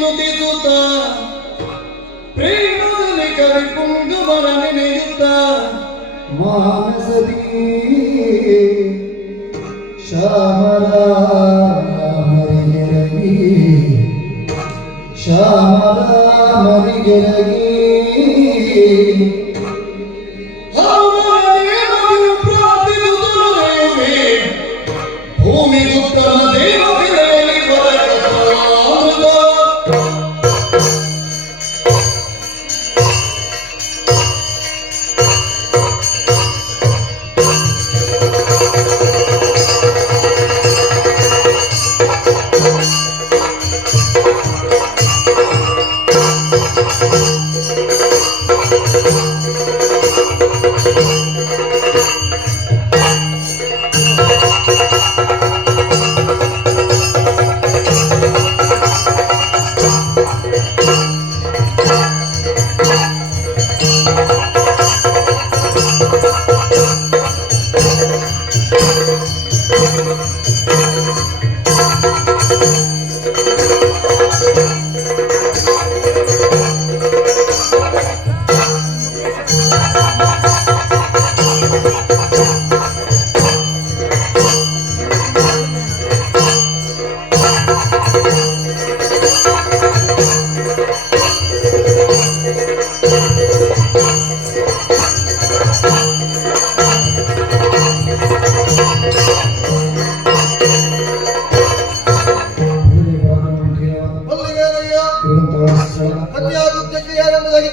ನುಡಿಸುತ್ತ ಪ್ರೇಮದಲ್ಲಿ ಕವಿಪುಂಗವನ ನೆನೆಯುತ್ತ ಮಾನಸದಿ ಶ್ಯಾಮರ ಮರಿಗೆರಗಿ ಶ್ಯಾಮರ ಮರಿಗೆರಗಿ ಭೂಮಿ ಉತ್ತಮ ದೇವತೆಗಳಲ್ಲಿ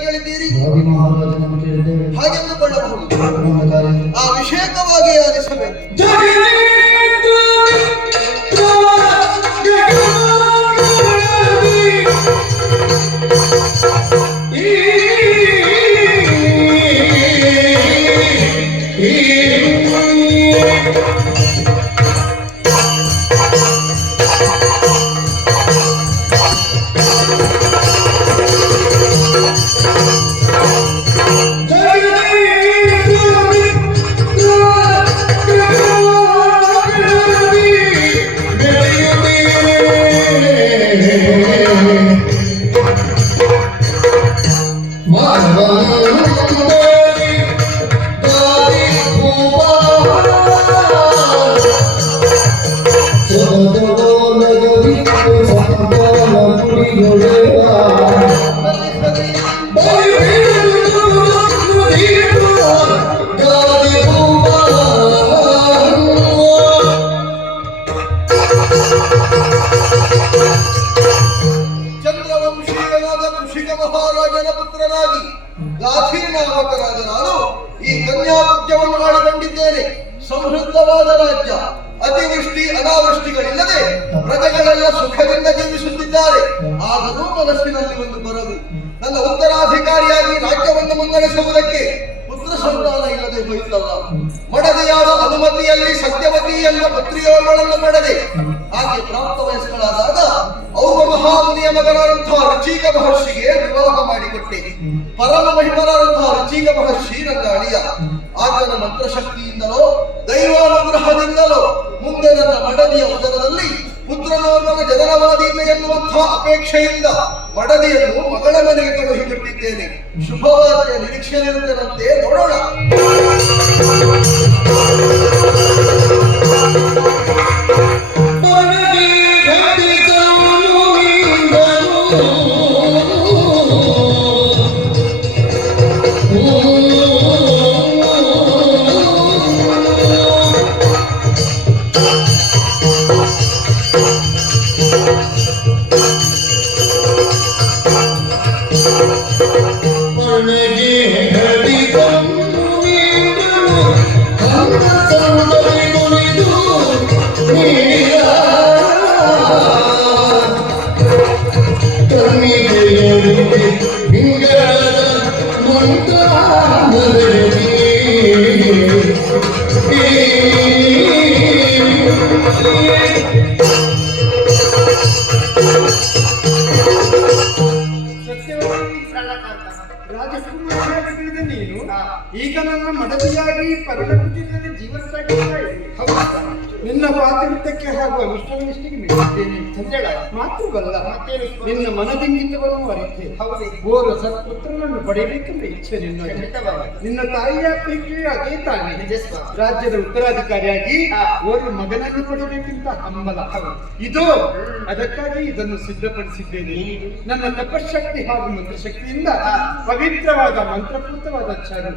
ಕೇಳಿದ್ದೀರಿ. ಹಾಗೆಂದುಕೊಳ್ಳಬಹುದು. ಆ ವಿಷೇಕವಾಗಿ ಆಲಿಸಬೇಕು. ಚಂದ್ರವಂಶೀಯನಾದ ಕೃಷಿಕ ಮಹಾರಾಜನ ಪುತ್ರನಾಗಿ ಗಾಥಿ ನಾಮಕರಾದ ನಾನು ಈ ಕನ್ಯಾಪುಜ್ಯವನ್ನು ಮಾಡಿಕೊಂಡಿದ್ದೇನೆ. ಸಮೃದ್ಧವಾದ ರಾಜ್ಯ, ಅತಿವೃಷ್ಟಿ ಅನಾವೃಷ್ಟಿಗಳಿಲ್ಲದೆ ಪ್ರಜೆಗಳೆಲ್ಲ ಸುಖದಿಂದ ಜೀವಿಸುತ್ತಿದ್ದಾರೆ. ಆದರೂ ಮನಸ್ಸಿನಲ್ಲಿ ಒಂದು ಬರದು, ನನ್ನ ಉತ್ತರಾಧಿಕಾರಿಯಾಗಿ ರಾಜ್ಯವನ್ನು ಮುನ್ನಡೆಸುವುದಕ್ಕೆ ಪುತ್ರ ಸಂತಾನ ಇಲ್ಲದೆ ಹೋಯಿತಲ್ಲ. ಮಡದೆಯಾದ ಅನುಮತಿಯಲ್ಲಿ ಸತ್ಯವತಿ ಎಂಬ ಪುತ್ರಿಯೋರ್ಗಳನ್ನು ಪಡೆದೆ. ಆಕೆ ಪ್ರಾಪ್ತ ವಯಸ್ಕಳಾದಾಗ ಔರ ಮಹಾಮುನಿಯ ಮಗನಾದಂತಹ ರುಚಿಕ ಮಹರ್ಷಿಗೆ ವಿವಾಹ ಮಾಡಿಕೊಟ್ಟೆ. ಪರಮ ಮಹಿಮನಾದಂತಹ ರುಚಿಕ ಮಹರ್ಷಿ ನನ್ನ ಅಳಿಯ. ಆತನ ಮಂತ್ರಶಕ್ತಿಯಿಂದಲೋ ದೈವಾನುಗ್ರಹದಿಂದಲೋ ಮುಂದೆ ನನ್ನ ಮಡದಿಯ ಉದರದಲ್ಲಿ ಪುತ್ರನೋರ್ವನ ಜನನವಾದೀತೆ ಎನ್ನುವಂತಹ ಅಪೇಕ್ಷೆಯಿಂದ ಮಡದಿಯನ್ನು ಮಗಳ ಮನೆಗೆ ಕಳುಹಿಬಿಟ್ಟಿದ್ದೇನೆ. ಶುಭವಾರ್ತೆಯ ನಿರೀಕ್ಷೆಯಲ್ಲಿರುತ್ತೇನಂತೆ, ನೋಡೋಣ. ಈಗ ನನ್ನ ಮಡದಿಯಾಗಿ ಪರಿಣಮಿಸಿದಲ್ಲಿ ಜೀವನ ಸಾಗಿಸ್ತಾ ಇದ್ದೀನಿ. ನಿನ್ನ ಪಾತಿವೃತ್ಯಕ್ಕೆ ಹಾಗೂ ಅನುಷ್ಠಾನನಿಷ್ಠೆಗೆ ಮೆಚ್ಚಿದ್ದೇನೆ. ಮಾತ್ರವಲ್ಲ, ನಿನ್ನ ಮನದಿಂಗಿತವನ್ನು ಅರಿತೆ ಓರ್ವ ಸತ್ಪುತ್ರನನ್ನು ಪಡೆಯಬೇಕೆಂಬ ಇಚ್ಛೆ ನಿನ್ನ ತಾಯಿಯ ಅಪೇಕ್ಷೆಯು ಅದೇ ತಾನೇ. ರಾಜ್ಯದ ಉತ್ತರಾಧಿಕಾರಿಯಾಗಿ ಓರ್ವ ಮಗನನ್ನು ಪಡೆಯಬೇಕೆಂತ ಹಂಬಲ. ಇದು ಅದಕ್ಕಾಗಿ ಇದನ್ನು ಸಿದ್ಧಪಡಿಸಿದ್ದೇನೆ. ನನ್ನ ತಪಶಕ್ತಿ ಹಾಗೂ ಮಂತ್ರಶಕ್ತಿಯಿಂದ ಪವಿತ್ರವಾದ ಮಂತ್ರಪೂತವಾದ ಚಾರು.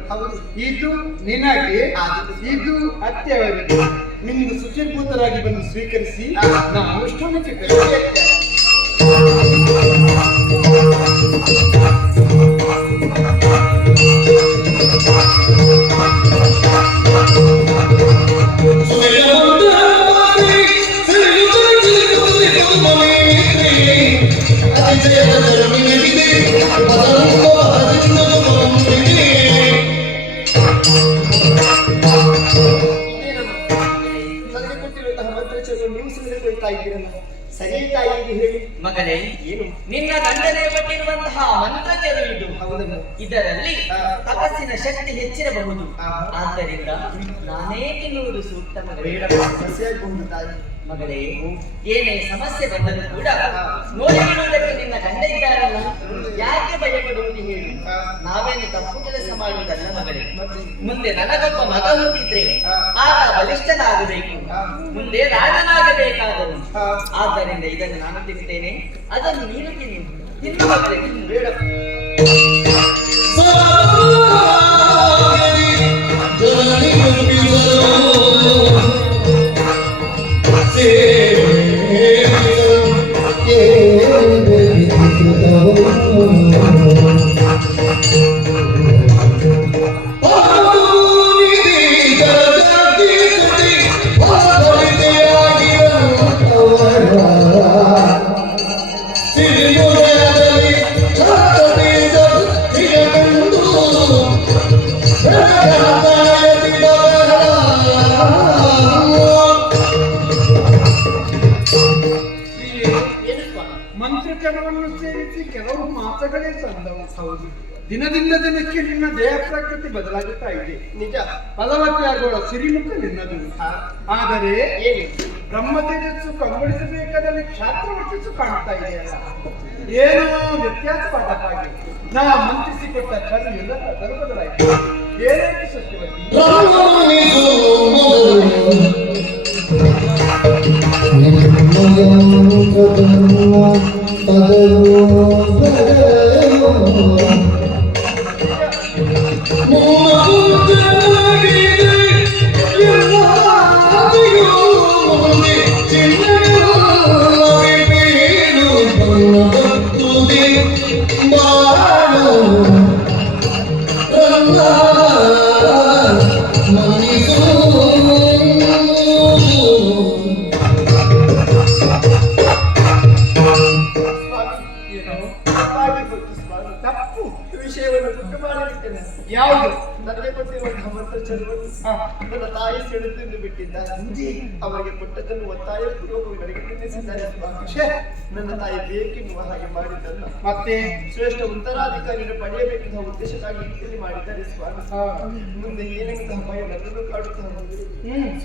ಇದು ನಿನಗೆ, ಇದು ಅತ್ಯವರಿಗೆ. ನಿನ್ನ ಶುಚಿರ್ಭೂತರಾಗಿ ಬಂದು ಸ್ವೀಕರಿಸಿ ನಾ ಅನುಷ್ಠಾನಕ್ಕೆ ಸರಿ ತಾಯಿಗೆ ಹೇಳಿ. ಮಗನೇ, ಏನು ನಿನ್ನ ಗಂಡನೇ ಕೊಟ್ಟಿರುವಂತಹ ಮಂತ್ರಚರು ಇದು. ಇದರಲ್ಲಿ ತಪಸ್ಸಿನ ಶಕ್ತಿ ಹೆಚ್ಚಿರಬಹುದು. ಆದ್ದರಿಂದ ನಾನೇ ತಿನ್ನುವುದು ಸೂಕ್ತ ಮಗನೇ. ಮಗಳೇ, ಏನೇ ಸಮಸ್ಯೆ ಬಂದರೂ ಕೂಡ ನೋಡಿಕೊಳ್ಳುವುದಕ್ಕೆ ನಿನ್ನ ಗಂಡ ಇದ್ದಾರಲ್ಲ, ಯಾಕೆ ಭಯಪಡುವುದು ಹೇಳಿ? ನಾವೇನು ತಪ್ಪು ಕೆಲಸ ಮಾಡುವುದಲ್ಲ ಮಗಳೇ. ಮುಂದೆ ನನಗೊಬ್ಬ ಮಗ ಹುಟ್ಟಿದ್ರೆ ಆತ ಬಲಿಷ್ಠನಾಗಬೇಕು, ಮುಂದೆ ರಾಜನಾಗಬೇಕಾದರು. ಆದ್ದರಿಂದ ಇದನ್ನು ನಾನು ತಿಂತೇನೆ, ಅದನ್ನು ನೀನು ತಿನ್ನು ಮಗಳೇ. ಬೇಡ ಮಂತ್ರಚರವನ್ನು ಸೇರಿಸಿ ಕೆಲವು ಮಾಸಗಳೇ ಸಂದವು. ಹೌದು, ದಿನದಿಂದ ದಿನಕ್ಕೆ ನಿನ್ನ ದೇಹ ಪ್ರಕೃತಿ ಬದಲಾಗುತ್ತಾ ಇದೆ. ನಿಜ. ಫಲವತಿಯಾಗುವ ಸಿರಿಮುಖ ನಿನ್ನದು. ಆದರೆ ಬ್ರಹ್ಮತೇಜಸ್ಸು ಕಂಗೊಳಿಸಬೇಕಾದಲ್ಲಿ ಕ್ಷಾತ್ರವರ್ಚಸ್ಸು ಕಾಣ್ತಾ ಇದೆಯಲ್ಲ, ಏನೋ ವ್ಯತ್ಯಾಸವಾದ ಹಾಗೆ. ನಾ ಮಂತ್ರಿಸಿಕೊಟ್ಟ ಚರು ಎಲ್ಲ ಬದಲಾಯಿತು. ಏನೇನು ಸತ್ಯವತಿ? ಯಾವುದು ನನಗೆ ಕೊಟ್ಟಿರುವಂತಹ ಮಂತ್ರಚರವನ್ನು ನನ್ನ ತಾಯಿ ಸೆಳೆದು ಬಿಟ್ಟಿದ್ದ. ಅವರಿಗೆ ಕೊಟ್ಟದನ್ನು ಒತ್ತಾಯ ಪೂರ್ವಕವಾಗಿ ನನಗೆ ತಿನ್ನಿಸಿದ್ದಾರೆ. ನನ್ನ ತಾಯಿ ಬೇಕೆನ್ನುವ ಹಾಗೆ ಮಾಡಿದ್ದಲ್ಲ, ಮತ್ತೆ ಶ್ರೇಷ್ಠ ಉತ್ತರಾಧಿಕಾರಿಯನ್ನು ಪಡೆಯಬೇಕೆಂಬ ಉದ್ದೇಶಕ್ಕಾಗಿ ರೀತಿಯಲ್ಲಿ ಮಾಡಿದ್ದಾರೆ ಸ್ವಾಮಿ. ಮುಂದೆ ಏನೆಂತಹ ಭಯ ನನ್ನನ್ನು ಕಾಡುತ್ತಾ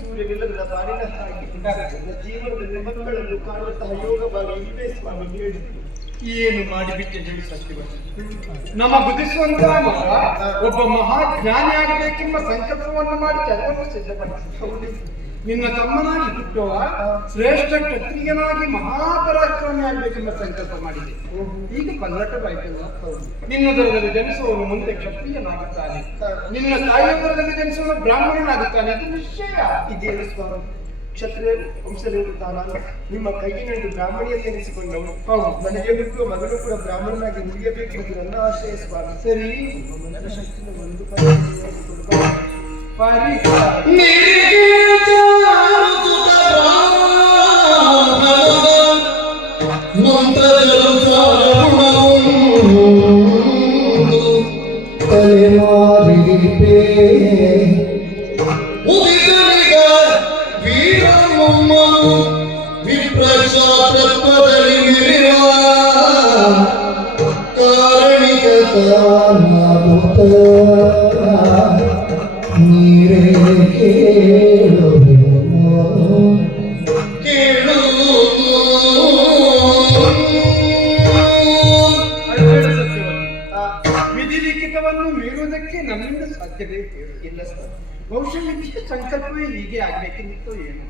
ಸೂರ್ಯನಿಲ್ಲದ ಬಾಳಿನ ಹಾಗೆ ನನ್ನ ಜೀವನದಲ್ಲಿ ಮಕ್ಕಳನ್ನು ಕಾಣುವಂತಹ ಯೋಗವಾಗಿ ಇವೆ ಸ್ವಾಮಿ. ಹೇಳಿ ಏನು ಮಾಡಿಬಿಟ್ಟೆ ಹೇಳಿ ಸತ್ಯವತಿ? ನಮ್ಮ ಬುದ್ಧಿಸುವಂತ ಮಗ ಒಬ್ಬ ಮಹಾಜ್ಞಾನಿ ಆಗಬೇಕೆಂಬ ಸಂಕಲ್ಪವನ್ನು ಮಾಡಿ ಕೆಲವನ್ನು ಸಿದ್ಧಪಡಿಸಿ, ನಿನ್ನ ತಮ್ಮನಾಗಿ ಹುಟ್ಟುವ ಶ್ರೇಷ್ಠ ಕ್ಷತ್ರಿಯನಾಗಿ ಮಹಾಪರಾಕ್ರಮಿ ಆಗಬೇಕೆಂಬ ಸಂಕಲ್ಪ ಮಾಡಿದೆ. ಈಗ ಪಲ್ಲಟವಾಯ್ತಲ್ಲ. ನಿನ್ನ ದರದಲ್ಲಿ ಜನಿಸುವವನು ಮುಂದೆ ಕ್ಷತ್ರಿಯನಾಗುತ್ತಾನೆ, ನಿನ್ನ ತಾಯಿಯ ದರದಲ್ಲಿ ಜನಿಸುವ ಬ್ರಾಹ್ಮಣನಾಗುತ್ತಾನೆ. ಇದು ನಿಶ್ಚಯ. ಇದೇನು ಸ್ವಾಮಿ? ಕ್ಷತ್ರಿಯ ವಂಶದಲ್ಲಿರುತ್ತಾ ನಾನು ನಿಮ್ಮ ಕೈಗಿನಿಂದ ಬ್ರಾಹ್ಮಣಿಯನ್ನು ಎನಿಸಿಕೊಂಡವನು. ನನಗೆ ಹುಟ್ಟುವ ಮಗನು ಕೂಡ ಬ್ರಾಹ್ಮಣನಾಗಿ ಮುಗಿಯಬೇಕೆಂದು ನನ್ನ ಆಶಯ ಸ್ವಾಮಿ. ಸರಿ, ನನ್ನ ಶಕ್ತಿನ ಒಂದು ನೀರೇ ಕೇಳು ಬಹುಶಃ ನಿಮಗೆ ಸಂಕಲ್ಪವೇ ಹೀಗೆ ಆಗ್ಬೇಕಿತ್ತು ಏನು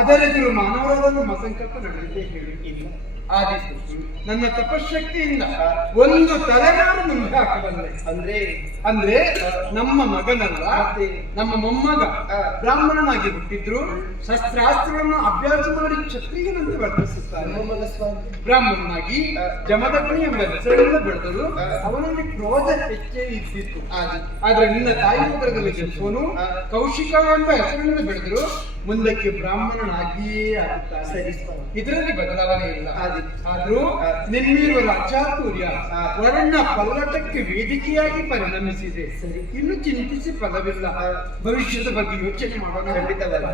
ಅದರೆದುರು ಮಾನವರಾದ ನಮ್ಮ ಸಂಕಲ್ಪ ನಡೆದಿದ್ದೇ ಹೇಳಿಲ್ಲ ಆದಿತ್ತು ನನ್ನ ತಪಶಕ್ತಿಯಿಂದ ಒಂದು ತಲೆಮಾರು ಮುಂದೆ ಹಾಕಬಲ್ಲೆ. ಅಂದ್ರೆ ನಮ್ಮ ಮಗನಲ್ಲ ನಮ್ಮ ಮೊಮ್ಮಗ ಬ್ರಾಹ್ಮಣನಾಗಿ ಹುಟ್ಟಿದ್ರು ಶಸ್ತ್ರಾಸ್ತ್ರಗಳನ್ನು ಅಭ್ಯಾಸ ಮಾಡಿ ಕ್ಷತ್ರಿಯನಂತೆ ವರ್ತಿಸುತ್ತಾರೆ. ಬ್ರಾಹ್ಮಣನಾಗಿ ಜಮದಗ್ನಿ ಎಂಬ ಹೆಸರಿನಿಂದ ಬೆಳೆದರು. ಅವನಲ್ಲಿ ಕ್ರೋಧ ಹೆಚ್ಚೇ ಇದ್ದಿತ್ತು. ಆದ್ರೆ ನಿನ್ನ ತಾಯಿ ಉದರದಲ್ಲಿ ಜನಿಸುವನು ಕೌಶಿಕ ಎಂಬ ಹೆಸರಿನಿಂದ ಬೆಳೆದರು. ಮುಂದಕ್ಕೆ ಬ್ರಾಹ್ಮಣನಾಗಿಯೇ ಆಗುತ್ತಾರೆ. ಇದರಲ್ಲಿ ಬದಲಾವಣೆ ಇಲ್ಲ. ಆದ್ರೂ ನಿನ್ನಿರುವ ರಾಜಾತುರ್ಯ ವರ್ಣ ಪಲ್ಲಟಕ್ಕೆ ವೇದಿಕೆಯಾಗಿ ಪರಿಣಮಿಸಿದೆ. ಇನ್ನು ಚಿಂತಿಸಿ ಫಲವಿಲ್ಲ. ಭವಿಷ್ಯದ ಬಗ್ಗೆ ಯೋಚನೆ ಮಾಡೋಣ. ಖಂಡಿತವಲ್ಲ.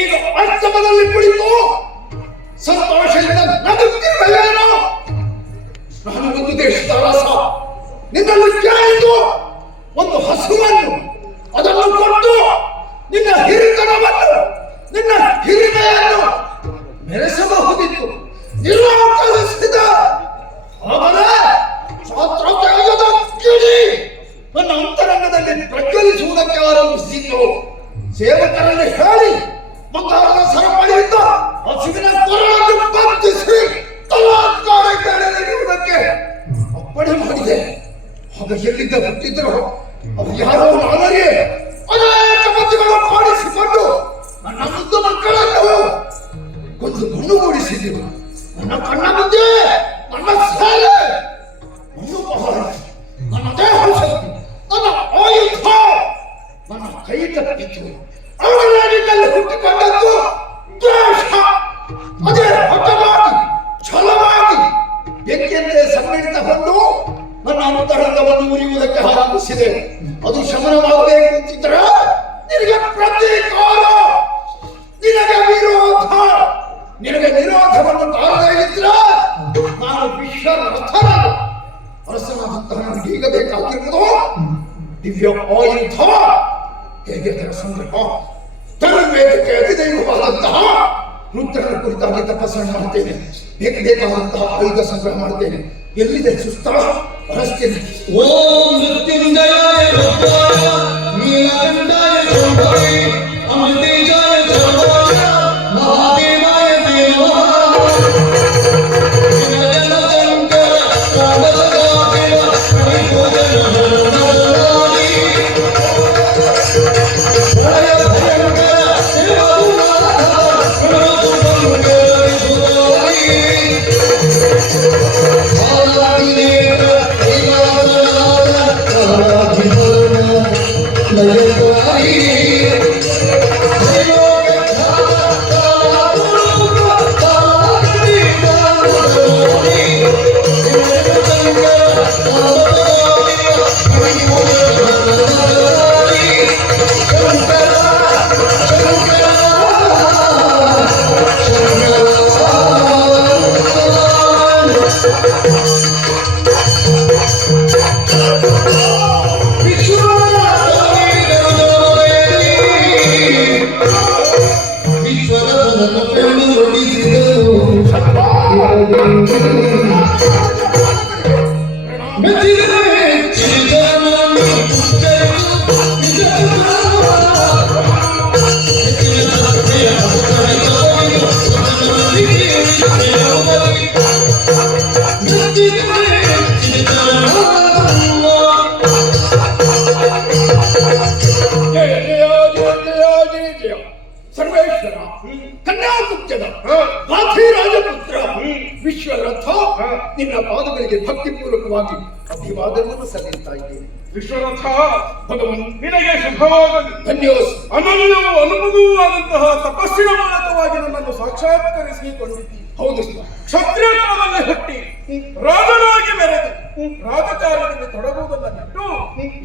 ಈಗ ಅಷ್ಟಮದಲ್ಲಿ ಕುಳಿತು ಸಂತೋಷದಿಂದ ನಗುತ್ತಿರುವೆಯೇನೋ? ನಾನು ಒಂದು ದೇಶದ ಅರಸ, ನಿನ್ನನ್ನು ಕೇಳಿದ್ದು ಒಂದು ಹಸುವನ್ನು, ಅದನ್ನು ಕೊಟ್ಟು ನಿನ್ನ ಹಿರಿತನವನ್ನು, ನಿನ್ನ ಹಿರಿಮೆಯನ್ನು ಮೆರೆಸಬಹುದಿತ್ತು. ನಿರಾಕರಿಸಿದ ಆದರೆ ಸ್ವಾತಂತ್ರ್ಯದ ಕಿಡಿ ನನ್ನ ಅಂತರಂಗದಲ್ಲಿ ಪ್ರಜ್ವಲಿಸುವುದಕ್ಕೆ ಆರಂಭಿಸಿತು. ಸೇವಕರಲ್ಲಿ ಹೇಳಿ ಮಂಗಾರದ ಸರಪಳಿಯಿಂದ ಹಸುವಿನ ಕೊರಳನ್ನು ಬಂಧಿಸಿ ಬಲಾತ್ಕಾರಕ್ಕೆ ಎಳೆದೆಳೆಯುವುದಕ್ಕೆ ಅಪ್ಪಣೆ ಮಾಡಿದೆ. ಆಗ ಎಲ್ಲಿದ್ದ ಹುಟ್ಟಿದ್ರು ಅವರು ಯಾರೋ ನಾನರೇ ಅನೇಕ ಮಂದಿಗಳು ಕಾಣಿಸಿಕೊಂಡು ನನ್ನ ಮುದ್ದು ಮಕ್ಕಳನ್ನು ಕೊಂದು ಮಣ್ಣು ಮೂಡಿಸಿದ್ರು. ನನ್ನ ಕಣ್ಣ ಮುಂದೆ ನನ್ನ ಸೇಲೆ, ಮಣ್ಣು ಪಹಾರ, ನನ್ನ ದೇಹ ಶಕ್ತಿ, ನನ್ನ ಆಯುಧ ನನ್ನ ಕೈ ತಪ್ಪಿತು. ಅವರಲ್ಲಿ ಹುಟ್ಟಿಕೊಂಡದ್ದು ದ್ವೇಷ. ಅದೇ ಹಠವಾಗಿ ಛಲವಾಗಿ ಬೆಂಕಿಯಂತೆ ಸಮ್ಮಿಳಿತ ಹೊಂದು ನನ್ನ ಅಂತರಂಗವನ್ನು ಉರಿಯುವುದಕ್ಕೆ ಆರಂಭಿಸಿದೆ. ಅದು ಶಮನವಾಗಬೇಕು ಅಂತಿದ್ದರೆ ನಿನಗೆ ಪ್ರತೀಕಾರ, ನಿನಗೆ ವಿರೋಧ, ನಿನಗೆ ವಿರೋಧವನ್ನು ಕಾರದೇ ಇದ್ರೆ ನಾನು ವಿಶ್ವರಥನ ಅರಸನಾದಂತಹ ನನಗೆ ಈಗ ಬೇಕಾಗಿರುವುದು ದಿವ್ಯ ಆಯುಧ. ಹೇಗೆ ಅದರ ಸಂಗ್ರಹ, ತರಬೇತಕ್ಕೆ ಅತಿದೈವವಾದಂತಹ ರುದ್ರನ ಕುರಿತಾಗಿ ತಪಸ್ಸನ್ನು ಮಾಡ್ತೇನೆ. ಬೇಕಾದಂತಹ ಆಯುಧ ಸಂಗ್ರಹ ಮಾಡ್ತೇನೆ. ಎಲ್ಲಿದೆ ಸುಸ್ತ ಬಳಸ್ತೇನೆ. ಓಂ ಮೃತ್ಯುಂಜಯಾಯ ರುದ್ರಾಯ ನೀಲಕಂಠಾಯ ಶಂಭವೇ ಅಮೃತೇಜಾಯ ಸರ್ವಾಯ ಮಹಾದೇವಾಯ ದೇವಾಯ ಜನಜನಶಂಕರ ಕಾಮದಗಾದೇವ ಹರಿಭೋಜನ ಹರನಾಡಿ ಭಯ ಭಯಂಕರ ದೇವಗುಣಾಧ ಪ್ರಣತುಭಂಕರ ವಿಭುಧಾರಿ ಅಭಿವಾದನವನ್ನು ಸಲ್ಲಿಸ್ತಾ ಇದ್ದೇನೆ. ವಿಶ್ವನಾಥ, ಭಗವನ್ ನಿನಗೆ ಶುಭವಾಗಲಿ. ಧನ್ಯೋಸ್. ಅನನ್ಯವೂ ಅನುಭವವಾದಂತಹ ತಪಸ್ಸಿನ ಮೂಲಕವಾಗಿ ನನ್ನನ್ನು ಸಾಕ್ಷಾತ್ಕರಿಸಿಕೊಂಡಿದ್ದಿ. ಹೌದು ಸ್ವಾಮಿ. ಕ್ಷತ್ರಿಯತ್ವದಲ್ಲಿ ಹುಟ್ಟಿ ರಾಜನಾಗಿ ಮೆರೆದು ರಾಜಕಾರ್ಯದಲ್ಲಿ ತೊಡಗುವುದನ್ನು ಬಿಟ್ಟು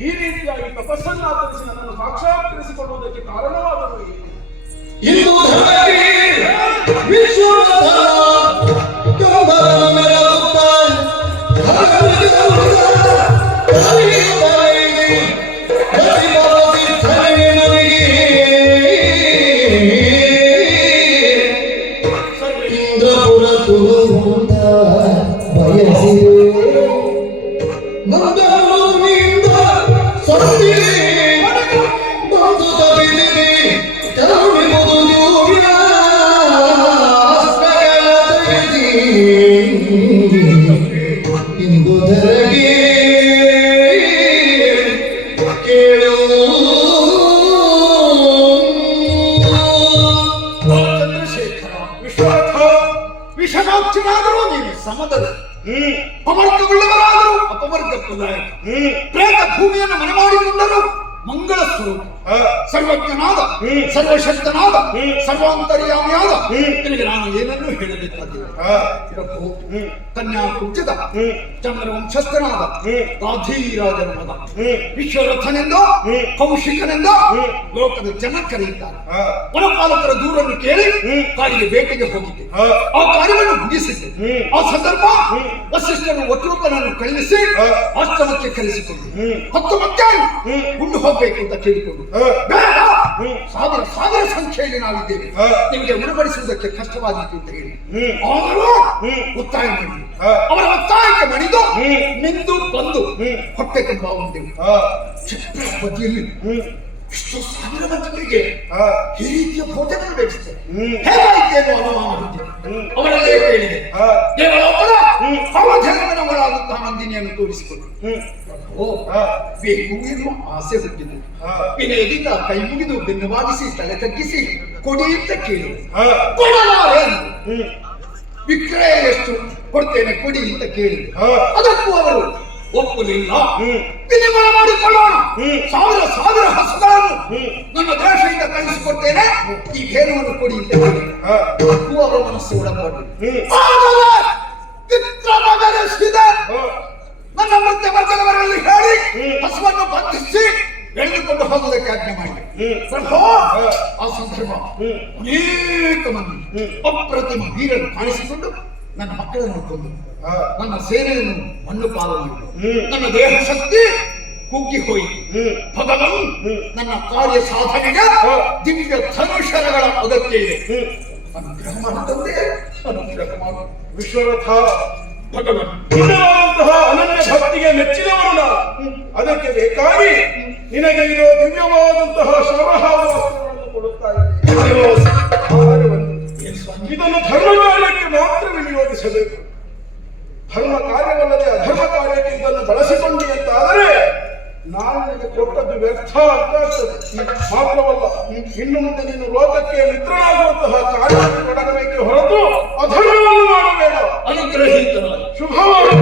ಈ ರೀತಿಯಾಗಿ ತಪಸ್ಸನ್ನು ಆಚರಿಸಿ ನನ್ನನ್ನು ಸಾಕ್ಷಾತ್ಕರಿಸಿಕೊಳ್ಳುವುದಕ್ಕೆ ಕಾರಣವಾದರು ಏನು? ಇಂದು ಧರ್ಮವೀರ ವಿಶ್ವನಾಥ ಕಂಬರನ ಮೆರೆಯುತ್ತ ಧರ್ಮವಿಗೆ ಕಲಿಯುತ್ತಾಯಿದೆ. ಪ್ರತಿಭಾಸಿದ್ಧನೇ ನನಗೆ ಇಂದ್ರಪುರ ತುಳುವುದ ಬಯಸಿದೆ. ಮಂದರನಿಂದ ಸೊತ್ತಿದೆ ಬಂದು ತಪ್ಪಿದೆ. ಇಂದು ಧರೆಗೆ ಕೇಳು ಚಂದ್ರಶೇಖರ, ವಿಶ್ವನಾಥ, ವಿಷಮಾಕ್ಷನಾದರೂ ನೀನು ಸಮದರ, ಅಮರ್ಕವುಳ್ಳವರಾದರೂ ಅಪವರ್ಗ ಪ್ರದಾಯ, ಪ್ರೇತ ಭೂಮಿಯನ್ನು ಮನೆ ಮಾಡಿಕೊಂಡರೂ ಮಂಗಳ ಸ್ವರೂಪ, ಸರ್ವಜ್ಞನಾದ, ಸರ್ವಶಕ್ತನಾದ, ಸರ್ವಾಂತರ್ಯಾಮಿಯಾದ ನಿನಗೆ ನಾನು ಏನನ್ನೂ ಹೇಳಬೇಕಾಗಿಲ್ಲ. ಪ್ರಭು, ಕನ್ಯಾ ಕುಬ್ಜದ ಚಂದ್ರವಂಶಸ್ಥನಾದ ರಾಧೀರಾಜನ ಮಗ ವಿಶ್ವರಥನೆಂದು ಕೌಶಿಕನೆಂದು ಲೋಕದ ಜನ ಕರೆಯುತ್ತಾರೆ. ವನಪಾಲಕರ ದೂರನ್ನು ಕೇಳಿ ಕಾಡಿಗೆ ಬೇಟೆಗೆ ಹೋಗಿದ್ದೆ. ಆ ಕಾರ್ಯವನ್ನು ಮುಗಿಸಿದ್ದೆ. ಆ ಸಂದರ್ಭ ವಸಿಷ್ಠರು ಒಟ್ಟೂಪನನ್ನು ಕಳುಹಿಸಿ ಆಶ್ರಮಕ್ಕೆ ಕರೆಸಿಕೊಂಡು 10 ಮಧ್ಯಾಹ್ನ ಉಂಡು ಹೋಗಬೇಕು ಅಂತ ಕೇಳಿಕೊಂಡು, ಬೇಡ, ಸಾವಿರ ಸಂಖ್ಯೆಯಲ್ಲಿ ನಾವಿದ್ದೇವೆ, ನಿಮಗೆ ಉಣಬಡಿಸುವುದಕ್ಕೆ ಕಷ್ಟವಾಗಿತ್ತು ಅಂತ ಹೇಳಿ ಆದರೂ ಒತ್ತಾಯ ಮಾಡಿ ಅವರ ಒತ್ತಾಯಕ್ಕೆ ಮಣಿದು ನಿಂತು ಬಂದು ಹೊಟ್ಟೆ ತುಂಬ ಉಂಡೆವು. ಛತ್ರಪತಿಯಲ್ಲಿ ಇಷ್ಟು ಸಾವಿರ ಮಂದಿಗಳಿಗೆ ಈ ರೀತಿಯ ಭೋಜನ ಬೇಕಿಸ್ತೇನೆ ಹೇಗಾಯಿತೇನೋ ಅನುಮಾನ ಹೊಂದಿದೆ. ಅವರಲ್ಲೇ ಕೇಳಿದೆ. ದೇವಲೋಕದ ಅವಧೇನವರಾದಂತಹ ನಂದಿನಿಯನ್ನು ತೋರಿಸಿಕೊಂಡು ಬೇಕು ಎನ್ನುವ ಆಸೆ ಹುಟ್ಟಿತು. ವಿನಯದಿಂದ ಕೈ ಮುಗಿದು ಬೆನ್ನು ಬಾಗಿಸಿ ತಲೆ ತಗ್ಗಿಸಿ ಕೊಡಿ ಅಂತ ಕೇಳಿ ಕೊಡಲಾರೆ. ವಿಕ್ರಯ ಎಷ್ಟು ಕೊಡ್ತೇನೆ ಕೊಡಿ ಅಂತ ಕೇಳಿ ಅದಕ್ಕೂ ಅವರು ಒಪ್ಪಲಿಲ್ಲ. ವಿನಿಮಯ ಮಾಡಿಕೊಳ್ಳೋಣ, ಸಾವಿರ ಹಸುಗಳನ್ನು ನನ್ನ ದೇಶದಿಂದ ಕಳಿಸಿಕೊಡ್ತೇನೆ, ಈ ಭೇದವನ್ನು ಕೊಡಿ ಅಂತ ಹೇಳಿ ಅದಕ್ಕೂ ಅವರ ಮನಸ್ಸು ಒಳಪಟ್ಟು ನನ್ನ ಮತ್ತೆ ವರ್ಗದವರಲ್ಲಿ ಹೇಳಿ ಹಸುವನ್ನು ಬಂಧಿಸಿ ಎಳೆದುಕೊಂಡು ಹೋಗುವುದಕ್ಕೆ ಆಜ್ಞೆ ಮಾಡಿ. ಆ ಸಂದರ್ಭ ಅನೇಕ ಮಂದಿ ಅಪ್ರತಿಮ ವೀರರು ಕಾಣಿಸಿಕೊಂಡು ನನ್ನ ಮಕ್ಕಳನ್ನು ಕೊಂದು ನನ್ನ ಸೇನೆಯನ್ನು ಮಣ್ಣು ಪಾಲು ಮಾಡಿ ನನ್ನ ದೇಹ ಶಕ್ತಿ ಕುಗ್ಗಿ ಹೋಯಿತು. ಭಗವನ್, ನನ್ನ ಕಾರ್ಯ ಸಾಧನೆಗೆ ದಿವ್ಯ ಧನುಷರಗಳ ಅಗತ್ಯ ಇದೆ. ಅನುಗ್ರಹ ಮಾಡುತ್ತಂತೆ ಅನುಗ್ರಹ ಮಾಡು. ವಿಶ್ವನಾಥ, ಭಗವನ್ ನಿನ್ನಂತಹ ಅನನ್ಯ ಭಕ್ತಿಗೆ ಮೆಚ್ಚಿದವರು ನಾವು. ಅದಕ್ಕೆ ಬೇಕಾಗಿ ನಿನಗೆ ಇದು ದಿವ್ಯವಾದಂತಹ ಶ್ರಮಹಾರ ವಸ್ತ್ರಗಳನ್ನು ಕೊಡುತ್ತಾ ಇದ್ದೇನೆ. ಇದನ್ನು ಧರ್ಮ ಕಾರ್ಯಕ್ಕೆ ಮಾತ್ರ ವಿನಿಯೋಗಿಸಬೇಕು. ಧರ್ಮ ಕಾರ್ಯವಲ್ಲದೆ ಅಧರ್ಮ ಕಾರ್ಯಕ್ಕೆ ಇದನ್ನು ಬಳಸಿಕೊಂಡಿ ಅಂತಾದರೆ ನಾನು ನಿನಗೆ ಕೊಟ್ಟದ್ದು ವ್ಯರ್ಥ ಅಂತ ಆಗ್ತದೆ. ಮಾತ್ರವಲ್ಲ, ಇನ್ನು ಮುಂದೆ ನೀನು ಲೋಕಕ್ಕೆ ಮಿತ್ರನಾಗುವಂತಹ ಕಾರ್ಯಕ್ಕೆ ತೊಡಗಬೇಕೆ ಹೊರತು ಅಧರ್ಮವನ್ನು ಮಾಡಬೇಡ. ಅನುಗ್ರಹಿತನಾದ ಶುಭವಾಗಲಿ.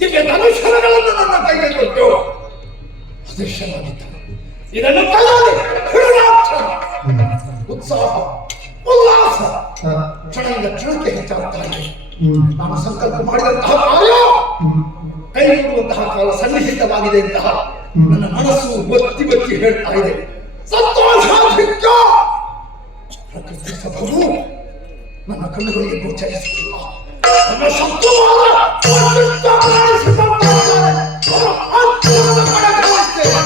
ದಿವ್ಯ ಧನುಷರಗಳನ್ನು ನನ್ನ ಕೈಗೆ ಕೊಟ್ಟು ಅದೃಶ್ಯವಾಗಿದ್ದರು. ಇದನ್ನು ಕಲಾದೆ ಉತ್ಸಾಹ ಉಲ್ಲಾಸ ಕ್ಷಣದಿಂದ ಕ್ಷಣಕ್ಕೆ ಹೆಚ್ಚಾಗ್ತಾ ಇದೆ. ನಾನು ಸಂಕಲ್ಪ ಮಾಡಿದಂತಹ ಕಾರ್ಯ ಕೈ ಕೊಡುವಂತಹ ಕಾಲ ಸನ್ನಿಹಿತವಾಗಿದೆ ಅಂತಹ ನನ್ನ ಮನಸ್ಸು ಬತ್ತಿ ಬತ್ತಿ ಹೇಳ್ತಾ ಇದೆ. ಸಂತೋಷಾಧಿಕ್ಯ ಪ್ರಕೃತಿ ಸಭವು ನನ್ನ ಕಣ್ಣುಗಳಿಗೆ ಗೋಚರಿಸುತ್ತಿಲ್ಲ. ನನ್ನ ಶತ್ರುವಾದ ವಸಿಷ್ಠ ಕಾಣಿಸಿಕೊಂಡಿದ್ದಾನೆ. ಅವರ ಆತ್ಮದ ಕಡೆ ಗಮನಿಸ್ತೇನೆ.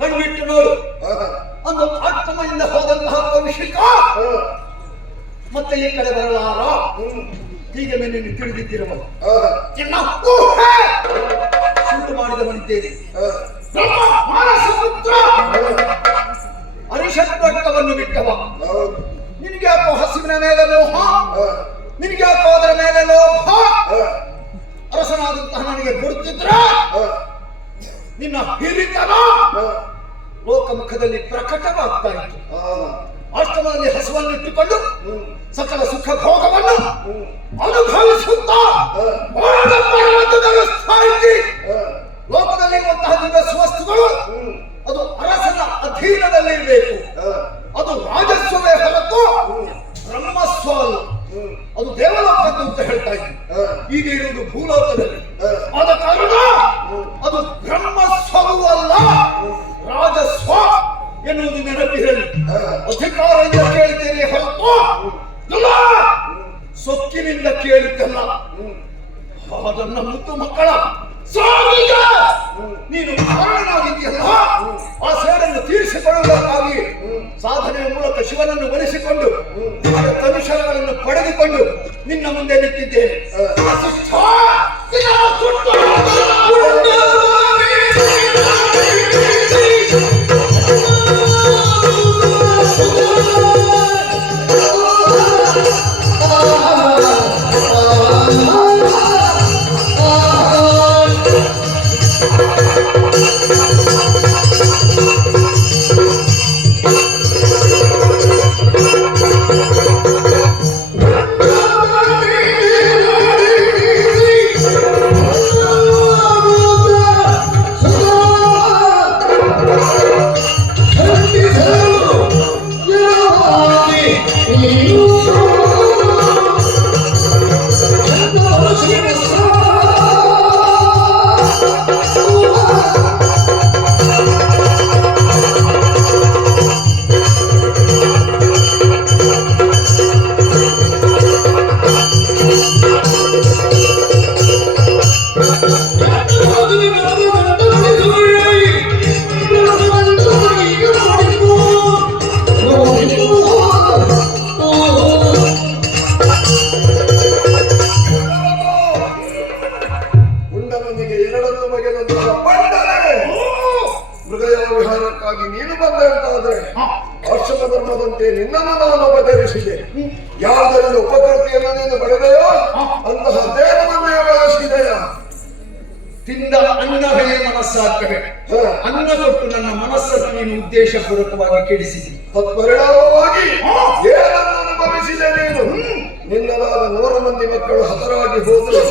ಕಣ್ಬಿಟ್ಟು ನೋಡು. ಒಂದು ಆತ್ಮದಿಂದ ಹೋದಂತಹ ಕೌಶಿಕ ಮತ್ತೆ ಈ ಕಡೆ ಬರಲಾರ. ಹೀಗೆ ಮೇಲೆ ತಿಳಿದಿದ್ದಿರಬಹುದು. ಶೂಟು ಮಾಡಿದವನಿದ್ದೇನೆ. ಅರಿಷತ್ವವನ್ನು ಬಿಟ್ಟವ. ನಿನಗೆ ಯಾಕೋ ಹಸಿವಿನ ಮೇಲೆ ಲೋಹ, ನಿನಗೆ ಯಾಕೋ ಅದರ ಮೇಲೆ ಲೋಹ. ಅರಸನಾದಂತಹ ನನಗೆ ಗುರುತಿದ್ರ ನಿನ್ನ ಹಿರಿತನ ಲೋಕಮುಖದಲ್ಲಿ ಪ್ರಕಟವಾಗ್ತಾ ಇತ್ತು. ಆಶ್ರಮದಲ್ಲಿ ಹಸುವನ್ನಿಟ್ಟುಕೊಂಡು ಸಕಲ ಸುಖ ಭೋಗವನ್ನು ಅನುಭವಿಸುತ್ತಾ ಲೋಕದಲ್ಲಿ ಇರುವಂತಹ ದಿವ್ಯ ವಸ್ತುಗಳು ಅದು ಅರಸನ ಅಧೀನದಲ್ಲಿರಬೇಕು. ಅದು ರಾಜಸ್ವವೇ ಹೊರತು ಬ್ರಹ್ಮಸ್ವ ಅಲ್ಲ. ಅದು ದೇವಲೋಕದ್ದು ಅಂತ ಹೇಳ್ತಾ ಇದ್ವಿ. ಈಗ ಇರುವುದು ಭೂಲೋಕದಲ್ಲಿ. ಆದ ಕಾರಣ ಅದು ಬ್ರಹ್ಮಸ್ವವೂ ಅಲ್ಲ, ರಾಜಸ್ವ ಎನ್ನುವುದು ನೆನಪಿರಲಿ. ಅಧಿಕಾರದಿಂದ ಕೇಳಿದ್ದೇನೆ ಹೊರತು ಸೊಕ್ಕಿನಿಂದ ಕೇಳಿದ್ದಲ್ಲ. ಅದನ್ನ ಮುದ್ದು ಮಕ್ಕಳ ಸಾವಿಗೆ ನೀನು ಕಾರಣನಾಗಿದ್ದೀಯಲ್ಲ. ಆ ಸೇಡನ್ನು ತೀರಿಸಿಕೊಳ್ಳುವುದಕ್ಕಾಗಿ ಸಾಧನೆಯ ಮೂಲಕ ಶಿವನನ್ನು ಒಲಿಸಿಕೊಂಡು ಕನುಷಗಳನ್ನು ಪಡೆದುಕೊಂಡು ನಿನ್ನ ಮುಂದೆ ನಿಂತಿದ್ದೇನೆ. ವಿಹಾರಕ್ಕಾಗಿ ನೀನು ಬಂದ ಅಂತಾದ್ರೆ ಆಶ್ರಮ ಧರ್ಮದಂತೆ ನಿನ್ನನ್ನು ನಾನು ಬದಲಿಸಿದೆ. ಯಾವುದರಿಂದ ಉಪಕೃತಿಯನ್ನು ನೀನು ಪಡೆದೆಯೋ ಅಂತಹ ದೇವರನ್ನೇ ಬಳಸಿದೆಯಾ? ತಿಂದ ಅನ್ನವೇ ಮನಸ್ಸಾಗ್ತದೆ. ಅನ್ನ ಕೊಟ್ಟು ನನ್ನ ಮನಸ್ಸನ್ನು ನೀನು ಉದ್ದೇಶಪೂರ್ವಕವಾಗಿ ಕೆಡಿಸಿದಿ. ತತ್ಪರಿಣಾಮವಾಗಿ ಏನನ್ನು ಅನುಭವಿಸಿದೆ ನೀನು? ನಿನ್ನದಾದ 100 ಮಂದಿ ಮಕ್ಕಳು ಹತರಾಗಿ ಹೋದರು.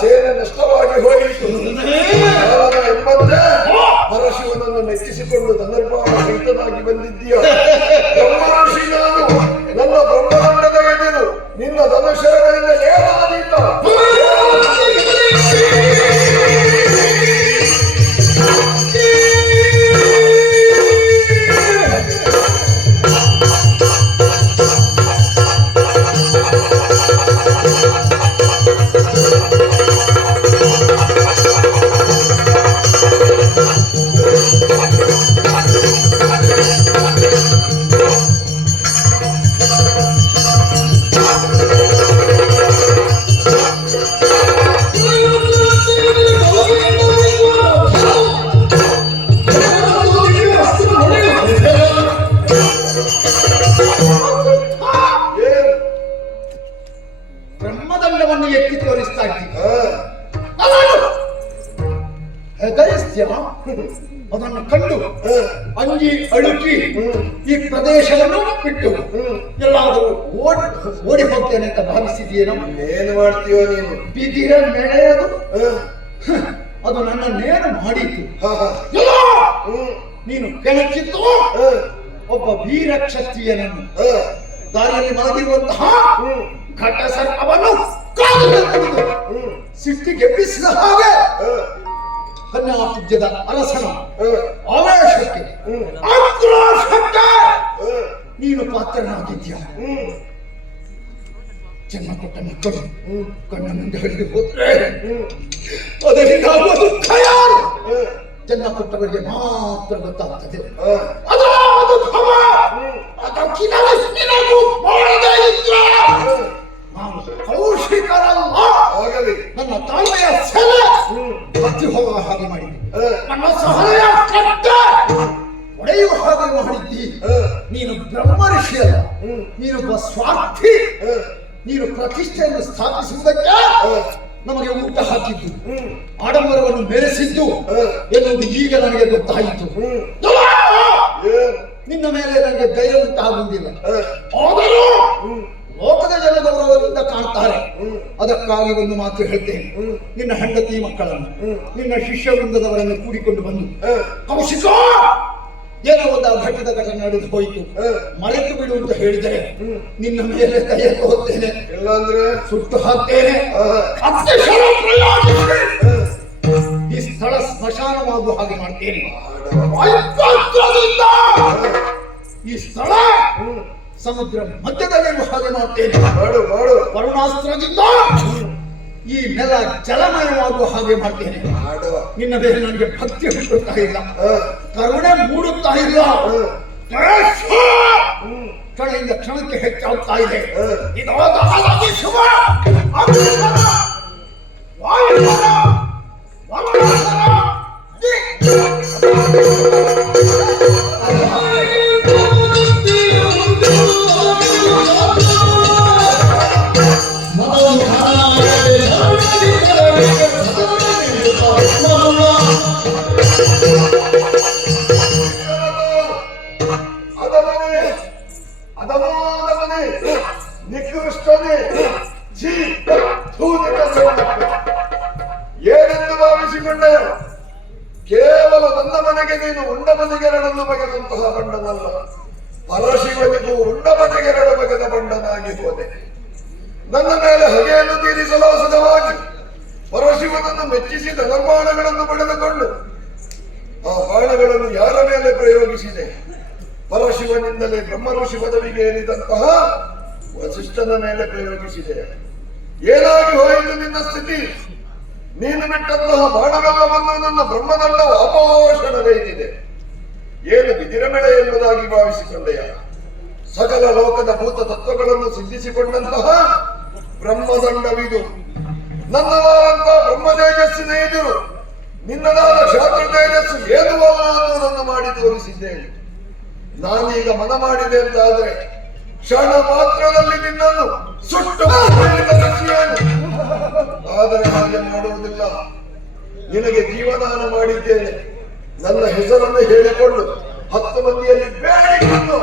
ಸೇನೆ ನಷ್ಟವಾಗಿ ಹೋಯಿತು. ಎಂಬಂತೆ ಪರಶಿವನನ್ನು ಮೆಚ್ಚಿಸಿಕೊಂಡು ಧನುರ್ಬಾಣ ಸಹಿತನಾಗಿ ಬಂದಿದ್ದೀಯ. ಬ್ರಹ್ಮರ್ಷಿ ನಾನು ನನ್ನ ಬ್ರಹ್ಮದಂಡದ ಎದುರು ನಿನ್ನ ಧನುಷಗಳಿಂದ ಏನಾದೀತ? ಮಾಡಿಕೊಂಡು ಅಂಜಿ ಅಳುಕಿ ಈ ಪ್ರದೇಶವನ್ನು ಬಿಟ್ಟು ಎಲ್ಲಾದರೂ ಓಡಿ ಹೋಗ್ತೇನೆ ಅಂತ ಭಾವಿಸಿದೆಯೇನೋ? ಏನ್ ಮಾಡ್ತೀಯೋ ನೀನು? ಬಿದಿರ ಮೆಳೆಯದು ಅದು ನನ್ನನ್ನೇನು ಮಾಡಿತು? ಎಲ್ಲ ನೀನು ಕೆಣಕಿತ್ತು ಒಬ್ಬ ವೀರ ಕ್ಷತ್ರಿಯನನ್ನು, ದಾರಿಯಲ್ಲಿ ಮಲಗಿರುವಂತಹ ಘಟ ಸರ್ಪವನ್ನು ಸಿಟ್ಟಿಗೆಬ್ಬಿಸಿದ ಹಾಗೆ ಕನ್ಯಾಪುಜ್ಯದ ಅರಸನ ಆವೇಶಕ್ಕೆ ಆಕ್ರೋಶಕ್ಕೆ ನೀನು ಪಾತ್ರನಾಗಿದ್ಯಾ. ಜನ್ಮ ಕೊಟ್ಟ ಮಕ್ಕಳು ಕಣ್ಣ ಮುಂದೆ ಹಿಡಿದು ಹೋದ್ರೆ ಅದರಿಂದ ಆಗುವ ದುಃಖ ಯಾರು? ಜನ್ಮ ಕೊಟ್ಟವರಿಗೆ ಮಾತ್ರ ಗೊತ್ತಾಗ್ತದೆ. ನಾನು ಕೌಶಿಕರಲ್ಲ, ನನ್ನ ತಾಳ್ಮೆಯ ಸೆಲೆ ಹತ್ತಿ ಹೋಗುವ ಹಾಗೆ ಮಾಡಿದ್ದೆ, ನನ್ನ ಸಹನೆಯ ಕಟ್ಟೆ ಒಡೆಯುವ ಹಾಗೆ ಮಾಡಿದ್ದಿ. ನೀನು ಬ್ರಹ್ಮರ್ಷಿ ಅಲ್ಲ, ನೀನೊಬ್ಬ ಸ್ವಾರ್ಥಿ. ನೀನು ಪ್ರತಿಷ್ಠೆಯನ್ನು ಸ್ಥಾಪಿಸುವುದಕ್ಕೆ ನಮಗೆ ಊಟ ಹಾಕಿದ್ದು, ಆಡಂಬರವನ್ನು ಮೆರೆಸಿದ್ದು ಎನ್ನುವುದು ಈಗ ನನಗೆ ಗೊತ್ತಾಯಿತು. ನಿನ್ನ ಮೇಲೆ ನನಗೆ ಧೈರ್ಯ ಉಂಟಾಗುವುದಿಲ್ಲ. ಆದರೂ ಲೋಕದ ಜನ ಗೌರವದಿಂದ ಕಾಣ್ತಾರೆ. ಅದಕ್ಕಾಗಿ ಒಂದು ಮಾತು ಹೇಳ್ತೇನೆ. ನಿನ್ನ ಹೆಂಡತಿ ಮಕ್ಕಳನ್ನು, ನಿನ್ನ ಶಿಷ್ಯ ವೃಂದದವರನ್ನು ಕೂಡಿಕೊಂಡು ಬಂದು, ಕೌಶಿಕ ಏನೋ ಒಂದು ಘಟದ ಘಟನೆ ನಡೆದು ಹೋಯಿತು, ಮರೆತು ಬಿಡು ಅಂತ ಹೇಳಿದರೆ ನಿನ್ನ ಮೇಲೆ ಕೈ ಹೋಗ್ತೇನೆ, ಇಲ್ಲಾಂದ್ರೆ ಸುಟ್ಟು ಹಾಕ್ತೇನೆ. ಈ ಸ್ಥಳ ಸ್ಮಶಾನವಾಗುವ ಹಾಗೆ ಮಾಡ್ತೇನೆ. ಈ ಸ್ಥಳ ಸಮುದ್ರ ಮಧ್ಯದಲ್ಲಿರುವ ಹಾಗೆ ಮಾಡ್ತೇನೆ. ವರುಣಾಸ್ತ್ರದಿಂದ ಈ ನೆಲ ಜಲಮಯವಾಗುವ ಹಾಗೆ ಮಾಡ್ತೇನೆ. ನಿನ್ನ ಮೇಲೆ ನನಗೆ ಭಕ್ತಿ ಹುಟ್ಟುತ್ತಾ ಇಲ್ಲ, ಕರುಣೆ ಮೂಡುತ್ತಾ ಇಲ್ಲ, ಕ್ಷಣದಿಂದ ಕ್ಷಣಕ್ಕೆ ಹೆಚ್ಚಾಗ್ತಾ ಇದೆ. ಏನೆಂದು ಭಾವಿಸಿಕೊಂಡೆಯೋ? ಕೇವಲ ನನ್ನ ಮನೆಗೆ ನೀನು ಉಂಡ ಮನೆಗೆರಡನ್ನು ಬಗೆದಂತಹ ಬಂಡನಲ್ಲ, ಪರಶಿವನಿಗೂ ಉಂಡ ಮನೆಗೆರಡು ಬಗೆದ ಬಂಡನಾಗಿ ಹೋದೆ. ನನ್ನ ಮೇಲೆ ಹಗೆಯನ್ನು ತೀರಿಸಲು ಅವಸರವಾಗಿ ಪರಶಿವನನ್ನು ಮೆಚ್ಚಿಸಿದ ಧರ್ಮಾಣಗಳನ್ನು ಪಡೆದುಕೊಂಡು ಆ ಬಾಣಗಳನ್ನು ಯಾರ ಮೇಲೆ ಪ್ರಯೋಗಿಸಿದೆ? ಪರಶಿವನಿಂದಲೇ ಬ್ರಹ್ಮ ಋಷಿ ಪದವಿಗೆ ಏರಿದಂತಹ ವಸಿಷ್ಠನ ಮೇಲೆ ಪ್ರಯೋಗಿಸಿದೆ. ಏನಾಗಿ ಹೋಯಿತು ನಿನ್ನ ಸ್ಥಿತಿ? ನೀನು ಬಿಟ್ಟಂತಹ ಬಾಣವೆಲ್ಲವನ್ನು ನನ್ನ ಬ್ರಹ್ಮದಂಡವು ಅಪೋಷಣಗೈದಿದೆ. ಏನು ಬಿದಿರಮೆಳೆ ಎಂಬುದಾಗಿ ಭಾವಿಸಿಕೊಂಡೆಯ? ಸಕಲ ಲೋಕದ ಭೂತ ತತ್ವಗಳನ್ನು ಸಿದ್ಧಿಸಿಕೊಂಡಂತಹ ಬ್ರಹ್ಮದಂಡವಿದು. ನನ್ನದಾದಂತ ಬ್ರಹ್ಮ ತೇಜಸ್ಸಿನ ಎದುರು ನಿನ್ನದಾದ ಕ್ಷಾತ್ರ ತೇಜಸ್ಸು ಏನು ಅಲ್ಲ ಅನ್ನೋದನ್ನು ಮಾಡಿ ತೋರಿಸಿದ್ದೇನೆ. ನಾನೀಗ ಮನ ಮಾಡಿದೆ ಅಂತಾದ್ರೆ ಕ್ಷಣ ಮಾತ್ರದಲ್ಲಿ ನಿನ್ನನ್ನು ಸುಟ್ಟು ಆದರೆ ಹಾಗೆ ಮಾಡುವುದಿಲ್ಲ. ನಿನಗೆ ಜೀವದಾನ ಮಾಡಿದ್ದೇನೆ. ನನ್ನ ಹೆಸರನ್ನು ಹೇಳಿಕೊಂಡು 10 ಮಂದಿಯಲ್ಲಿ ಬೇಡಿಕೊಂಡು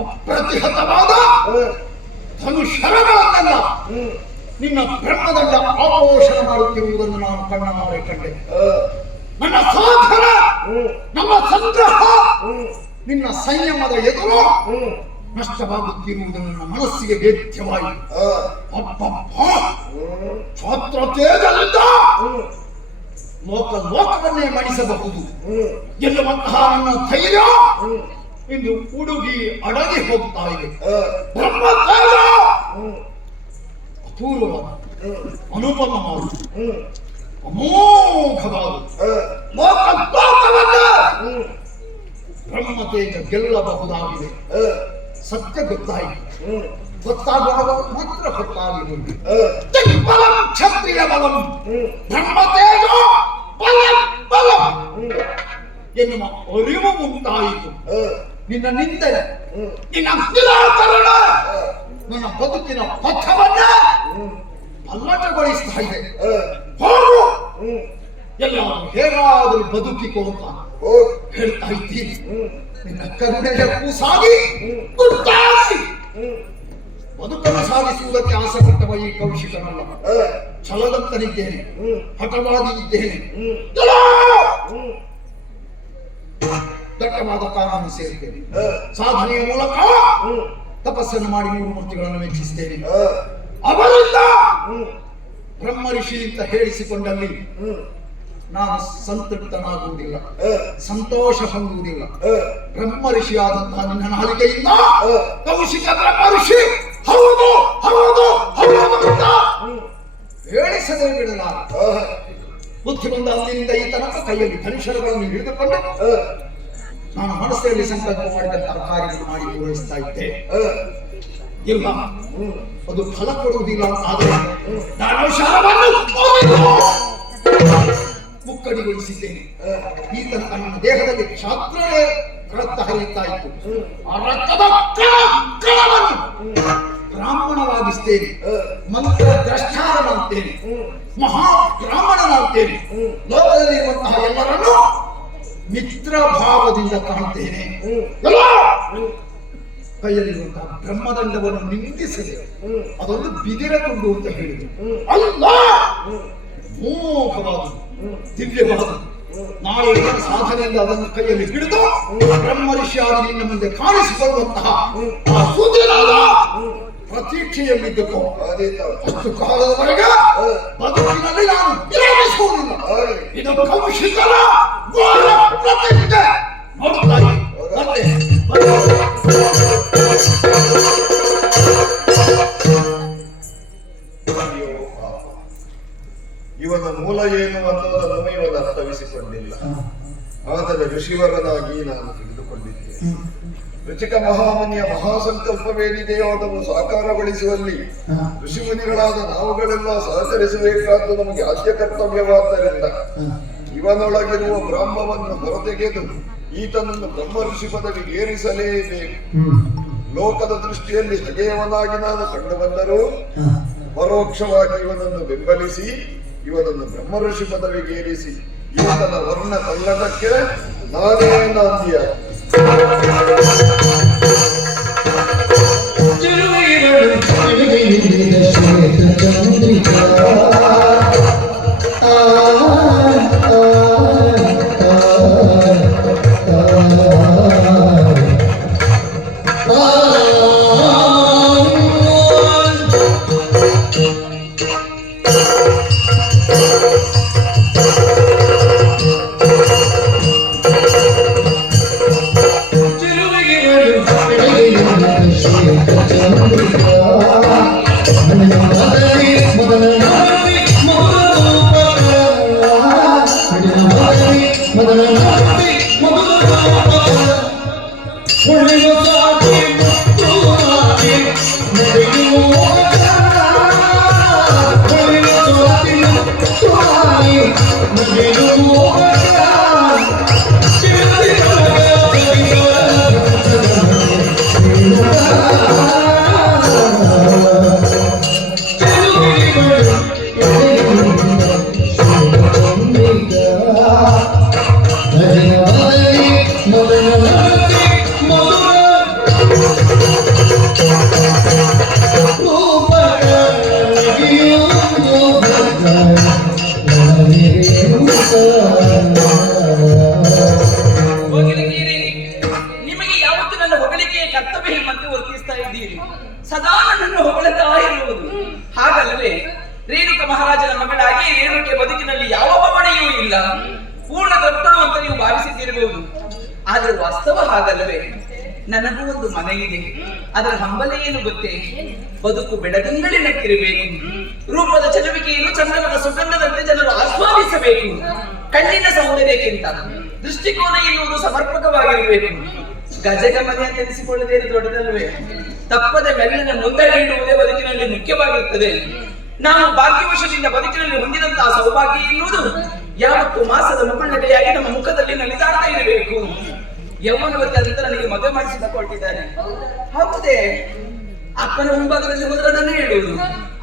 ಅಪ್ರತಿಹತವಾದ ಧನುಷರಗಳನ್ನೆಲ್ಲ ನಿನ್ನ ಬ್ರಹ್ಮದಂಡ ಆಪೋಷಣ ಮಾಡುತ್ತಿರುವುದನ್ನು ನಾನು ಕಣ್ಣಾರೆ ಕಂಡೆ. ನನ್ನ ಸಾಧನ, ನನ್ನ ಸಂಗ್ರಹ, ನಿನ್ನ ಸಂಯಮದ ಎದುರು ನಷ್ಟವಾಗುತ್ತಿರುವುದು ನನ್ನ ಮನಸ್ಸಿಗೆ ವೇದ್ಯವಾಯಿತು. ಆ, ಅಬ್ಬಬ್ಬ! ಛಾತ್ರ ತೇಜದಿಂದ ಲೋಕವನ್ನೇ ಮಣಿಸಬಹುದು ಎನ್ನುವಂತಹ ನನ್ನ ಧೈರ್ಯ ಇಂದು ಹುಡುಗಿ ಅಡಗಿ ಹೋಗ್ತಾ ಇದೆ. ಬ್ರಹ್ಮ ತೇಜ ಅಪೂರ್ವವಾದ, ಅನುಪಮವಾದ, ಅಮೋಘವಾದ ಬ್ರಹ್ಮ ತೇಜ ಗೆಲ್ಲಬಹುದಾಗಿದೆ. ಸತ್ಯ ಗೊತ್ತಾಯಿತು. ಗೊತ್ತಾಗುವಾಗ ಮಾತ್ರ ಗೊತ್ತಾಗಿದೆ. ಬಲಂ ಕ್ಷತ್ರಿಯ ಬಲಂ ಬ್ರಹ್ಮ ತೇಜ ಬಲಂ ಬಲಂ ಎನ್ನುವ ಅರಿವು ಉಂಟಾಯಿತು. ನಿನ್ನ ನಿಂದನೆ, ನಿನ್ನ ನಿರಾಕರಣ ನನ್ನ ಬದುಕಿನ ಪಥವನ್ನ ಪಲ್ಲಟಗೊಳಿಸ್ತಾ ಇದೆ. ಹೋಗು, ಎಲ್ಲಾದರೂ ಹೇಗಾದರೂ ಬದುಕಿಕೋ ಅಂತ ಹೇಳ್ತಾ ಇದ್ದೀನಿ. ನಿನ್ನ ಕರುಣೆಯ ಕೂಸಾಗಿ ಗುಟ್ಟಾಗಿ ಬದುಕನ್ನು ಸಾಗಿಸುವುದಕ್ಕೆ ಆಸೆಪಟ್ಟವ ಈ ಕೌಶಿಕನಲ್ಲ. ಛಲದಂತನಿದ್ದೇನೆ, ಹಠವಾದಿ ಇದ್ದೇನೆ. ದಟ್ಟವಾದ ಕಾರಣವನ್ನು ಸೇರ್ತೇನೆ. ಸಾಧನೆಯ ಮೂಲಕ ತಪಸ್ಸನ್ನು ಮಾಡಿ 3 ಮೂರ್ತಿಗಳನ್ನು ಮೆಚ್ಚಿಸ್ತೇನೆ. ಅವರಿಂದ ಬ್ರಹ್ಮ ಋಷಿ ಅಂತ ಹೇಳಿಸಿಕೊಂಡಲ್ಲಿ ನಾನು ಸಂತೃಪ್ತನಾಗುವುದಿಲ್ಲ, ಸಂತೋಷ ಹೊಂದುವುದಿಲ್ಲ. ಬ್ರಹ್ಮ ಋಷಿಯಾದಂತಹ ನಿನ್ನ ನಾಲಿಗೆಯಿಂದ ಕೌಶಿಕ ಬ್ರಹ್ಮ ಋಷಿ ಹೌದು ಹೌದು ಹೌದು ಅಂತ ಹೇಳಿಸದೇ ಬಿಡಲಾರ. ಬುದ್ಧಿ ಬಂದ ಅಂದಿನಿಂದ ಈ ತನಕ ಕೈಯಲ್ಲಿ ಧನುಷಗಳನ್ನು ಹಿಡಿದುಕೊಂಡು ನಾನು ಮನಸ್ಸಲ್ಲಿ ಸಂಕಲ್ಪ ಮಾಡಿದ ತರಕಾರಿಯನ್ನು ಮಾಡಿ ಪೂರೈಸ್ತಾ ಇದ್ದೆ. ಇಲ್ಲ, ಅದು ಫಲ ಕೊಡುವುದಿಲ್ಲ ಆದರೆ ನಾನು ಶರವನ್ನು ಮುಕ್ಕಡಿಗೊಳಿಸಿದ್ದೇನೆ. ಈ ತನಕ ನನ್ನ ದೇಹದಲ್ಲಿ ಕ್ಷಾತ್ರವೇ ರಕ್ತ ಹರಿಯುತ್ತಾ ಇತ್ತು. ಆ ರಕ್ತದ ಕಣವನ್ನು ಬ್ರಾಹ್ಮಣವಾಗಿಸ್ತೇನೆ, ಮಂತ್ರ ದ್ರಷ್ಟಾರನಾಗ್ತೇನೆ, ಮಹಾ ಬ್ರಾಹ್ಮಣನಾಗ್ತೇನೆ. ಲೋಕದಲ್ಲಿರುವಂತಹ ಎಲ್ಲರನ್ನು ಮಿತ್ರ ಭಾವದಿಂದ ಕಾಣುತ್ತೇನೆ. ಕೈಯಲ್ಲಿರುವಂತಹ ಬ್ರಹ್ಮದಂಡವನ್ನು ನಿಂದಿಸದೆ ಅದೊಂದು ಬಿದಿರ ತುಂಡು ಅಂತ ಹೇಳಿದ್ರು. ಅಲ್ಲ, ಮೋಹವಾದುದು, ದಿವ್ಯವಾದುದು. ನಾಳೆ ಸಾಧನೆಯಿಂದ ಅದನ್ನು ಕೈಯಲ್ಲಿ ಹಿಡಿದು ಬ್ರಹ್ಮ ಋಷಿಯಾಗಿ ನಿನ್ನ ಮುಂದೆ ಕಾಣಿಸಿಕೊಳ್ಳುವಂತಹ ಆ ಸುದಿನದ ಪ್ರತೀಕ್ಷೆಯಲ್ಲಿದ್ದಕ್ಕೋ ಅಷ್ಟು ಕಾಲದವರೆಗೆ ಬದುಕಿನಲ್ಲಿ ನಾನು ವಿರಮಿಸುವುದಿಲ್ಲ. ಇದು ಕೌಶಿಕನ ಘೋರ ಪ್ರತಿಷ್ಠೆ. ನೋಡುತ್ತಾ ಇವನ ಮೂಲ ಏನು ಅನ್ನೋದನ್ನು ಇವನ ಅರ್ಥವಿಸಿಕೊಂಡಿಲ್ಲ. ಆದರೆ ಋಷಿವರನಾಗಿ ನಾನು ತಿಳಿದುಕೊಂಡಿದ್ದೇನೆ. ಋಚಿಕ ಮಹಾಮುನಿಯ ಮಹಾಸಂಕಲ್ಪವೇನಿದೆಯೋ ಅದನ್ನು ಸಾಕಾರಗೊಳಿಸುವಲ್ಲಿ ಋಷಿಮುನಿಗಳಾದ ನಾವುಗಳೆಲ್ಲ ಸಹಕರಿಸಬೇಕಾದ್ದು ನಮಗೆ ಆದ್ಯ ಕರ್ತವ್ಯವಾದ್ದರಿಂದ ಇವನೊಳಗಿರುವ ಬ್ರಹ್ಮವನ್ನು ಹೊರತೆಗೆದು ಈತನನ್ನು ಬ್ರಹ್ಮ ಋಷಿ ಪದವಿಗೆ ಏರಿಸಲೇಬೇಕು. ಲೋಕದ ದೃಷ್ಟಿಯಲ್ಲಿ ಹಗೆಯವನಾಗಿ ನಾನು ಕಂಡು ಬಂದರೂ ಪರೋಕ್ಷವಾಗಿ ಇವನನ್ನು ಬೆಂಬಲಿಸಿ ಇವನನ್ನು ಬ್ರಹ್ಮ ಋಷಿ ಪದವಿಗೆ ಏರಿಸಿ ಈತನ ವರ್ಣ ಕಲ್ಲಟಕ್ಕೆ ನಾನೇ ನಾಂದಿಯ. ರೂಪ ಸದಾ ನನ್ನನ್ನು ಹೊಗಳುತ್ತಾ ಇರುವುದು. ಹಾಗಲ್ಲವೇ ರೇಣುಕ ಮಹಾರಾಜನ ಮಗಳಾಗಿ ರೇಣುಕೆ ಬದುಕಿನಲ್ಲಿ ಯಾವ ಬವಣೆಯೂ ಇಲ್ಲ, ಪೂರ್ಣ ತೃಪ್ತಳು ಅಂತ ನೀವು ಭಾವಿಸಿದ್ದಿರಬಹುದು. ಆದ್ರೆ ವಾಸ್ತವ ಹಾಗಲ್ಲವೇ? ನನಗೂ ಒಂದು ಮನೆ ಇದೆ. ಅದರ ಹಂಬಲ ಏನು ಗೊತ್ತೇ? ಬದುಕು ಬೆಳದಿಂಗಳಿನಕ್ಕಿರಬೇಕು. ರೂಪದ ಚಲುವಿಕೆಯನ್ನು ಚಂದನದ ಸುಗಂಧದಂತೆ ಜನರು ಆಸ್ವಾದಿಸಬೇಕು. ಕಣ್ಣಿನ ಸೌಂದರ್ಯಕ್ಕಿಂತ ದೃಷ್ಟಿಕೋನ ಎನ್ನುವುದು ಸಮರ್ಪಕವಾಗಿರಬೇಕು. ಗಜಗಮನೆ ಅಂತ ಎನಿಸಿಕೊಳ್ಳದೇನು ದೊಡ್ಡದಲ್ವೇ? ತಪ್ಪದ ಮೆಲ್ಲನ ಮುಂದಡಿ ಇಡುವುದೇ ಬದುಕಿನಲ್ಲಿ ಮುಖ್ಯವಾಗಿರುತ್ತದೆ. ನಾವು ಭಾಗ್ಯವಶದಿಂದ ಬದುಕಿನಲ್ಲಿ ಹೊಂದಿದಂತಹ ಸೌಭಾಗ್ಯ ಎನ್ನುವುದು ಯಾವತ್ತು ಮಾಸದ ಮುಗುಳ್ನಗೆಯಾಗಿ ನಮ್ಮ ಮುಖದಲ್ಲಿ ನಲಿದಾಡ್ತಾ ಇರಬೇಕು. ಯೌವನವತಿ ಅಂತ ನನಗೆ ಮದುವೆ ಮಾಡಿಸಿದ ಕೊಟ್ಟಿದ್ದಾರೆ. ಹೌದೇ, ಅಪ್ಪನ ಮುಂಭಾಗದಲ್ಲಿ ಹೋದ್ರೆ ಅದನ್ನೇ ಹೇಳುವುದು,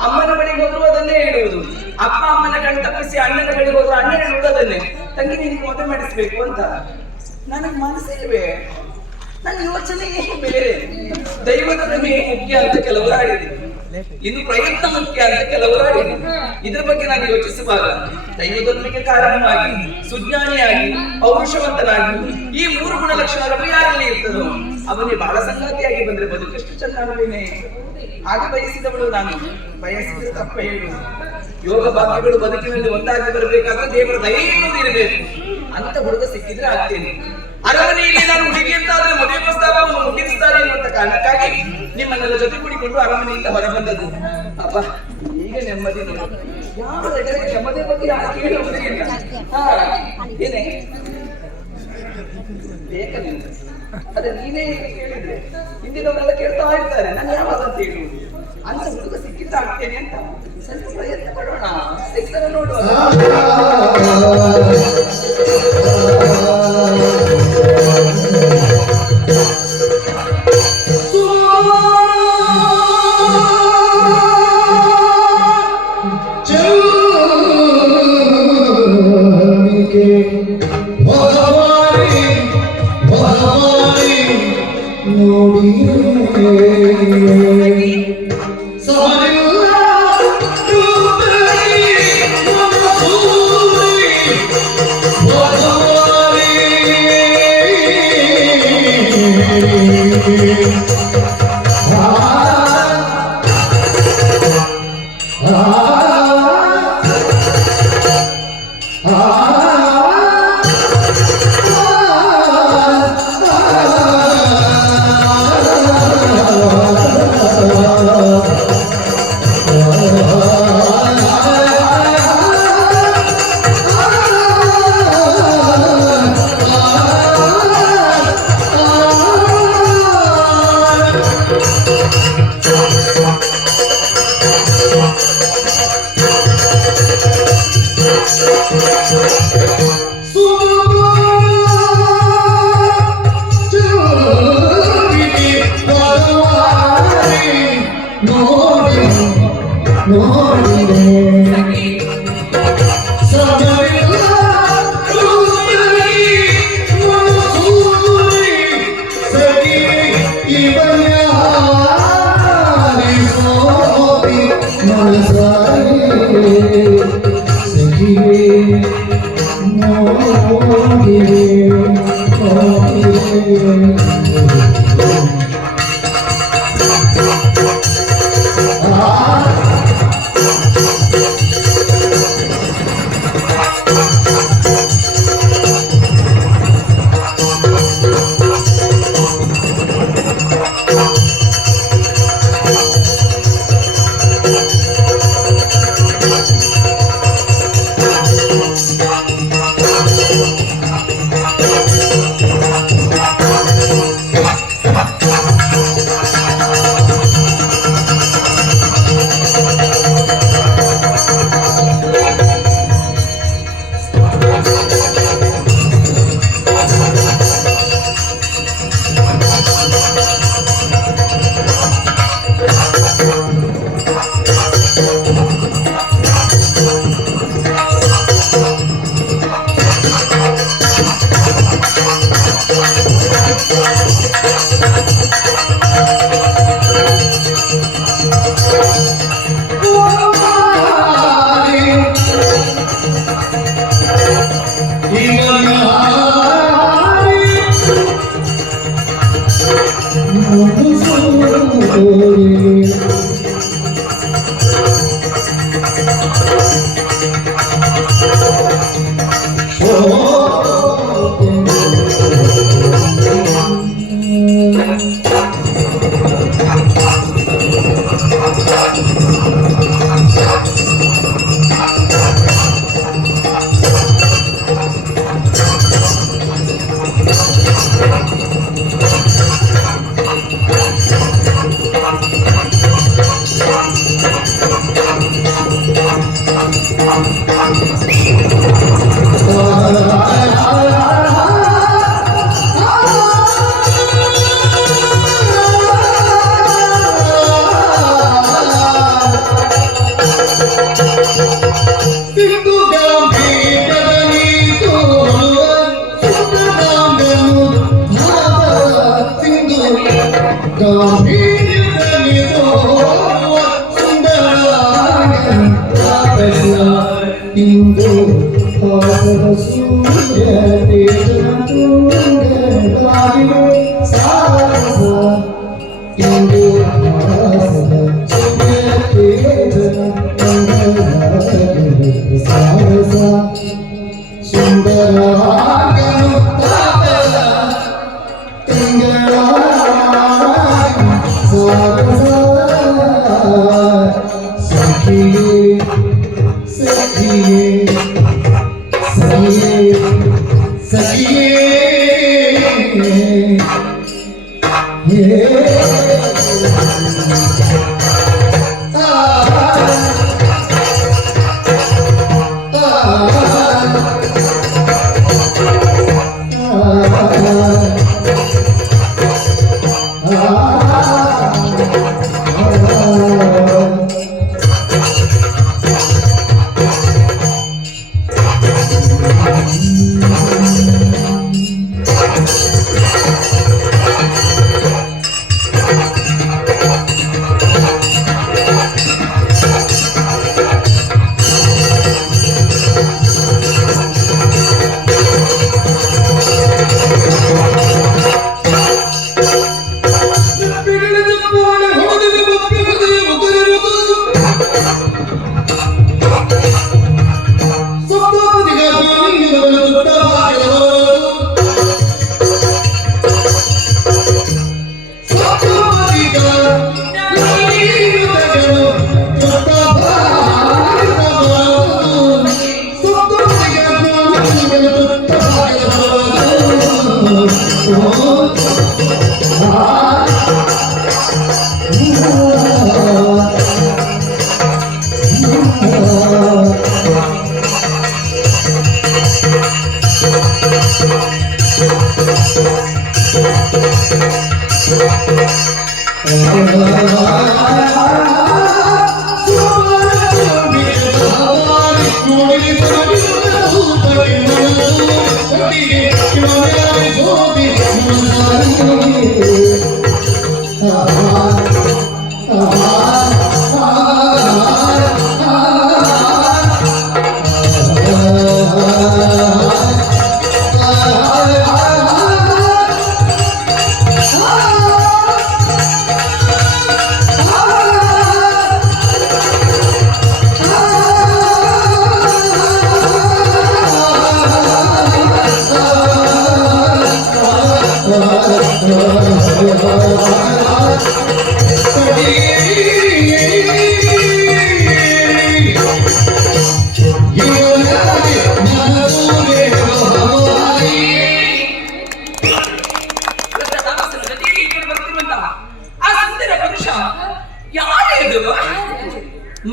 ಅಮ್ಮನ ಬಳಿಗೆ ಹೋದ್ರು ಅದನ್ನೇ ಹೇಳುವುದು, ಅಪ್ಪ ಅಮ್ಮನ ಕಣ್ ತಪ್ಪಿಸಿ ಅಣ್ಣನ ಬಳಿಗೆ ಹೋದ್ರು ಅಣ್ಣ ಹೇಳುವುದು ಅದನ್ನೇ, ತಂಗಿ ನಿನಗೆ ಮದುವೆ ಮಾಡಿಸ್ಬೇಕು ಅಂತ. ನನಗೆ ಮನಸ್ಸಿಲ್ವೇ? ನನ್ನ ಯೋಚನೆಯೇ ಬೇರೆ. ದೈವದ ನಮಗೆ ಮುಖ್ಯ ಅಂತ ಕೆಲವರು ಆಡಿದ್ರು, ಇನ್ನು ಪ್ರಯತ್ನ ಮುಖ್ಯ ಅಂತ ಕೆಲವರು ಆಡಿದ್ರು. ಇದ್ರ ಬಗ್ಗೆ ನಾನು ಯೋಚಿಸುವಾಗ ದೈವದೊಂದಿಗೆ ಕಾರಣವಾಗಿ ಸುಜ್ಞಾನಿಯಾಗಿ ಪೌರುಷವಂತನಾಗಿ ಈ 3 ಗುಣಲಕ್ಷಣಗಳು ಯಾರಲ್ಲಿ ಇರ್ತದೋ ಅವನಿಗೆ ಬಹಳ ಸಂಗಾತಿಯಾಗಿ ಬಂದ್ರೆ ಬದುಕಷ್ಟು ಚೆನ್ನಾಗೇನೆ. ಹಾಗೆ ಬಯಸಿದವಳು ನಾನು, ಬಯಸಿದ್ರೆ ತಪ್ಪ ಹೇಳು. ಯೋಗ ಭಾಗ್ಯಗಳು ಬದುಕಿನಲ್ಲಿ ಒಂದಾಗಿ ಬರಬೇಕಾದ್ರೆ ದೇವರ ದಯೆ ಎನ್ನುವುದು ಇರಬೇಕು. ಅಂತ ಹುಡುಗ ಸಿಕ್ಕಿದ್ರೆ ಆಗ್ತೇನೆ. ಅರಮನೆಯಲ್ಲಿ ನಾನು ಹುಡುಗಿ ಅಂತಾದ್ರೆ ಮದುವೆ ಪ್ರಸ್ತಾವವನ್ನು ಮುಗಿಸ್ತಾರೆ ಎನ್ನುವಂತ ಕಾರಣಕ್ಕಾಗಿ ನಿಮ್ಮನ್ನೆಲ್ಲ ಜೊತೆ ಕೂಡಿಕೊಂಡು ಅರಮನೆಯಿಂದ ಹೊರಬಂದದ್ದು. ಅಪ್ಪ ಈಗ ನೆಮ್ಮದಿ ನೋಡಿ. ಯಾವ ನೆಮ್ಮದಿ ಬಗ್ಗೆ ಯಾರು ಕೇಳುವುದಿಲ್ಲ. ಏನೇ ಬೇಕ ನಿಮ್ಗೆ? ಅದೇ ನೀನೇ ಕೇಳಿದ್ರೆ ಹಿಂದಿನವರೆಲ್ಲ ಕೇಳ್ತಾ ಇರ್ತಾರೆ, ನಾನು ಯಾವಾಗ ಅಂತ ಹೇಳುವುದು. ಅಂತ ಹುಡುಗ ಸಿಕ್ಕಿದ್ರೆ ಆಗ್ತೇನೆ ಅಂತ ಸ್ವಲ್ಪ ಪ್ರಯತ್ನ ಪಡೋಣ, ಸಿಗ್ತಾರೆ ನೋಡುವ.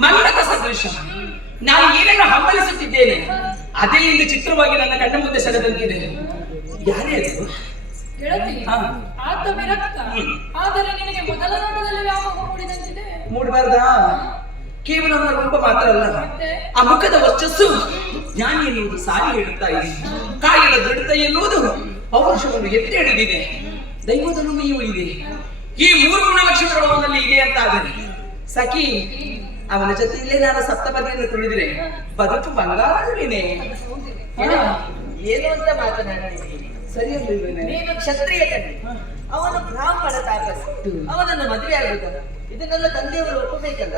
ಮನ್ನತ ಸದೃಶ ನಾನು ಏನೇನೋ ಹಂಬಲಿಸುತ್ತಿದ್ದೇನೆ, ಅದೇ ಇಂದು ಚಿತ್ರವಾಗಿ ನನ್ನ ಕಣ್ಣ ಮುಂದೆ ಸೆಳೆದಂತಿದೆ. ಯಾರೇ ಅದು? ಗೆಳತಿ, ಆತ ವಿರಕ್ತ, ಆದರೆ ನಿನಗೆ ಮೊದಲ ನೋಟದಲ್ಲಿ ವ್ಯಾಮೋಹ ಮೂಡಿದಂತಿದೆ. ಮೂಡಬಾರ್ದಾ? ಕೇವಲ ಅವನ ರೂಪ ಮಾತ್ರ ಅಲ್ಲ, ಆ ಮುಖದ ವರ್ಚಸ್ಸು ಜ್ಞಾನಿ ಎನ್ನುವುದು ಸಾರಿ ಹೇಳುತ್ತಾ ಇದೆ. ಕಾಯದ ದೃಢತೆ ಎನ್ನುವುದು ಪೌರುಷವನ್ನು ಎತ್ತಿ ಹಿಡಿದಿದೆ. ದೈವದ ನುಡಿಯೂ ಇದೆ. ಈ 3 ಗುಣಲಕ್ಷಣಗಳು ಅವನಲ್ಲಿ ಇದೆ ಅಂತಾದರೆ ಸಖಿ, ಅವನ ಜೊತೆಯಲ್ಲೇ ನಾನು ಸಪ್ತಪದಿಯನ್ನು ತುಳಿದ್ರೆ ಬದುಕು ಬಂಗಾರವೇನೆ. ಏನು ಅಂತ ಮಾತನಾಡ್ತೀನಿ? ಸರಿಯಲ್ವೇನೆ? ನೀನು ಕ್ಷತ್ರಿಯ ಕಣ್ಣಿ, ಅವನು ಬ್ರಾಹ್ಮಣ ತಾಪಸ್, ಅವನನ್ನು ಮದುವೆ ಆಗುತ್ತಲ್ಲ, ಇದನ್ನೆಲ್ಲ ತಂದೆಯವರು ಒಪ್ಪಬೇಕಲ್ಲ.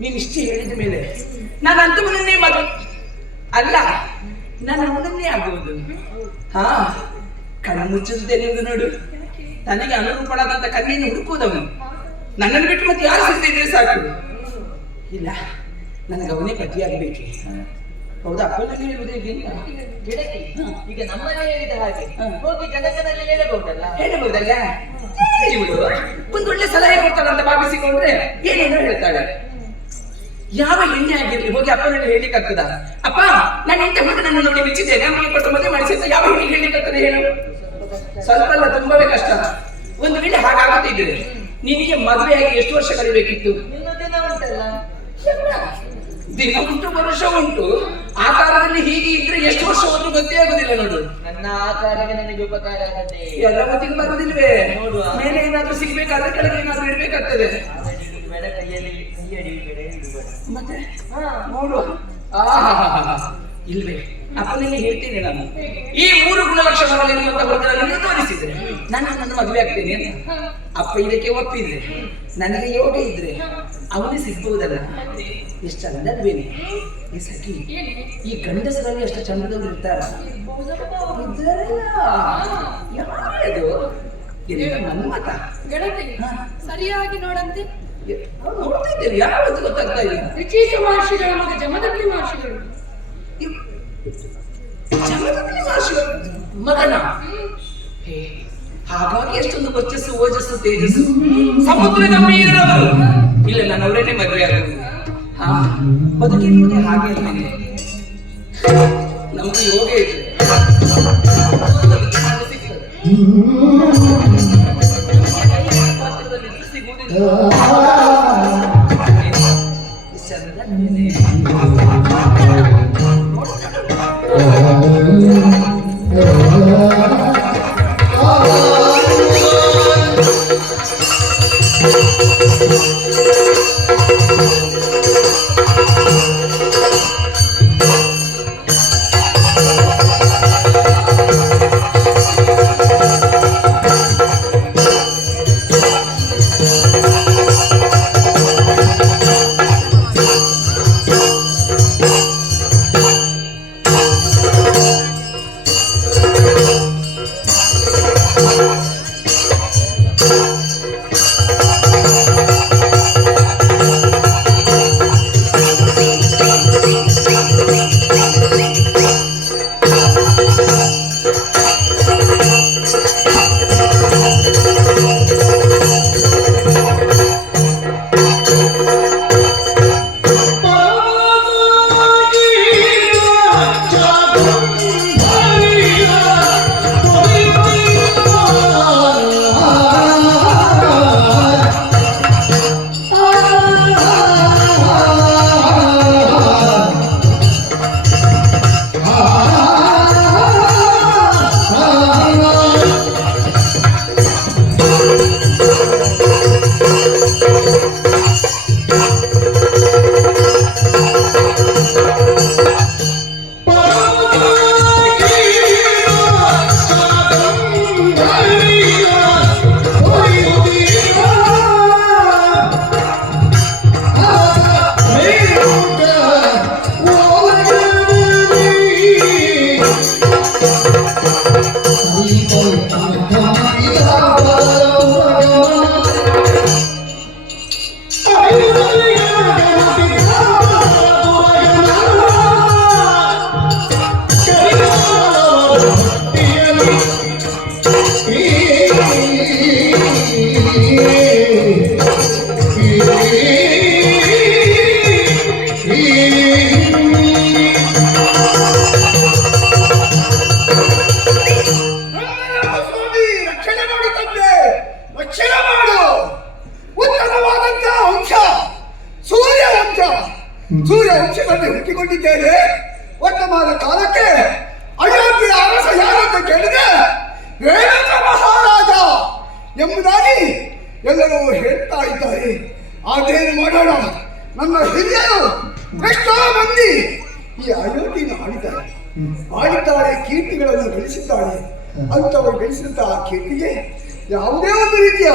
ನೀನ್ ಇಷ್ಟು ಹೇಳಿದ ಮೇಲೆ ನಾನು ಅಂತವನನ್ನೇ ಮದುವೆ ಅಲ್ಲ, ನಾನು ಅವನನ್ನೇ ಆಗುವುದು. ಹಾ, ಕಣ್ಣು ಮುಚ್ಚುತ್ತೇನೆ ಎಂದು ನೋಡು. ತನಗೆ ಅನುರೂಪಣಾದಂತ ಕನ್ನೆಯನ್ನು ಹುಡುಕುವುದವನು. ನನ್ನನ್ನು ಬಿಟ್ಟು ಮತ್ತೆ ಯಾರು ಸಿಗದಿದ್ರೆ ಸಾಕು. ಇಲ್ಲ, ನನಗೆ ಅವನೇ ಪತಿಯಾಗಬೇಕೆ. ಹೌದಾ? ಅಪ್ಪನಲ್ಲಿ ಹೇಳುವುದೇ ಗೆಳತಿ, ಈಗ ನಮ್ಮನೆ ಹೇಳಿದ ಹಾಗೆ ಹೋಗಿ ಜನಕನಲ್ಲಿ ಹೇಳಬಹುದಲ್ಲ? ಹೇಳಬಹುದಲ್ಲ? ಇವಳು ಒಂದೊಳ್ಳೆ ಸಲಹೆ ಕೊಡ್ತಾಳಂತ ಭಾವಿಸಿಕೊಂಡ್ರೆ ಏನೇನೋ ಹೇಳ್ತಾಳೆ. ಯಾವ ಹೆಣ್ಣೆ ಆಗಿರ್ಲಿ ಹೋಗಿ ಅಪ್ಪನಲ್ಲಿ ಹೇಳಿಕ್ಕಾಗ್ತದ? ಅಪ್ಪ, ನಾನು ಎಂತ ಹುಡುಗನನ್ನು ನೋಡಿ ಮೆಚ್ಚಿದ್ದೇನೆ, ಅಮ್ಮಗೆ ಕೊಟ್ಟು ಮದುವೆ ಮಾಡಿಸಿ ಅಂತ ಯಾವ ಹೆಣ್ಣಿಗೆ ಹೇಳಿಕ್ಕಾಗ್ತದೆ ಹೇಳು? ಸ್ವಲ್ಪ ಅಲ್ಲ, ತುಂಬವೇ ಕಷ್ಟ. ಒಂದು ವೇಳೆ ಹಾಗಾಗುತ್ತಿದ್ರೆ ನಿನಗೆ ಮದುವೆಯಾಗಿ ಎಷ್ಟು ವರ್ಷ ಕಲಿಬೇಕಿತ್ತು? ನಿನ್ನ ದಿನ ಉಂಟಲ್ಲ, ದಿನ ಉಂಟು, ವರ್ಷ ಉಂಟು. ಆಕಾರದಲ್ಲಿ ಹೀಗೆ ಇದ್ರೆ ಎಷ್ಟು ವರ್ಷ ಹೋದ್ರೂ ಗೊತ್ತೇ ಆಗುದಿಲ್ಲ ನೋಡು. ನನ್ನ ಆಕಾರವೇ ನನಗೆ ಉಪಕಾರ ಆಗತ್ತೆ. ಎಲ್ಲ ಹೊತ್ತಿಗೆ ಬರುವುದಿಲ್ವೇ? ನೋಡುವ. ಮೇಲೆ ಏನಾದ್ರೂ ಸಿಗ್ಬೇಕಾದ್ರೆ ಕೆಳಗೆ ಏನಾದ್ರೂ ಇಡ್ಬೇಕಾಗ್ತದೆ. ಬೇಡ, ಕೈಯಲ್ಲಿ ಕೈಯಡಿ ಬೇಡ, ಇಡುಬೇಡ. ಮತ್ತೆ ನೋಡುವ. ಇಲ್ವೇ? ಅಪ್ಪನಿಗೆ ಹೇಳ್ತೇನೆ ನಾನು, ಈ 3 ಗುಣಲಕ್ಷಣಗಳಿರುವಂತ ಹುಡುಗರನ್ನು ತೋರಿಸಿದ್ರೆ ನಾನು ನನ್ನ ಮದುವೆ ಆಗ್ತೇನೆ ಅಂತ. ಅಪ್ಪ ಇದಕ್ಕೆ ಒಪ್ಪಿದ್ರೆ, ನನಗೆ ಯೋಗ ಇದ್ರೆ ಅವನೇ ಸಿಗ್ಬಹುದಲ್ಲ. ಎಷ್ಟು ಚಂದಲ್ವೇನೆ ಈ ಸಖಿ. ಈ ಗಂಡಸರಲ್ಲಿ ಎಷ್ಟು ಚಂದದವ್ರು ಇರ್ತಾರ. ಯಾರದು? ನನ್ನ ಮತ. ಗೆಳತಿ, ಸರಿಯಾಗಿ ನೋಡಂತೆ. ನೋಡ್ತಾ ಇದ್ದೇನೆ, ಯಾವತ್ತು ಗೊತ್ತಾಗ್ತಾ ಇಲ್ಲ. ಋಷೀಶ ಮಹರ್ಷಿಗಳು ಮತ್ತು ಜಮದಗ್ನಿ ಮಹರ್ಷಿಗಳು. ಮಗನ ಹಾಗಾಗಿ ಎಷ್ಟೊಂದು ವರ್ಚಸ್ಸು, ಓಜಸ್ಸು, ತೇಜಸ್ಸು, ಸಮುದ್ರ ಗಂಭೀರವರು. ಇಲ್ಲ, ನಾನು ಅವರನ್ನೇ ಮದುವೆ ಆಗುವುದು. ಹಾ, ಬದುಕಿರುವುದೇ ಹಾಗೆ ಅಲ್ವೇನೆ. ನಮಗೆ ಯೋಗ ಇದೆ, ಸಿಗ್ತದೆ. ಸಿಗುವುದಿಲ್ಲ. ಸ್ವಾಮಿ ರಕ್ಷಣೆ ಮಾಡಿ ತಂದೆ, ರಕ್ಷಣೆ ಮಾಡು. ಉತ್ತಮವಾದಂತಹ ವಂಶ, ಸೂರ್ಯ ವಂಶ, ಸೂರ್ಯ ವಂಶದಲ್ಲಿ ಹುಟ್ಟಿಕೊಂಡಿದ್ದೇನೆ. ವರ್ತಮಾನ ಕಾಲಕ್ಕೆ ಅಯೋಧ್ಯೆಯ ಅರಸ ಯಾರಂತ ಕೇಳಿದೆ, ರೇಣುಕ ಮಹಾರಾಜ ಎಂಬುದಾಗಿ ಎಲ್ಲರೂ ಹೇಳ್ತಾ ಇದ್ದಾರೆ. ಅದೇನು ಮಾಡೋಣ, ನನ್ನ ಹಿರಿಯರು ಎಷ್ಟೋ ಮಂದಿ ಈ ಅಯೋಧ್ಯೆಯನ್ನು ಆಳಿದ್ದಾರೆ, ಕೀರ್ತಿಗಳನ್ನು ಗಳಿಸಿದ್ದಾರೆ. ಅಂತವರು ಗಳಿಸಿದಂತಹ ಕೀರ್ತಿಗೆ ಯಾವುದೇ ಒಂದು ರೀತಿಯ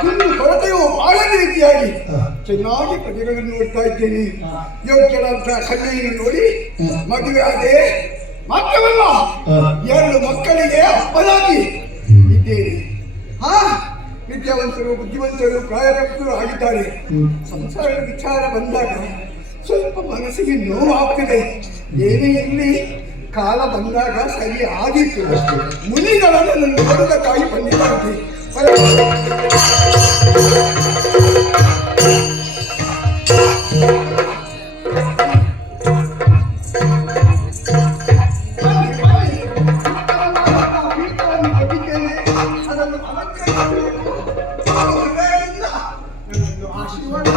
ಕುಂದು ಕೊರತೆಯೋ ಬಾಳದ ರೀತಿಯಾಗಿ ಚೆನ್ನಾಗಿ ಪ್ರಜೆಗಳನ್ನು ನೋಡ್ತಾ ಇದ್ದೇನೆ. ಯೋಗ್ಯರಂತಹ ಕನ್ಯೆಯನ್ನು ನೋಡಿ ಮದುವೆ ಆದೆ. ಮಾತ್ರವಲ್ಲ, 2 ಮಕ್ಕಳಿಗೆ ಅಪ್ಪನಾಗಿ ಇದ್ದೇನೆ. ವಿದ್ಯಾವಂತರು, ಬುದ್ಧಿವಂತರು, ಪ್ರಾಯವಂತರು ಆಗಿದ್ದಾರೆ. ಸಂಸಾರದ ವಿಚಾರ ಬಂದಾಗ ಸ್ವಲ್ಪ ಮನಸ್ಸಿಗೆ ನೋವಾಗ್ತದೆ. ಏನೇ ಇರಲಿ, ಕಾಲ ಬಂದಾಗ ಸರಿ ಆಗಿತ್ತು. ಮುನಿಗಳನ್ನು ನನ್ನ ನೋಡುವುದಕ್ಕಾಗಿ ಬಂದಿದ್ದಾರೆ. ಅದನ್ನು ಆಶೀರ್ವಾದ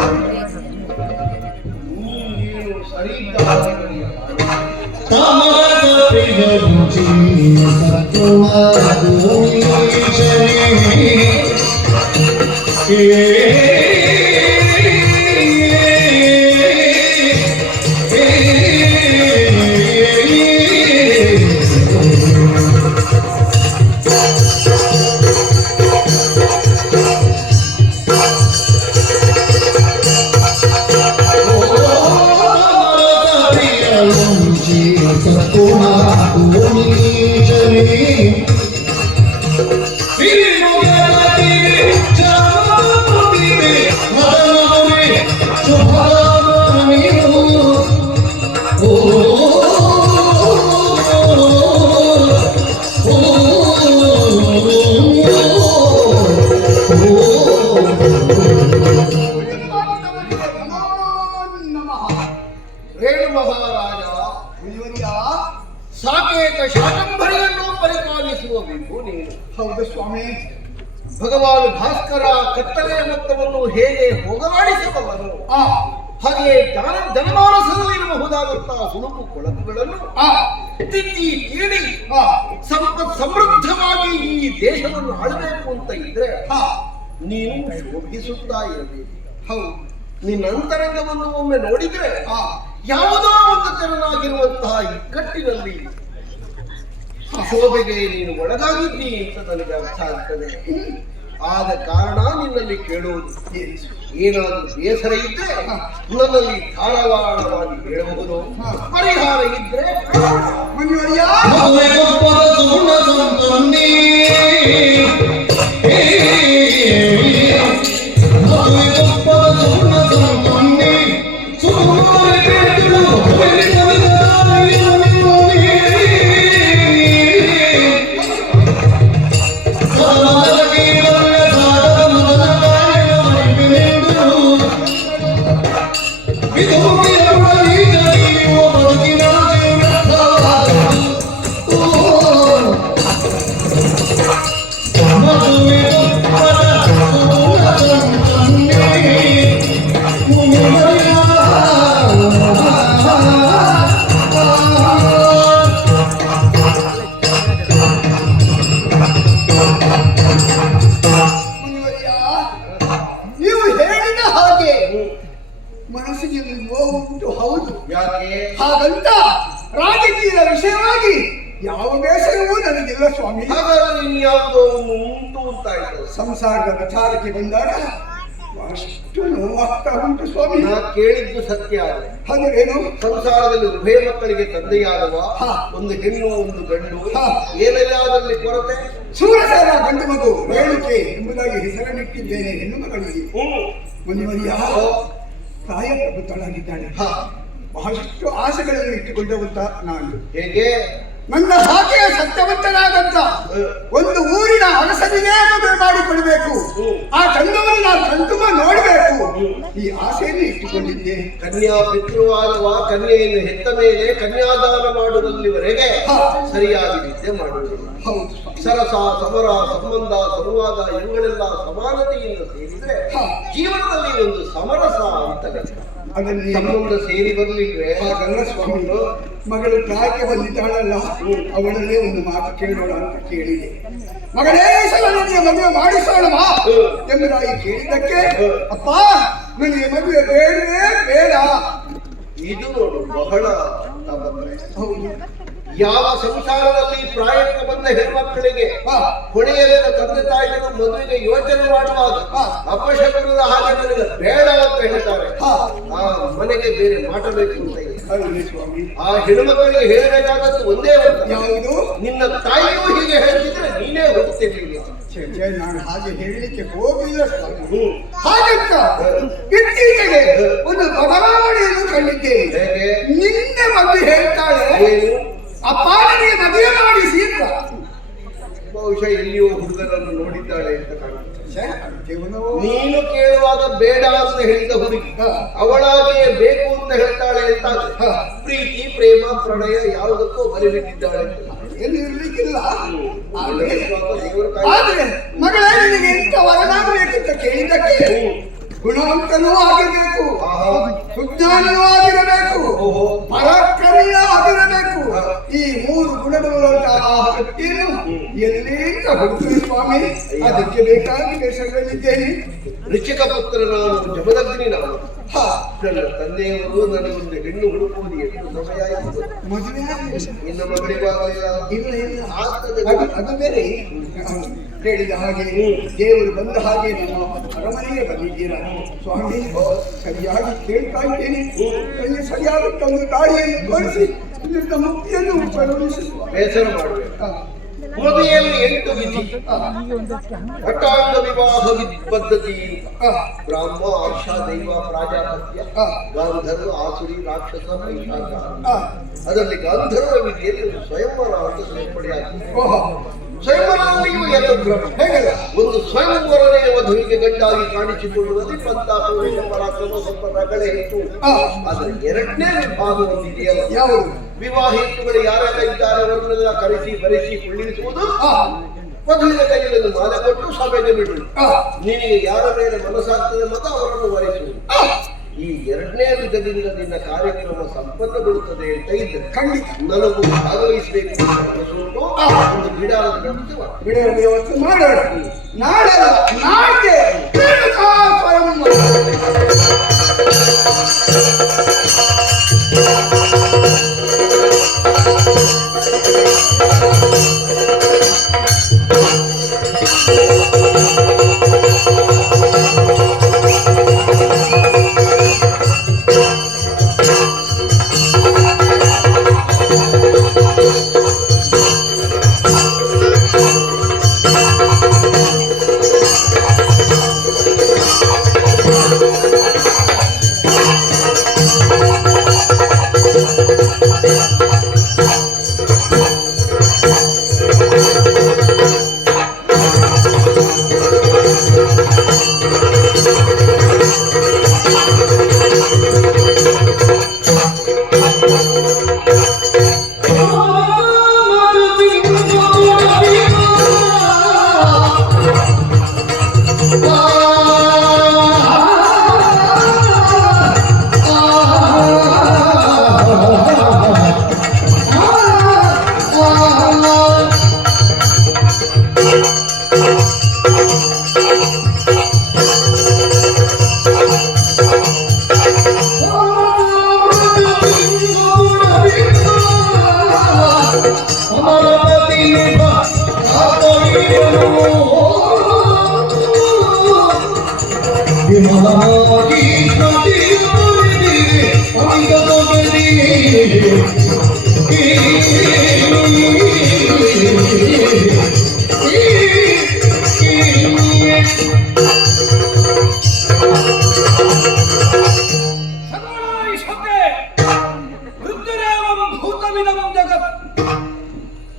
ರೇಣು ಮಹಾರಾಜ ಮುನಿವರ್ಯ, ಸಾಕೇತ ಶಾಕಂಭರಿಯನ್ನು ಪರಿಪಾಲಿಸುವ ವಿಭು ನೀನು. ಹೌದು ಸ್ವಾಮಿ, ಭಗವಾನ್ ಭಾಸ್ಕರ ಕತ್ತಲೆಯ ಮೊತ್ತವನ್ನು ಹೇಗೆ ಹೋಗಲಾಡಿಸಬಲ್ಲನು ಹಾಗೆ ಜನಮಾನಸದಲ್ಲಿರಬಹುದಾದಂತಹ ಹುಳುಕು ಕೊಳಕುಗಳನ್ನು ತಿದ್ದಿ ತೀಡಿ ಸಂಪತ್ ಸಮೃದ್ಧವಾಗಿ ಈ ದೇಶವನ್ನು ಆಳಬೇಕು ಅಂತ ಇದ್ರೆ ನೀನು ಶೋಭಿಸುತ್ತಾ ಇರಬೇಕು. ಹೌದು, ನಿನ್ನ ಅಂತರಂಗವನ್ನು ಒಮ್ಮೆ ನೋಡಿದ್ರೆ ಯಾವುದೋ ಒಂದು ತೆರನಾಗಿರುವಂತಹ ಇಕ್ಕಟ್ಟಿನಲ್ಲಿ ಶೋಭೆಗೆ ನೀನು ಒಳಗಾಗಿದ್ದಿ ಅಂತ ನನಗೆ ಅರ್ಥ ಆಗ್ತದೆ. ಆದ ಕಾರಣ ನಿನ್ನಲ್ಲಿ ಕೇಳುವುದು, ಏನಾದರೂ ಬೇಸರ ಇದ್ರೆ ನನ್ನಲ್ಲಿ ಧಾರಾವಾಳವಾಗಿ ಹೇಳಬಹುದು, ಪರಿಹಾರ ಇದ್ರೆ ನೀವು ಹೇಳಿದ ಹಾಗೆ ಮನಸ್ಸಿಗೆ ನೋವುಂಟು. ಹೌದು, ಯಾಕೆ ಹಾಗಂತ ರಾಜಕೀಯ ವಿಷಯವಾಗಿ ಯಾವ ಬೇಸರವೂ ನನಗಿಲ್ಲ ಸ್ವಾಮಿ. ಹಾಗಾದ್ರೆ ಇನ್ಯಾವುದೋ ಒಂದು ಉಂಟು ಅಂತ ಆಯ್ತು. ಸಂಸಾರದ ವಿಚಾರಕ್ಕೆ ಬಂದಾಗ ಅಷ್ಟು ನೋವಾಗ್ತಾ ಉಂಟು ಸ್ವಾಮಿ. ನಾ ಕೇಳಿದ್ದು ಸತ್ಯ. ಹಾಗೇನು? ಸಂಸಾರದಲ್ಲಿ ಉಭಯ ಮಕ್ಕಳಿಗೆ ತಂದೆಯಾದವ ಒಂದು ಹೆಣ್ಣು ಒಂದು ಗಂಡು, ಏನಲ್ಲಾದಲ್ಲಿ ಕೊರತೆ? ಸೂರಸೇನ ಗಂಡು ಮಗು ರೇಣುಕೆ ಎಂಬುದಾಗಿ ಹೆಸರನ್ನಿಟ್ಟಿದ್ದೇನೆ ಹೆಣ್ಣು ಮಗಳಿಗೆ. ಮನೆಯ ತಾಯ ಪ್ರಭುತ್ತಳಾಗಿದ್ದಾಳೆ. ಬಹಳಷ್ಟು ಆಸೆಗಳನ್ನು ಇಟ್ಟುಕೊಂಡವಂತ ನಾನು. ಹೇಗೆ? ನನ್ನ ಹಾಗೆ ಸತ್ಯವಂತನಾದಂತ ಒಂದು ಊರಿನ ಅರಸನಿಗೆ ಮದುವೆ ಮಾಡಿಕೊಳ್ಬೇಕು, ಆ ಗಂಡವನ್ನು ನಾನು ಕಣ್ತುಂಬ ನೋಡಬೇಕು, ಈ ಆಸೆಯನ್ನು ಇಟ್ಟುಕೊಂಡಿದ್ದೆ. ಕನ್ಯಾ ಪಿತೃವಾದವ ಕನ್ಯೆಯನ್ನು ಹೆತ್ತ ಮೇಲೆ ಕನ್ಯಾದಾನ ಮಾಡುವುದಲ್ಲಿವರೆಗೆ ಸರಿಯಾಗಿ ವಿದ್ಯೆ ಮಾಡುವುದಿಲ್ಲ. ಸರಸ ಸಮರ ಸಂಬಂಧ ಸಂವಾದ ಇವುಗಳೆಲ್ಲ ಸಮಾನತೆಯನ್ನು ಸೇರಿದ್ರೆ ಜೀವನದಲ್ಲಿ ಒಂದು ಸಮರಸ ಅಂತ ಅದರಲ್ಲಿ ಸಂಬಂಧ ಸೇರಿ ಬರಲಿಲ್ವೇ? ಗಂಗ ಸ್ವಾಮಿ ಮಗಳು ಪ್ರಾಯಕ್ಕೆ ಬಂದಿದ್ದಾಳಲ್ಲ, ಅವಳನ್ನೇ ಒಂದು ಮಾತು ಕೇಳೋಣ ಅಂತ ಕೇಳಿದೆ. ಮಗಳೇ ಸಲ ನನಗೆ ಮದುವೆ ಮಾಡಿಸೋಣವಾ ಎಂಬುದಾಗಿ ಕೇಳಿದ್ದಕ್ಕೆ, ಅಪ್ಪ ನನಗೆ ಮದುವೆ ಬೇಡವೇ ಬೇಡ. ಇದು ನೋಡು ಬಹಳ ಹೌದು, ಯಾವ ಸಂಸಾರದಲ್ಲಿ ಪ್ರಾಯಕ್ಕೆ ಬಂದ ಹೆಣ್ಮಕ್ಕಳಿಗೆ ಹೊಣೆಯಲ್ಲಿನ ತಂದೆ ತಾಯಿಗಳು ಮದುವೆಗೆ ಯೋಚನೆ ಮಾಡುವಾಗ ಅಪಶಕುನದ ಹಾಗೆ ನನಗೆ ಬೇಡ ಅಂತ ಹೇಳ್ತಾರೆ. ಆ ಮನೆಗೆ ಬೇರೆ ಮಾಡಬೇಕು ಅಂತ ಇದೆ. ಆ ಹೆಣ್ಮಕ್ಕಳಿಗೆ ಹೇಳಬೇಕಾದದ್ದು ಒಂದೇ ಒಂದು, ಯಾವುದು? ನಿನ್ನ ತಾಯಿಯೂ ಹೀಗೆ ಹೇಳ್ತಿದ್ರೆ ನೀನೇ ಹೋಗ್ತಿರ್ಲಿಲ್ಲ. ನಾನು ಹಾಗೆ ಹೇಳಲಿಕ್ಕೆ ಹೋಗಿಲ್ಲ ಸ್ವಾಮಿ. ಹಾಗಂತ ಇತ್ತೀಚೆಗೆ ಒಂದು ಬದಲಾವಣೆಯನ್ನು ಕಂಡಿದ್ದೇನೆ. ನಿನ್ನೆ ಮದುವೆ ಹೇಳ್ತಾಳೆ, ಅಪ್ಪ ನನಗೆ ಮದುವೆ ಮಾಡಿಸಿ ಅಂತ. ಬಹುಶಃ ಎಲ್ಲಿಯೋ ಹುಡುಗರನ್ನು ನೋಡಿದ್ದಾಳೆ ಅಂತ ಕಾಣುತ್ತೆ. ನೀನು ಕೇಳುವಾಗ ಬೇಡ ಅಂತ ಹೇಳಿದ ಹುಡುಗಿ ಅವಳಾಗಿಯೇ ಬೇಕು ಅಂತ ಹೇಳ್ತಾಳೆ ಅಂತ ಪ್ರೀತಿ ಪ್ರೇಮ ಪ್ರಣಯ ಯಾವುದಕ್ಕೂ ಬಲಿಬಿಟ್ಟಿದ್ದಾಳೆ ಅಂತ ಎಲ್ಲಿ ಇರ್ಲಿಕ್ಕಿಲ್ಲ. ಆದ್ರೆ ಮಗಳೇ ನಿನಗೆ ಎಂತ ವರನಾಗಬೇಕಂತ ಕೇಳಿದ್ದಕ್ಕೆ ಗುಣವಂತನೂ ಆಗಿರಬೇಕು, ಸುಜ್ಞಾನಿಯೂ ಆಗಿರಬೇಕು, ಪರಾಕ್ರಮಿಯೂ ಆಗಿರಬೇಕು. ಈ ಮೂರು ಗುಣಗಳುಂತಹ ವ್ಯಕ್ತಿಯನ್ನು ಎಲ್ಲಿಂದ ಹುಡುಕಿ ಸ್ವಾಮಿ? ಅದಕ್ಕೆ ಬೇಕಾಗಿ ದೇಶದಲ್ಲಿದ್ದೇನೆ. ಋಷಿಕ ಪುತ್ರ ನಾನು, ಜಮದಗ್ನಿ ನಾನು. ನನ್ನ ತಂದೆಯವರು ನನಗೊಂದು ಹೆಣ್ಣು ಹುಡುಕುವುದು ಎಷ್ಟು ಸಮಯ ಆಯಿತು. ಮದುವೆ ಇನ್ನ ಮಗಳಿಗಾಗಲಿಲ್ಲ. ಇಲ್ಲ ಇಲ್ಲ, ಅದು ಬೇರೆ. ಹೇಳಿದ ಹಾಗೆ ದೇವರು ಬಂದ ಹಾಗೆ ನಮ್ಮ ಅರಮನೆಗೆ ಬಂದಿದ್ದೀರಾ ಸ್ವಾಮಿ? ಸರಿಯಾಗಿ ಕೇಳ್ತಾ ಇದ್ದೇನೆ. ಸರಿಯಾದ ಒಂದು ದಾರಿಯನ್ನು ತೋರಿಸಿ ನಿನ್ನ ಮುಕ್ತಿಯನ್ನು ಕಳುಹಿಸುವ. ಬೇಸರ ಮಾಡಬೇಕು. ಮದುವೆಯಲ್ಲಿ 8 ವಿಧಿ. ಅಟಾಂಗ ವಿವಾಹ ಪದ್ಧತಿ. ಬ್ರಾಹ್ಮ, ಆರ್ಷ, ದೈವ, ಪ್ರಾಜಾಪತ್ಯ, ಗಾಂಧರ್ವ, ಆಸುರಿ, ರಾಕ್ಷಸ, ಪೈಶಾಚ. ಅದರಲ್ಲಿ ಗಾಂಧರ್ವ ವಿಧಿಯಲ್ಲಿ ಸ್ವಯಂವರ ಅಂತ ಸೇರ್ಪಡೆಯಾಗಿದೆ. ಸ್ವಯಂವರದಲ್ಲಿಯೂ ಎರಡು ಕ್ರಮ. ಹೇಗಲ್ಲ, ಒಂದು ಸ್ವಯಂವರನೇ ವಧುವಿಗೆ ಗಂಡಾಗಿ ಕಾಣಿಸಿಕೊಳ್ಳುವಲ್ಲಿ ಪಂತಾಪುರುಷ ಪರಾಕ್ರಮ ಸ್ವಲ್ಪ ರಗಳೆ ಇತ್ತು. ಆದರೆ ಎರಡನೇ ವಿಭಾಗ ಒಂದಿದೆಯಲ್ಲ, ಯಾವುದು? ವಿವಾಹಿತಗಳು ಯಾರೆಲ್ಲ ಇದ್ದಾರೆ ಅವರನ್ನೆಲ್ಲ ಕರೆಸಿ ಬರೆಸಿ ಕುಳ್ಳಿರಿಸುವುದು, ಮೊದಲಿನ ಕೈಯಲ್ಲಿ ಮಾಲೆ ಕೊಟ್ಟು ಸಭೆಗೆ ಬಿಡು. ನಿನಗೆ ಯಾರ ಮೇಲೆ ಮನಸ್ಸಾಗ್ತದೆ ಮತ್ತು ಅವರನ್ನು ವರಿಸುವುದು. ಈ ಎರಡನೇ ವಿಧದಿಂದ ನಿನ್ನ ಕಾರ್ಯಕ್ರಮ ಸಂಪನ್ನಗೊಳ್ಳುತ್ತದೆ ಅಂತ ಇದ್ದರೆ ಖಂಡಿತ ನನಗೂ ಭಾಗವಹಿಸಬೇಕು ಅಂತ ಮನಸ್ಸುಂಟು. ಒಂದು ಬಿಡಾರದ ಇವತ್ತು ಮಾಡೋಣ. ನಾಳೆ ನಾಳೆ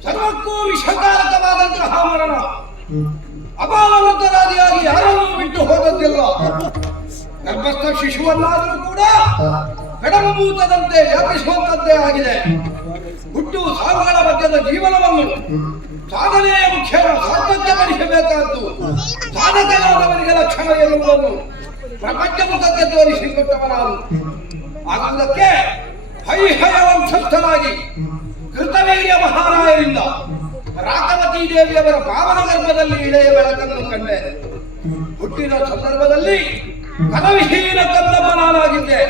ಸರ್ವಕ್ಕೂ ವಿಷಕಾರಕವಾದಂತಹ ಮರಣ. ಅಪಾವೃತರಾದಿಯಾಗಿ ಯಾರನ್ನೂ ಬಿಟ್ಟು ಹೋದದ್ದಿಲ್ಲ. ಗರ್ಭಸ್ಥ ಶಿಶುವನ್ನಾದರೂ ಕೂಡ ಕಡಂಬೂತದಂತೆ ವ್ಯಾಪಿಸುವಂತದ್ದೇ ಆಗಿದೆ. ಹುಟ್ಟು ಸಾವುಗಳ ಮಧ್ಯದ ಜೀವನವನ್ನು ಸಾಧನೆಯ ಮುಖ್ಯ ಸಾರ್ಥಕ್ಯಪಡಿಸಬೇಕಾದ್ದು ಸಾಧಕನಾದವನಿಗೆ ಲಕ್ಷಣ ಎನ್ನುವುದನ್ನು ಪ್ರಪಂಚ ಮುಖಕ್ಕೆ ತೋರಿಸಿಕೊಟ್ಟವನಾನು. ಆಗುವುದಕ್ಕೆ ಹೈಹಯ ವಂಶಸ್ಥನಾಗಿ ಕೃತವೀರ್ಯ ಮಹಾರಾಯರಿಂದ ರಾಕವತಿ ದೇವಿಯವರ ಪಾವನ ಗರ್ಭದಲ್ಲಿ ಇಳೆಯ ಬೆಳಕನ್ನು ಕಂಡೆ. ಹುಟ್ಟಿನ ಸಂದರ್ಭದಲ್ಲಿ ಕನವಿಹೀನ ಕಂದಮ್ಮನಾಗಿದ್ದೆ.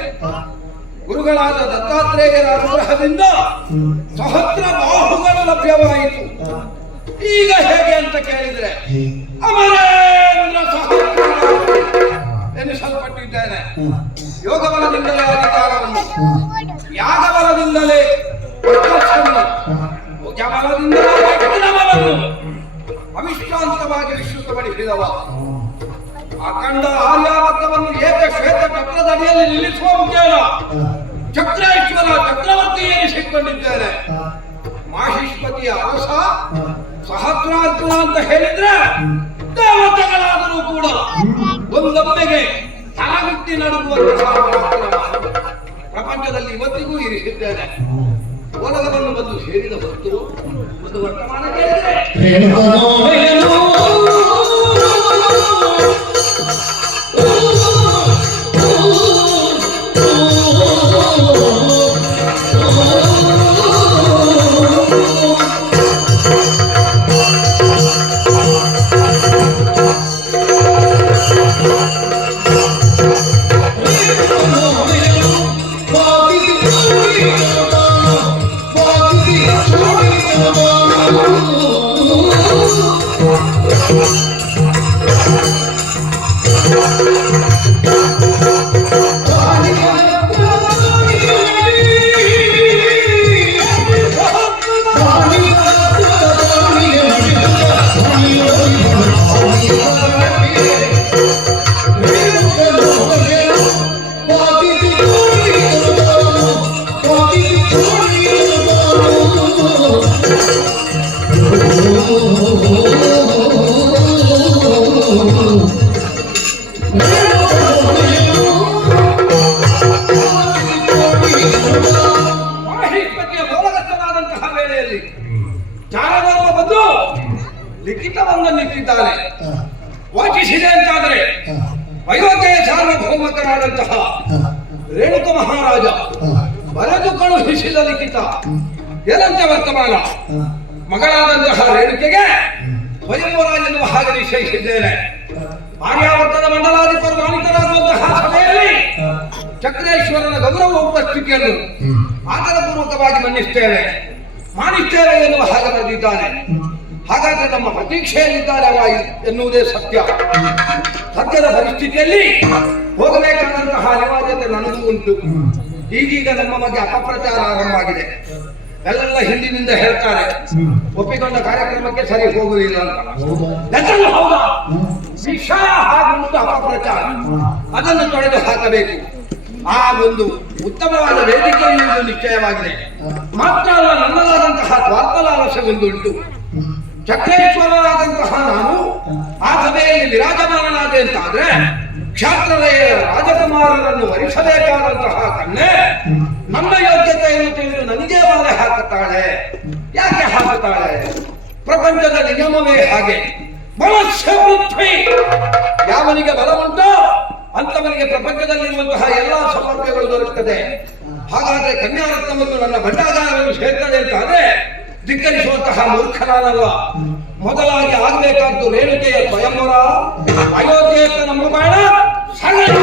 ಗುರುಗಳಾದ ದತ್ತಾತ್ರೇಯರ ಅನುಗ್ರಹದಿಂದ ಸಹಸ್ರ ಬಾಹುಗಳು ಲಭ್ಯವಾಯಿತು. ಈಗ ಹೇಗೆ ಅಂತ ಕೇಳಿದ್ರೆ ಅಮರೇಂದ್ರ ಸಹಸ್ರ ಎನ್ನಿಸಲ್ಪಟ್ಟಿದ್ದೇನೆ. ಯೋಗ ಬಲದಿಂದಲೇ ಅಧಿಕಾರವನ್ನು, ಯಾಗ ಬಲದಿಂದಲೇ ಬಲದಿಂದಲೇ ಅವಿಶ್ರಾಂತವಾಗಿ ವಿಶ್ರುತಪಡಿಸಿದವ. ಅಖಂಡ ಆರ್ಯಾವರ್ತವನ್ನು ಏಕ ಶ್ವೇತ ಚಕ್ರದ ಅಡಿಯಲ್ಲಿ ನಿಲ್ಲಿಸುವ ಮುಖೇನ ಚಕ್ರೇಶ್ವರ ಚಕ್ರವರ್ತಿ ಎನಿಸಿಕೊಂಡಿದ್ದೇನೆ. ಮಾಹಿಷ್ಪತಿಯ ಅರಸ ಸಹಸ್ರಾರ್ಜುನ ಅಂತ ಹೇಳಿದ್ರೆ ದೇವತೆಗಳಾದರೂ ಕೂಡ ಒಂದೊಮ್ಮೆಗೆ ತಲಗುಟ್ಟಿ ನಡುಗುವಂತಹ ಪ್ರಪಂಚದಲ್ಲಿ ಇವತ್ತಿಗೂ ಇರಿಸಿದ್ದೇನೆ. ಒಲಗವನ್ನು ಬಂದು ಸೇರಿದ ಹೊತ್ತು ಒಂದು ವರ್ತಮಾನ ಕೇಳಿದ್ರೆ ಮಗನಾದಂತಹ ರೇಣುಕ ಮಹಾರಾಜ ಬರೆದು ಕಳುಹಿಸಿದ ಲಿಖಿತ ಏನಂತ ವರ್ತಮಾನ ಮಗಳಾದಂತಹ ರೇಣುಕೆಗೆ ಸ್ವಯಂವರ ಎನ್ನುವ ಹಾಗೆ ನಿಶ್ಚಯಿಸಿದ್ದೇನೆ. ಆರ್ಯಾವರ್ತದ ಮಂಡಲಾಧಿಪರು ಮಾನಿತರಾಗುವಂತಹ ಸಭೆಯಲ್ಲಿ ಚಕ್ರೇಶ್ವರನ ಗೌರವ ಉಪಸ್ಥಿತಿಯನ್ನು ಆದರಪೂರ್ವಕವಾಗಿ ಮಾನಿಸ್ತೇವೆ ಎನ್ನುವ ಹಾಗೆ ಬರೆದಿದ್ದಾನೆ. ಹಾಗಾದ್ರೆ ನಮ್ಮ ಪ್ರತೀಕ್ಷೆಯಲ್ಲಿದ್ದಾರೆ ಅವ ಎನ್ನುವುದೇ ಸತ್ಯ. ಸತ್ಯದ ಪರಿಸ್ಥಿತಿಯಲ್ಲಿ ಹೋಗಬೇಕಾದಂತಹ ಅನಿವಾರ್ಯತೆ ನನಗೂ ಉಂಟು. ಈಗೀಗ ನಮ್ಮ ಬಗ್ಗೆ ಅಪಪ್ರಚಾರ ಆರಂಭವಾಗಿದೆ. ಎಲ್ಲ ಹಿಂದಿನಿಂದ ಹೇಳ್ತಾರೆ ಒಪ್ಪಿಕೊಂಡ ಕಾರ್ಯಕ್ರಮಕ್ಕೆ ಸರಿ ಹೋಗುವುದಿಲ್ಲ ಅಂತ. ಹೌದಾ? ವಿಷಯ ಹಾಗೆ ಅಪಪ್ರಚಾರ ಅದನ್ನು ತೊಡೆದು ಹಾಕಬೇಕು. ಆ ಒಂದು ಉತ್ತಮವಾದ ವೇದಿಕೆಯನ್ನು ನಿಶ್ಚಯವಾಗಿದೆ. ಮಾತ್ರ ಅಲ್ಲ, ನನ್ನದಾದಂತಹ ಸ್ವಾರ್ಥಲಾಲಸೆ ಒಂದುಂಟು. ಚಕ್ರೇಶ್ವರರಾದಂತಹ ನಾನು ಆ ಸಭೆಯಲ್ಲಿ ವಿರಾಜಮಾನನಾದೆ ಅಂತಾದ್ರೆ ಕ್ಷಾತ್ರಲಯ ರಾಜಕುಮಾರರನ್ನು ವರಿಸಬೇಕಾದಂತಹ ಕನ್ಯೆ ನನ್ನ ಯೋಗ್ಯತೆಯನ್ನು ತಿಳಿದು ನನಗೇ ಬಾಳೆ ಹಾಕುತ್ತಾಳೆ. ಯಾಕೆ ಹಾಕುತ್ತಾಳೆ? ಪ್ರಪಂಚದ ನಿಯಮವೇ ಹಾಗೆ. ಬಲಸ್ಯ ಪೃಥ್ವಿ, ಯಾವನಿಗೆ ಬಲವುಂಟೋ ಅಂತವನಿಗೆ ಪ್ರಪಂಚದಲ್ಲಿರುವಂತಹ ಎಲ್ಲಾ ಸೌಲಭ್ಯಗಳು ದೊರಕುತ್ತದೆ. ಹಾಗಾದ್ರೆ ಕನ್ಯಾರತ್ನವನ್ನು ನನ್ನ ಭಂಡಾಗಾರವನ್ನು ಸೇರ್ತದೆ ಅಂತಾದ್ರೆ ಧಿಕ್ಕರಿಸುವಂತಹ ಮೂರ್ಖನಾನಲ್ಲ. ಮೊದಲಾಗಿ ಆಗಬೇಕಾದ್ದು ರೇಣುಕೆಯ ಸ್ವಯಂವರ. ಅಯೋಧ್ಯೆಯತ್ತ ನಮ್ಮ ಬಾಣ ಸರಳ.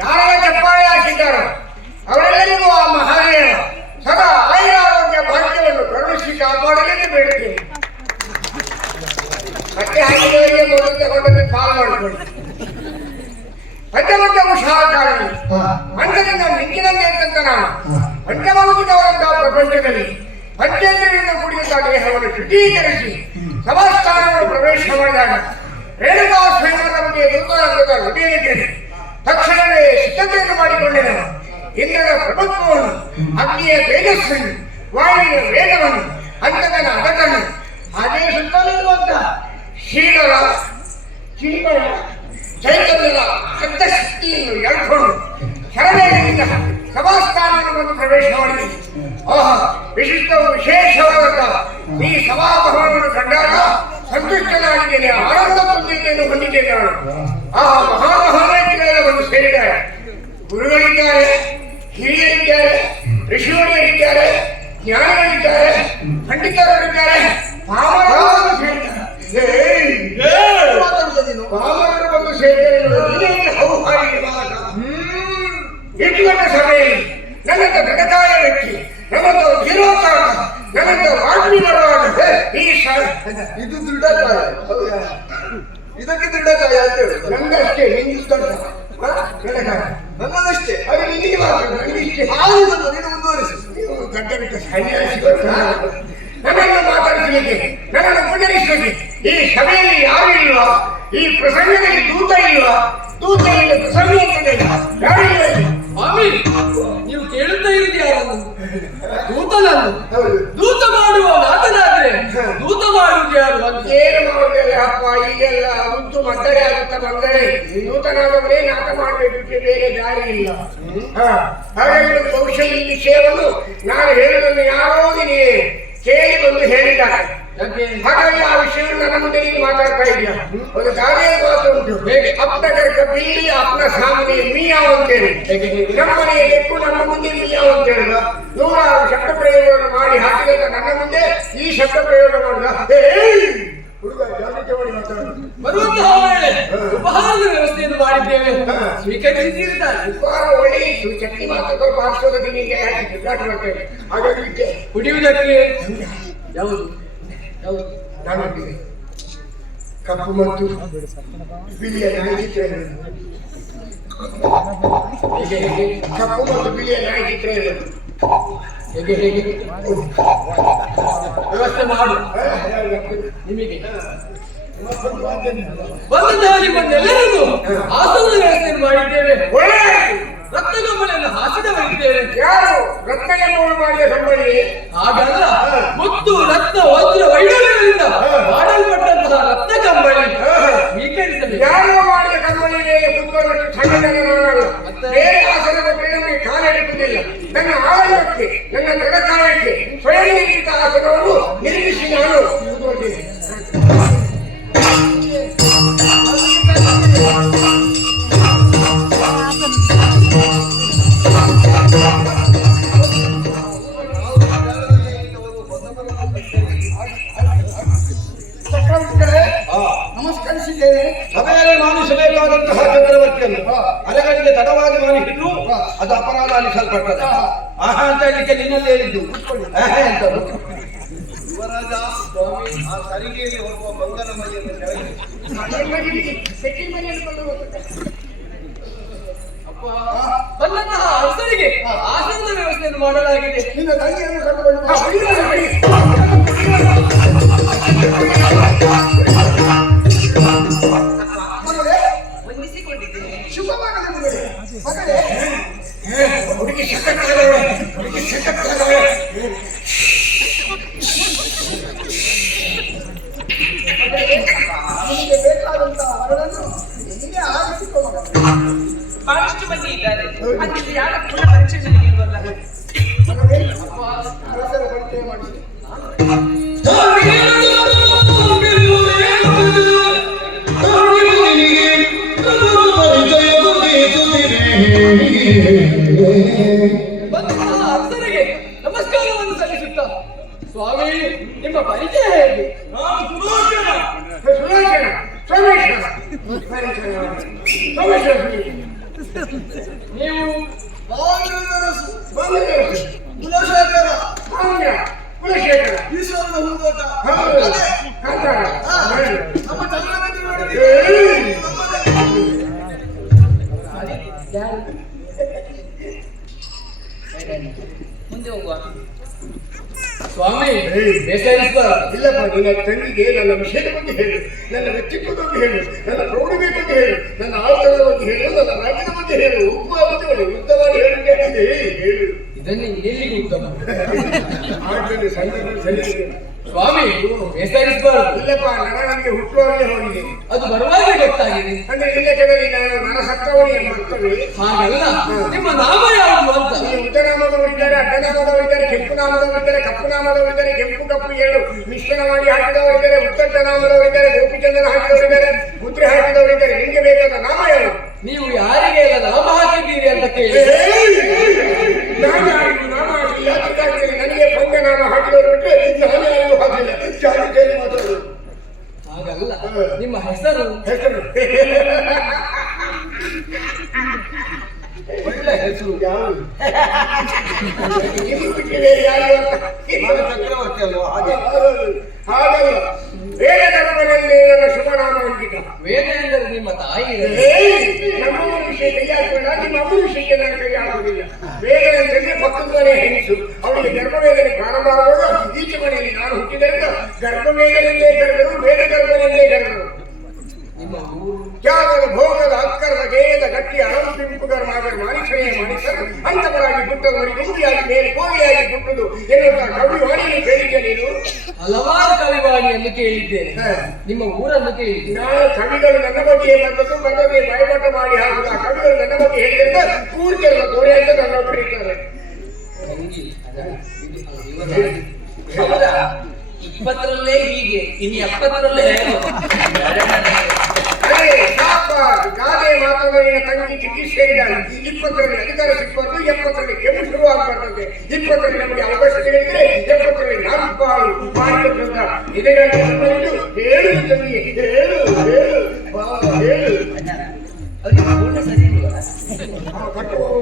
ಯಾರೆಲ್ಲ ಚಪ್ಪಾಳೆ ಹಾಕಿದ್ದಾರೋ ಅವರೆಲ್ಲರಿಗೂ ಆ ಮಹಾದೇವ ಸದಾ ಆಯುರಾರೋಗ್ಯ ಭಾಗ್ಯವನ್ನು ಕರುಣಿಸಿ ಕಾಪಾಡಲಿಕ್ಕೆ ಬೇಡುತ್ತೇನೆ. ಮತ್ತೆ ಹಾಕಿದವರಿಗೆ ಮೊದಲು ತಗೊಂಡಲ್ಲಿ ಕಾಲ್ ಮಾಡಿಕೊಳ್ಳಿ. ಪಂಚಮಂತ ಉಷಾಕಾರಣ ಮಂಡಲಿನ ಮಿಂಚಿನಂತೆ ಇರ್ತಂತ ನಾನು ಪಂಚಮೌಖಿಕ ಅದ್ಭುತವಾದಂತಹ ಪ್ರಪಂಚದಲ್ಲಿ ಪಂಚೇಂದ್ರಿಯದಿಂದ ಕೂಡಿದಂತಹ ದೇಹವನ್ನು ಶುದ್ಧೀಕರಿಸಿ ಸಭಾಸ್ಥಾನವನ್ನು ಪ್ರವೇಶ ಮಾಡಿದಾಗ ರೇಣುಕಾ ಸ್ವಯಂವರದ ಬಗ್ಗೆ ದೂತರಾದ ನುಡಿಯಲಿದ್ದೇನೆ. ತಕ್ಷಣವೇ ಸಿದ್ಧತೆಯನ್ನು ಮಾಡಿಕೊಂಡೆನು. ಇಂದ್ರನ ಪ್ರಭುತ್ವವನ್ನು, ಅಗ್ನಿಯ ತೇಜಸ್ಸನ್ನು, ವಾಯುವಿನ ವೇಗವನ್ನು, ಅಂತಕನ ಅಡಕನ್ನು, ಹಾಗೆಯೇ ಸುತ್ತಲಿರುವಂತಹ ಶೀಲರ ಚಿನ್ಮಯ ಚೈತನ್ಯದ ಶಕ್ತಿಯನ್ನು ಎಳ್ಕೊಂಡು ಶರವೇಗದಿಂದ ಸಭಾಸ್ಥಾನವನ್ನು ಬಂದು ಪ್ರವೇಶ ಮಾಡಿದೆ. ಆಹಾ, ವಿಶಿಷ್ಟವು ವಿಶೇಷವಾದಂತಹ ಈ ಸಭಾಭವನವನ್ನು ಕಂಡಾಗ ಸಂತುಷ್ಟನಾಗಿದ್ದೇನೆ, ಆನಂದ ಹೊಂದಿದ್ದೇನೆ ಹೊಂದಿದ್ದೇನೆ ನಾನು. ಆಹಾ, ಮಹಾಮಹಾನಾಯಕರೆಲ್ಲ ಬಂದು ಸೇರಿದ್ದಾರೆ. ಗುರುಗಳಿದ್ದಾರೆ, ಹಿರಿಯರಿದ್ದಾರೆ, ಋಷಿವರಿಯರಿದ್ದಾರೆ, ಜ್ಞಾನಿಗಳಿದ್ದಾರೆ, ಪಂಡಿತರಿದ್ದಾರೆ, ಪಾಮರರು ಬಂದು ಸೇರಿದ್ದಾರೆ. ಇಟ್ಕೊಂಡ ಸಭೆಯಲ್ಲಿ ನನ್ನಂತ ಗಡಕಾಯ ವ್ಯಕ್ತಿ, ನನ್ನಂತ ಧೀರೋಕಾರಕ, ನನ್ನಂತ ವಾಗ್ಮಿವರವಾದ ಈ ಇದು ದೃಢಕಾಯ. ಇದಕ್ಕೆ ದೃಢಕಾಯ ಅಂತ ಹೇಳುದು. ನಂಗಷ್ಟೇ, ನಿಂಗಿಷ್ಟ ನನ್ನದಷ್ಟೇ. ಅದು ನಿನಗೆ ಮಾತ್ರ, ನನಗಿಷ್ಟೇ. ಆಗುವುದನ್ನು ನೀನು ಮುಂದುವರಿಸಿ. ಗಡ್ಡ ಬಿಟ್ಟ ಸನ್ಯಾಸಿ ನನ್ನನ್ನು ಮಾತಾಡಿಸಲಿಕ್ಕೆ, ನನ್ನನ್ನು ಪುನರಿಸಲಿಕ್ಕೆ ಈ ಸಭೆಯಲ್ಲಿ ಯಾರು ಇಲ್ವಾ? ಈ ಪ್ರಸಂಗದಲ್ಲಿ ದೂತ ಇಲ್ವಾ? ದೂತ ಇಲ್ಲ, ಪ್ರಸಂಗ ಅಂತಲೇ ಯಾರು ಇಲ್ಲ. ಸ್ವಾಮಿ, ನೀವು ಕೇಳುತ್ತಾ ಇದ್ದೀಯಾರನ್ನು? ದೂತನನ್ನು ದೂತ ಮಾಡುವ ಮಾತನಾದ್ರೆ ದೂತ ಮಾಡುವುದು ಯಾರು ಅಂತ ಏನು ಮಾಡುವುದಿಲ್ಲ ಅಪ್ಪ. ಈಗೆಲ್ಲ ಮುದ್ದು ಮದ್ದಳೆ ಆಗುತ್ತಾ ಬಂದರೆ ನೂತನಾದವರೇ ನಾಟ ಮಾಡಬೇಕು, ಬೇರೆ ದಾರಿ ಇಲ್ಲ. ಹಾಗಾಗಿ ಬಹುಶಃ ಈ ವಿಷಯವನ್ನು ನಾನು ಹೇಳುವುದನ್ನು ಯಾರೋ ನಿನಗೆ ಕೇಳಿ ಬಂದು ಹೇಳಿದ್ದಾರೆ. ಹಾಗಾಗಿ ಆ ವಿಷಯವನ್ನು ನನ್ನ ಮುಂದೆ ನೀನು ಮಾತಾಡ್ತಾ ಇದೆಯಾ? ಒಂದು ಗಾದೆ ಮಾತು ಉಂಟು, ಅಪ್ನ ಕರ್ಕ ಬಿಲ್ಲಿ ಅಪ್ನ ಸಾಮನೆ ಮೀಯಾವ್ ಅಂತೇಳಿ. ನಮ್ಮ ಮನೆಯಲ್ಲಿಟ್ಟು ನಮ್ಮ ಮುಂದೆ ಮೀಯಾವ್ ಅಂತ ಹೇಳಿದ. 100 ಶಬ್ದ ಪ್ರಯೋಗವನ್ನು ಮಾಡಿ ಹಾಕಿದಾಗ ನನ್ನ ಮುಂದೆ ಈ ಶಬ್ದ ಪ್ರಯೋಗ ಮಾಡಿದ. ಹುಡುಗ ಜಾಗೃತಿ ಮಾಡಿ ಮಾತಾಡೋದು. ಬರುವಂತಹ ವೇಳೆ ಉಪಹಾರದ ವ್ಯವಸ್ಥೆಯನ್ನು ಮಾಡಿದ್ದೇವೆ, ಸ್ವೀಕರಿಸಿದ್ದೀರಿದ್ದಾರೆ. ಉಪಹಾರ ಒಳ್ಳೆಯಿತು, ಚಟ್ನಿ ಮಾತ್ರ ಸ್ವಲ್ಪ ಹಾಕ್ಸೋದಕ್ಕೆ ನಿಮಗೆ ದಾಟ ಬರ್ತೇವೆ. ಹಾಗಾಗಿ ಕುಡಿಯುವುದಕ್ಕೆ ಯಾವುದು ಯಾವುದು ನಾನು ಹೊಂದಿದೆ. ಕಪ್ಪು ಮತ್ತು ಬಿಳಿಯ ನಾಯಿ ಚಿತ್ರ ಇರೋದು. ಕಪ್ಪು ಮತ್ತು ಬಿಳಿಯ ನಾಯಿ ಚಿತ್ರ ಇರೋದು. ಹೇಗೆ ಹೇಗೆ ವ್ಯವಸ್ಥೆ ಮಾಡು. ನಿಮಗೆ ಬಂದಂತಹ ನಿಮ್ಮನ್ನೆಲ್ಲರನ್ನು ಆಸನದ ವ್ಯವಸ್ಥೆಯನ್ನು ಮಾಡಿದ್ದೇವೆ. ರತ್ನಗಂಬಳನ್ನು ಹಾಸಿದವರಿದ್ದೇವೆ. ಯಾರು ರತ್ನಗಂಬಳು ಮಾಡಿದ ಸಂಬಂಧಿ? ಹಾಗಲ್ಲ, ಮುತ್ತು ರತ್ನ ವಜ್ರ ವೈಡೂರ್ಯಗಳಿಂದ ಮಾಡಲ್ಪಟ್ಟಂತಹ ರತ್ನಗಂಬಳಿ ಸ್ವೀಕರಿಸಬೇಕು. ಯಾರೋ ಮಾಡಿದ ಕಂಬಳಿಗೆ ಕುತ್ಕೊಳ್ಳಲು ಸಣ್ಣದಲ್ಲ. ಬೇರೆ ಆಸನದ ಮೇಲೆ ಕಾಲಿಡುವುದಿಲ್ಲ. ನನ್ನ ಆಳಕ್ಕೆ, ನನ್ನ ದೃಢಕಾಯಕ್ಕೆ ಸ್ವಯಂ ನಿರ್ಮಿತ ಆಸನವನ್ನು ನಿರ್ಮಿಸಿ ನಾನು ಕೂತ್ಕೊಂಡಿದ್ದೇನೆ. ನಮಸ್ಕರಿಸಿದ್ದೇನೆ. ಸಭೆಯಲ್ಲಿ ಮಾನಿಸಬೇಕಾದಂತಹ ಚಕ್ರವರ್ತಿಯನ್ನು ಅಲೆಗಳಿಗೆ ತಡವಾಗಿ ಮಾನಿಸಿದ್ರು ಅದು ಅಪರಾಧ ಅನಿಸಲ್ಪಟ್ಟದೆ. ಆಹಾ ಅಂತ ಹೇಳಿಕ್ಕೆ ನಿನ್ನಲ್ಲಿ ಹೇಳಿದ್ದು ಅಂತ ಯುವರಾಜ ಸ್ವಾಮಿ ಆ ಸರಿಗೆಯಲ್ಲಿ ಹೋಗುವ ಮಂಗನ ಮೈಯನ್ನು ಪೆಟ್ಟಿ ಮನೆಯನ್ನು ಕೊಂಡು ಹೋಗ್ತಾರೆ. ಬಂದಂತಹ ಅರಸರಿಗೆ ಆಸನದ ವ್ಯವಸ್ಥೆಯನ್ನು ಮಾಡಲಾಗಿದೆ. ನಿನ್ನ ತಂಗಿಯನ್ನು ಕಟ್ಟುಕೊಂಡು ವಂದಿಸಿಕೊಂಡಿದ್ದೇನೆ. ಶುಭವಾಗಲಿ ಮಗಳೇ. ಹುಡುಗಿ ಶತಕ್ಕಾದವಳೆ, ಹುಡುಗಿ ಶತಕ್ಕಾದವಳೆ. ನಿಮಗೆ ಬೇಕಾದಂತಹ ವರನನ್ನು ನೀನೇ ಆರಿಸಿಕೊಳ್ಳಬೇಕು. ಬಹಳಷ್ಟು ಮಂದಿ ಇದ್ದಾರೆ, ಅದಕ್ಕೆ ಯಾರ ಪುನಃ ಪರೀಕ್ಷೆ ಇಲ್ವಲ್ಲ. ಅರಸರ ಪರಿಚಯ ಮಾಡಿಸಿ. ಬಂದಂತಹ ಅರಸರಿಗೆ ನಮಸ್ಕಾರವನ್ನು ಸಲ್ಲಿಸುತ್ತಾ, ಸ್ವಾಮಿ ನಿಮ್ಮ ಪರಿಚಯ ಹೇಗೆ? ನಾನು ಸುಲೋಚನ. ಸುಲೋಚನ, ಸೋಮೇಶ್ವರ. ಸೋಮೇಶ್ವರ ನೀವು ಕುಲಶೇಖರ ಕುಲಶೇಖರ ಈಶ್ವರನ ಹೂದೋಟ. ನಮ್ಮ ಚಂದ್ರಗತಿ ನೋಡಿದ್ದೀವಿ. ಮುಂದೆ ಮುಂದೆ ಹೋಗುವ. ಸ್ವಾಮಿ ಬೇಸರಿಸಬಾರದು. ಇಲ್ಲಪ್ಪ, ನಿನ್ನ ತಂಗಿಗೆ ನನ್ನ ವಿಷಯದ ಬಗ್ಗೆ ಹೇಳು, ನನ್ನ ವ್ಯಕ್ತಿತ್ವದ ಬಗ್ಗೆ ಹೇಳು, ನನ್ನ ಪ್ರೌಢಿಮೆ ಬಗ್ಗೆ ಹೇಳು, ನನ್ನ ಆಳ್ತನದ ಬಗ್ಗೆ ಹೇಳು, ನನ್ನ ರಾಜ್ಯದ ಬಗ್ಗೆ ಹೇಳು, ಉಪ್ಪು ಬಗ್ಗೆ ಹೇಳು, ಉದ್ದವಾಗಿ ಹೇಳಲಿಕ್ಕೆ ಹೇಳು. ಇದನ್ನೇ ಎಲ್ಲಿಗೆ ಉತ್ತಮ ಆಗ್ತದೆ, ಸಂದರ್ಭ ಸರಿ ಇದೆ. ಸ್ವಾಮಿ ಬೇಸರಿಸಬಾರದು. ಇಲ್ಲಪ್ಪ, ನನಗೆ ಹುಟ್ಟುವಾಗಲೇ ಹೋಗಿದೆ. ಅದು ಬರುವಾಗ ಗೊತ್ತಾಗಿದೆ. ಅಂದ್ರೆ ಇಲ್ಲಕ್ಕೆ ನಾನು ನರಸತ್ತವನಿಗೆ ಬರ್ತವೆ. ಹಾಗಲ್ಲ, ನಿಮ್ಮ ನಾಮ ಯಾವುದು ಅಂತ. ಇಲ್ಲಿ ಉದ್ದನಾಮದವರಿದ್ದಾರೆ, ಅಡ್ಡನಾಮದವರಿದ್ದಾರೆ, ಕೆಂಪು ನಾಮದವರಿದ್ದಾರೆ, ಕಪ್ಪು ನಾಮದವರಿದ್ದಾರೆ, ಕೆಂಪು ಕಪ್ಪು ಎರಡು ಮಿಶ್ರಣ ಮಾಡಿ ಹಾಕಿದವರಿದ್ದಾರೆ, ಉತ್ತಡ್ಡ ನಾಮದವರಿದ್ದಾರೆ, ಗೋಪಿಚಂದನ ಹಾಕಿದವರಿದ್ದಾರೆ, ಮುದ್ರೆ ಹಾಕಿದವರಿದ್ದಾರೆ. ನಿಮಗೆ ಬೇಕಾದ ನಾಮ ಯಾರು? ನೀವು ಯಾರಿಗೆ ಎಲ್ಲ ನಾಮ ಹಾಕಿದ್ದೀರಿ ಅಂತ ಕೇಳಿ. ನಾನು ಯಾರಿಗೂ ನಾಮ ಹಾಕಿ ಯಾತಕ್ಕಾಗ್ತದೆ? ನನಗೆ ಪಂಗ ನಾಮ ಹಾಕಿದವರು ಬಿಟ್ಟರೆ ನಾನು ಯಾರಿಗೂ ಹಾಕಿಲ್ಲ. ಜಾಗೃತಿಯಲ್ಲಿ ಮಾತಾಡೋದು. ಹಾಗಲ್ಲ, ನಿಮ್ಮ ಹೆಸರು ಹೆಸರು ಒಳ್ಳೆ ಹೆಸರು. ಯಾವುದು? ಇದು ಬಿಟ್ಟರೆ ಬೇರೆ ಯಾರು ಅಂತ? ನಾನು ಚಕ್ರವರ್ತಿ ಅಲ್ವಾ? ಹಾಗೆ ಹಾಗಲ್ಲ, ವೇದ ಧರ್ಮದಲ್ಲಿ ನನ್ನ ಶುಭನಾಮ ಅಂಕಿತ. ವೇದ ಎಂದರೆ ನಿಮ್ಮ ತಾಯಿ. ನಮ್ಮ ವಿಷಯ ಕೈ ಹಾಕೋಣ, ನಿಮ್ಮ ಅಮ್ಮ ವಿಷಯಕ್ಕೆ ನಾನು ಕೈ ಹಾಕುವುದಿಲ್ಲ. ವೇದ ಅಂತಂದ್ರೆ ಪಕ್ಕದ ಮನೆ ಹೆಂಗಸು, ಅವಳಿಗೆ ಗರ್ಭವೇದನೆ ಪ್ರಾರಂಭ ಆಗುವಾಗ ಈಚೆ ಮನೆಯಲ್ಲಿ ನಾನು ಹುಟ್ಟಿದ್ದರಿಂದ ಗರ್ಭವೇದನೆಯಲ್ಲೇ ಕರೆದರು, ವೇದ ಗರ್ಭನೆಯಲ್ಲೇ ಕರೆದರು. ನಿಮ್ಮ ಊರು ತ್ಯಾಗದ ಭೋಗದ ಅಕ್ಕರದ ಗೇಯದ ಗಟ್ಟಿಯ ಅಳಂಪಿಂಪುಗರ ಮಾಗರ ಮಾನಿಸನೆಯ ಮನುಷ್ಯರು ಅಂತವರಾಗಿ ಹುಟ್ಟದವರಿಗೆ ಗುಂಡಿಯಾಗಿ ಮೇಲೆ ಕೋಗಿಯಾಗಿ ಹುಟ್ಟುದು ಎನ್ನುವಂತಹ ಕವಿವಾಣಿಯನ್ನು ಕೇಳಿದ್ದೆ ನೀನು? ಹಲವಾರು ಕವಿವಾಣಿಯನ್ನು ಕೇಳಿದ್ದೇನೆ. ನಿಮ್ಮ ಊರನ್ನು ಕೇಳಿದ್ದೇನೆ. ನಾನು ಕವಿಗಳು ನನ್ನ ಬಗ್ಗೆ ಬಂದದೇ ಬಯಪಾಠ ಮಾಡಿ ಹಾಕುದು. ಆ ಕವಿಗಳು ನನ್ನ ಬಗ್ಗೆ ಹೇಳಿದ್ರಿಂದ ಕೂರ್ಕೆಲ್ಲ ದೊರೆ ಅಂತ ನನ್ನ ಕರೀತಾರೆ. ಹೌದಾ? 20ರಲ್ಲೇ ಹೀಗೆ, ಇನ್ನು 70ರಲ್ಲೇ ಹೇಳು. ಗಾದೆ ಮಾತಾಡಿದ ತಂಗಿ ಚಿಕಿತ್ಸೆ ಇದ್ದಾಳೆ. 20ರಲ್ಲಿ ಅಧಿಕಾರ ಸಿಕ್ಬಾರ್ದು, 70ರಲ್ಲಿ ಕೆಮ್ಮು ಶುರು ಆಗ್ಬಾರ್ದಂತೆ. 20ರಲ್ಲಿ ನಮಗೆ ಅವಕಾಶ ಹೇಳಿದ್ರೆ 70ರಲ್ಲಿ ನಾನು ಪಾಲು ಮಾಡಬೇಕಂತ ಇದೆಗಾಗಿ ಹೇಳು ತಂಗಿ, ಹೇಳು ಹೇಳು ಬಾ ಹೇಳು. ಅವ್ರಿಗೆ ಪೂರ್ಣ ಸರಿ ಇಲ್ವಾ?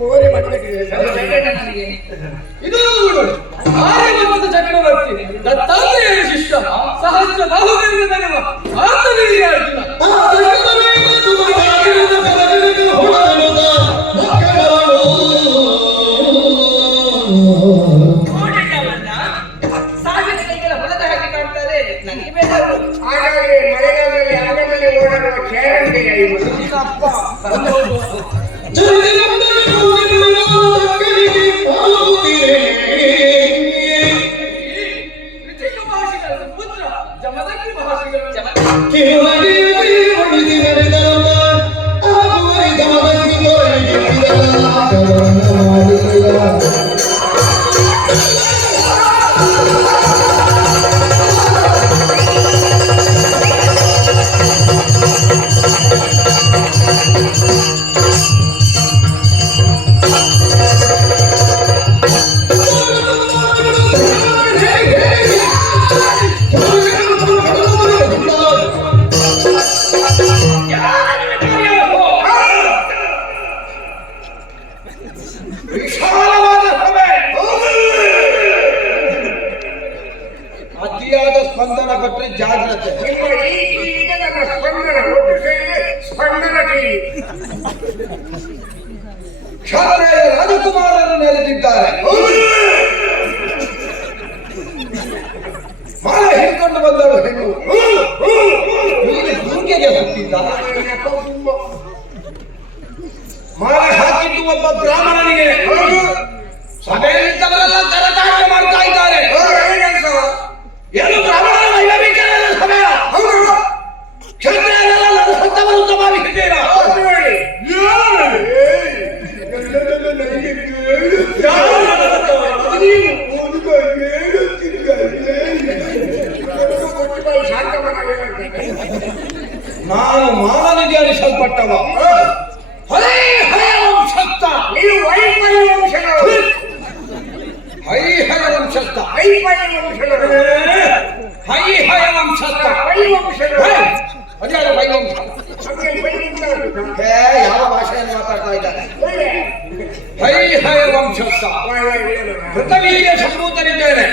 ಓರೆ ಮಾಡಿಬಿಟ್ಟಿದೆ. ನನಗೆ ಇದು ನೋಡು, ಆರ್ಯವರ್ಮದ ಚಕ್ರವರ್ತಿ ದತ್ತಾತ್ರೇಯರ ಶಿಷ್ಯ ಸಹಸ್ರ ಬಾಹುಗಳಿಂದ ನಡೆಯುವ ಆರ್ತವೀರ್ಯ ಅರ್ಜುನ. ನೋಡಿಲ್ಲವನ್ನ ಸಾವಿರ ಕೈಗಳ ಹೊಲದ ಹಾಗೆ ಕಾಣ್ತಾರೆ. ನನಗೆ ಬೇಡ ಅವರು. ಹಾಗಾದ್ರೆ ಮಳೆಗಾಲದಲ್ಲಿ ಅಂಗದಲ್ಲಿ ಓಡಾಡುವ ಚೇರಂಡಿಯ ಅಪ್ಪ ಋತಿಕ ಮಹರ್ಷಿಗಳ ಪುತ್ರ ಜಮದಗ್ನಿ ಮಹರ್ಷಿಗಳು. ವಿಶಾಲವಾದ ಸಭೆ, ಅತಿಯಾದ ಸ್ಪಂದನ ಕೊಟ್ಟರೆ ಜಾಗ್ರತೆ. ನಿಮ್ಮ ಈಗ ನನ್ನ ಸ್ಪಂದನ ಒಟ್ಟು ಸೇರಿ ಸ್ಪಂದನ ಟಿವಿ. ಕ್ಷತ್ರಿಯ ರಾಜಕುಮಾರರು ನೆಲೆದಿದ್ದಾರೆ. ಮಾಲೆ ಹಿಡ್ಕೊಂಡು ಬಂದವರು ಹೆಣ್ಣು ಇಲ್ಲಿ ದುರ್ಗೆಗೆ ಹುಟ್ಟಿದ್ದ. ಮಾಲೆ ಹಾಕಿದ್ದು ಒಬ್ಬ ಬ್ರಾಹ್ಮಣನಿಗೆ. ಸಭೆಯಲ್ಲಿದ್ದವರೆಲ್ಲ ಕರಕಾಟ ಮಾಡ್ತಾ ಇದ್ದಾರೆ. ಏನು ಬ್ರಾಹ್ಮಣರ ವೈಭವೀಕರಣ ಸಭೆಯ? ಕ್ಷತ್ರಿಯರೆಲ್ಲ ನರಸತ್ತವರು ಸಮಾವೇಶಿದ್ದೀರಾ? ನಾನು ಮಾನನಿಗೆ ಅನಿಸಲ್ಪಟ್ಟವ. ಹರೇ ಹಯ ವಂಶಸ್ಥ. ನೀವು ವೈಫೈ ವಂಶದವರು. ಹೈಹಯ ವಂಶಸ್ಥ. ವೈಫೈ ವಂಶದವರು. ಹೈಹಯ ವಂಶಸ್ಥ. ವೈ ವಂಶದವರು. ಅದ್ಯಾವ ವೈವಂಶ? ನಮಗೆ ವೈ ವಂಶದವರು. ಯಾವ ಭಾಷೆಯನ್ನು ಮಾತಾಡ್ತಾ ಇದ್ದಾರೆ? ಒಳ್ಳೆ. ಹೈಹಯ ವಂಶಸ್ಥ. ಕೃತವೀರ್ಯ ಸಂಭೂತನಿದ್ದೇನೆ.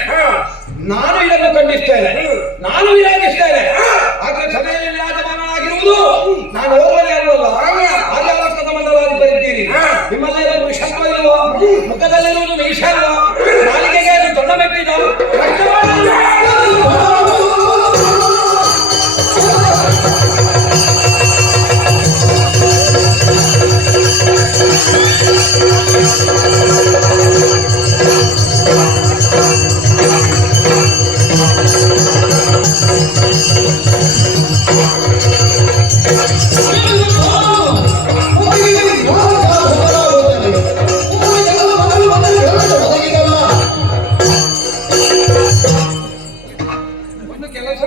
ನಾನು ಇದನ್ನು ಖಂಡಿಸ್ತೇನೆ, ನಾನು ವಿರಾಜಿಸ್ತೇನೆ. ಆದ್ರೆ ಸಭೆಯಲ್ಲಿ ವಿರಾಜಮಾನನಾಗಿರುವುದು ನಾನು ಓರ್ವನೇ ಅಲ್ವಲ್ಲ. ಆರ್ಯಾವರ್ತದ ಮಂಡಲವಾಗಿ ಬರಿದ್ದೀರಿ. ನಿಮ್ಮಲ್ಲೇನೋ ವಿಷತ್ವ ಇಲ್ವೋ? ಮುಖದಲ್ಲಿರುವುದು ಮೀಶ ಅಲ್ವಾ?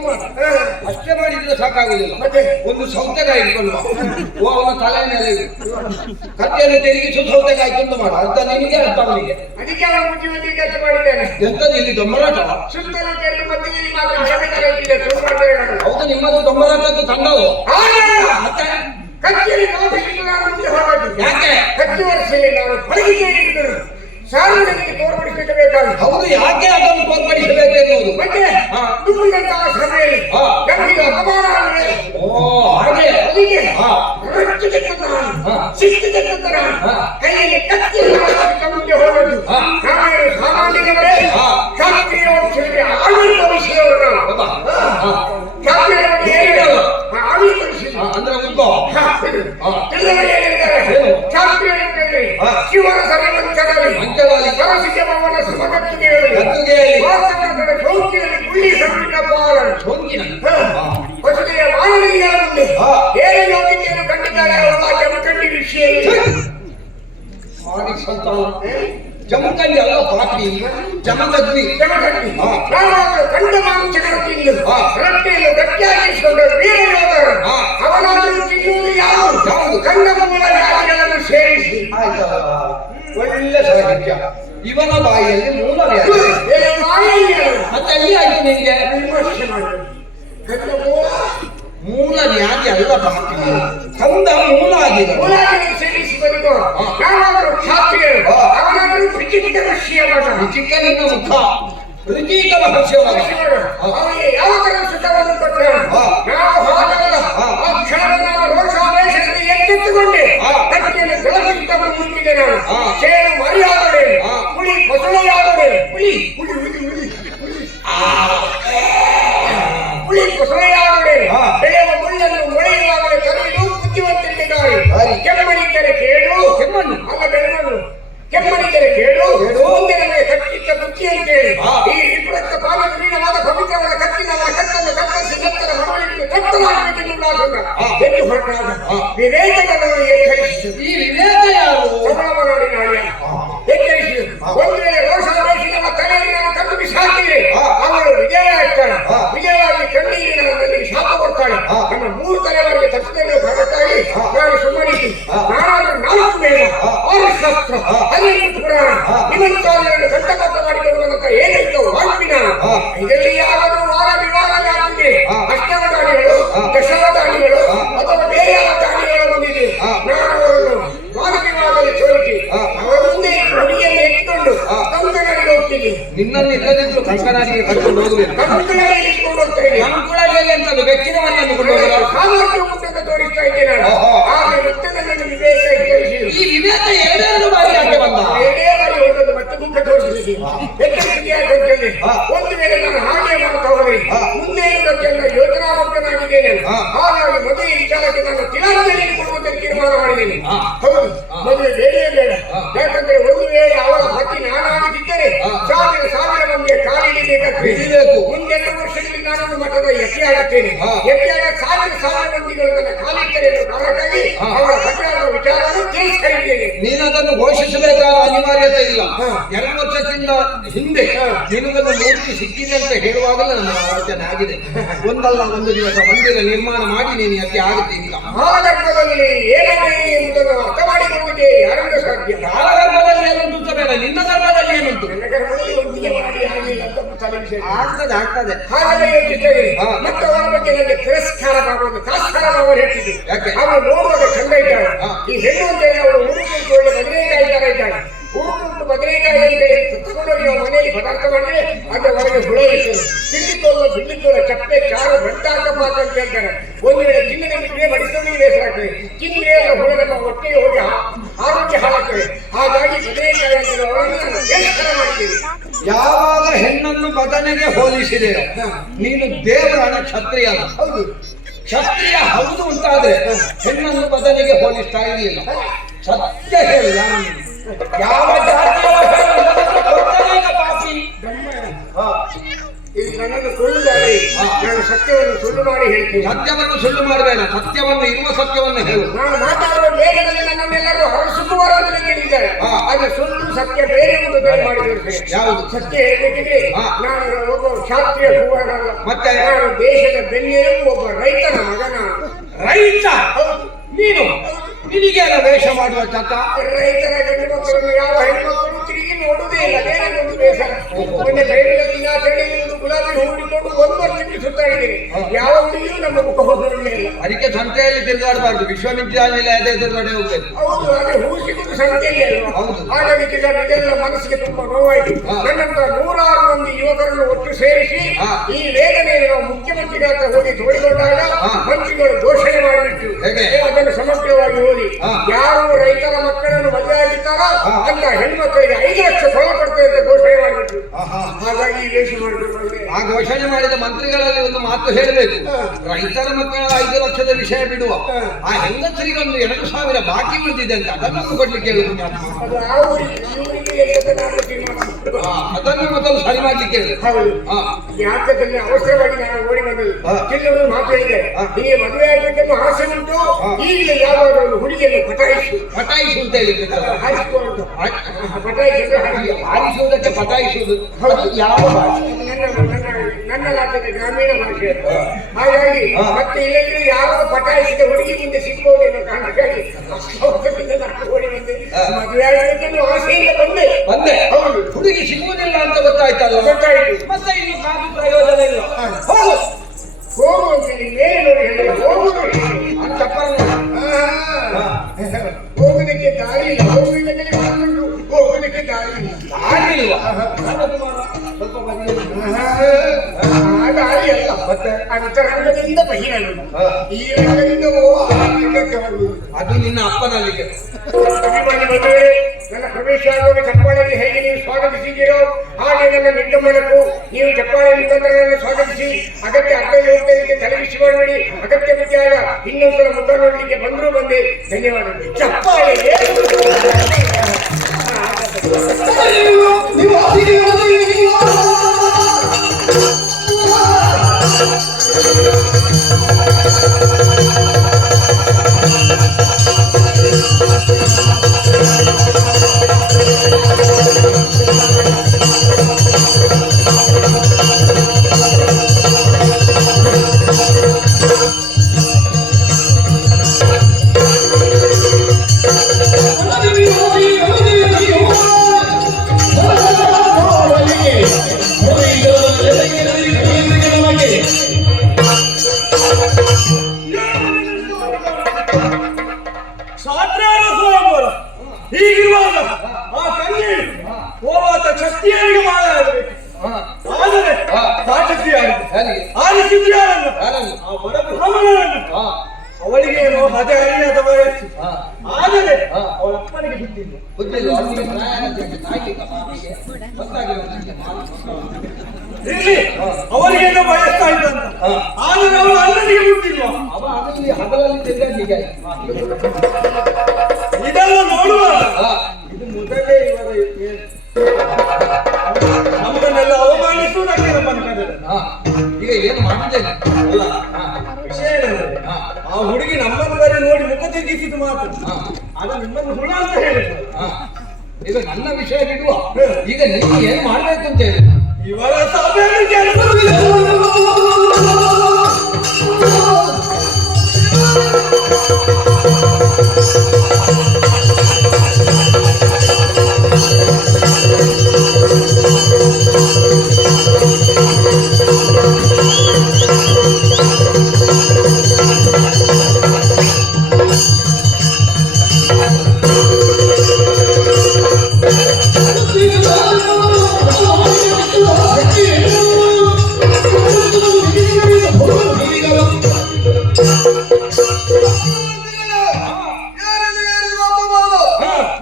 ಮಾಡ, ಅಷ್ಟೇ ಮಾಡಿದ್ರೆ ಸಾಕಾಗುದಿಲ್ಲ. ಮತ್ತೆ? ಒಂದು ಸೌತೆಕಾಯಿ ಇಟ್ಕೊಂಡು ಬಾ. ಓ ಅವನ ತಲೆ ಮೇಲೆ ಇಡು. ಕಥೆಯನ್ನು ತಿರುಗಿಸು ಸೌತೆಕಾಯಿ ತಂದು ಮಾಡ. ಅರ್ಥ ನಿನಗೆ ಅರ್ಥ ಅವನಿಗೆ. ಅದಕ್ಕೆ ಅವನು ಬುದ್ಧಿವಂತಿಕೆ ಕೆಲಸ ಮಾಡಿದ್ದಾನೆ. ಎಂತದ್ದು ಇಲ್ಲಿ ದೊಂಬರಾಟ? ಸುತ್ತಲೂ ಕೆರೆದು ಮಧ್ಯದಲ್ಲಿ ಮಾತ್ರ ಹಳದಿ ತರ ಇಟ್ಟಿದೆ, ಸುಳ್ಳು ಮಾಡ್ಬೇಡ ನಾನು. ಹೌದು, ನಿಮ್ಮದು ದೊಂಬರಾಟದ್ದು ತಂಡವು. ಮತ್ತೆ ಕಚ್ಚೇರಿ ನೋಟಿಗೆ ನಾನು ಮುಂದೆ ಹೋಗಬೇಕು. ಯಾಕೆ? ಕಚ್ಚಿ ವರ್ಷದಲ್ಲಿ ನಾನು ಹೊರಗೆ ಇಟ್ಟಿದ್ದರು ಸಾರ್ವಜನಿಕ ತೋರ್ಪಡಿಸಬೇಕಾಗಿ. ಹೌದು, ಯಾಕೆ ಅದನ್ನು ತೋರ್ಪಡಿಸಬೇಕೆನ್ನುವುದು. ಮತ್ತೆ ಹಾ. ತುಂಬಿದಂತಹ ಸಭೆಯಲ್ಲಿ ಹಾ. ನಮಗೆ ಅಪಮಾನ ಆಗಿದೆ. ಓ ಹಾಗೆ. ಅದಕ್ಕೆ ಹಾ. ರೊಚ್ಚಿಗೆದ್ದಂತ ನಾನು, ಹಾ. ಶಿಸ್ತಿಗೆದ್ದಂತ ನಾನು, ಹಾ. ಕೈಯಲ್ಲಿ ಕತ್ತಿಯನ್ನು ಮುಂದೆ ಹೋಗಬೇಕು. ಹಾ. ನಾವೇನು ಸಾಮಾನ್ಯಗಳೇ ಹಾ. ಶಾಸ್ತ್ರೀಯ ವಂಶಕ್ಕೆ ಆಡಳಿತ ವಿಷಯವರು ನಾವು. ಹೌದಾ? ಹಾ. ಶಾಸ್ತ್ರೀಯ ವಂಶ ಏನಿದೆ? ಆಡಳಿತ ವಿಷಯ. ಅಂದ್ರೆ ಉದ್ಭವ. ತಿಳಿದವರು ಏನಿದ್ದಾರೆ? ಏನು? ಶಾಸ್ತ್ರೀಯ ವಂಶದಲ್ಲಿ ಹಾ. ಶಿವನ ಸರ್ವಂಚದಲ್ಲಿ ಮಂಚದಲ್ಲಿ ಸರಸಿಗೆ ಭವನ ಸಮಗತ್ತಿಗೆಯಲ್ಲಿ ಗದ್ದುಗೆಯಲ್ಲಿ ವಾಸವನಗರ ಸೌಖ್ಯದಲ್ಲಿ ಕುಳ್ಳಿ ಸಂಪಿಟ ಪಾಲನೆ ಸೋಂಕಿನ ಹೊಸದಿಯ ಮಾನವೀಯ ಮುಂದೆ ಹಾ. ಏನೇ ಯೋಗ್ಯತೆಯನ್ನು ಕಂಡಿದ್ದಾರೆ ಅವರ ಜಮಖಂಡಿ ವಿಷಯದಲ್ಲಿ ಮಾಡಿ ಸಂತಾನ ಜಮಖಂಡಿ ಅಲ್ಲ, ಪಾಪಿ ಜಮದಗ್ನಿ. ಜಮಖಂಡಿ ಹಾ. ನಾವಾದರೂ ಕಂಡ ಮಾಂಸಗಳು ತಿಂದು ಹಾ. ರೊಟ್ಟಿಯನ್ನು ಗಟ್ಟಿಯಾಗಿಸಿಕೊಂಡ ವೀರ ಯೋಧರು ಹಾ. ಅವನಾದರೂ ತಿನ್ನುವುದು ಯಾವುದು? ಯಾವುದು? ಕಂಡ ಮೂಲ ಜಾತಿಗಳನ್ನು ಸೇರಿಸಿ ಆಯ್ತಲ್ಲ, ಒಳ್ಳೆ ಸಾಹಿತ್ಯ. ಇವನ ಬಾಯಿಯಲ್ಲಿ ಮೂಲ ವ್ಯಾಧಿ. ಏನು ಮಾಯೆಯ ಮತ್ತೆ ಎಲ್ಲಿ ಆಯ್ತು ನಿನ್ಗೆ? ವಿಮರ್ಶೆ ಮಾಡಬೇಕು. ಕಂಡ ಮೂಲ ಮೂಲ ನ್ಯಾಯ ಅಲ್ಲ ಪಾಪಿ, ಕಂದ ಮೂಲ ಆಗಿದೆ. ಮೂಲಾಗಿಯನ್ನು ಸೇರಿಸಿ ಬರುವುದು ನಾವಾದರೂ ಕ್ಷಾತ್ರಿಯರು, ಹಾ. ಅವನಾದರೂ ವಿಚಿತ್ರ ವಿಷಯ ಮಗ. ಚಿಕ್ಕನಿಂದ ಮುಖ ರುಚಿಕ ರಹಸ್ಯವಾಗ ಅವನಿಗೆ ಯಾವ ತರ ಸುಖವನ್ನು ಕೊಟ್ಟರು? ಹಾ. ನಾವು ಹಾಗಲ್ಲ. ಹಾ. ಆ ಕ್ಷಣ ನಾನು ರೋಷಾವೇಶದಲ್ಲಿ ಎಚ್ಚೆತ್ತುಕೊಂಡೆ ಹಾ. ಕತ್ತಿಯನ್ನು ಜಲಸಿದ್ದ ಮುಂದಿದೆ ನಾನು. ಹಾ. ಚೇಳು ಮರಿಯಾದೊಡೆ, ಹಾ. ಹುಳಿ ಕೊಸಳೆಯಾದೊಡೆ, ಹುಳಿ ಹುಳಿ ಹುಳಿ ಹುಳಿ ಹುಳಿ ಹುಳಿ ಕೊಸಳೆಯಾದೊಡೆ, ಹಾ. ಬೆಳೆಯುವ ಮುಳ್ಳನ್ನು ಮೊಳೆಯುವಾಗಲೇ ಕರೆಯುವುದು ಬುದ್ಧಿವಂತರಿಗೆ ದಾರಿ. ದಾರಿ. ಕೆಮ್ಮನಿದ್ದರೆ ಕೇಳು, ಕೆಮ್ಮಣ್ಣು ಅಲ್ಲ ಬೆಳೆಮಣ್ಣು, ಕೆಮ್ಮನಿದ್ದರೆ ಕೇಳು, ಕೇಳು. ಮುಂದೆ ನಮಗೆ ಕಟ್ಟಿದ್ದ ಬುದ್ಧಿ ಅಂತೇಳಿ ಹಾ. ಈ ವಿಪರೀತ ಪಾಲಕೀನವಾದ ಪವಿತ್ರವಾದ ಕತ್ತಿನವರ ಕತ್ತನ್ನು ಕತ್ತರಿಸಿ ಕತ್ತರ ಮರಳಿಟ್ಟು ಕತ್ತಲಾಗಬೇಕೆಂದು ಉಲ್ಲಾಸಂಗ ಹಾ. ಎದ್ದು ಹೊರಟಾಗ ಹಾ. ವಿವೇಕವನ್ನು ಎಚ್ಚರಿಸಿತು. ಈ ವಿವೇಕ ಯಾರು? ಸಮಾವನಾಡಿನ ಅಳಿಯ ಎಚ್ಚರಿಸಿತು. ಹಾ. ಒಂದು ವೇಳೆ ರೋಷಾವೇಶಿಗಳ ತಲೆಯಲ್ಲಿ ನಾನು ಕದ್ದು ಬಿಸಾಕಿದ್ರೆ ಹಾ. ಅವಳು ವಿಜಯವಾಗ್ತಾಳೆ. ಹಾ. ವಿಜಯವಾಗಿ ಕಣ್ಣೀರಿನ ನನಗೆ ಶಾಪ ಕೊಡ್ತಾಳೆ. ಹಾ. ನನ್ನ 3 ತಲೆವರೆಗೆ ತಪ್ಪಿದೆನ್ನು ಕಾರಣಕ್ಕಾಗಿ ಹಾ. ನಾನು ಸುಮ್ಮನಿದ್ದು ಹಾ. ನಾನಾದ್ರೂ 4 ವೇದ, ಹಾ. 6 ಶಾಸ್ತ್ರ, ಹಾ. 15 ಪುರಾಣ, ಹಾ. ನಿಮ್ಮಂತಾಳೆಯನ್ನು ಕಂಠಪಾತ ಮಾಡಿಕೊಳ್ಳುವಂತ ಏನಿತ್ತು ವಾಗ್ಮಿನ. ಹಾ. ಇದರಲ್ಲಿ ಯಾರಾದರೂ ವಾದ ವಿವಾದ ಜಾತಿಗೆ ಹಾ. ಅಷ್ಟವಧಾನಿಗಳು, ಹಾ. ದಶವಧಾನಿಗಳು ಹಾ. ಅಥವಾ ಬೇರೆ ಯಾವ ದಾನಿಗಳು ಬಂದಿದೆ. ಹಾ. ನಾನು ಅವರನ್ನು ವಾದ ವಿವಾದದಲ್ಲಿ ಸೋಲಿಸಿ ಹಾ. ಅವರ ಮುಂದೆ ಹುಡುಗಿಯನ್ನು ಎತ್ತಿಕೊಂಡು ಹಾ. ಕಂಕನಾಡಿಗೆ ಹೋಗ್ತೀನಿ. ನಿನ್ನನ್ನು ಇಲ್ಲದಿದ್ರು ಕಂಕನಾಡಿಗೆ ಕರ್ಕೊಂಡು ಹೋಗಬೇಕು. ಕಂಕನಾಡಿಗೆ ಇಟ್ಕೊಂಡು ಹೋಗ್ತಾ ಇದ್ದೀನಿ. ಕಂಕುಳಾಡಿಯಲ್ಲಿ ಅಂತದ್ದು ಬೆಕ್ಕಿನ ಮನೆಯನ್ನು ಕೊಂಡು ಹೋಗಲ್ಲ. ಸಾಮರ್ಥ್ಯ ಉಂಟಂತ ತೋರಿಸ್ತಾ ಇದ್ದೇನೆ ನಾನು. ಓಹೋ. ಆದರೆ ಮತ್ತೆ ನನ್ನನ್ನು ವಿವೇಕ ಎಚ್ಚರಿಸಿದರು. ಈ ವಿವೇಕ ಎರಡೆರಡು ಬಾರಿ ಆಕೆ ಬಂದ. ಎರಡೇ ಬಾರಿ ಹೋದದ್ದು ಮತ್ತೆ ಮುಖ ತೋರಿಸಿದ್ದೀನಿ. ಎಚ್ಚರಿಕೆ ಯಾಕಂತೇಳಿ ಹಾ. ಒಂದು ವೇಳೆ ನಾನು ಹಾಗೆ ಮಾಡ್ತಾ ಹೋದ್ರೆ ಹಾ. ಮುಂದೆ ಇರುವುದಕ್ಕೆಲ್ಲ ಯೋಜನಾಬದ್ಧನಾಗಿದ್ದೇನೆ. ಹಾ. ಹಾಗಾಗಿ ಮದುವೆ ವಿಚಾರಕ್ಕೆ ನಾನು ತಿಲಾಂಜಲಿ ಕೊಡುವುದಕ್ಕೆ ತೀರ್ಮಾನ ಮಾಡಿದ್ದೇನೆ. ಹಾ. ಹೌದು, ಮದುವೆ ಬೇಡವೇ ಬೇಡ. ಹಾ. ಯಾಕಂದ್ರೆ ಒಂದು ವೇಳೆ ಅವಳ ಪತಿ ನಾನಾಗಿದ್ದರೆ ಹಾ. ಸಾವಿರ ಮಂದಿಗೆ ಕಾಲಿಡಬೇಕಾಗ್ತದೆ. ಹಿಡಿಬೇಕು. ಮುಂದೆರಡು ವರ್ಷದಲ್ಲಿ ನಾನೊಂದು ಮಠದ ಎಕ್ಕೆ ಆಗುತ್ತೇನೆ. ಹಾ. ಎಕ್ಕೆಯಾಗ ಸಾವಿರ ಮಂದಿಗಳು ನನ್ನ ಕಾಲಿಡ್ತಾರೆ ಎನ್ನುವ ಕಾರಣಕ್ಕಾಗಿ ಹಾ. ಅವರ ಪತಿಯಾದ ವಿಚಾರವನ್ನು ತಿಳಿಸ್ಕೊಂಡಿದ್ದೇನೆ. ನೀನದನ್ನು ಘೋಷಿಸಬೇಕಾದ ಅನಿವಾರ್ಯತೆ ಇಲ್ಲ. ಹಾ. 2 ವರ್ಷಕ್ಕಿಂತ ಹಿಂದೆ ಹಾ. ನಿನಗೊಂದು ಮೂರ್ತಿ ಸಿಕ್ಕಿದೆ ಅಂತ ಹೇಳುವಾಗಲೇ ನನ್ನ ಆಲೋಚನೆ ಆಗಿದೆ. ಒಂದಲ್ಲ ಒಂದು ದಿವಸ ಮಂದಿರ ನಿರ್ಮಾಣ ಮಾಡಿ ನೀನು ಅತಿ ಆಗುತ್ತೀನಿಲ್ಲ. ಕಾಲಗರ್ಭದಲ್ಲಿ ಏನಾಗಿದೆ ಎಂಬುದನ್ನು ಅರ್ಥ ಮಾಡಿಕೊಳ್ಳುವುದೇ ಯಾರಿಂದ ಸಾಧ್ಯ? ಕಾಲ ಗರ್ಭದಲ್ಲಿ ಏನುಂಟು ಬೇಡ, ನಿನ್ನ ಗರ್ಭದಲ್ಲಿ ಏನುಂಟು? ನನ್ನ ಗರ್ಭದಲ್ಲಿ ಒಂದಿಗೆ ಮಾಡಿ ಆಗಲಿಲ್ಲ ಅಂತ ತಲೆ ವಿಷಯ. ಆಗ್ತದೆ. ಹಾಗೆಲ್ಲ ಯೋಚಿಸ್ತಾ ಇದ್ದೀನಿ. ಹಾ. ಮತ್ತೆ ಅವರ ಬಗ್ಗೆ ನನಗೆ ತಿರಸ್ಕಾರ ಮಾಡುವುದು ತಿರಸ್ಕಾರ ಅವರು ಹೇಳ್ತಿದ್ರು. ಯಾಕೆ? ಅವಳು ನೋಡುವಾಗ ಚಂದ ಇದ್ದಾಳೆ. ಹಾ. ಈ ಹೆಣ್ಣು ಅಂತ ಹೇಳಿ ಅವಳು ಊರುಂಟು ಒಳ್ಳೆ ಬದನೆಕಾಯಿ ತರ ಇದ್ದಾಳೆ. ಊರುಂಟು ಬದನೆಕಾಯಿ ಅಂತ ಹೇಳಿ ತಗೊಂಡೋಗಿ ನಾವು ಮನೆಯಲ್ಲಿ ಪದಾರ್ಥ ಮಾಡಿದ್ರೆ ಅದ್ರ ಹೊರಗೆ ಹುಳ ಇರ್ತದೆ. ಬಿಡ್ಲಿಕ್ಕೋಲ್ಲ ಚಪ್ಪೆ ಚಾರು ಬಂಟಾಕಪ್ಪ ಅಂತ ಹೇಳ್ತಾರೆ. ಒಂದು ವೇಳೆ ತಿನ್ನದ ಬಿಟ್ಟರೆ ಬಡಿಸೋರಿಗೆ ಬೇಸರ ಆಗ್ತದೆ. ತಿಂದ್ರೆ ಅದರ ಹುಳ ನಮ್ಮ ಹೊಟ್ಟೆಗೆ ಹೋಗಿ ಆರೋಗ್ಯ ಹಾಳಾಗ್ತದೆ. ಹಾಗಾಗಿ ಬದನೆಕಾಯಿ ಅಂತ ಅವಳನ್ನು ನಾನು ತಿರಸ್ಕಾರ ಮಾಡ್ತೀನಿ. ಯಾವಾಗ ಹೆಣ್ಣನ್ನು ಬದನೆಗೆ ಹೋಲಿಸಿದೆ ನೀನು ದೇವರ ಕ್ಷತ್ರಿಯ ಅಲ್ಲ. ಹೌದು, ಕ್ಷತ್ರಿಯ ಹೌದು ಅಂತಾದ್ರೆ ಹೆಣ್ಣನ್ನು ಬದನೆಗೆ ಹೋಲಿಸ್ತಾ ಇರಲಿಲ್ಲ. ಸತ್ಯ ಹೇಳು, ಯಾವ ಜಾತಿಯ ಪಾಪಿ? ಇದು ನನ್ನನ್ನು ಸುಳ್ಳುದಾರಿ ನಾನು ಸತ್ಯವನ್ನು ಸುಳ್ಳು ಮಾಡಿ ಹೇಳ್ತೀನಿ. ಸತ್ಯವನ್ನು ಸುಳ್ಳು ಮಾಡಬೇಡ, ಸತ್ಯವನ್ನು ಇರುವ ಸತ್ಯವನ್ನು ಹೇಳು. ನಾನು ಮಾತಾಡುವ ವೇಗದಲ್ಲಿ ನನ್ನನ್ನೆಲ್ಲರೂ ಹರಸುಕುಮಾರ ಅಂತ ಕೇಳಿದ್ದಾರೆ. ಆದ್ರೆ ಸುಳ್ಳು ಸತ್ಯ ಬೇರೆ ಒಂದು ಬೇರೆ ಮಾಡಿದ್ರು. ಯಾವುದು? ಸತ್ಯ ಹೇಳಬೇಕಿದ್ರೆ ನಾನು ಒಬ್ಬ ಕ್ಷಾತ್ರಿಯ ಕುಮಾರ ಅಲ್ಲ. ಮತ್ತೆ ನಾನು ದೇಶದ ಬೆನ್ನೆಲುಬು ಒಬ್ಬ ರೈತನ ಮಗ. ನಾನು ರೈತ. ನೀನು ನಿನಗೇನ ವೇಷ ಮಾಡುವ ಚಟ? ರೈತರ ಗಂಡು ಮಕ್ಕಳನ್ನು ಯಾವ ಹೆಣ್ಮಕ್ಕಳು ತಿರುಗಿ ನೋಡುವುದೇ ಇಲ್ಲ. ಬೇರೆ ಒಂದು ಬೇಸರ. ಮೊನ್ನೆ ರೈತರ ದಿನಾಚರಣೆಯಲ್ಲಿ ಒಂದು ಗುಲಾಬಿ ಹೂಡಿಕೊಂಡು 1 ವರ್ಷಕ್ಕೆ ಸುತ್ತಾಡಿದ್ದೇನೆ. ಯಾವ ಹುಡುಗಿಯೂ ನಮ್ಮ ಮುಖ ಹೋಗಲೇ ಇಲ್ಲ. ಅದಕ್ಕೆ ಸಂತೆಯಲ್ಲಿ ತಿರುಗಾಡಬಾರ್ದು, ವಿಶ್ವವಿದ್ಯಾನಿಲಯದ ಎದುರುಗಡೆ ಹೋಗ್ಬೇಕು. ಹೌದು, ಅದೇ ಹೂ ಸಿಗುದು ಸಂತೆಯಲ್ಲಿ ಅಲ್ವಾ? ಹೌದು. ಹಾಗಾಗಿ ಇದೆಲ್ಲ ಮನಸ್ಸಿಗೆ ತುಂಬಾ ನೋವಾಯಿತು. ನನ್ನಂತ 106 ಮಂದಿ ಯುವಕರನ್ನು ಒಟ್ಟು ಸೇರಿಸಿ ಈ ವೇದನೆಯನ್ನು ನಾವು ಮುಖ್ಯಮಂತ್ರಿಗಳ ಹತ್ರ ಹೋಗಿ ತೋಡಿಕೊಂಡಾಗ ಮಂತ್ರಿಗಳು ಘೋಷಣೆ ಮಾಡಿಬಿಟ್ಟು ಅದನ್ನು ಸಮಗ್ರವಾಗಿ ಓದಿ ಯಾರು ರೈತರ ಮಕ್ಕಳನ್ನು ಮದುವೆ ಆಗಿದ್ದಾರೋ ಅಂತ ಹೆಣ್ಮಕ್ಕಳಿಗೆ 5 ಲಕ್ಷ ಸಾಲ ಕೊಡ್ತೇವೆ ಅಂತ ಘೋಷಣೆ ಮಾಡಿಬಿಟ್ರು. ಹಾಗಾಗಿ ಈ ವೇಷ ಮಾಡಬೇಕು. ಆ ಘೋಷಣೆ ಮಾಡಿದ ಮಂತ್ರಿಗಳಲ್ಲಿ ಒಂದು ಮಾತು ಹೇಳಬೇಕು. ರೈತರ ಮಕ್ಕಳ 5 ಲಕ್ಷದ ವಿಷಯ ಬಿಡುವ, ಆ ಹೆಂಗಸರಿಗೊಂದು 2,000 ಬಾಕಿ ಉಳಿದಿದೆ ಅಂತ ಅದನ್ನು ಕೊಡ್ಲಿಕ್ಕೆ ಹೇಳುದು. ಅದು ಆ ಊರಿಗೆ ಅದನ್ನು ಮೊದಲು ಸರಿ ಮಾಡ್ಲಿಕ್ಕೆ ಹೇಳು. ಹೌದು. ಯಾಕಂದ್ರೆ ಅವಸರವಾಗಿ ನಾನು ಓಡಿ ಬಂದದ್ದು. ಕೆಲವರು ಮಾತು ಹೇಳಿದೆ, ನಿಮಗೆ ಮದುವೆ ಆಗಬೇಕೆಂದು ಆಸೆ ಉಂಟು, ಈಗಲೇ ಯಾವಾಗಲೂ ಒಂದು ಹುಡುಗಿಯನ್ನು ಪಟಾಯಿಸು ಅಂತ ಹೇಳಿ ಹಾರಿಸಿಕೊಂಡು ಪಟಾಯಿಸಿದ್ರೆ ಹಾರಿಸುವುದಕ್ಕೆ ಪಟಾಯಿಸುವುದು ಯಾವ ಭಾಷೆ? ನನ್ನ ರಾಜ್ಯದ ಗ್ರಾಮೀಣ ಭಾಷೆ. ಹಾಗಾಗಿ ಮತ್ತೆ ಇಲ್ಲದ್ರೆ ಯಾವ ಪಟಾಯಿಸಿದ ಹುಡುಗಿ ಮುಂದೆ ಸಿಗ್ಬಹುದೇನೋ ಕಾರಣಕ್ಕಾಗಿ ನಾನು ಓಡಿ ಬಂದೆ. ಮದುವೆ ಆಗಬೇಕೆಂದು ಆಸೆಯಿಂದ ಬಂದೆ. ಹೌದು. ಹುಡುಗಿ ಸಿಗುವುದಿಲ್ಲ ಅಂತ ಗೊತ್ತಾಯ್ತಲ್ಲ, ಗೊತ್ತಾಯ್ತು. ಮತ್ತೆ ಇನ್ನು ಕಾದು ಪ್ರಯೋಜನ ಇಲ್ಲ. ಹೋಗು ಅಂತ ಹೇಳಿ ಮೇಲೆ ನೋಡಿ ಹೇಳಿದ್ರೆ ಹೋಗುದು ಹೋಗುದಕ್ಕೆ ದಾರಿ ಇಲ್ಲ. ಹೋಗುವುದಕ್ಕೆ ಬಂದುಂಟು, ಹೋಗುದಕ್ಕೆ ದಾರಿ ಇಲ್ಲ. ದಾರಿ ಇಲ್ಲ. ದಾರಿ ಅಲ್ಲ, ಮತ್ತೆ ಅಂತರಂಗದಿಂದ ಬಹಿರಂಗ. ಈ ರಂಗದಿಂದ ಅದು ನಿನ್ನ ಅಪ್ಪನಲ್ಲಿಗೆ. ಅಭಿಮಾನಿ ಮದುವೆ ನನ್ನ ಪ್ರವೇಶ ಆಗುವಾಗ ಚಪ್ಪಾಳೆಯಲ್ಲಿ ಹೇಗೆ ನೀವು ಸ್ವಾಗತಿಸಿದ್ದೀರೋ ಹಾಗೆ ನನ್ನ ನಿರ್ಗಮನಕ್ಕೂ ನೀವು ಚಪ್ಪಾಳೆ ಮುಖಾಂತರ ನನ್ನ ಸ್ವಾಗತಿಸಿ ಅಗತ್ಯ ಅರ್ಥ ಯೋಗ್ಯತೆಗೆ ತಲೆಬಿಸಿ ಮಾಡಬೇಡಿ. ಅಗತ್ಯ ಮುಖ್ಯಾಗ ಇನ್ನೊಂದರ ಮುಖ ನೋಡಲಿಕ್ಕೆ ಬಂದರೂ ಬಂದೆ. ಧನ್ಯವಾದಗಳು. ಚಪ್ಪಾಳೆ ಹೀಗಿರುವಾಗ ಆ ಕನ್ಯೆ ಹೋರಾಟ ಶಕ್ತಿಯರಿಗೆ ಮಾಡಬೇಕು. ಆದರೆ ಸಾಕ್ಷಿ ಆಲಿಸಿದ್ದು ಯಾರನ್ನು? ಆ ಬಡ ಬ್ರಾಹ್ಮಣರನ್ನು. ಅವಳಿಗೆ ಏನೋ ಹದೆ ಅರಿಯಾದ ವಯಸ್ಸು, ಆದರೆ ಅವಳ ಅಪ್ಪನಿಗೆ ಬುದ್ಧಿಲ್ಲ. ಇಲ್ಲಿ ಅವರಿಗೇನೋ ವಯಸ್ಸಾಯ್ತಂತ, ಆದರೆ ಅವಳ ಅಣ್ಣನಿಗೆ ಬುದ್ಧಿಲ್ಲ. ಇದೆಲ್ಲ ನೋಡುವಾಗ ಇದು ಮೊದಲೇ ಇವರ ನಮ್ಮನ್ನೆಲ್ಲ ಅವಮಾನಿಸುವುದಕ್ಕೆ ನಮ್ಮನ್ನು ಕರೆದ. ಈಗ ಏನು ಮಾಡಿದ್ದೇನೆ ಅಲ್ಲ, ವಿಷಯ ಏನಂದ್ರೆ ಆ ಹುಡುಗಿ ನಮ್ಮನ್ನು ಬರೀ ನೋಡಿ ಮುಖ ತಿರುಗಿಸಿದ್ದು ಮಾತ್ರ, ಅದು ನಿಮ್ಮನ್ನು ಹುಳ ಅಂತ ಹೇಳಿದ್ರು. ಈಗ ನನ್ನ ವಿಷಯ ಬಿಡುವ, ಈಗ ನೀವು ಏನು ಮಾಡ್ಬೇಕು ಅಂತ ಹೇಳಿ ಇವರ ಸಭೆಯಲ್ಲಿ ಕೆಲಸ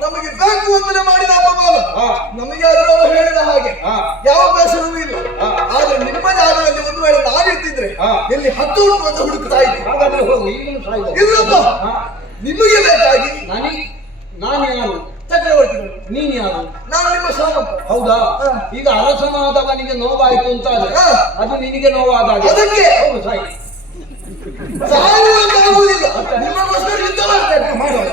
ನಮಗೆ ಬೇಕು ಅಂತಲೇ ಮಾಡಿದ ಅಪಮಾನ. ನಮಗೆ ಆದ್ರೂ ಅವರು ಹೇಳಿದ ಹಾಗೆ ಯಾವ ಬೇಸರವೂ ಇಲ್ಲ. ಆದ್ರೆ ನಿಮ್ಮ ಜಾಗದಲ್ಲಿ ಒಂದು ವೇಳೆ ನಾನಿರ್ತಿದ್ರೆ ಇಲ್ಲಿ 10 ಉಂಟು ಅಂತ ಹುಡುಕ್ತಾ ಇದ್ದೆ. ಹಾಗಾದ್ರೆ ಹೋಗು, ಈಗಲೂ ಸಾಯ್ತು. ಇಲ್ಲಪ್ಪ, ನಿಮಗೆ ಬೇಕಾಗಿ ನಾನು ಚಕ್ರವರ್ತಿಗಳು. ನೀನ್ ಯಾರು? ನಾನು ನಿಮ್ಮ ಸಾಮಂತ. ಹೌದಾ? ಈಗ ಅರಸನಾದವನಿಗೆ ನೋವಾಯ್ತು ಅಂತ ಆದ್ರೆ ಹಾ. ಅದು ನಿನಗೆ ನೋವಾದಾಗ ಅದಕ್ಕೆ ಹೌದು ಸಾಯಿ ಸಾಯುವುದಿಲ್ಲ, ನಿಮಗೋಸ್ಕರ ಯುದ್ಧ ಮಾಡ್ತೇನೆ. ಮಾಡುವ.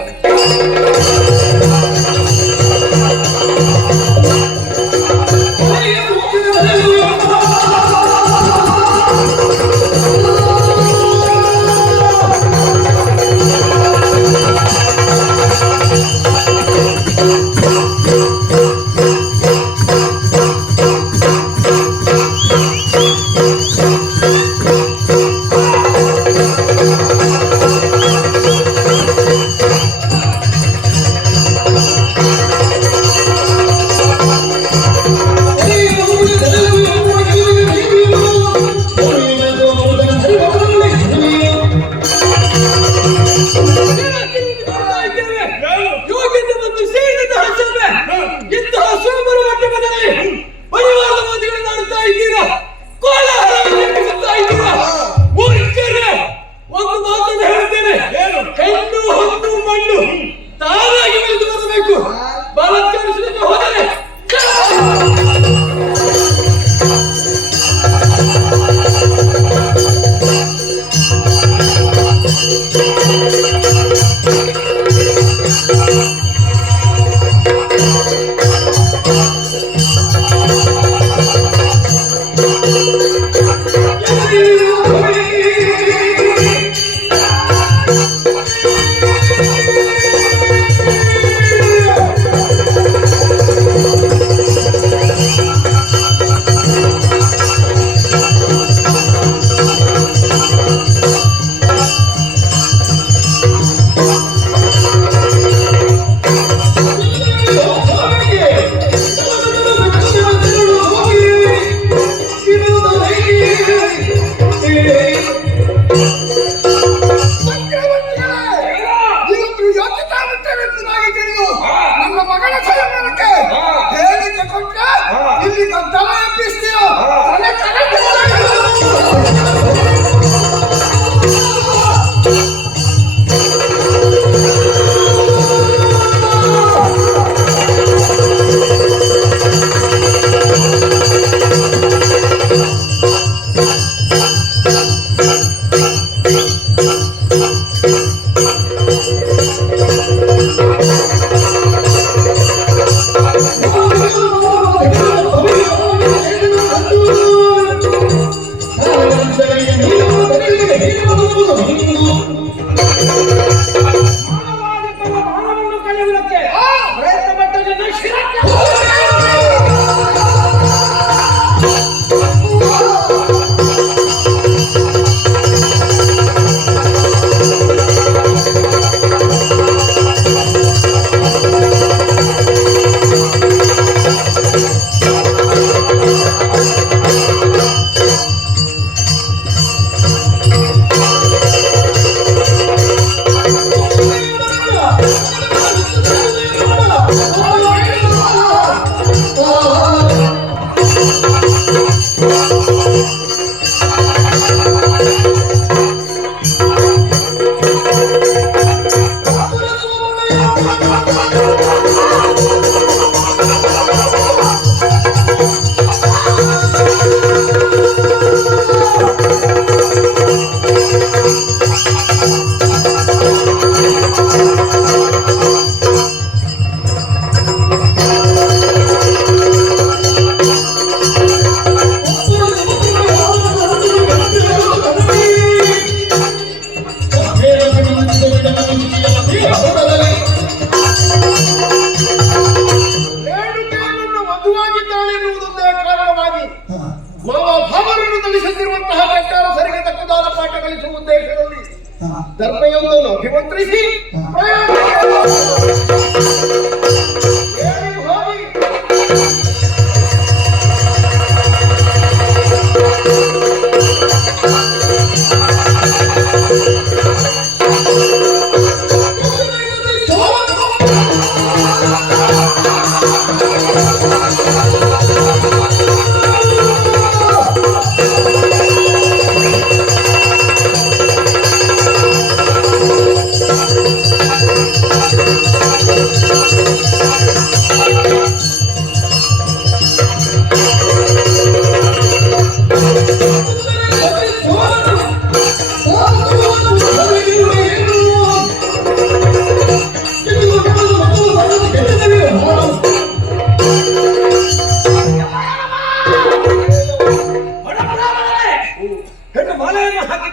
ಧರ್ಮಯೊಂದನ್ನು ಅಭಿಮಂತ್ರಿಸಿ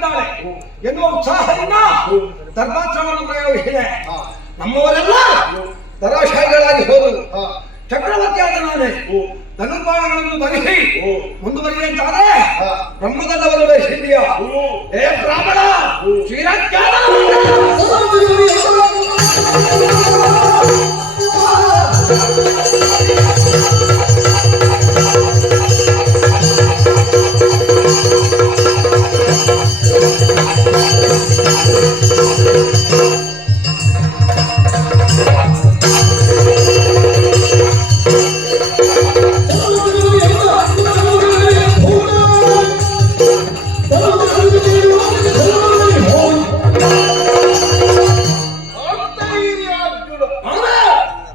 ಆಗಿದ್ದಾಳೆ ಎನ್ನುವ ಉತ್ಸಾಹದಿಂದ ಧರ್ಮಾಶ್ರಮವನ್ನು ಪ್ರಯೋಗಿಸಿದೆ. ನಮ್ಮವರೆಲ್ಲ ತರಾಶಾಯಿಗಳಾಗಿ ಹೋದರು. ಚಕ್ರವರ್ತಿಯಾದ ನಾನೇ ಧನುರ್ಬಾಣಗಳನ್ನು ಧರಿಸಿ ಮುಂದುವರಿಯುವಂತಾದ್ರೆ ಬ್ರಹ್ಮದಲ್ಲವರು ಧರಿಸಿದೀಯ. ಏ ಬ್ರಾಹ್ಮಣ ಶ್ರೀರಂಗಾದ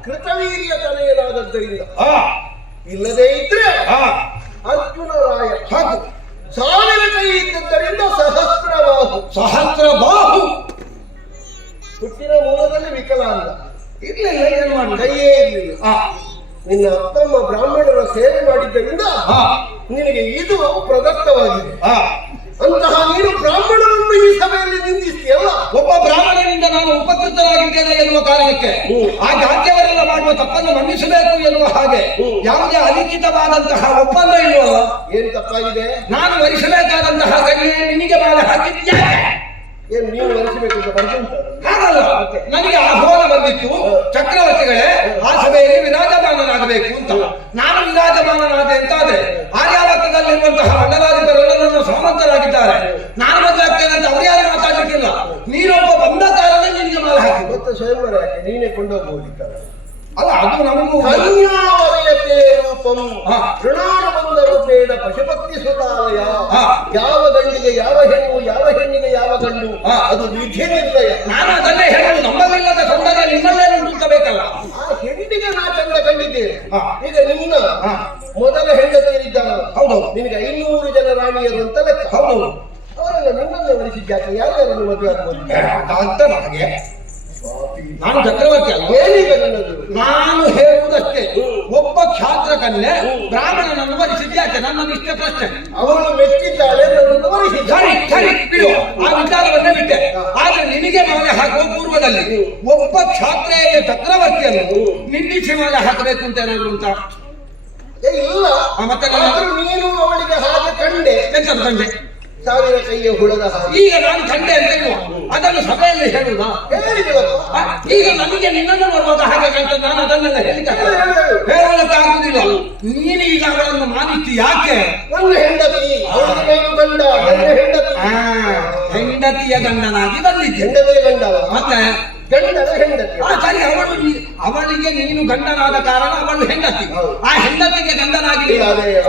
ಕೃತವೀರ್ಯ ತನೆಯನಾದದ್ದರಿಂದ ಇಲ್ಲದೇ ಇದ್ರೆ ಅರ್ಜುನ ರಾಯ ಹಾಗೂ 1000 ಕೈ ಇದ್ದದ್ದರಿಂದ ಸಹಸ್ರಬಾಹು ಹುಟ್ಟಿನ ಮೂಲದಲ್ಲಿ ವಿಕಲಾಂಗ ಇರ್ಲಿಲ್ಲ, ಏನ್ ಮಾಡಿ ಕೈಯೇ ಇರಲಿಲ್ಲ. ನಿನ್ನ ಅಪ್ಪಮ್ಮ ಬ್ರಾಹ್ಮಣರ ಸೇವೆ ಮಾಡಿದ್ದರಿಂದ ನಿನಗೆ ಇದು ಪ್ರದತ್ತವಾಗಿದೆ. ಅಂತಹ ನೀನು ಬ್ರಾಹ್ಮಣರನ್ನು ಈ ಸಭೆಯಲ್ಲಿ ನಿಂದಿಸ್ತೀಯಲ್ಲ. ಒಬ್ಬ ಬ್ರಾಹ್ಮಣನಿಂದ ನಾನು ಉಪಕೃತರಾಗಿದ್ದೇನೆ ಎನ್ನುವ ಕಾರಣಕ್ಕೆ ಆ ಜಾತಿಯವರೆಲ್ಲ ಮಾಡುವ ತಪ್ಪನ್ನು ಮನ್ನಿಸಬೇಕು ಎನ್ನುವ ಹಾಗೆ ಯಾವುದೇ ಅಲಿಖಿತವಾದಂತಹ ಒಪ್ಪಂದ ಇಲ್ಲವಲ್ಲ. ಏನ್ ತಪ್ಪಾಗಿದೆ? ನಾನು ವರಿಸಬೇಕಾದಂತಹ ಕನ್ಯೆ ನಿನಗೆ ಬಾಳ ಹಾಕಿದ್ದೆ. ಏನ್ ನೀನು ವರಿಸಬೇಕು ಅಂತ ಬರ್ದುಂಟ? ಹಾಗಲ್ಲ, ನನಗೆ ಆಹ್ವಾನ ಬಂದಿತ್ತು, ಚಕ್ರವರ್ತಿಗಳೇ ಆ ಸಭೆಯಲ್ಲಿ ವಿರಾಜಮಾನನಾಗಬೇಕು ಅಂತ. ನಾನು ವಿರಾಜಮಾನನಾದೆ ಅಂತಾದ್ರೆ ಆರ್ಯಾವರ್ತದಲ್ಲಿರುವಂತಹ ಮಂಡಲಾಧಿಪರೆಲ್ಲ ನನ್ನ ಸಾಮಂತರಾಗಿದ್ದಾರೆ. ನಾನು ಮದುವೆ ಆಗ್ತೇನೆ ಅಂತ ಅವರ್ಯಾರು ಮಾತಾಡ್ಲಿಕ್ಕಿಲ್ಲ. ನೀನೊಬ್ಬ ಬಂದ ಕಾರಣ ನಿನಗೆ ಮಾಲೆ ಹಾಕಿ ಮತ್ತೆ ಸ್ವಯಂವರ ಯಾಕೆ ನೀನೇ ಕೊಂಡೋಗ್ಬೋದಿತ್ತಲ್ಲ. ಅಲ್ಲ, ಅದು ನಮಗೂ ಕನ್ಯಾವರಯತೆ ರೂಪಂ ಋಣಾನುಬಂಧ ರೂಪೇಣ ಪಶುಪತಿ ಸುತಾಲಯ. ಯಾವ ಗಂಡಿಗೆ ಯಾವ ಹೆಣ್ಣು, ಯಾವ ಹೆಣ್ಣಿಗೆ ಯಾವ ಗಂಡು, ಅದು ವಿಧಿ ನಿರ್ಣಯ. ನಾನು ಅದನ್ನೇ ಹೇಳುವುದು. ನಮ್ಮಲ್ಲಿಲ್ಲದ ಸೌಂದರ್ಯ ನಿಮ್ಮಲ್ಲೇ ನುಡಿಸಬೇಕಲ್ಲ. ಆ ಹೆಣ್ಣಿಗೆ ನಾ ಚಂದ ಕಂಡಿದ್ದೇನೆ. ಈಗ ನಿನ್ನ ಮೊದಲ ಹೆಂಡತಿಯರಿದ್ದಾರ, ಹೌದು, ನಿನಗೆ 500 ಜನ ರಾಣಿಯರು ಅಂತ ಲೆಕ್ಕ. ಹೌದು, ಅವರೆಲ್ಲ ನಿನ್ನನ್ನು ವರಿಸಿದ್ಯಾಕೆ? ಯಾರ್ಯಾರನ್ನು ಮದುವೆ ಆಗ್ಬೋದು ಅಂತ ನನಗೆ. ನಾನು ಚಕ್ರವರ್ತಿ ಅಲ್ಲ. ಏನೀಗ ನನ್ನದು? ನಾನು ಹೇಳುವುದಷ್ಟೇ. ಒಬ್ಬ ಕ್ಷಾತ್ರ ಕನ್ಯೆ ಬ್ರಾಹ್ಮಣನನ್ನು ವರಿಸಿದ್ಯಾಕೆ? ನನ್ನ ಇಷ್ಟ ಪ್ರಶ್ನೆ. ಅವಳು ಮೆಚ್ಚಿದ್ದಾಳೆ, ನನ್ನನ್ನು ವರಿಸಿದ್ದಾಳೆ. ಸರಿ ಬಿಡು, ಆ ವಿಚಾರವನ್ನೇ ಬಿಟ್ಟೆ. ಆದ್ರೆ ನಿನಗೆ ಮಾಲೆ ಹಾಕುವ ಪೂರ್ವದಲ್ಲಿ ಒಬ್ಬ ಕ್ಷಾತ್ರೇಯ ಚಕ್ರವರ್ತಿಯನ್ನು ನಿಲ್ಲಿಸಿ ಮಾಲೆ ಹಾಕಬೇಕು ಅಂತ ಏನಾದ್ರು ಉಂಟಾ? ಇಲ್ಲ. ಮತ್ತೆ ಆದ್ರೂ ನೀನು ಅವಳಿಗೆ ಹಾಗೆ ಕಂಡೆ. ಎಂತ ಕಂಡೆ? 1000 ಕೈಯ ಹುಳದ ಹಾಗೆ. ಈಗ ನಾನು ಕಂಡೆ ಅಂತ ಹೇಳುವ, ಅದನ್ನು ಸಭೆಯಲ್ಲಿ ಹೇಳುವ. ಹೇಳಿದೆವಪ್ಪ. ಈಗ ನನಗೆ ನಿನ್ನನ್ನು ನೋಡುವಾಗ ಹಾಗೆ ಕಾಣ್ತದೆ. ನಾನು ಅದನ್ನೆಲ್ಲ ಹೇಳಲಿಕ್ಕಾಗುದಿಲ್ಲ. ನೀನು ಈಗ ಅವಳನ್ನು ಮಾನಿಸ್ತಿ ಯಾಕೆ? ನನ್ನ ಹೆಂಡತಿ, ಅವಳಿಗೆ ನಾನು ಗಂಡ, ನನ್ನ ಹೆಂಡತಿ. ಹೆಂಡತಿಯ ಗಂಡನಾಗಿ ಬಂದಿದ್ದೆ. ಹೆಂಡತಿಯ ಗಂಡ ಮತ್ತೆ ಗಂಡನ ಹೆಂಡತಿ. ಸರಿ, ಅವಳಿಗೆ ನೀನು ಗಂಡನಾದ ಕಾರಣ ಅವಳು ಹೆಂಡತಿ. ಆ ಹೆಂಡತಿಗೆ ಗಂಡನಾಗಿ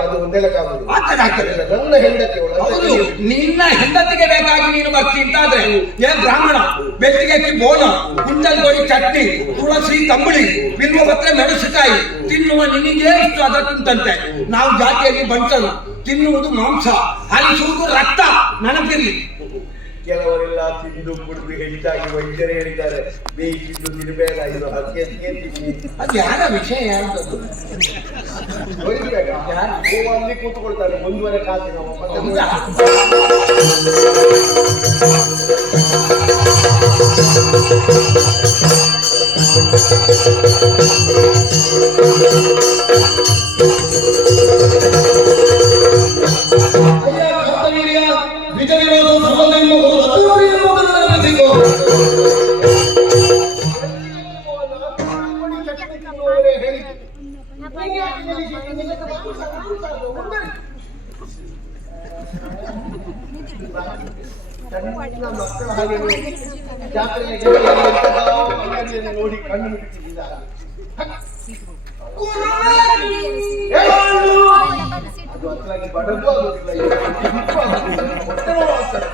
ಅದು ಒಂದೆಲಕ್ಕಾಗುದು. ಆಗ್ತದೆ. ನನ್ನ ಹೆಂಡತಿ ಹೌದು, ನಿನ್ನ ಹೆಂಡತಿಗೆ ಬೇಕಾಗಿ ನೀನು ಬರ್ತಿ ಅಂತಾದ್ರೆ ಏನ್ ಬ್ರಾಹ್ಮಣ ಬೆಟ್ಟಿಗೆ ಬೋನ, ಕುಂಡಲ್ ಕೊಡಿ ಚಟ್ನಿ, ತುಳಸಿ ತಂಬುಳಿ, ಬಿಲ್ವಪತ್ರೆ, ಮೆಣಸಿನಕಾಯಿ ತಿನ್ನುವ ನಿನಗೆ ಇಷ್ಟು ಅದಕ್ಕುಂಟಂತೆ. ನಾವು ಜಾತಿಯಲ್ಲಿ ಬಂಟರು, ತಿನ್ನುವುದು ಮಾಂಸ, ಹರಿಸುವುದು ರಕ್ತ. ನೆನಪಿರ್ಲಿ. ಕೆಲವರೆಲ್ಲ ತಿಂದು ಕುಡಿದು ಹೆಚ್ಚಾಗಿ ವೈದ್ಯರು ಹೇಳಿದ್ದಾರೆ ಬೇಯಿಸಿದ್ದು ತಿನ್ಬೇಡ, ಇದು ಹತ್ಯೆ ಅದು ಯಾರ ವಿಷಯ? ಯಾರದು ಅಲ್ಲಿ ಕೂತ್ಕೊಳ್ತಾರೆ. ಮುಂದುವರೆ ಕಾಸಿ ನಾವು ಮಕ್ಕಳ ಹಾಗೆ ಜಾತ್ರೆಯ ನೋಡಿ ಕಣ್ಣು ಬಿಟ್ಟಿದ್ದಾರೆ. ಅದು ಅಷ್ಟಾಗಿ ಬಡಗೂ ಆಗುದಿಲ್ಲ, ಹೊಟ್ಟೆ ನೋವು ಆಗ್ತದೆ.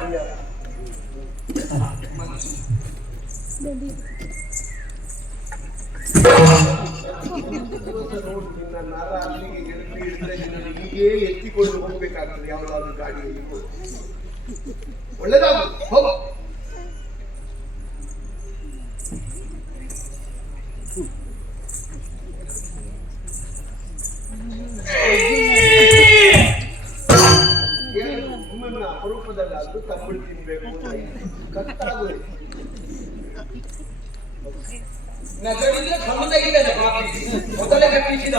ನರ ಅಲ್ಲಿಗೆ ಗೆಳತಿ ಹಿಡಿದ್ರೆ ಹೀಗೆ ಎತ್ತಿಕೊಂಡು ಹೋಗ್ಬೇಕಾಗ್ತದೆ ಯಾವುದಾದ್ರೂ ಗಾಡಿಯಲ್ಲಿ. ಒಳ್ಳೆದಾಗುದು, ಹೋಗು. ನಿಮ್ಮನ್ನ ಅಪರೂಪದಲ್ಲಾದ್ರೂ ತಂಬುಳಿ ತಿನ್ಬೇಕು ಅಂತ ಕಟ್ಟಾಗುದು. ನಗಡಿದ್ರೆ ಕಣ್ಣು ತೆಗಿತಾರೆ ಮೊದಲೇ ಕಟ್ಟಿಸಿದ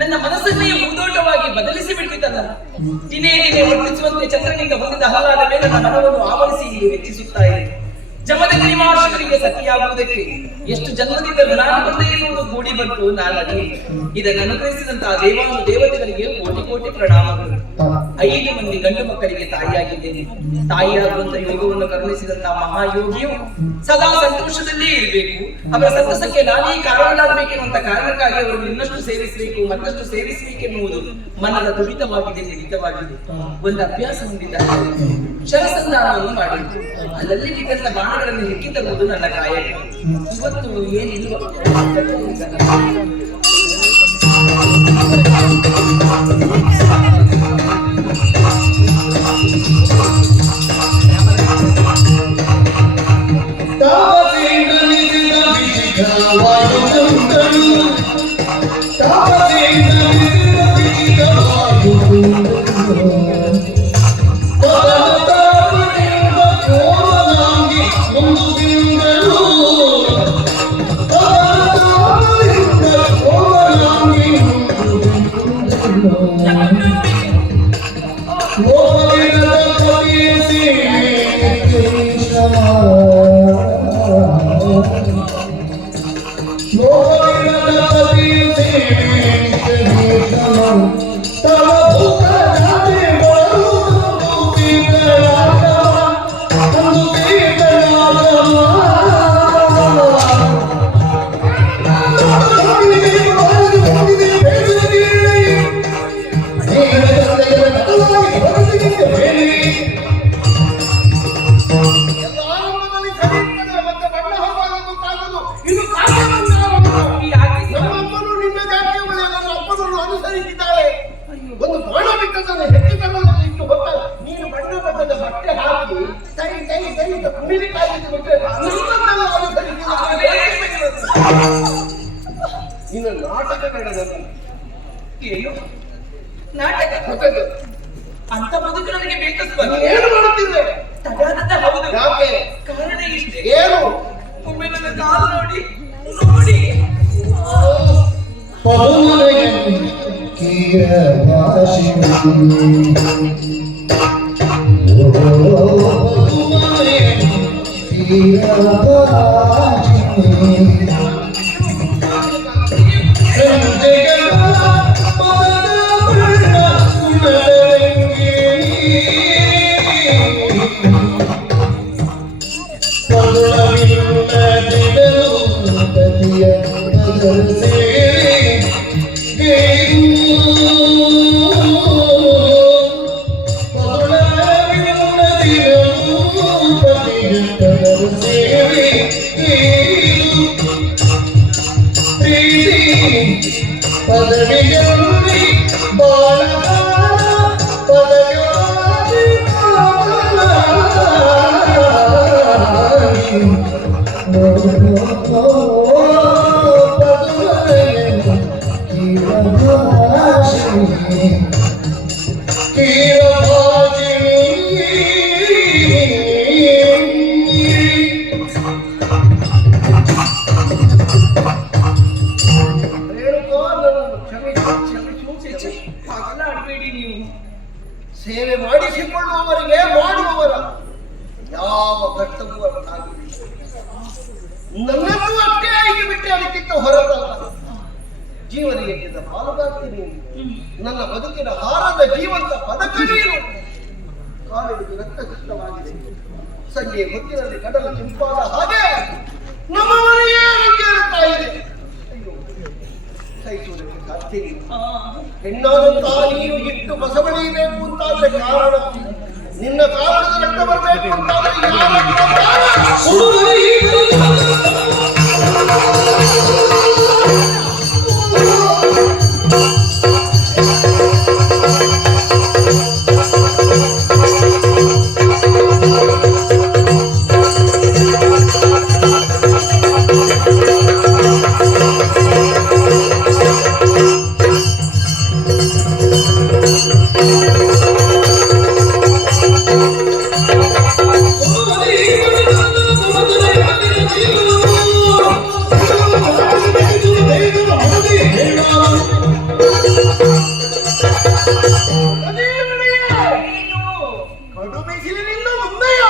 ನನ್ನ ಮನಸ್ಸನ್ನೇ ಹೂದೋಟವಾಗಿ ಬದಲಿಸಿ ಬಿಟ್ಟಿದ್ದಲ್ಲ. ದಿನೇ ದಿನೇ ವರ್ತಿಸುವಂತೆ ಚಂದ್ರನಿಂದ ಹೊಂದಿದ ಹಲ್ಲಾದ ಮೇಲೆ ನನ್ನ ಮನವನ್ನು ಆವರಿಸಿ ವೆಚ್ಚಿಸುತ್ತಾ ಇದೆ. ಜಮದಗ್ನಿ ಮಹರ್ಷಿಗಳಿಗೆ ಸತಿಯಾಗುವುದಕ್ಕೆ ಎಷ್ಟು ಜನ್ಮದಿಂದ ಋಣಾನುಬಂಧ ಎನ್ನುವುದು ಕೂಡಿ ಬಂತು ನಾನದೇ. ಇದನ್ನು ಅನುಗ್ರಹಿಸಿದಂತಹ ದೇವಾನು ದೇವತೆಗಳಿಗೆ ಕೋಟಿ ಕೋಟಿ ಪ್ರಣಾಮಗಳು. 5 ಮಂದಿ ಗಂಡು ಮಕ್ಕಳಿಗೆ ತಾಯಿಯಾಗಿದ್ದೇನೆ. ತಾಯಿಯಾಗುವಂತ ಯೋಗವನ್ನು ಕರುಣಿಸಿದಂತಹ ಮಹಾಯೋಗಿಯು ಸದಾ ಸಂತೋಷದಲ್ಲೇ ಇರಬೇಕು, ಅವರ ಸಂತಸಕ್ಕೆ ನಾನೇ ಕಾರಣನಾಗಬೇಕೆನ್ನುವಂತ ಕಾರಣಕ್ಕಾಗಿ ಅವರು ಇನ್ನಷ್ಟು ಸೇವಿಸಬೇಕು, ಮತ್ತಷ್ಟು ಸೇವಿಸಬೇಕೆನ್ನುವುದು ಮನದ ತುಡಿತವಾಗಿದೆ, ಮಿಡಿತವಾಗಿದೆ. ಒಂದು ಅಭ್ಯಾಸ ಹೊಂದಿದ್ದಾರೆ, ಶರಸಂಧಾನವನ್ನು ಮಾಡಿದ್ರು. ಅಲ್ಲಲ್ಲಿ ಬಿದ್ದಂತ ಬಾಣಗಳನ್ನು ಹೆಕ್ಕಿ ತರುವುದು ನನ್ನ ಕಾಯಕ. ಇವತ್ತು ಏನಿಲ್ಲ ಒಂದು ಬಾಣ ಬಿಟ್ಟದನ್ನು ಹೆಚ್ಚಿಕೊಂಡು ಇಟ್ಟು ಹೊತ್ತ ನೀನು ಬಣ್ಣ ಬಣ್ಣದ ಬಟ್ಟೆ ಹಾಕಿ ಕೈ ಕೈ ಕೈ ಕುಣಿಲಿ ಕಾಯಿತು ಬಿಟ್ಟರೆ ಇನ್ನು ನಾಟಕ ನಡೆದಲ್ಲ. ಏನು ನಾಟಕ ಅಂತ ಬದುಕು ನನಗೆ ಬೇಕಸ್ತ. ಏನು ಮಾಡುತ್ತಿದ್ದೆ? ತಗಾದಂತ ಹೌದು. ಯಾಕೆ? ಕಾರಣ ಇಷ್ಟೇ. ಏನು? ಒಮ್ಮೆ ನನ್ನ ಕಾಲು ನೋಡಿ ನೋಡಿ ಸೇವೆ ಮಾಡಿಸಿಕೊಳ್ಳುವವರಿಗೆ ಮಾಡುವವರ ಯಾವ ಕರ್ತವ್ಯ ನನ್ನನ್ನು ಅಷ್ಟೇ ಆಯ್ಕೆ ಬಿಟ್ಟೆ ಅದಕ್ಕಿಂತ ಹೊರತಲ್ಲ. ಜೀವನಿಗೆ ಪಾಲುಗಾರ್ತೀನಿ, ನನ್ನ ಬದುಕಿನ ಹಾರದ ಜೀವಂತ ಪದಕ ನೀನು. ಕಾಲಿಗೆ ರಕ್ತಸಿಕ್ತವಾಗಿದೆ, ಸಂಜೆ ಹೊತ್ತಿನಲ್ಲಿ ಕಡಲ ಚಿಂಪಾದ ಹಾಗೆ ನಮ್ಮ ಮನೆಯೇ ರಂಗೇರುತ್ತಾ ಇದೆ. ಸಹಿಸುವುದಕ್ಕೆ ಸಾಧ್ಯ ಇಲ್ಲ. ಹೆಣ್ಣಾದಂತಹ ನೀನು ಇಟ್ಟು ಬಸವಳಿಯಬೇಕು ಅಂತಾದ್ರೆ ಕಾರಣ, ನಿನ್ನ ಕಾರಣದ ರಕ್ತ ಬರಬೇಕು ಅಂತಾದ್ರೆ ಯಾರ ಕಡು ಬಿಸಿಲಿನಿಂದ ಮುಂದೆಯ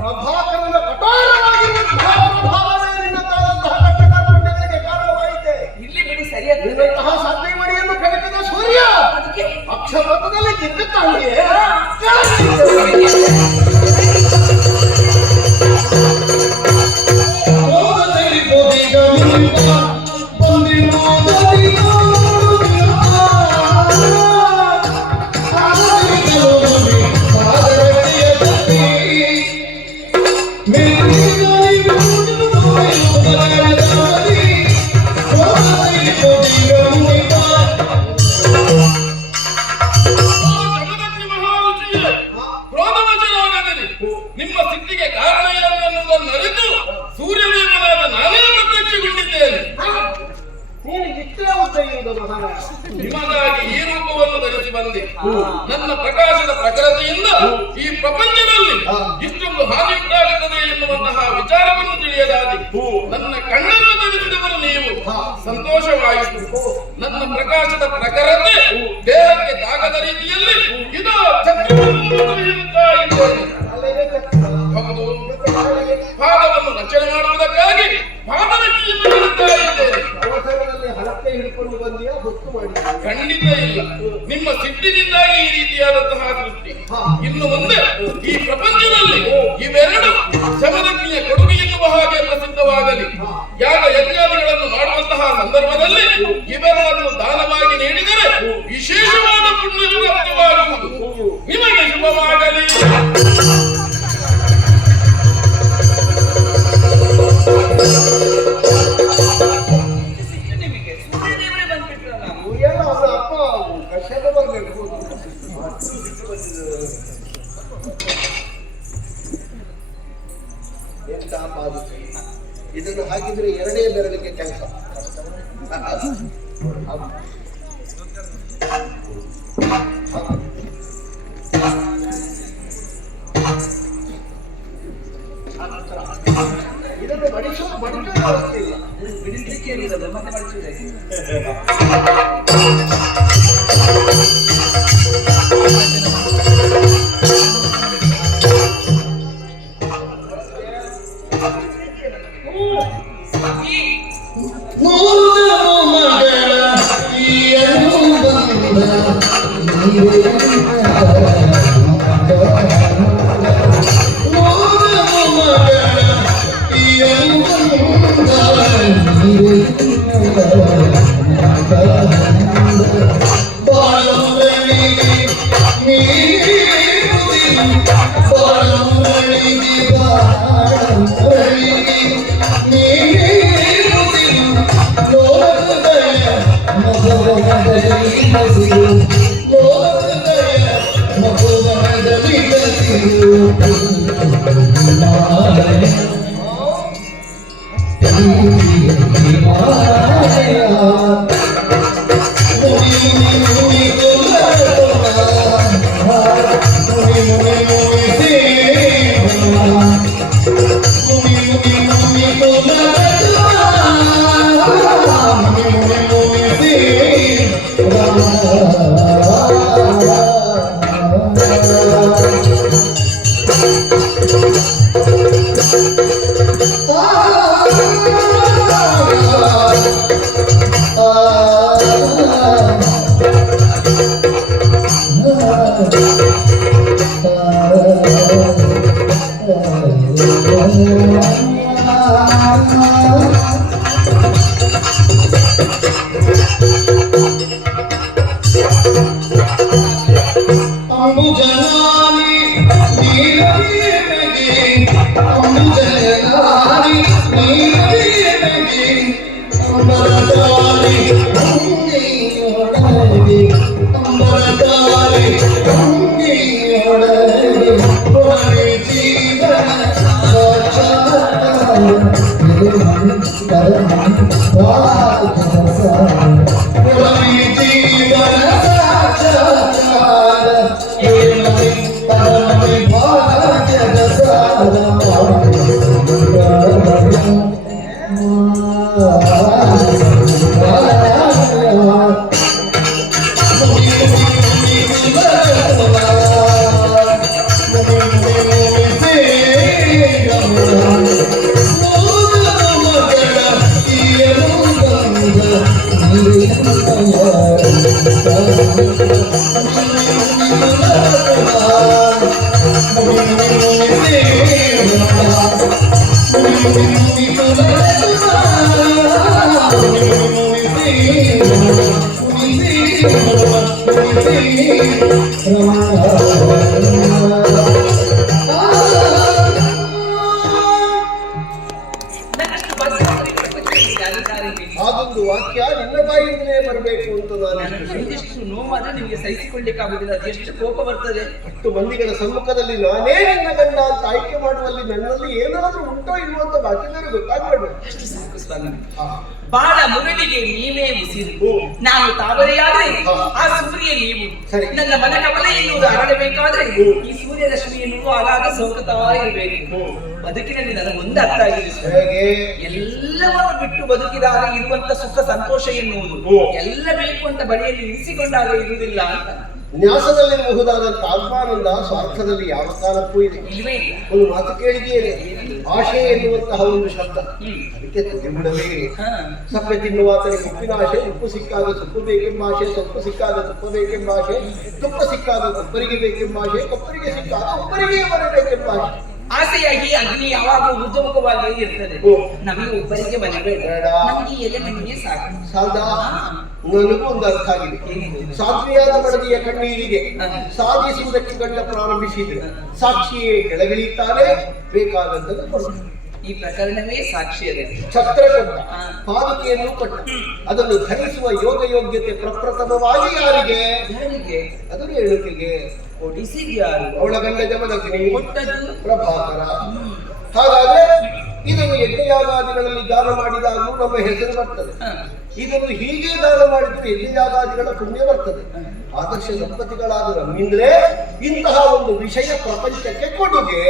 ಪ್ರಭಾಕರನ ಕಠೋರವಾಗಿರುವಂತಹ ಪ್ರಭಾವವೇ ನಿನ್ನದಾದಂತಹ ಕಟ್ಟಕರ್ಮಗಳಿಗೆ ಕಾರಣವಾಯಿತೆ. ಇಲ್ಲಿ ಬಿಡಿ ಸರಿಯಾದ ನಿನ್ನಂತಹ ಸಾಧ್ಯ ಮಡಿಯನ್ನು ಬೆಳಕಿದ ಸೂರ್ಯ ಅಕ್ಷಪಥದಲ್ಲಿ ತಿರುಗುತ್ತಾನೆ. ನಿಮ್ಮ ಸ್ಥಿತಿಗೆ ಕಾರಣ ಏನು ಎನ್ನುವುದನ್ನು ಅರಿತು ಸೂರ್ಯದೇವನಾದ ನಾನೇ ಪ್ರತ್ಯಕ್ಷಗೊಂಡಿದ್ದೇನೆ. ನೀನು ಇಷ್ಟೇ ಉದ್ದಯುವುದು ಮಹಾರಾಜ. ನಿಮಗಾಗಿ ಈ ರೂಪವನ್ನು ಧರಿಸಿ ಬಂದೆ. ನನ್ನ ಪ್ರಕಾಶದ ಪ್ರಖರತೆಯಿಂದ ಈ ಪ್ರಪಂಚದಲ್ಲಿ ಇಷ್ಟೊಂದು ಹಾನಿ ಉಂಟಾಗುತ್ತದೆ ಎನ್ನುವಂತಹ ವಿಚಾರವನ್ನು ತಿಳಿಯದಾದೆ. ನನ್ನ ಕಣ್ಣನ್ನು ಧರಿಸಿದವರು ನೀವು, ಸಂತೋಷವಾಯಿತು. ನನ್ನ ಪ್ರಕಾಶದ ಪ್ರಖರತೆ ದೇಹಕ್ಕೆ ತಾಗದ ರೀತಿಯಲ್ಲಿ ಇದು ಛತ್ರವನ್ನು ತಿಳಿಯುತ್ತಾ ಇದ್ದೇನೆ. ಹೌದು, ಪಾದವನ್ನು ರಕ್ಷಣೆ ಮಾಡುವುದಕ್ಕಾಗಿ ಪಾದರಕ್ಷೆಯನ್ನು ನೀಡುತ್ತಾ ಇದ್ದೇನೆ. ಅವಸರದಲ್ಲಿ ಹಲಕ್ಕೆ ಹಿಡ್ಕೊಂಡು ಬಂದಿಯಾ ಹೊತ್ತು ಮಾಡಿ? ಖಂಡಿತ ಇಲ್ಲ. ನಿಮ್ಮ ಸಿಟ್ಟಿನಿಂದಾಗಿ ಈ ರೀತಿಯಾದಂತಹ ಸೃಷ್ಟಿ. ಇನ್ನು ಮುಂದೆ ಈ ಪ್ರಪಂಚದಲ್ಲಿ ಇವೆರಡು ಶಮದಗ್ನಿಯ ಕೊಡುಗೆ ಎನ್ನುವ ಹಾಗೆ ಪ್ರಸಿದ್ಧವಾಗಲಿ. ಯಾಗ ಯಜ್ಞಾದಿಗಳನ್ನು ಮಾಡುವಂತಹ ಸಂದರ್ಭದಲ್ಲಿ ಇವೆರಡನ್ನು ದಾನವಾಗಿ ನೀಡಿದರೆ ವಿಶೇಷವಾದ ಪುಣ್ಯ ಪ್ರಾಪ್ತಿಯಾಗುವುದು. ನಿಮಗೆ ಶುಭವಾಗಲಿ. ನಿಮಗೆ ಸೂರ್ಯದೇವರೇ ಬಂದ್ಬಿಟ್ರಲ್ಲ. ಎಲ್ಲ ಅವರ ಅಪ್ಪ ಕಶ್ಯಪ ಬರಬೇಕು. ಎಂತ ಪಾದುಕೆ ಇದನ್ನು ಹಾಕಿದ್ರೆ ಎರಡೇ ಬೆರಳಿಗೆ ಕೆಲಸ. ಇದನ್ನು ಬಡಿಸುವ ವ್ಯವಸ್ಥೆ ಇಲ್ಲ. ಬಿಡಿಸ್ಲಿಕ್ಕೆ ಏನಿಲ್ಲ, ಮತ್ತೆ ಮಾಡಿಸುವುದೇ. ನನ್ನಷ್ಟು ಬಸವನಿಗೆ ಪ್ರಪಂಚದಲ್ಲಿ ಅಧಿಕಾರ ಇಲ್ಲ. ಅದೊಂದು ವಾಕ್ಯ ನಿನ್ನ ಬಾಯಿಂದಲೇ ಬರಬೇಕು ಅಂತ ನಾನು ನನಗೆ ಒಂದಿಷ್ಟು ನೋವಾದ್ರೆ ನಿಮಗೆ ಸಹಿಸಿಕೊಳ್ಳಿಕ್ಕಾಗುದಿಲ್ಲ, ಅದೆಷ್ಟು ಕೋಪ ಬರ್ತದೆ. 10 ಮಂದಿಗಳ ಸಮ್ಮುಖದಲ್ಲಿ ನಾನೇ ನಿನ್ನ ಗಂಡ ಅಂತ ಆಯ್ಕೆ ಮಾಡುವಲ್ಲಿ ನನ್ನಲ್ಲಿ ಏನಾದ್ರೂ ಉಂಟೋ ಇಲ್ವೋ ಅಂತ ಬಾಕಿದವರು ಗೊತ್ತಾಗ್ಬೇಡ. ಅಷ್ಟು ಸಾಕು ಸ್ವಾಮಿ. ಬಾಳ ಮುರಳಿಗೆ ನೀವೇ ಉಸಿರು, ನಾನು ತಾವರೆಯಾದ್ರೆ ಆ ಸೂರ್ಯ ನೀವು. ಸರಿ. ನನ್ನ ಮನ ಕಮಲ ಎನ್ನುವುದು ಅರಳಬೇಕಾದ್ರೆ ಈ ಸೂರ್ಯ ರಶ್ಮಿ ಎನ್ನುವುದು ಆಗಾಗ ಸೌಕತಾ ಇರಬೇಕು. ಬದುಕಿನಲ್ಲಿ ನನಗೊಂದು ಅರ್ಥ ಆಗಿದೆ ಸ್ವಾಮಿ. ಹೇಗೆ? ಎಲ್ಲವನ್ನು ಬಿಟ್ಟು ಬದುಕಿದಾಗ ಇರುವಂತ ಸುಖ ಸಂತೋಷ ಎನ್ನುವುದು ಎಲ್ಲ ಬೇಕು ಅಂತ ಬಳಿಯಲ್ಲಿ ಇರಿಸಿಕೊಂಡಾಗ ಇರುವುದಿಲ್ಲ ಅಂತ. ನ್ಯಾಸದಲ್ಲಿರಬಹುದಾದಂತ ಆತ್ಮಾನಂದ ಸ್ವಾರ್ಥದಲ್ಲಿ ಯಾವ ಸ್ಥಾನಕ್ಕೂ ಇದೆ. ಇಲ್ವೇ ಇಲ್ಲ. ಒಂದು ಮಾತು ಕೇಳಿದೆಯೇ, ಆಶೆ ಎನ್ನುವಂತಹ ಒಂದು ಶಬ್ದ, ಅದಕ್ಕೆ ತುದಿಬಿಡವೇ ಹಾ. ಸಪ್ಪೆ ತಿನ್ನುವಾತನಿಗೆ ಉಪ್ಪಿನ ಆಶೆ, ಉಪ್ಪು ಸಿಕ್ಕಾಗ ಸೊಪ್ಪು ಬೇಕೆಂಬ ಆಶೆ, ಸೊಪ್ಪು ಸಿಕ್ಕಾಗ ತುಪ್ಪ ಬೇಕೆಂಬ ಆಶೆ, ತುಪ್ಪ ಸಿಕ್ಕಾಗ ಕೊಪ್ಪರಿಗೆ ಬೇಕೆಂಬ ಆಶೆ, ಕೊಪ್ಪರಿಗೆ ಸಿಕ್ಕಾಗ ಉಪ್ಪರಿಗೆ ಬರಬೇಕೆಂಬ ಆಶೆ. ಆಸೆಯಾಗಿ ಅಗ್ನಿ ಯಾವಾಗಲೂ ಊರ್ಧ್ವಮುಖವಾಗಿ ಇರ್ತದೆ. ನಮಗೆ ಒಬ್ಬರಿಗೆ ಮನೆ ಬೇಡ, ನಮಗೆ ಎಲೆ ಮನೆಗೆ ಸಾಕು. ಸಾಲ್ದಾ? ನನಗೂ ಒಂದು ಅರ್ಥ ಆಗಿದೆ. ಸಾಧ್ವಿಯಾದ ಮಡದಿಯ ಕಣ್ಣೀರಿಗೆ ಸಾಧಿಸುವುದಕ್ಕೆ ಗಂಡ ಪ್ರಾರಂಭಿಸಿದ್ರೆ ಸಾಕ್ಷಿಯೇ ಕೆಳಗಿಳಿತಾನೆ, ಬೇಕಾದಂತದ್ದು ಕೊಡ್ತಾನೆ. ಈ ಪ್ರಕರಣವೇ ಸಾಕ್ಷಿ ಅದೇ. ಛತ್ರ ಕೊಟ್ಟ, ಪಾದುಕೆಯನ್ನು ಕೊಟ್ಟ, ಅದನ್ನು ಧರಿಸುವ ಯೋಗ ಯೋಗ್ಯತೆ ಪ್ರಪ್ರಥಮವಾಗಿ ಯಾರಿಗೆ? ಯಾರಿಗೆ? ಅದು ರೇಣುಕೆಗೆ. ಕೊಡಿಸಿದ್ಯಾರು? ಅವಳ ಗಂಡ ಜಮದಗ್ನಿ, ಕೊಟ್ಟದ್ದು ಪ್ರಭಾಕರ. ಹಾಗಾದ್ರೆ ಇದನ್ನು ಯಜ್ಞಯಾಗಾದಿಗಳಲ್ಲಿ ದಾನ ಮಾಡಿದಾಗಲೂ ನಮ್ಮ ಹೆಸರು ಬರ್ತದೆ. ಇದನ್ನು ಹೀಗೆ ದಾನ ಮಾಡಿದ್ರೆ ಯಜ್ಞಯಾಗಾದಿಗಳ ಪುಣ್ಯ ಬರ್ತದೆ. ಆದರ್ಶ ದಂಪತಿಗಳಾದ ನಮ್ಮಿಂದಲೇ ಇಂತಹ ಒಂದು ವಿಷಯ ಪ್ರಪಂಚಕ್ಕೆ ಕೊಡುಗೆ.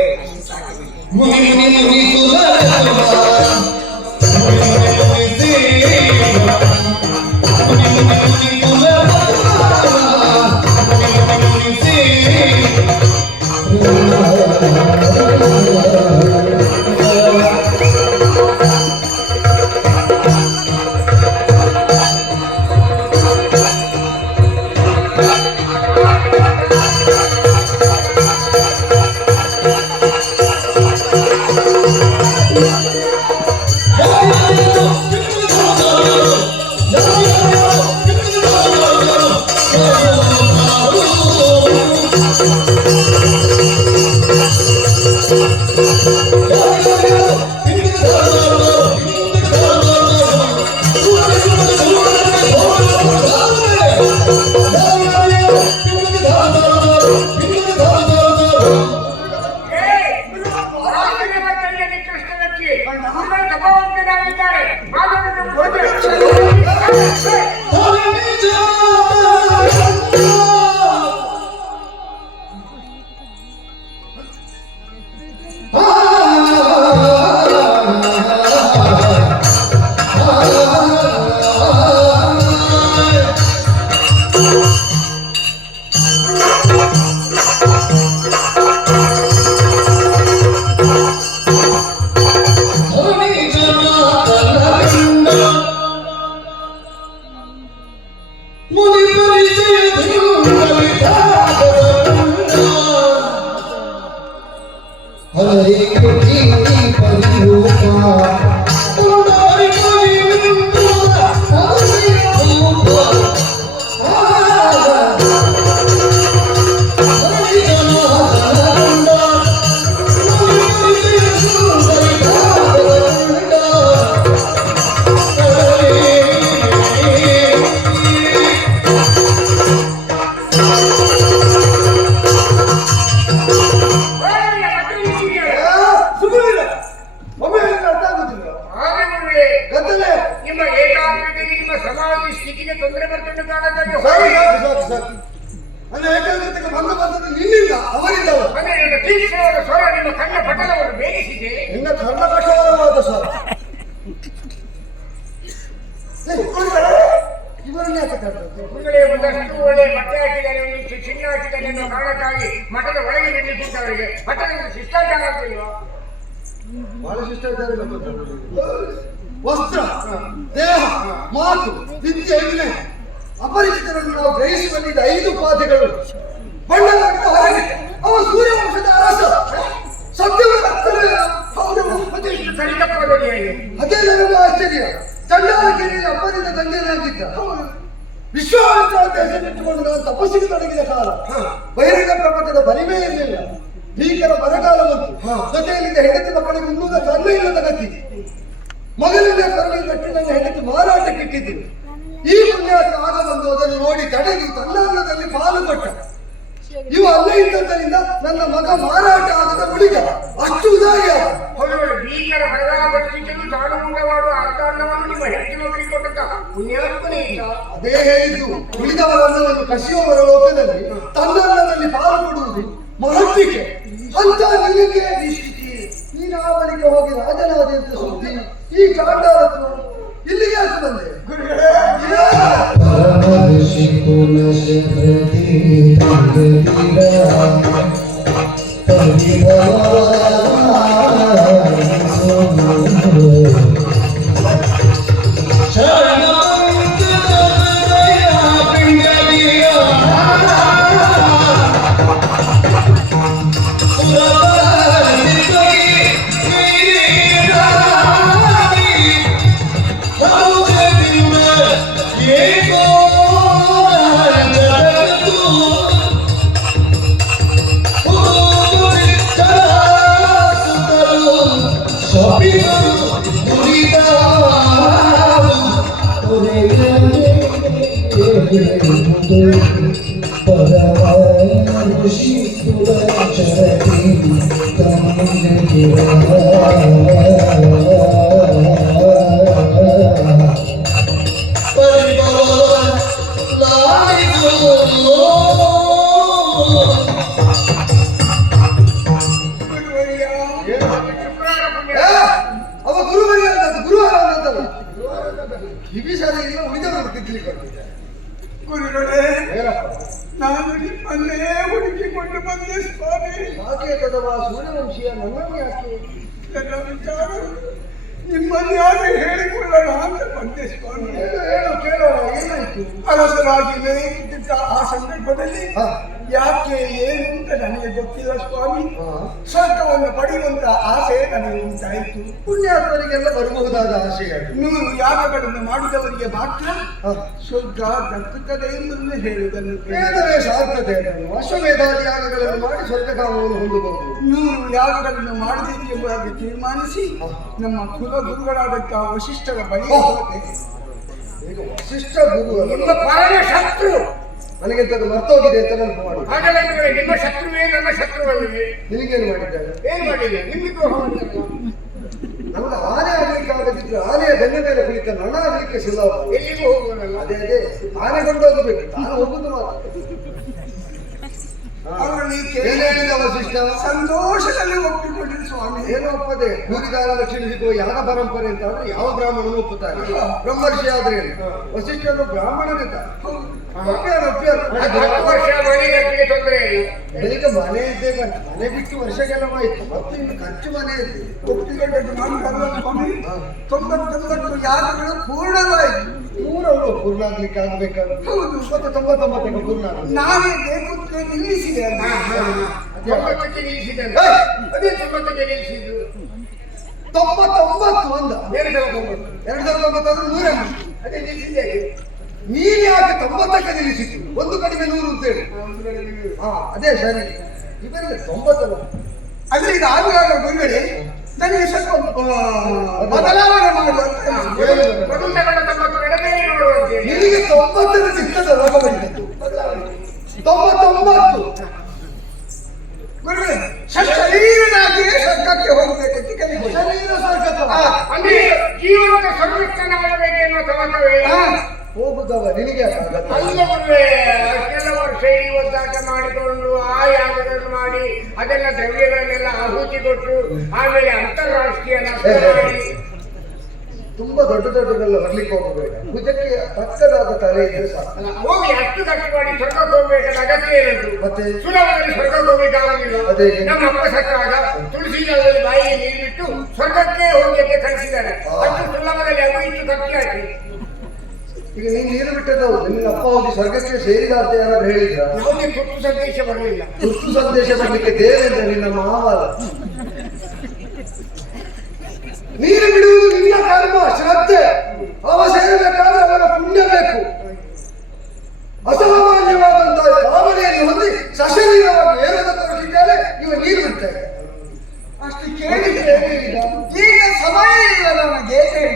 ಏಕಾಗ್ರತೆಯನ್ನು ಕಾಣಕ್ಕಾಗಿ ಸಾಕು. ನನ್ನ ಏಕಾಗ್ರತೆಗೆ ಭಂಗ ಬಂದದ್ದು ನಿನ್ನಿಂದ, ಅವರಿಂದಲ್ಲ. ನನ್ನ ತೀಕ್ಷ್ಣವಾದ ಸ್ವರ ನಿಮ್ಮ ಕಣ್ಣ ಪಟಲವನ್ನು ಬೇಯಿಸಿದೆ. ನಿನ್ನ ಕರ್ಣಕಠೋರವಾದ ಸರ್ ಇವರನ್ನ ಯಾಕೆ ಕರೆದದ್ದು? ಗುರುಗಳೇ ಒಂದಷ್ಟು ಒಳ್ಳೆ ಬಟ್ಟೆ ಹಾಕಿದ್ದಾರೆ, ಒಂದಿಷ್ಟು ಚಿನ್ನ ಹಾಕಿದ್ದಾರೆ ಎನ್ನುವ ಕಾರಣಕ್ಕಾಗಿ ಮಠದ ಒಳಗೆ ಬಿಡಲಿಕ್ಕೆ ಅವರಿಗೆ ಮಠದ ಶಿಷ್ಟಾಚಾರ ಆಗ್ತಿಲ್ವಾ? ಬಹಳ ಶಿಷ್ಟಾಚಾರ ವಸ್ತ್ರ, ದೇಹ, ಮಾತು, ವಿದ್ಯೆ, ವಿನಯ, ಅಪರಿಚಿತರನ್ನು ನಾವು ಗ್ರಹಿಸುವಲ್ಲಿದ್ದ 5 ಉಪಾಧಿಗಳು ಬಣ್ಣವಾಗಿದ್ದ ಹೊರಗೆ ಅವ ಸೂರ್ಯವಂಶದ ಅರಸ ಸತ್ಯವನ್ನು ಮತ್ತಿಷ್ಟು ಕಡಿತಪ್ಪದಲ್ಲಿ ಹೇಗೆ? ಅದೇ ನನಗೆ ಆಶ್ಚರ್ಯ. ಚಂಡಾಲಕೆರೆಯಲ್ಲಿ ಅಪ್ಪನಿಂದ ತಂದೆಯಾಗಿದ್ದ ವಿಶ್ವಾಮಿತ್ರ ಅಂತ ಹೆಸರಿಟ್ಟುಕೊಂಡು ನಾನು ತಪಸ್ಸಿಗೆ ತೊಡಗಿದ ಕಾಲ ಬಹಿರಂಗ ಪ್ರಪಂಚದ ಬರಿಮೆ ಇರಲಿಲ್ಲ. ಭೀಕರ ಬರಗಾಲ ಬಂತು. ಜೊತೆಯಲ್ಲಿದ್ದ ಹೆಂಡತಿ ಮಕ್ಕಳಿಗೆ ಉಣ್ಣುವುದಕ್ಕೆ ಅನ್ನ ಇಲ್ಲದ ಗತಿ. ಮಗನಿಂದ ಕರುಳಿಗೆ ಕಟ್ಟಿ ನನ್ನ ಹೆಂಡತಿ ಮಾರಾಟಕ್ಕೆ ಇಟ್ಟಿದ್ದರು. ಈ ಪುಣ್ಯಾತ್ಮ ಆಗ ಬಂದು ಅದನ್ನು ನೋಡಿ ತಡೆದು ತನ್ನ ಅನ್ನದಲ್ಲಿ ಪಾಲು ಕೊಟ್ಟ. ಇವು ಅಲ್ಲ ಇದ್ದದ್ದರಿಂದ ನನ್ನ ಮಗ ಮಾರಾಟ ಆಗದ ಉಳಿದ. ಅಷ್ಟು ಉದಾರಿಯಾದ ಭೀಕರ ಬರಗಾಲ ಪರಿಸ್ಥಿತಿಯನ್ನು ತಾನು ಊಟ ಮಾಡುವ ಅರ್ಧ ಅನ್ನವನ್ನು ನಿಮ್ಮ ಹೆಚ್ಚಿನ ಕೊಟ್ಟಂತ ಪುಣ್ಯಾತ್ಮನೇ ಇಲ್ಲ. ಅದೇ ಹೇಳಿದ್ದು, ಉಳಿದವರ ಅನ್ನವನ್ನು ಕಸಿಯುವವರ ಲೋಕದಲ್ಲಿ ತನ್ನ ಅನ್ನದಲ್ಲಿ ಪಾಲು ಕೊಡುವುದು ಮಹತ್ವಿಕೆ ಅಂತ. ನಿನಗೆ ನೀನಾವಳಿಗೆ ಹೋಗಿ ರಾಜನಾದೆ ಅಂತ ಸುದ್ದಿ ಈ ಚಾಂಡಾಲತ್ವ ಇಲ್ಲಿಗೆ ಯಾಕೆ ಬಂದೆ? ಅವ ಗುರುವರಿ ಅಂತದ್ದು, ಗುರುವಾರ ಅಂತಲ್ಲ. ಕಿವಿ ಸರಿ ಇಲ್ಲ, ಉಳಿದವರು ತಿದ್ದಲಿಕ್ಕೆ ಗುರುಗಳೇ, ನಾನು ನಿಮ್ಮನ್ನೇ ಹುಡುಕಿಕೊಂಡು ಬಂದೆ ಸ್ವಾಮಿ. ಸಾಕೇತದವ ಸೂರ್ಯವಂಶೀಯ ನನ್ನನ್ನು ಯಾಕೆ? ನನ್ನ ವಿಚಾರ ನಿಮ್ಮಲ್ಲಿ ಯಾರು ಹೇಳಿಕೊಳ್ಳೋಣ ಅಂತ ಬಂದೆ ಸ್ವಾಮಿ. ಹೇಳು ಕೇಳೋಣ, ಏನಾಯ್ತು? ಅರಸರಾಗಿ ನೇಮಿಸಿದ್ದ ಆ ಸಂದರ್ಭದಲ್ಲಿ ಯಾಕೆ ಏನು ಅಂತ ನನಗೆ ಗೊತ್ತಿಲ್ಲ ಸ್ವಾಮಿ. ಸ್ವರ್ಗವನ್ನು ಪಡೆಯುವಂತ ಆಸೆ ನನಗೆ ಉಂಟಾಯಿತು. ಪುಣ್ಯಾತ್ಮರಿಗೆಲ್ಲ ಬರಬಹುದಾದ ಆಶೆಗಳು. 100 ಯಾಗಗಳನ್ನು ಮಾಡಿದವರಿಗೆ ಮಾತ್ರ ಸ್ವರ್ಗ ದಕ್ಕುತ್ತದೆ ಎಂಬುದನ್ನು ಹೇಳುವುದನ್ನು ವೇದವೇ ಸಾರ್ಥತೆ ಅದನ್ನು. ಅಶ್ವಮೇಧಾದಿ ಯಾಗಗಳನ್ನು ಮಾಡಿ ಸ್ವರ್ಗಕಾಮವನ್ನು ಹೊಂದಬಹುದು. 100 ಯಾಗಗಳನ್ನು ಮಾಡಬೇಕೆಂಬುದಾಗಿ ತೀರ್ಮಾನಿಸಿ ನಮ್ಮ ಕುಲ ಗುರುಗಳಾದಂಥ ವಶಿಷ್ಠರ ಬಳಿ ಹೋದೆ. ಈಗ ವಸಿಷ್ಠ ಗುರು ನಿಮ್ಮ ಪರಮ ಶತ್ರು. ನನಗೆಂತದ್ದು ಮರ್ತೋಗಿದೆ ಅಂತ ನೆನಪು ಮಾಡಿ. ಹಾಗಲ್ಲ, ನಿಮ್ಮ ಶತ್ರುವೇ ನನ್ನ ಶತ್ರುವಲ್ಲಿವೆ. ನಿನಗೇನು ಮಾಡಿದ್ದಾರೆ? ಏನ್ ಮಾಡಿಲ್ಲ, ನಿಮಗೆ ದ್ರೋಹ ಮಾಡಿಲ್ಲ. ನಮ್ಗೆ ಆನೆ ಆಗ್ಲಿಕ್ಕೆ ಆಗದಿದ್ರೆ ಆನೆಯ ಬೆನ್ನ ಮೇಲೆ ಕುಳಿತ ನಣ ಆಗ್ಲಿಕ್ಕೆ ಸಿಲ್ಲವ. ಎಲ್ಲಿಗೂ ಹೋಗೋಣಲ್ಲ. ಅದೇ ಆನೆ ಕೊಂಡೋಗಬೇಕು, ನಾನು ಹೋಗುದು ಮಾತ್ರ. ಅವರಲ್ಲಿ ಏನ್ ಹೇಳಿದ ವಸಿಷ್ಠ? ಸಂತೋಷದಲ್ಲಿ ಒಪ್ಪಿಕೊಂಡ್ರು ಸ್ವಾಮಿ. ಏನು ಒಪ್ಪದೆ? ಕೂಲಿಗಾರ ಲಕ್ಷ್ಮಿ ಸಿಗುವ ಯಾಗ ಪರಂಪರೆ ಅಂತ ಆದ್ರೆ ಯಾವ ಬ್ರಾಹ್ಮಣನು ಒಪ್ಪುತ್ತಾರೆ? ಬ್ರಹ್ಮರ್ಷಿ ಆದ್ರೆ ವಸಿಷ್ಠರು ಬ್ರಾಹ್ಮಣನೇ ತಾನೆ. 10 ವರ್ಷ ಮನೆಗೆ ತೊಂದರೆ ಇಲ್ಲ. ಬೆಳಿಗ್ಗೆ ಮನೆ ಇದ್ದೇ ಮನೆ ಬಿಟ್ಟು ವರ್ಷಗೆಲ್ಲವಾಯ್ತು, ಮತ್ತು ಇನ್ನು ಖರ್ಚು ಮನೆ ಇದ್ದು ಒಪ್ಪಿಕೊಂಡದ್ದು ನಾನು ಅಲ್ಲ ಸ್ವಾಮಿ. 99 ಯಾಗಗಳು ಪೂರ್ಣವಾಯಿತು. 100 ಪೂರ್ಣ ಆಗ್ಲಿಕ್ಕೆ ಆಗ್ಬೇಕಾದ್ರೆ ಮತ್ತೆ 99 ಪೂರ್ಣ ಆಗುತ್ತೆ. ನಾನೇ ಬೇಕು ಅಂತ ನಿಲ್ಲಿಸಿದೆ ಅಲ್ಲ. 90ಕ್ಕೆ ನಿಲ್ಲಿಸಿದೆ ಅಲ್ಲ. ಅದೇ 90ಕ್ಕೆ ನಿಲ್ಲಿಸಿದ್ದು. 99 ಅಂದ 2009 ಆದ್ರೆ 100 ಅದೇ ನಿಲ್ಲಿಸಿದೆ. ನೀನ್ ಯಾಕೆ 90ಕ್ಕೆ ನಿಲ್ಲಿಸಿದ್ದು? ಒಂದು ಕಡಿಮೆ 100 ಅಂತೇಳಿ. ಅದೇ ಸರಿ. ಇವರಿಗೆ 90 ಅಂದ್ರೆ ಇದು ಆಗುವಾಗ ಗುರುಗಳೇ ನನಗೆ ಸ್ವಲ್ಪ ಬದಲಾವಣೆ ಮಾಡುವಂತ ನಿನಗೆ 90ರ ಚಿತ್ತದ ರೋಗ ಬಂದಿತ್ತು. 99 ಗುರುಗಳೇ ಶರೀರನಾಗಿಯೇ ಸ್ವರ್ಗಕ್ಕೆ ಹೋಗಬೇಕಂತ ಕೇಳಿಕೊಳ್ಳಿ. ಶರೀರ ಸ್ವರ್ಗಕ್ಕೆ ಅಂದ್ರೆ ಜೀವನದ ಸಂರಕ್ಷಣೆ ಮಾಡಬೇಕೆನ್ನುವ ತವಕವೇ ಹೋಗುದವ ನಿನಗೆ ಯಾಕಾಗಲ್ಲ? ಅಲ್ಲ ಗುರುವೇ, ಅಷ್ಟೆಲ್ಲ ವರ್ಷ ಈ ಒದ್ದಾಟ ಮಾಡಿಕೊಂಡು ಆ ಯಾಗಗಳನ್ನು ಮಾಡಿ ಅದೆಲ್ಲ ದ್ರವ್ಯಗಳನ್ನೆಲ್ಲ ಆಹುತಿ ಕೊಟ್ಟು ಆಮೇಲೆ ಅಂತಾರಾಷ್ಟ್ರೀಯ ನಷ್ಟ ಮಾಡಿ ತುಂಬಾ ದೊಡ್ಡದೆಲ್ಲ ಬರ್ಲಿಕ್ಕೆ ಹೋಗಬೇಡ. ಭುಜಕ್ಕೆ ತಕ್ಕದಾದ ತಲೆ ಇದ್ರೆ ಸಾಕು. ಅಲ್ಲ, ಹೋಗಿ ಅಷ್ಟು ಖರ್ಚು ಮಾಡಿ ಸ್ವರ್ಗಕ್ಕೆ ಹೋಗ್ಬೇಕಾದ ಅಗತ್ಯ ಏನಂತು? ಮತ್ತೆ ಸುಲಭದಲ್ಲಿ ಸ್ವರ್ಗಕ್ಕೆ ಹೋಗ್ಬೇಕಾಗಿಲ್ಲ. ಅದೇ. ನಮ್ಮ ಅಪ್ಪ ಸತ್ತಾಗ ತುಳಸಿ ಜಾಗದಲ್ಲಿ ಬಾಯಿಗೆ ನೀರು ಬಿಟ್ಟು ಸ್ವರ್ಗಕ್ಕೆ ಹೋಗಿ ಅಂತ ಕಳಿಸಿದ್ದಾರೆ. ಅಷ್ಟು ಸುಲಭದಲ್ಲಿ ಅದು ಇಷ್ಟು ಖರ್ಚು ಹಾಕಿ ಈಗ ನೀನ್ ನೀರು ಬಿಟ್ಟದ್ದು ಹೌದು. ನಿನ್ನ ಅಪ್ಪ ಹೋಗಿ ಸ್ವರ್ಗಕ್ಕೆ ಸೇರಿದ ಅಂತ ಯಾರಾದ್ರೂ ಹೇಳಿದ್ರ? ಯಾವುದೇ ತುರ್ತು ಸಂದೇಶ ಬರಲಿಲ್ಲ. ತುರ್ತು ಸಂದೇಶ ಬರ್ಲಿಕ್ಕೆ ದೇವೇಂದ್ರ ನಿನ್ನ ಮಾವಲ್ಲ. ನೀರು ಬಿಡುವುದು ನಿನ್ನ ಕರ್ಮ, ಶ್ರದ್ಧೆ. ಅವ ಸೇರಬೇಕಾದ್ರೆ ಅವರ ಪುಣ್ಯ ಬೇಕು. ಅಸಾಮಾನ್ಯವಾದಂತಹ ಕಾಮನೆಯನ್ನು ಹೊಂದಿ ಸಶರೀರವಾಗಿ ಏರೋದಕ್ಕೆ ಹೊರಟಿದ್ದಾರೆ. ಇವ ನೀರು ಬಿಡ್ತಾರೆ. ಅಷ್ಟು ಕೇಳಿ ಈಗ ಸಮಯ ಇಲ್ಲ ನನಗೆ ಹೇಳಿ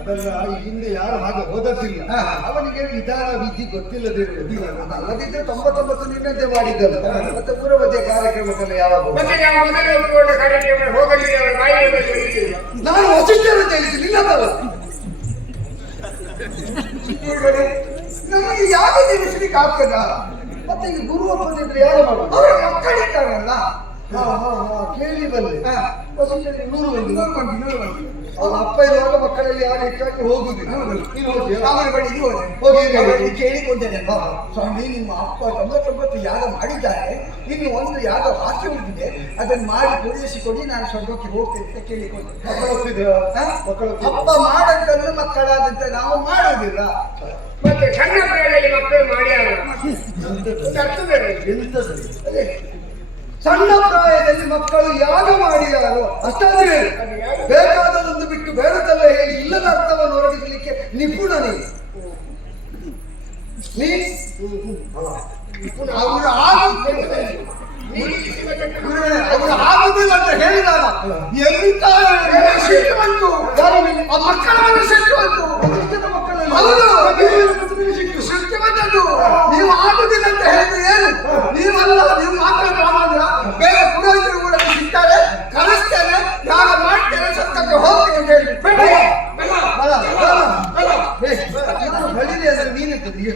ಅದನ್ನ ಈ ಹಿಂದೆ ಯಾರು ಹಾಗೆ ಓದತ್ತಿಲ್ಲ. ಅವನಿಗೆ ವಿಧಾನ ವಿಧಿ ಗೊತ್ತಿಲ್ಲದಿರುವುದು. ಅಲ್ಲದಿದ್ದರೆ 99 ನಿನ್ನಂತೆ ಮಾಡಿದ್ದಲ್ಲ. ಮತ್ತೆ ಪೂರ್ವಮಧ್ಯ ಕಾರ್ಯಕ್ರಮದಲ್ಲಿ ಯಾವಾಗ ಮತ್ತೆ ನಾವು ಮೊದಲೇ ಒಪ್ಪಿಕೊಂಡ ಕಾರ್ಯಕ್ರಮ ಹೋಗಲಿಲ್ಲ, ಅವರ ಬಾಯಿ ಹೋಗಲಿಲ್ಲ. ನಾನು ವಸಿಷ್ಠರು ತಿಳಿಸಿ ನಿಲ್ಲದಲ್ಲ. ನಮಗೆ ಯಾಕೆ ತಿಳಿಸ್ಲಿಕ್ಕೆ ಆಗ್ತದ? ಮತ್ತೆ ಈಗ ಗುರು ಒಪ್ಪದಿದ್ರೆ ಯಾರು ಮಾಡೋದು? ಅವರ ಮಕ್ಕಳಿದ್ದಾರಲ್ಲ. ಕೇಳಿ ಬರಲಿ. ವಸಿಷ್ಠರಿಗೆ 100 ಮಂದಿ. ಅವ್ರ ಅಪ್ಪ ಇರುವಾಗ ಮಕ್ಕಳಲ್ಲಿ ಯಾರು ಹೆಚ್ಚಾಗಿ ಹೋಗುದಿಲ್ಲ. ಅವರ ಬಳಿ ಹೋಗಿ ಕೇಳಿಕೊಂಡೇನೆ, ಸ್ವಾಮಿ ನಿಮ್ಮ ಅಪ್ಪ 99 ಯಾಗ ಮಾಡಿದ್ದಾರೆ, ಇನ್ನು ಒಂದು ಯಾಗ ಬಾಕಿ ಉಳಿದಿದೆ, ಅದನ್ನು ಮಾಡಿ ಪೂರೈಸಿಕೊಡಿ, ನಾನು ಸ್ವರ್ಗಕ್ಕೆ ಹೋಗ್ತೇನೆ ಅಂತ ಕೇಳಿಕೊಂಡೆ. ಅಪ್ಪ ಮಾಡದ್ದನ್ನು ಮಕ್ಕಳಾದಂತೆ ನಾವು ಮಾಡೋದಿಲ್ಲ. ಮತ್ತೆ ಸಣ್ಣ ಪ್ರಾಯದಲ್ಲಿ ಮಕ್ಕಳು ಮಾಡ್ಯಾರ ಅದೇ ಸಣ್ಣ ಪ್ರಾಯದಲ್ಲಿ ಮಕ್ಕಳು ಯಾಗ ಮಾಡಿದಾರೋ ಅಷ್ಟಾದ್ರೆ ಬೇಕಾದದೊಂದು ಬಿಟ್ಟು ಬೇಡದಲ್ಲ ಹೇಳಿ ಇಲ್ಲದ ಅರ್ಥವನ್ನು ಹೊರಡಿಸಲಿಕ್ಕೆ ನಿಪುಣ ಅವರು ಆಗುದಿಲ್ಲ ಅಂತ ಹೇಳಿದಾಗ ಎಲ್ಲಿಂದ ಸಿಟ್ಟು ಬಂತು? ಆ ಮಕ್ಕಳ ಮೇಲೆ ಸಿಟ್ಟು ಬಂತು. ಸಿಟ್ಟು ಬಂದದ್ದು ನೀವು ಆಗುದಿಲ್ಲ ಅಂತ ಹೇಳಿದ್ರೆ ಏನು? ನೀವಲ್ಲ, ನೀವು ಮಾತ್ರ ರಾಮಾಂದ್ರ. ಬೇರೆ ಪುರೋಹಿತರು ಕೂಡ ಸಿಗ್ತಾರೆ, ಕಲಿಸ್ತೇನೆ, ಯಾಗ ಮಾಡ್ತೇನೆ, ಸತ್ತಕ್ಕೆ ಹೋಗ್ತೇನೆ ಅಂತ ಹೇಳಿ ಬಳಿದೆ ಅಂದ್ರೆ ನೀನಿರ್ತದೆ. ಈಗ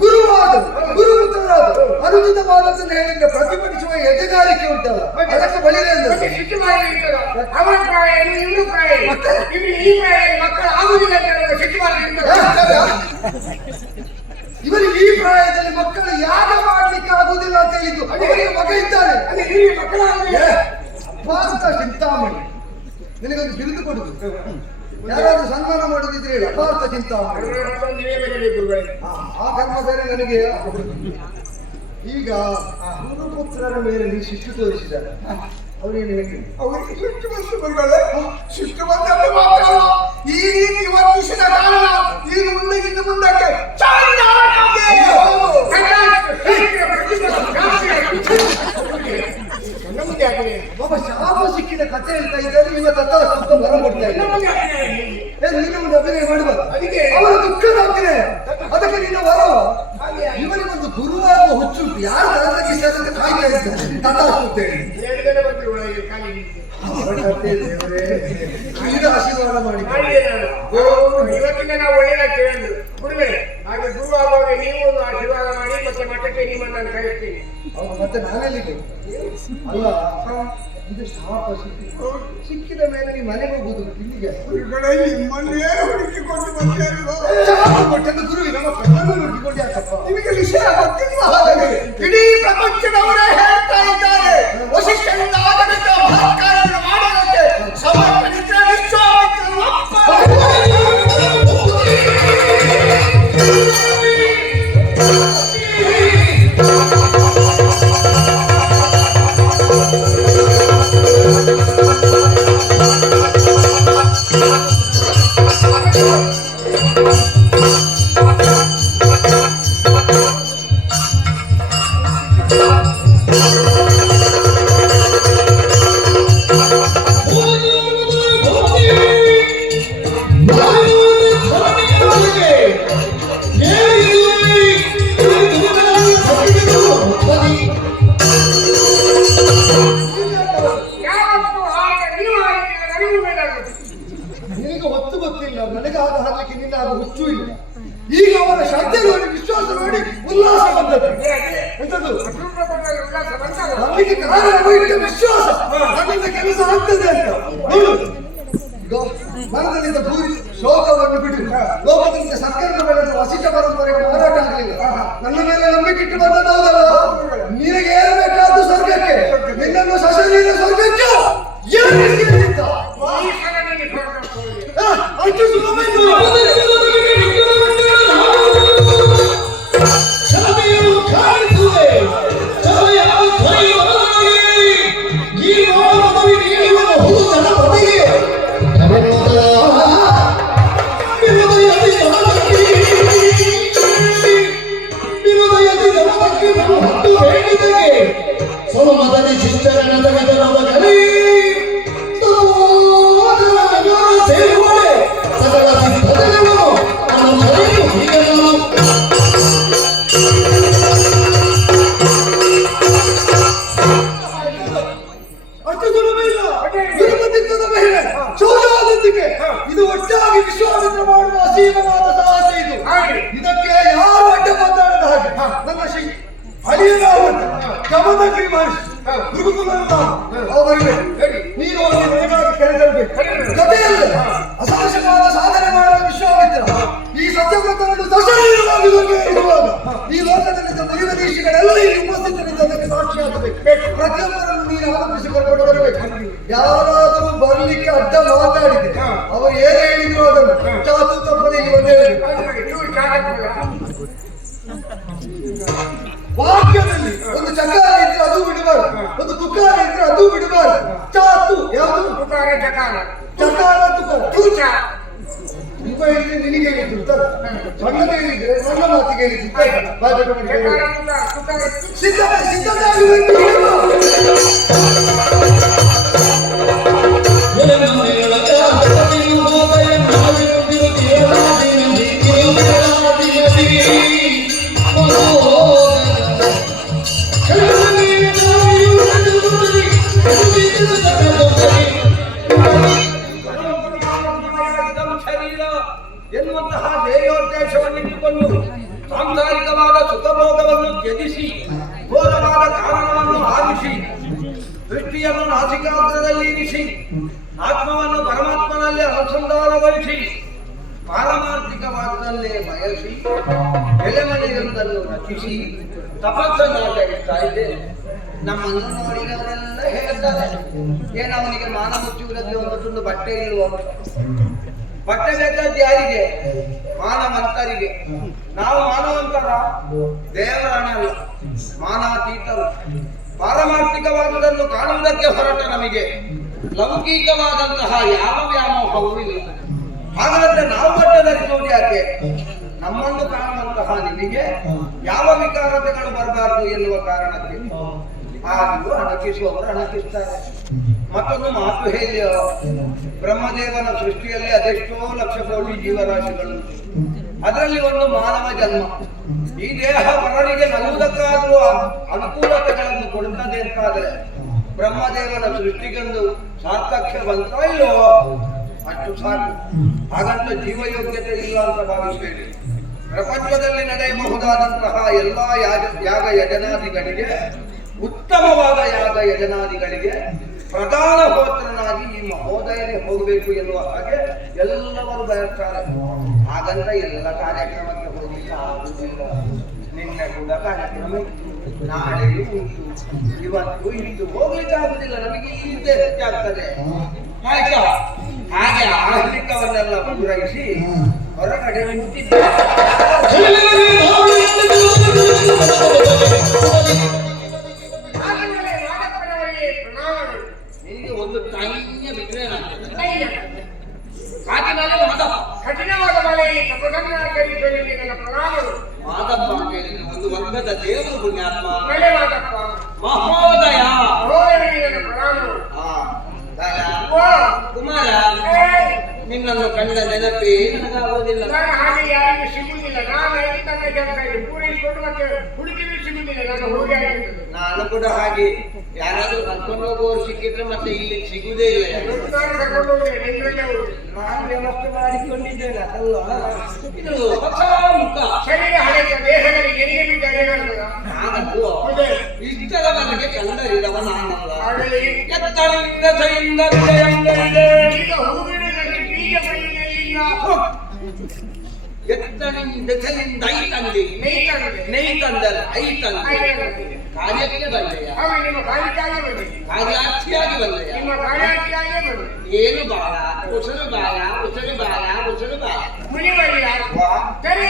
ಗುರುವಾದ ಗುರುಪುತ್ರರಾದ ಅನುಚಿತವಾದದ್ದನ್ನು ಹೇಳಿದ್ರೆ ಪ್ರತಿಭಟಿಸುವ ಎದೆಗಾರಿಕೆ ಉಂಟಲ್ಲ, ಅದಕ್ಕೆ ಬಳಿದೆ ಅಂದ್ರೆ ಶಿಕ್ಷೆ ಮಾಡಿರ್ತಾರ. ಅವರ ಪ್ರಾಯ ಏನು, ಇವರು ಪ್ರಾಯ ಇವರು ಈ ಪ್ರಾಯ ಮಕ್ಕಳು ಆಗುದಿಲ್ಲ ಅಂತ ಶಿಕ್ಷೆ ಮಾಡಿರ್ತಾರೆ. ಇವರಿಗೆ ಈ ಪ್ರಾಯದಲ್ಲಿ ಮಕ್ಕಳು ಯಾಗ ಮಾಡ್ಲಿಕ್ಕೆ ಆಗುದಿಲ್ಲ ಅಂತ ಹೇಳಿದ್ದು. ಅವರಿಗೆ ಮಗ ಇದ್ದಾನೆ, ಅಪಾರ್ಥ ಚಿಂತಾಮಣಿ. ನಿನಗೊಂದು ಬಿರುದು ಕೊಡುದು, ಯಾರಾದ್ರೂ ಸನ್ಮಾನ ಮಾಡುದಿದ್ರೆ ಹೇಳಿ, ಅಪಾರ್ಥ ಚಿಂತಾಮಣಿ. ಆ ಕರ್ಮ ಬೇರೆ ನನಗೆ. ಈಗ ಗುರುಪುತ್ರರ ಮೇಲೆ ನೀವು ಶಿಸ್ತು ತೋರಿಸಿದ್ದಾರೆ. ಅವರೇನು ಹೇಳಿ ಅವರಿಗೆ ಶಿಸ್ತು ಬಂದು ಬರುಗಳೇ, ಶಿಸ್ತು ಬಂದದ್ದು ಮಾತ್ರ ಅಲ್ಲ, ಈ ರೀತಿ ವರ್ತಿಸಿದ ಕಾರಣ ಈಗ ಮುಂದಕ್ಕಿಂತ ಮುಂದಕ್ಕೆ ಒಬ್ಬ ಶಾಪ ಸಿಕ್ಕಿದ ಕಥೆ ಹೇಳ್ತಾ ಇದ್ದಾರೆ. ಇವತ್ತು ಬರ ಕೊಡ್ತಾ ಇದ್ದಾರೆ. ನೀನು ಒಂದು ಅಭಿನಯ ಮಾಡಬಾರ, ಅವರ ದುಃಖದ ಅಭಿನಯ, ಅದಕ್ಕೆ ನಿನ್ನ ವರ. ಇವರಿಗೊಂದು ಗುರುವಾದ ಹುಚ್ಚುಂಟು, ಯಾರು ತರದಕ್ಕೆ ಕಾಯ್ತಾ ಇದ್ದಾರೆ. ತಥಾಸ್ತುತ್ತೇನೆ. ಈಗ ಆಶೀರ್ವಾದ ಮಾಡಿ ಇವತ್ತಿಂದ ನಾವು ಒಳ್ಳೆಯದಾಗ್ತೇವೆ ಎಂದು ಗುರುವೇ. ಹಾಗೆ ಗುರು ಆಗುವಾಗ ನೀವು ಒಂದು ಆಶೀರ್ವಾದ ಮಾಡಿ, ಮತ್ತೆ ಮಠಕ್ಕೆ ನಿಮ್ಮನ್ನು ನಾನು ಕಳಿಸ್ತೀನಿ. ಮತ್ತೆ ನಾನೆಲ್ಲಿಗೆ ಅಲ್ಲ, ಇದು ಶಾಪ ಸಿಕ್ಕಿದ ಮೇಲೆ ನೀವು ಮನೆಗೆ ಹೋಗುದು ಇಲ್ಲಿಗೆ. ನಿಮ್ಮನ್ನೇ ಹುಡುಕಿಕೊಂಡು ಬಂದಿರುವ ಕೊಟ್ಟದ್ದು ಗುರುವಿನ ಮಕ್ಕಳನ್ನು ಹುಡುಕಿಕೊಂಡು ಯಾಕಪ್ಪ? ನಿಮಗೆ ವಿಷಯ ಗೊತ್ತಿಲ್ವಾ? ಇಡೀ ಪ್ರಪಂಚದವರೇ ಹೇಳ್ತಾ ಇದ್ದಾರೆ, ವಸಿಷ್ಠರಿಂದ ಆಡಳಿತ ಭಾಸ್ಕರನ್ನು ಮಾಡೋದಕ್ಕೆ ಸಮರ್ಪಣಿಸಿದ ವಿಶ್ವಾಮಿತ್ರರು ಈಗ ಅವರ ಶ್ರದ್ಧೆ ನೋಡಿ ವಿಶ್ವಾಸ ನೋಡಿ ಉಲ್ಲಾಸ ಬಂದದ್ದು ಎಂತದ್ದು ನಮಗೆ ಕಾರಣವಾಗಿದ್ದ ವಿಶ್ವಾಸ ನನ್ನಿಂದ ಕೆಲಸ ಆಗ್ತದೆ ಅಂತ ನೋಡು ಈಗ ಮನದಲ್ಲಿದ್ದ ಭೂರಿ ಶೋಕವನ್ನು ಬಿಡು ಲೋಕದಿಂದ ಸರ್ಕಾರದ ಮೇಲೆ ವಸಿಷ್ಠ ಪರಂಪರೆಗೆ ಹೋರಾಟ ಆಗಲಿಲ್ಲ ನನ್ನ ಮೇಲೆ ನಂಬಿಕೆ ಇಟ್ಟು ಬಂದದಲ್ಲ ನಿನಗೆ ಏರಬೇಕಾದ ಸ್ವರ್ಗಕ್ಕೆ ನಿನ್ನನ್ನು ಸಶರೀರ ಸ್ವರ್ಗಕ್ಕೆ ಏರಿಸಿದ್ದ ಅಷ್ಟು ಸುಲಭ ಇದು ಒಟ್ಟಾಗಿ ವಿಶ್ವಾಮಿತ್ರ ಮಾಡುವ ಅಸೀಮವಾದ ಸಾಹಸ ಇದು ಇದಕ್ಕೆ ಯಾರು ಅಡ್ಡ ಮಾತಾಡದ ಹಾಗೆ ನನ್ನ ಅಳಿಯನಾವಂತ ಗಮನಗಿರಿ ಮಹರ್ಷಿ ಅವರಿಗೆ ನೀನು ನನಗಾಗಿ ಕರೆತರಬೇಕು ಜೊತೆಯಲ್ಲಿ ಅಸಾಧ್ಯವಾದ ಸಾಧನೆ ಮಾಡುವ ವಿಶ್ವಾಮಿತ್ರ ಈ ಸತ್ಯವ್ರತವನ್ನು ದಶರೀರವಾಗಿ ಇರುವಾಗ ಈ ಲೋಕದಲ್ಲಿದ್ದ ಮುನಿವದೀಶಿಗಳೆಲ್ಲ ಇಲ್ಲಿ ಉಪಸ್ಥಿತರಿದ್ದ ಅದಕ್ಕೆ ಸಾಕ್ಷಿಯಾಗಬೇಕು ಪ್ರತಿಯೊಬ್ಬರನ್ನು ನೀನು ಆಲೋಚಿಸಿಕೊಂಡು ಬರಬೇಕು ಯಾರಾದರೂ ಬರ್ಲಿಕ್ಕೆ ಅಡ್ಡ ಮಾತಾಡಿದೆ ಅವರು ಏನೇ ಹೇಳಿದ್ರು ಅದನ್ನು ಚಾತು ತಪ್ಪದೆ ಇಲ್ಲಿ ಒಂದೇ ವಾಕ್ಯದಲ್ಲಿ ಒಂದು ಚಕಾರ ಇದ್ರೆ ಅದು ಬಿಡಬಾರದು ಒಂದು ತುಕಾರ ಇದ್ರೆ ಅದು ಬಿಡಬಾರದು ಚಾತು ಯಾವುದು ಚಕಾರ ತುಕಾರ ತುಂಬ ಹೇಳಿದ್ರೆ ನಿನಗೆ ಹೇಳಿದ್ರು ಸಣ್ಣದ ಹೇಳಿದ್ರೆ ಸಣ್ಣ ಮಾತಿಗೆ ಹೇಳಿದ್ರು ಸಿದ್ಧತೆ ಎನ್ನುವಂತಹ ಧ್ಯೇಯೋದ್ದೇಶವನ್ನಿಟ್ಟುಕೊಂಡು ಸಾಂಸಾರಿಕವಾದ ಸುಖಭೋಗವನ್ನು ತ್ಯಜಿಸಿ ಘೋರವಾದ ಕಾರಣವನ್ನು ಆರಿಸಿ ದೃಷ್ಟಿಯನ್ನು ನಾಸಿಕಾಗ್ರದಲ್ಲಿ ಇರಿಸಿ ಆತ್ಮವನ್ನು ಪರಮಾತ್ಮನಲ್ಲಿ ಅನುಸಂಧಾನಗೊಳಿಸಿ ಪಾರಮಾರ್ಥಿಕವಾದಲ್ಲೇ ಬಯಸಿ ಎಲೆಮನೆಯೊಂದನ್ನು ರಚಿಸಿ ತಪಸ್ಸನ್ನಾಚರಿಸ್ತಾ ಇದ್ದೇನೆ. ನಮ್ಮನ್ನು ನೋಡಿದವರೆಲ್ಲ ಹೇಳ್ತಾರೆ ಏನು ಅವನಿಗೆ ಮಾನ ಮುಚ್ಚುವುದಕ್ಕೆ ಒಂದು ತುಂಡು ಬಟ್ಟೆ ಇಲ್ವ? ಬಟ್ಟೆ ಬೇಕಾದ ಯಾರಿಗೆ? ಮಾನವಂತರಿಗೆ. ನಾವು ಮಾನವಂತರ ದೇವರನ್ನಲ್ಲ, ಮಾನಾತೀತರು. ಪಾರಮಾರ್ಥಿಕವಾದುದನ್ನು ಕಾಣುವುದಕ್ಕೆ ಹೊರಟ ನಮಗೆ ಲೌಕಿಕವಾದಂತಹ ಯಾವ ವ್ಯಾಮೋಹವೂ ಇಲ್ಲ. ಹಾಗಾದ್ರೆ ನಾವು ಬಟ್ಟೆ ಧರಿಸುವುದು ಯಾಕೆ? ನಮ್ಮನ್ನು ಕಾಣುವಂತಹ ನಿಮಗೆ ಯಾವ ವಿಕಾರತೆಗಳು ಬರಬಾರದು ಎನ್ನುವ ಕಾರಣಕ್ಕೆ. ಆದರೂ ಅಣಕಿಸುವವರು ಅಣಕಿಸ್ತಾರೆ. ಮತ್ತೊಂದು ಮಾತು ಹೇಳಿ, ಬ್ರಹ್ಮದೇವನ ಸೃಷ್ಟಿಯಲ್ಲಿ ಅದೆಷ್ಟೋ ಲಕ್ಷ ಕೋಟಿ ಜೀವರಾಶಿಗಳು, ಅದರಲ್ಲಿ ಒಂದು ಮಾನವ ಜನ್ಮ. ಈ ದೇಹ ಪರರಿಗೆ ನಗುವುದಕ್ಕಾದರೂ ಅನುಕೂಲತೆಗಳನ್ನು ಕೊಡುತ್ತದೆ ಅಂತಾದರೆ ಬ್ರಹ್ಮದೇವನ ಸೃಷ್ಟಿಗೊಂದು ಸಾರ್ಥಕ್ಯ ಬಂತ ಇಲ್ಲೋ? ಅಷ್ಟು ಸಾಕು. ಹಾಗಂತ ಜೀವಯೋಗ್ಯತೆ ಇಲ್ಲ ಅಂತ ಭಾವಿಸಬೇಡಿ. ಪ್ರಪಂಚದಲ್ಲಿ ನಡೆಯಬಹುದಾದಂತಹ ಎಲ್ಲಾ ಯಾಗ ಯಜನಾದಿಗಳಿಗೆ, ಉತ್ತಮವಾದ ಯಾಗ ಯಜನಾದಿಗಳಿಗೆ ಪ್ರಧಾನ ಹೋತ್ರನಾಗಿ ಈ ಮಹೋದಯನೇ ಹೋಗಬೇಕು ಎನ್ನುವ ಹಾಗೆ ಎಲ್ಲವರು ಬಯಸ್ತಾರೆ. ಹಾಗಂತ ಎಲ್ಲ ಕಾರ್ಯಕ್ರಮಕ್ಕೆ ಹೋಗಲಿಕ್ಕೆ ಆಗುವುದಿಲ್ಲ. ನಿನ್ನೆ ಕೂಡ ಕಾರ್ಯಕ್ರಮ ಇತ್ತು, ನಾಳೆಯೂ ಉಂಟು, ಇವತ್ತು ಇಂದು ಹೋಗ್ಲಿಕ್ಕೆ ಆಗುದಿಲ್ಲ. ನಮಗೆ ಇಲ್ಲದೆ ಹೆಚ್ಚಾಗ್ತದೆ ಆಯ್ತಾ? ಹಾಗೆ ಆರ್ಥಿಕವನ್ನೆಲ್ಲ ಪೂರೈಸಿ ಹೊರಗಡೆ ನಿಂತಿದ್ದೇವೆ. ನಿಮಗೆ ಒಂದು ಟೈಮ್ಗೆ ಬಿಟ್ಟರೆ ಕಾಟಿನಲ್ಲಿ ಕಠಿಣವಾದ ಮಳೆ ಮಾದಪ್ಪ ಅಂತ ಹೇಳಿ ಒಂದು ವರ್ಗದ ದೇವರು ಪುಣ್ಯಾತ್ಮ ಮಾದಪ್ಪ ಮಹೋದಯ ಕುಮಾರ, ನಿನ್ನನ್ನು ಕಂಡ ನೆನಪೇ ನನಗಾಗೋದಿಲ್ಲ. ಹಾಗೆ ಯಾರಿಗೂ ಸಿಗುವುದಿಲ್ಲ. ನಾನು ತನ್ನ ಕೆಲಸ ಪೂರೈಸಿಕೊಂಡು ಮತ್ತೆ ಹುಡುಗಿಗೂ ಸಿಗುವುದಿಲ್ಲ. ನನ್ನ ಹುಡುಗ ನಾನು ಕೂಡ ಹಾಗೆ. ಯಾರಾದ್ರೂ ಕರ್ಕೊಂಡು ಹೋಗುವವರು ಸಿಕ್ಕಿದ್ರೆ ಮತ್ತೆ ಇಲ್ಲಿ ಸಿಗುವುದೇ ಇಲ್ಲ. ನಾನು ವ್ಯವಸ್ಥೆ ಮಾಡಿಕೊಂಡಿದ್ದೇನೆ. ಅದಲ್ಲ, ಇದು ಹೊಸ ದೆಸೆಯಿಂದ ವಿಜಯಂಗಳಿದೆ. ಈಗ ಹೂವಿನಲ್ಲಿ ಬೀಜ ಮೈಯಲ್ಲಿಲ್ಲ. ಎತ್ತನಿನ್ ದೆಸೆಯಿಂದ ಐತಂದೆ ನೇಯ್ತಂದೆ. ನೇಯ್ತಂದಲ್ಲ ಐತಂದೆ. ಆಯ್ತಂದೆ. ಕಾರ್ಯಕ್ಕೆ ಬಂದೆಯ, ಹೌದು, ನಿಮ್ಮ ಕಾರ್ಯಕ್ಕಾಗಿ ಬನ್ನಿ. ಕಾರ್ಯಾರ್ಥಿಯಾಗಿ ಬಂದೆಯ. ನಿಮ್ಮ ಕಾರ್ಯಕ್ಕಾಗಿ ಬನ್ನಿ. ಏನು ಬಾಳ ಉಸಿರು ಬಾಳ ಉಸಿರು ಬಾಳ ಉಸಿರು ಬಾಳ. ಮುನಿವರ್ಯ ಸರಿ,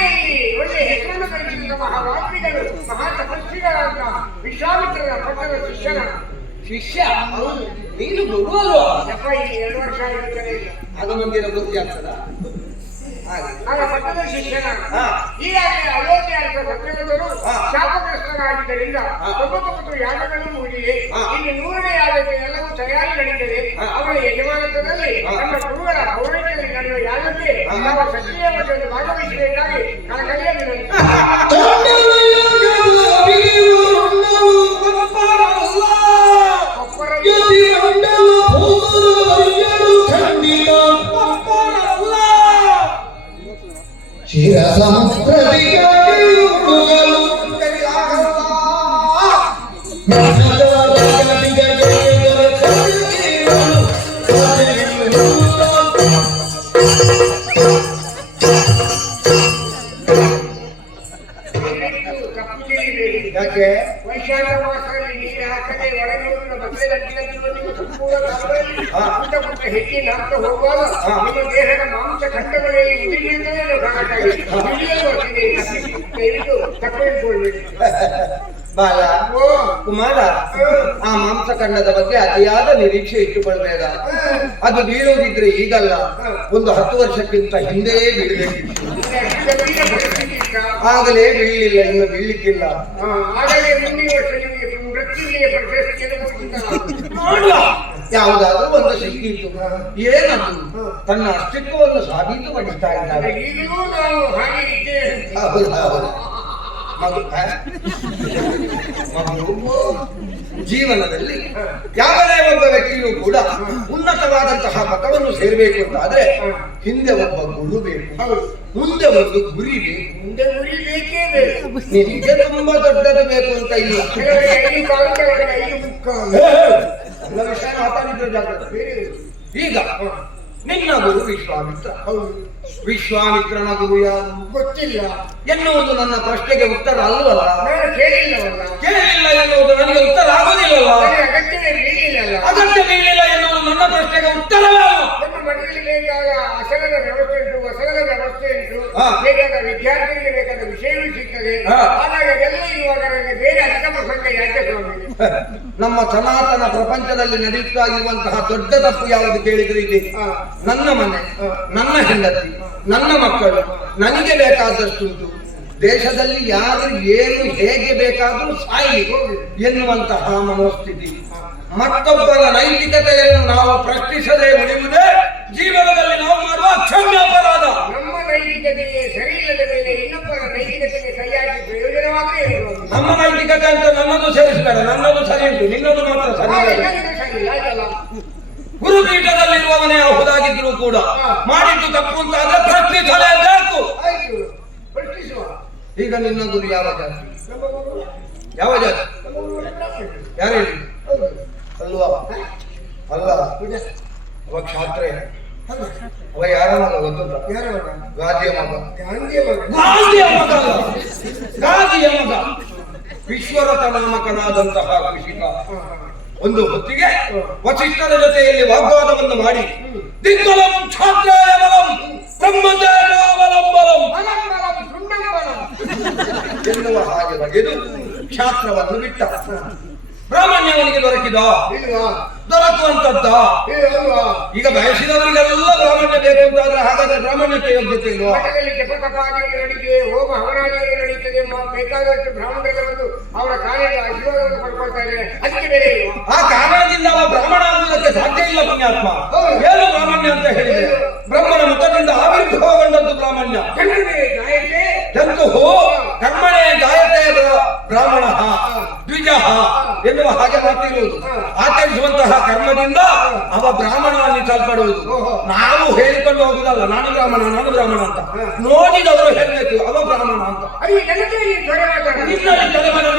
ಒಳ್ಳೆ ಹೆಸರನ್ನು ಕಲಿಸಿದ ಮಹಾವಾಗ್ಮಿಗಳು ಮಹಾ ತಪಸ್ವಿಗಳಾದ ವಿಶ್ವಾಮಿತ್ರರ ಪಟ್ಟದ ಶಿಷ್ಯನ ಶಿಷ್ಯ ನೀನು ಗುರು ಅಲ್ವಾ? ಯಪ್ಪ, ಈ 2 ವರ್ಷ ಆಗಿರುತ್ತದೆ ಇಲ್ಲ. ಅದು ಮಂದಿರ ಬುದ್ಧಿ ಆಗ್ತದ ಹಾಗೆ. ಆಗ ಪಟ್ಟದ ಶಿಷ್ಯನ ಹಾ. ಈಗಾಗಲೇ ಅಯೋಧ್ಯೆ ಅಂತ ಸತ್ಯವಂತರು ಹಾ. ಶಾಪಗ್ರಸ್ತರಾಗಿದ್ದರಿಂದ ಹಾ. 99 ಯಾಗಗಳು ಮುಗಿದಿವೆ. ಹಾ. ಇಲ್ಲಿ 100ನೇ ಯಾಗಕ್ಕೆ ಎಲ್ಲವೂ ತಯಾರಿ ನಡೀತದೆ. ಹಾ. ಅವರ ಯಜಮಾನತ್ವದಲ್ಲಿ ಹಾ. ನಮ್ಮ ಗುರುಗಳ ಪೌರಾಣಿಕರಲ್ಲಿ ನಡೆಯುವ ಯಾಗಕ್ಕೆ ಹಾ. ನಾವು ಸಕ್ರಿಯವಾಗಿ ಭಾಗವಹಿಸಬೇಕಾಗಿ ಕಳಕಳಿಯಲ್ಲಿ ಕ್ಷೀರ ಯಾಕೆ ವೈಶಾಖ ಮಾಸದಲ್ಲಿ ನೀರು ಹಾಕದೆ ಒಳಗೆ ಬಸಳೆ ಗಂಟಿನ ಸಂಪೂರ್ಣ ಕಾಲದಲ್ಲಿ ಪುಟ್ಟ ಪುಟ್ಟ ಹೆಚ್ಚಿನ ಹಾಕ್ತಾ ಹೋಗುವಾಗ ನಿಮ್ಮ ದೇಹದ ಮಾಂಸ ಖಂಡಗಳಲ್ಲಿ ಉದಿರಿನಿಂದಲೇ ಕಾಣಕ್ಕಾಗಿ ದಯವಿಟ್ಟು ತಪ್ಪಿಟ್ಕೊಳ್ಬೇಕು. ಬಾಲ ಓ ಕುಮಾರ, ಆ ಮಾಂಸಖಂಡದ ಬಗ್ಗೆ ಅತಿಯಾದ ನಿರೀಕ್ಷೆ ಇಟ್ಟುಕೊಳ್ಬೇಡ. ಅದು ಬೀಳುವುದಿದ್ರೆ ಈಗಲ್ಲ, ಒಂದು 10 ವರ್ಷಕ್ಕಿಂತ ಹಿಂದೆ ಬೀಳಬೇಕಿತ್ತು. ಆಗಲೇ ಬೀಳಲಿಲ್ಲ, ಇನ್ನು ಬೀಳಲಿಕ್ಕಿಲ್ಲ. ಆಗಲೇ ಮುಂದಿನ ವರ್ಷ ನಿಮಗೆ ಮೃತ್ಯುವಿಗೆ ಪ್ರಶಸ್ತಿಯನ್ನು ನೋಡುವ, ಯಾವುದಾದ್ರೂ ಒಂದು ಸಿಕ್ಕಿತ್ತು. ಏನದು ತನ್ನ ಅಸ್ತಿತ್ವವನ್ನು ಸಾಬೀತುಪಡಿಸ್ತಾ ಇದ್ದಾರೆ. ಈಗಲೂ ನಾವು ಹಾಗೆ ಇದ್ದೇವೆ. ಹೌದು, ಹೌದು. ಮಗು ಜೀವನದಲ್ಲಿ ಯಾವುದೇ ಒಬ್ಬ ವ್ಯಕ್ತಿಯೂ ಕೂಡ ಉನ್ನತವಾದಂತಹ ಮತವನ್ನು ಸೇರಬೇಕು ಅಂತಾದ್ರೆ ಹಿಂದೆ ಒಬ್ಬ ಗುರು ಬೇಕು, ಮುಂದೆ ಒಂದು ಗುರಿ ಬೇಕು. ಮುಂದೆ ಗುರಿ ಬೇಕೇ ಬೇಕು. ನಿನಗೆ ತುಂಬಾ ದೊಡ್ಡದು ಬೇಕು ಅಂತ ಇಲ್ಲ. ಕೆಲವರಿಗೆ 5 ಕಾಲು, ಕೆಲವರಿಗೆ 5 ಮುಕ್ಕಾಲು. ಎಲ್ಲ ವಿಷಯ ಮಾತಾಡಿದ್ರೆ ಜಾಗ್ರತೆ ಬೇರೆ. ಈಗ ನಿನ್ನ ಗುರು ವಿಶ್ವಾಮಿತ್ರ. ವಿಶ್ವಾಮಿತ್ರನ ಗುರು ಯಾರು ಗೊತ್ತಿಲ್ಲ ಎನ್ನುವುದು ನನ್ನ ಪ್ರಶ್ನೆಗೆ ಉತ್ತರ ಅಲ್ಲವಲ್ಲ. ನಾನು ಕೇಳಿಲ್ಲವಲ್ಲ. ಕೇಳಿಲ್ಲ ಎನ್ನುವುದು ನನಗೆ ಉತ್ತರ ಆಗೋದಿಲ್ಲವಲ್ಲ. ನನಗೆ ಅಗತ್ಯವೇ ಬೀಳಿಲ್ಲಲ್ಲ. ಅಗತ್ಯ ಬೀಳಿಲ್ಲ ಎನ್ನುವುದು ನನ್ನ ಪ್ರಶ್ನೆಗೆ ಉತ್ತರವೇ ಅಲ್ಲ. ನಮ್ಮ ಮನೆಯಲ್ಲಿ ಬೇಕಾದ ಅಸಲದ ವ್ಯವಸ್ಥೆ ಉಂಟು, ವಸಲದ ವ್ಯವಸ್ಥೆ ಉಂಟು, ಹಾ. ಬೇಕಾದ ವಿದ್ಯಾರ್ಥಿಗಳಿಗೆ ಬೇಕಾದ ವಿಷಯವೂ ಸಿಗ್ತದೆ. ಹಾ. ಹಾಗಾಗಿ ಅದೆಲ್ಲ ಇರುವಾಗ ನನಗೆ ಬೇರೆ ಅಧಿಕ ಪ್ರಸಂಗ ಯಾಕೆ ಸ್ವಾಮಿ? ನಮ್ಮ ಸನಾತನ ಪ್ರಪಂಚದಲ್ಲಿ ನಡೆಯುತ್ತಾ ಇರುವಂತಹ ದೊಡ್ಡ ತಪ್ಪು ಯಾವುದು ಕೇಳಿದ್ರೆ ಇದೆ. ಹಾ. ನನ್ನ ಮನೆ, ನನ್ನ ಹೆಂಡತಿ, ನನ್ನ ಮಕ್ಕಳು, ನನಗೆ ಬೇಕಾದಷ್ಟುಂಟು. ದೇಶದಲ್ಲಿ ಯಾರು ಏನು ಹೇಗೆ ಬೇಕಾದರೂ ಸಾಯಿ ಎನ್ನುವಂತಹ ಮನೋಸ್ಥಿತಿ. ಮತ್ತೊಬ್ಬರ ನೈತಿಕತೆಯನ್ನು ನಾವು ಪ್ರಶ್ನಿಸದೆ ಉಳಿಯುವುದೇ ಜೀವನದಲ್ಲಿ ನಾವು ಮಾಡುವ ಅಕ್ಷಮ್ಯ ಅಪರಾಧ. ನಮ್ಮ ನೈತಿಕತೆಗೆ ಸರಿ ಇಲ್ಲದ ಮೇಲೆ ಇನ್ನೊಬ್ಬರ ನೈತಿಕತೆಗೆ ಸರಿಯಾಗಿ ಪ್ರಯೋಜನವಾಗೇ ಇರುವುದು. ನಮ್ಮ ನೈತಿಕತೆ ಅಂತ ನನ್ನದು ಸೇರಿಸಬೇಡ. ನನ್ನದು ಸರಿ ಉಂಟು, ನಿನ್ನದು ಮಾತ್ರ ಸರಿ ಇಲ್ಲ. ಸರಿ ಆಯ್ತಲ್ಲ. ಗುರುಪೀಠದಲ್ಲಿರುವವನೇ ಯಾವುದಾಗಿದ್ರು ಕೂಡ ಮಾಡಿದ್ದು ತಪ್ಪು ಅಂತ ಆದ್ರೆ ಪ್ರಶ್ನಿಸಲೇಬೇಕು. ಆಯ್ತು, ಪ್ರಶ್ನಿಸುವ. ಈಗ ನಿನ್ನ ಗುರು ಯಾವ ಜಾತಿ? ಯಾವ ಜಾತಿ? ಯಾರು ಹೇಳಿ? ಅಲ್ವಾ? ಅಲ್ಲ, ಅವ ಕ್ಷಾತ್ರೆ. ಅವ ಯಾರ ಮಗ ಗೊತ್ತುಂಟ? ಗಾದಿಯ ಮಗ. ಗಾಂಧಿಯ ಮಗ ಅಲ್ಲ, ಗಾದಿಯ ಮಗ. ವಿಶ್ವರಥ ನಾಮಕನಾದಂತಹ ಕೃಷಿಕ. ಒಂದು ಹೊತ್ತಿಗೆ ವಸಿಷ್ಠರ ಜೊತೆಯಲ್ಲಿ ವಾಗ್ವಾದವನ್ನು ಮಾಡಿ ದಿಗ್ಬಲಂ ಛಾತ್ರಾಯ ಬಲಂ ಬ್ರಹ್ಮಚಾರ್ಯಾವಲಂ ಬಲಂ ಎನ್ನುವ ಹಾಗೆ ಬಗೆದು ಕ್ಷಾತ್ರವನ್ನು ಬಿಟ್ಟ. ಬ್ರಾಹ್ಮಣ್ಯವನಿಗೆ ದೊರಕಿದ? ದೊರಕುವಂತದ್ದ? ಈಗ ಬಯಸಿದವರಿಗೆಲ್ಲ ಬ್ರಾಹ್ಮಣ್ಯ ಬೇಕು ಅಂತಾದ್ರೆ ಹಾಗಾದ್ರೆ ಬ್ರಾಹ್ಮಣ್ಯಕ್ಕೆ ಯೋಗ್ಯತೆ ಇಲ್ವಾ? ಮಠದಲ್ಲಿ ಜಪತಪಾದಿಗಳು ನಡೀತದೆ, ಹೋಮ ಹವನಾದಿಗಳು ನಡೀತದೆ, ಬೇಕಾದಷ್ಟು ಬ್ರಾಹ್ಮಣರಿಗೆ ಬಂದು ಅವರ ಕಾರ್ಯದ ಆಶೀರ್ವಾದವನ್ನು ಪಡ್ಕೊಳ್ತಾ ಇದ್ದಾರೆ. ಅದಕ್ಕೆ ಬೇರೆ ಇಲ್ವಾ? ಆ ಕಾರಣದಿಂದ ಅವ ಬ್ರಾಹ್ಮಣ ಆಗುವುದಕ್ಕೆ ಸಾಧ್ಯ ಇಲ್ಲ. ಪುಣ್ಯಾತ್ಮ, ಏನು ಬ್ರಾಹ್ಮಣ್ಯ ಅಂತ ಹೇಳಿದೆ? ಬ್ರಹ್ಮನ ಮುಖದಿಂದ ಆವಿರ್ಭಾವಗೊಂಡದ್ದು ಬ್ರಾಹ್ಮಣ್ಯ. ಜಂತು ಕರ್ಮಣೆ ಗಾಯತೆ ಬ್ರಾಹ್ಮಣ ದ್ವಿಜ ಎನ್ನುವ ಹಾಗೆ ಮಾತಿರುವುದು. ಆಚರಿಸುವಂತಹ ಕರ್ಮದಿಂದ ಅವ ಬ್ರಾಹ್ಮಣ ಅನ್ನಿಸಲ್ಪಡುವುದು. ನಾವು ಹೇಳಿಕೊಂಡು ಹೋಗುದಲ್ಲ ನಾನು ಬ್ರಾಹ್ಮಣ ನಾನು ಬ್ರಾಹ್ಮಣ ಅಂತ. ನೋಡಿದವರು ಹೇಳಬೇಕು ಅವ ಬ್ರಾಹ್ಮಣ ಅಂತ. ನಿನ್ನಲ್ಲಿ ತಲೆಮಾರು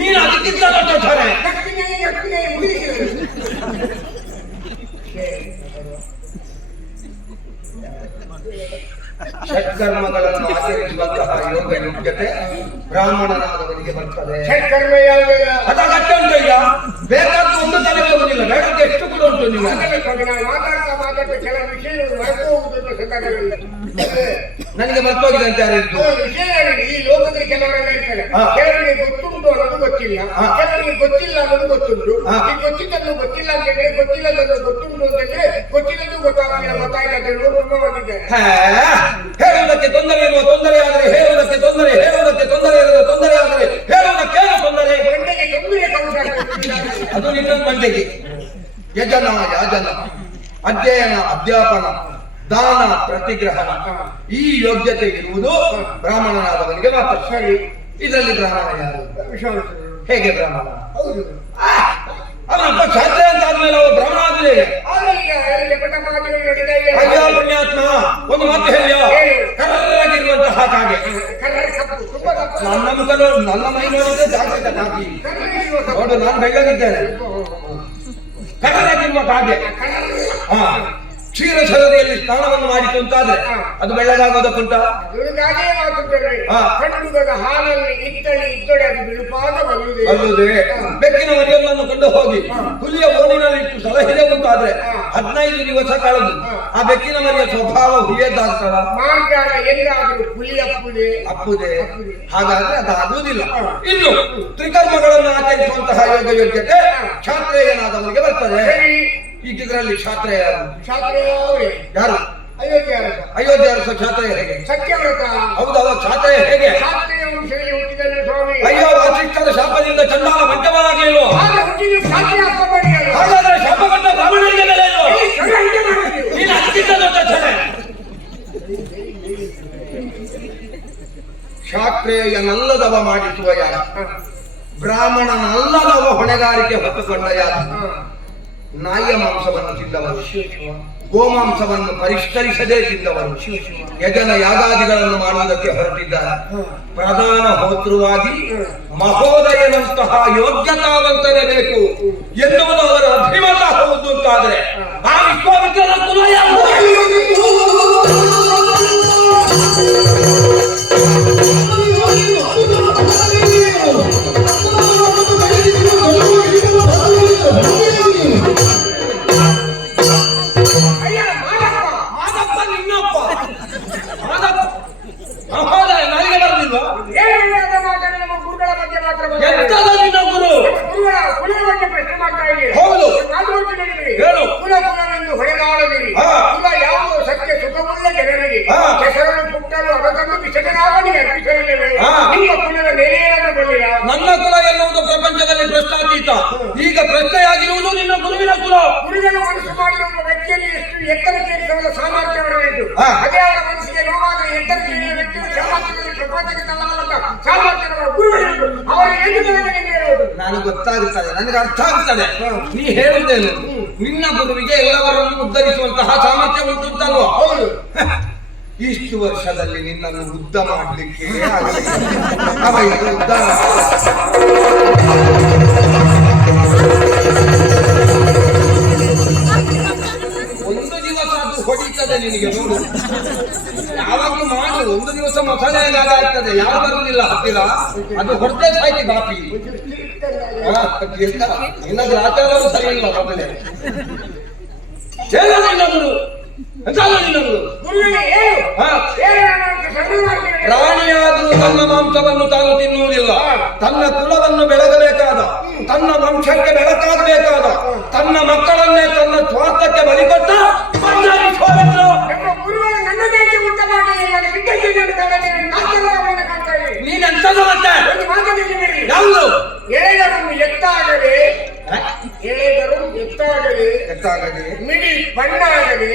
ನೀನು ಅದಕ್ಕಿಂತ ದೊಡ್ಡ ಕರ್ಮಗಳನ್ನು ಆಚರಿಸುವಂತಹ ಯೋಗ ಯೋಗ್ಯತೆ ಬ್ರಾಹ್ಮಣನಾದವನಿಗೆ ಬರ್ತದೆ. ಕರ್ಮ ಯಾವುದಿಲ್ಲ. ಅದ ಗಟ್ಟ ಉಂಟು ಈಗ, ಬೇಕಾದ ಒಂದು ತಲೆ ಹೋಗುದಿಲ್ಲ, ಬೇಡಕ್ಕೆ ಎಷ್ಟು ಕೂಡ ಉಂಟು ನಿಮ್ಮ. ನಾವು ಮಾತಾಡ್ತಾ ಕೆಲವು ವಿಷಯಗಳು ಮರೆತು ಹೋಗುವುದನ್ನು ಸಂದರ್ಭಗಳಿಲ್ಲ. ನನಗೆ ಮರ್ತೋಗಿದೆ ಅಂತ ಯಾರು ಹೇಳಿದ್ದು? ವಿಷಯ ಈ ಲೋಕದಲ್ಲಿ ಕೆಲವರೆಲ್ಲ ಇರ್ತಾರೆ, ಕೆಲವರಿಗೆ ಗೊತ್ತುಂಟು ಅನ್ನೋದು ಗೊತ್ತಿಲ್ಲ, ಕೆಲವರಿಗೆ ಗೊತ್ತಿಲ್ಲ ಅನ್ನೋದು ಗೊತ್ತುಂಟು. ಈ ಗೊತ್ತಿದ್ದನ್ನು ಗೊತ್ತಿಲ್ಲ ಅಂತ ಹೇಳಿದ್ರೆ, ಗೊತ್ತಿಲ್ಲದನ್ನು ಗೊತ್ತುಂಟು ಅಂತಂದ್ರೆ ಗೊತ್ತಿಲ್ಲದ್ದು ಗೊತ್ತಾಗಲಿಲ್ಲ ಗೊತ್ತಾಯ್ತು ತುಂಬ ಬಂದಿದ್ದಾರೆ. ಹೇಳುವುದಕ್ಕೆ ತೊಂದರೆ ಇರುವ ತೊಂದರೆ ಆದರೆ ಹೇಳುವುದಕ್ಕೆ ತೊಂದರೆ, ಹೇಳುವುದಕ್ಕೆ ತೊಂದರೆ ಇರುವ ತೊಂದರೆ ಆದರೆ ಹೇಳುವುದಕ್ಕೆ ತೊಂದರೆ. ಗಂಟೆಗೆ ತೊಂದರೆ ಕೌಂಟಾಗ್ತದೆ. ಅದು ಇನ್ನೊಂದು ಮಂಟೆಗೆ. ಯಜನ ಯಾಜನ, ಅಧ್ಯಯನ ಅಧ್ಯಾಪನ, ದಾನ ಪ್ರತಿಗ್ರಹಣ, ಈ ಯೋಗ್ಯತೆ ಇರುವುದು ಬ್ರಾಹ್ಮಣನಾದವನಿಗೆ ಮಾತ್ರ. ಸರಿ, ಇದರಲ್ಲಿ ಬ್ರಾಹ್ಮಣ ಯಾರು? ಹೇಗೆ ಬ್ರಾಹ್ಮಣ? ಹೌದು. ಅವನಪ್ಪ ಛಾತ್ರ ಅಂತ ಆದ್ಮೇಲೆ ಅವರು ಬ್ರಾಹ್ಮಣ ಆದ್ರೆ ಅಯ್ಯೋ ಪುಣ್ಯಾತ್ಮ, ಒಂದು ಮಾತು ಹೇಳಿಯೋ, ಕರ್ರಾಗಿರುವಂತಹ ಕಾಗೆ. ನನ್ನ ಮುಖಲು ನನ್ನ ಮೈ ನೋಡಿದ್ರೆ ಜಾಗೃತ ಕಾಗಿ ನೋಡು, ನಾನು ಬೆಳ್ಳಗಿದ್ದೇನೆ. ಕರ್ರಾಗಿರುವ ಕಾಗೆ ಕ್ಷೀರಸರದಿಯಲ್ಲಿ ಸ್ನಾನವನ್ನು ಮಾಡಿತು ಅಂತಾದ್ರೆ ಅದು ಬೆಳ್ಳಗಾಗೋದಕ್ಕುಂಟ? ಕಣ್ಣುಗದ ಹಾಲಲ್ಲಿ ಇದ್ದಳೆ ಅದು ಬಿಳುಪಾದ ಬಲ್ಲುದೆ. ಬೆಕ್ಕಿನ ಮರಿಯೊಂದನ್ನು ಕೊಂಡು ಹೋಗಿ ಹುಲಿಯ ಬೋನಿನಲ್ಲಿ ಇಟ್ಟು ಸಲಹಿದೆ ಅಂತಾದ್ರೆ 15 ದಿವಸ ಕಳೆದು ಆ ಬೆಕ್ಕಿನ ಮರಿಯ ಸ್ವಭಾವ ಹುಲಿಯದ್ದಾಗ್ತದ? ಮಾರ್ಗಾಲ ಎಲ್ಲಾದರೂ ಹುಲಿ ಅಪ್ಪುದೆ. ಹಾಗಾದ್ರೆ ಅದು ಆಗುವುದಿಲ್ಲ. ಇನ್ನು ತ್ರಿಕರ್ಮಗಳನ್ನು ಆಚರಿಸುವಂತಹ ಯೋಗ ಯೋಗ್ಯತೆ ಕ್ಷಾತ್ರೇಯನಾದವನಿಗೆ ಬರ್ತದೆ. ಇದರಲ್ಲಿ ಕ್ಷಾತ್ರೇಯ ಯಾರು? ಅಯೋಧ್ಯ ಅರಸ ಕ್ಷಾತ್ರೇಯ ಹೇಗೆ? ಸತ್ಯವ್ರತ. ಹೌದಾ? ಕ್ಷಾತ್ರೇಯ ಹೇಗೆ? ಕ್ಷಾತ್ರೇಯ ವಂಶದಲ್ಲಿ ಹುಟ್ಟಿದಲ್ಲಿ ಸ್ವಾಮಿ. ಅಯ್ಯೋ, ವಾಸಿಷ್ಠರ ಶಾಪದಿಂದ ಚಂಡಾಲ ಪಂಚಮಾಗಲಿಲ್ವೋ? ಹಾಗಾದ್ರೆ ಶಾಪಗೊಂಡ ಬ್ರಾಹ್ಮಣರಿಗೆ ಬೆಲೆ ಇಲ್ವೋ? ನೀನು ಅತ್ಯಂತ ದೊಡ್ಡ ಛಲೆ. ಕ್ಷಾತ್ರೇಯನಲ್ಲದವ ಮಾಡಿಸುವ ಯಾರು? ಬ್ರಾಹ್ಮಣನಲ್ಲದವ ಹೊಣೆಗಾರಿಕೆ ಹೊತ್ತುಕೊಂಡ ಯಾರು? ನಾಯಿಯ ಮಾಂಸವನ್ನು ತಿಂದವರು, ಗೋಮಾಂಸವನ್ನು ಪರಿಷ್ಕರಿಸದೇ ತಿಂದವರು, ಯಜನ ಯಾಗಾದಿಗಳನ್ನು ಮಾಡುವುದಕ್ಕೆ ಹೊರಟಿದ್ದಾರೆ. ಪ್ರಧಾನ ಹೋತೃವಾಗಿ ಮಹೋದಯನಂತಹ ಯೋಗ್ಯತಾವಂತನೇ ಬೇಕು ಎನ್ನುವುದು ಅವರ ಅಭಿಮತ ಹೌದು ಅಂತಾದ್ರೆ ಆ ವಿಶ್ವಾಮಿತ್ರನ ಕುಲ ಯಾವುದು? ನನ್ನ ಕುಲ ಎನ್ನುವುದು ಪ್ರಪಂಚದಲ್ಲಿ ಭ್ರಷ್ಟಾತೀತ. ಈಗ ಪ್ರಶ್ನೆಯಾಗಿರುವುದು ನಿನ್ನ ಗುರುವಿನ ಕುಲ. ಗುರುವಿನ ಮನಸ್ಸು ಮಾಡಿರುವ ವ್ಯಕ್ತಿಯಲ್ಲಿ ಎಷ್ಟು ಎತ್ತರಕ್ಕೇರಿಸುವ ಸಾಮರ್ಥ್ಯ ಬರಬೇಕು. ಅದೇ ಅವರ ಮನಸ್ಸಿಗೆ ನೋವಾದರೆ ಎತ್ತರಕ್ಕೇರಿಯ ವ್ಯಕ್ತಿಯ ಸಾಮರ್ಥ್ಯದಲ್ಲಿ ಪ್ರಪಂಚಕ್ಕೆ ತಳ್ಳಬಲ್ಲ ಸಾಮರ್ಥ್ಯ ಗುರುಗಳು ಅವರ ನಾನು ಗೊತ್ತಾಗುತ್ತದೆ, ನನಗೆ ಅರ್ಥ ಆಗ್ತದೆ ನೀ ಹೇಳುವುದೇನು. ನಿನ್ನ ಗುರುವಿಗೆ ಎಲ್ಲವರನ್ನು ಉದ್ಧರಿಸುವಂತಹ ಸಾಮರ್ಥ್ಯ ಉಂಟುಂಟಲ್ವ? ಹೌದು. ಇಷ್ಟು ವರ್ಷದಲ್ಲಿ ನಿನ್ನನ್ನು ಉದ್ದ ಮಾಡಲಿಕ್ಕೆ ಅವ ಇದು ಉದ್ದ ಒಂದು ದಿವಸ ಅದು ಹೊಡಿತದೆ ನಿನಗೆ. ನೋಡು, ಯಾವಾಗಲೂ ಮಾಡು. ಒಂದು ದಿವಸ ಮಸಾಲೆ ಆಗ್ತದೆ, ಯಾವ ಬರುವುದಿಲ್ಲ ಹತ್ತಿರ. ಅದು ಹೊಡೆದೇ ಸಾಯ್ತಿ ಬಾಪಿ. ನಿನ್ನ ಆಚಾರವೂ ಸರಿ ಇಲ್ಲ. ಮೊದಲೇ ಹೇಳ ನಿನ್ನ ಗುರು, ಪ್ರಾಣಿಯಾದರೂ ತನ್ನ ಮಾಂಸವನ್ನು ತಾನು ತಿನ್ನುವುದಿಲ್ಲ. ತನ್ನ ಕುಲವನ್ನು ಬೆಳಗಬೇಕಾದ, ತನ್ನ ವಂಶಕ್ಕೆ ಬೆಳಕಾಗಬೇಕಾದ, ತನ್ನ ಮಕ್ಕಳನ್ನೇ ತನ್ನ ಸ್ವಾರ್ಥಕ್ಕೆ ಬಲಿಕೊಟ್ಟ ನೀನೆಂತದು ಮತ್ತೆ ಯಾವುದು? ಎತ್ತಾಗದೆ ಮಿಡಿ ಬಣ್ಣಾಗದೆ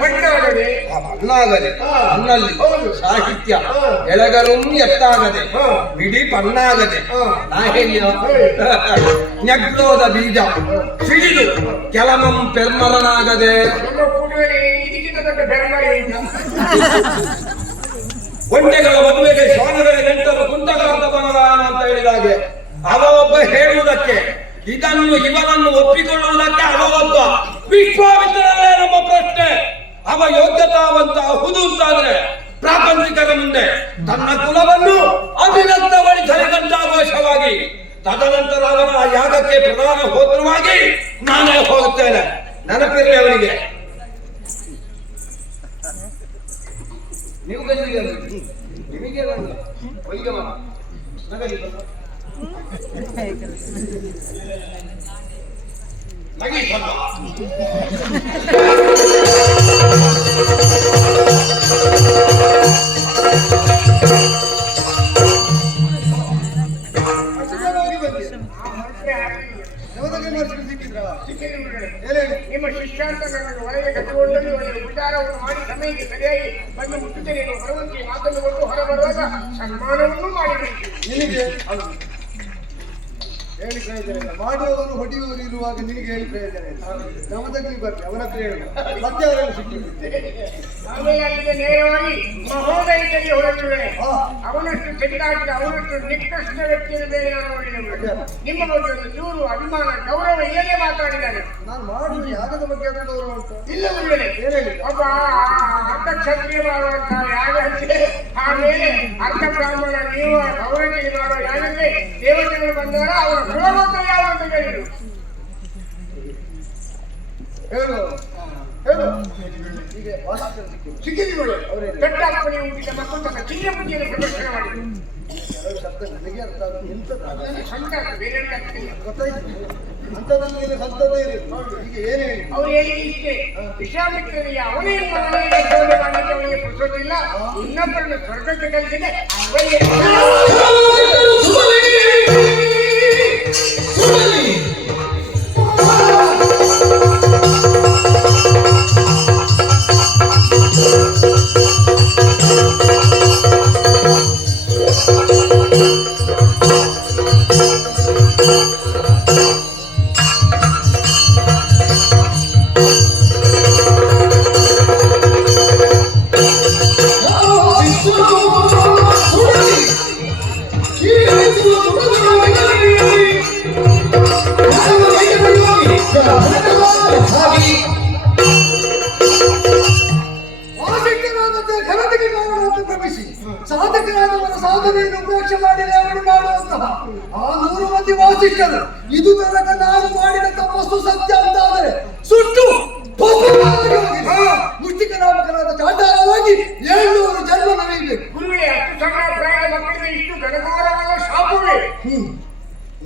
ಬಣ್ಣಾಗದೆ ನನ್ನಲ್ಲಿ ಸಾಹಿತ್ಯ ಎಳೆಗರು ಎತ್ತಾಗದೆ ಮಿಡಿ ಬಣ್ಣಾಗದೆ ನಾ ಹೇಳಿಯೋ ನ್ಯಗ್ಲೋದ ಬೀಜ ಸಿಡಿದು ಕೆಲಮಂ ಪೆರ್ಮರನಾಗದೆ ಒಂಟೆಗಳ ಮದುವೆಗೆ ಶ್ವಾನಗಳ ನೆಂಟರು ಕುಂಟಗಾರದ ಬನರಾಯಣ ಅಂತ ಹೇಳಿದಾಗೆ ಅವ ಒಬ್ಬ ಹೇಳುವುದಕ್ಕೆ, ಇದನ್ನು ಇವನನ್ನು ಒಪ್ಪಿಕೊಳ್ಳುವುದಕ್ಕೆ ಅವ ಒಬ್ಬ. ವಿಶ್ವಾಮಿತ್ರರಲ್ಲೇ ನಮ್ಮ ಪ್ರಶ್ನೆ. ಅವ ಯೋಗ್ಯತಾವಂತ ಹೌದು ಅಂತಾದ್ರೆ ಮುಂದೆ ತನ್ನ ಕುಲವನ್ನು ಅಭಿನಂದಗೊಳಿಸಲಿ ಘಂಟಾಘೋಷವಾಗಿ. ತದನಂತರ ಅವನ ಆ ಯಾಗಕ್ಕೆ ಪ್ರಧಾನ ಹೋತ್ರವಾಗಿ ನಾನೇ ಹೋಗುತ್ತೇನೆ. ನೆನಪಿರಲಿ ಅವನಿಗೆ. ನೀವು ಗಂಜಿಗೆ ನಿಮಗೆ ವೈಗಮ ನಗಲಿ ನಗಿ ನಿಮ್ಮ ಶಿಷ್ಯಾಂತ ನನ್ನನ್ನು ಒಳಗೆ ಕಟ್ಟಿಕೊಂಡಲ್ಲಿ ಒಳ್ಳೆಯ ಉಪಚಾರವನ್ನು ಮಾಡಿ ಸಮಯಕ್ಕೆ ಸರಿಯಾಗಿ ಬಂದು ಮುಟ್ಟುತ್ತೇನೆ ಬರುವಂತೆ ಮಾತನ್ನು ಕೊಟ್ಟು ಹೊರ ಬರುವಾಗ ಸನ್ಮಾನವನ್ನು ಮಾಡಿಬೇಕು. ನಿನಗೆ ಹೇಳಿ ಪ್ರಯೋಜನ ಇಲ್ಲ. ಮಾಡುವವರು ಹೊಡೆಯುವವರು ಇರುವಾಗ ನಿನಗೆ ಹೇಳಿ ಪ್ರಯೋಜನ ಇಲ್ಲ. ನಮ್ಮದಲ್ಲಿ ಬರ್ಲಿ, ಅವನ ಹತ್ರ ಹೇಳು. ಮತ್ತೆ ಅವರನ್ನು ಸಿಕ್ಕಿಬಿಡ್ತೇನೆ. ಆಮೇಲೆ ಅಲ್ಲಿಗೆ ನೇರವಾಗಿ ಮಹೋದಯದಲ್ಲಿ ಹೊರಟಿರುವೆ. ಅವನಷ್ಟು ಚೆಂದಾಗಿದ್ದ ಅವನಷ್ಟು ನಿಕೃಷ್ಟ ವ್ಯಕ್ತಿಯನ್ನು ಬೇರೆ ನಾನು ನೋಡಿದ. ನಿಮ್ಮ ಬಗ್ಗೆ ಒಂದು ಚೂರು ಅಭಿಮಾನ ಗೌರವ ಇಲ್ಲದೆ ಮಾತಾಡಿದ್ದಾನೆ. ನಾನು ಮಾಡುವ ಯಾಗದ ಬಗ್ಗೆ ಅದು ಗೌರವ ಉಂಟು. ಇಲ್ಲ ಗುರುಗಳೇ, ಒಬ್ಬ ಅರ್ಧ ಕ್ಷತ್ರಿಯ ಮಾಡುವಂತಹ ಯಾಗ ಆಮೇಲೆ ಅರ್ಧ ಬ್ರಾಹ್ಮಣ ನೀವು ಗೌರವಕ್ಕೆ ಮಾಡುವ ಯಾಗಕ್ಕೆ ದೇವತೆಗಳು ಬಂದಾಗ ಅವರ ಗುಣವಂತ ಯಾವ ಅಂತ ಹೇಳಿದರು. ಹೇಳು ಹೇಳು. ಹೀಗೆ ಸಿಕ್ಕಿದ್ರು ದೊಡ್ಡ ಅಪ್ಪಣೆ ಹುಟ್ಟಿದ ಮಕ್ಕಳು ತನ್ನ ಚಿನ್ನ ಪುಟಿಯನ್ನು ಪ್ರದರ್ಶನ ಮಾಡಿದರು. ಕೆಲವು ಶಬ್ದ ನನಗೆ ಅರ್ಥ ಆಗುತ್ತೆ. ಎಂತದ್ದು ಸಂತ ಬೇರೆ ಆಗ್ತಿಲ್ಲ. ಗೊತ್ತಾಯ್ತು. ಅಂಥದ್ರಲ್ಲಿ ಇಲ್ಲಿ ಸಂತದೇ ಇರೋದು. ಈಗ ಏನು ಹೇಳಿ ಅವ್ರು ಹೇಳಿ ಇಷ್ಟೇ, ವಿಶ್ವಾಮಿತ್ರನಿಗೆ ಅವನೇ ಮಾಡಲಿಕ್ಕೆ ಅವನಿಗೆ ಪುರುಷೋದಿಲ್ಲ, ಇನ್ನೊಬ್ಬರನ್ನು ಸ್ವರ್ಗಕ್ಕೆ ಕಲಿಸಿದೆ ಅವರಿಗೆ ಘನತೆಗೆ ಕಾರಣವನ್ನು ಕ್ರಮಿಸಿ ಸಾಧಕರಾದವರ ಸಾಧನೆಯನ್ನು ಉಪೇಕ್ಷೆ ಮಾಡಿದ ಅವರು ಮಾಡುವಂತಹ ಆ 100 ಮಂದಿ ವಾಸಿಷ್ಠರು ಇದು ತನಕ ನಾನು ಮಾಡಿದ ತಪಸ್ಸು ಸತ್ಯ ಅಂತಾದರೆ ಸುಟ್ಟು ಮುಷ್ಟಿಕ ನಾಮಕರಾದ ಚಾಂಡಾಲವಾಗಿ 700 ಜನ್ಮ ನವೀಬೇಕು. ಗುರುಗಳೇ, 10 ಸಣ್ಣ ಪ್ರಾಯದ ಮಕ್ಕಳಿಗೆ ಇಷ್ಟು ಘನಘೋರವಾದ ಶಾಪವೇ?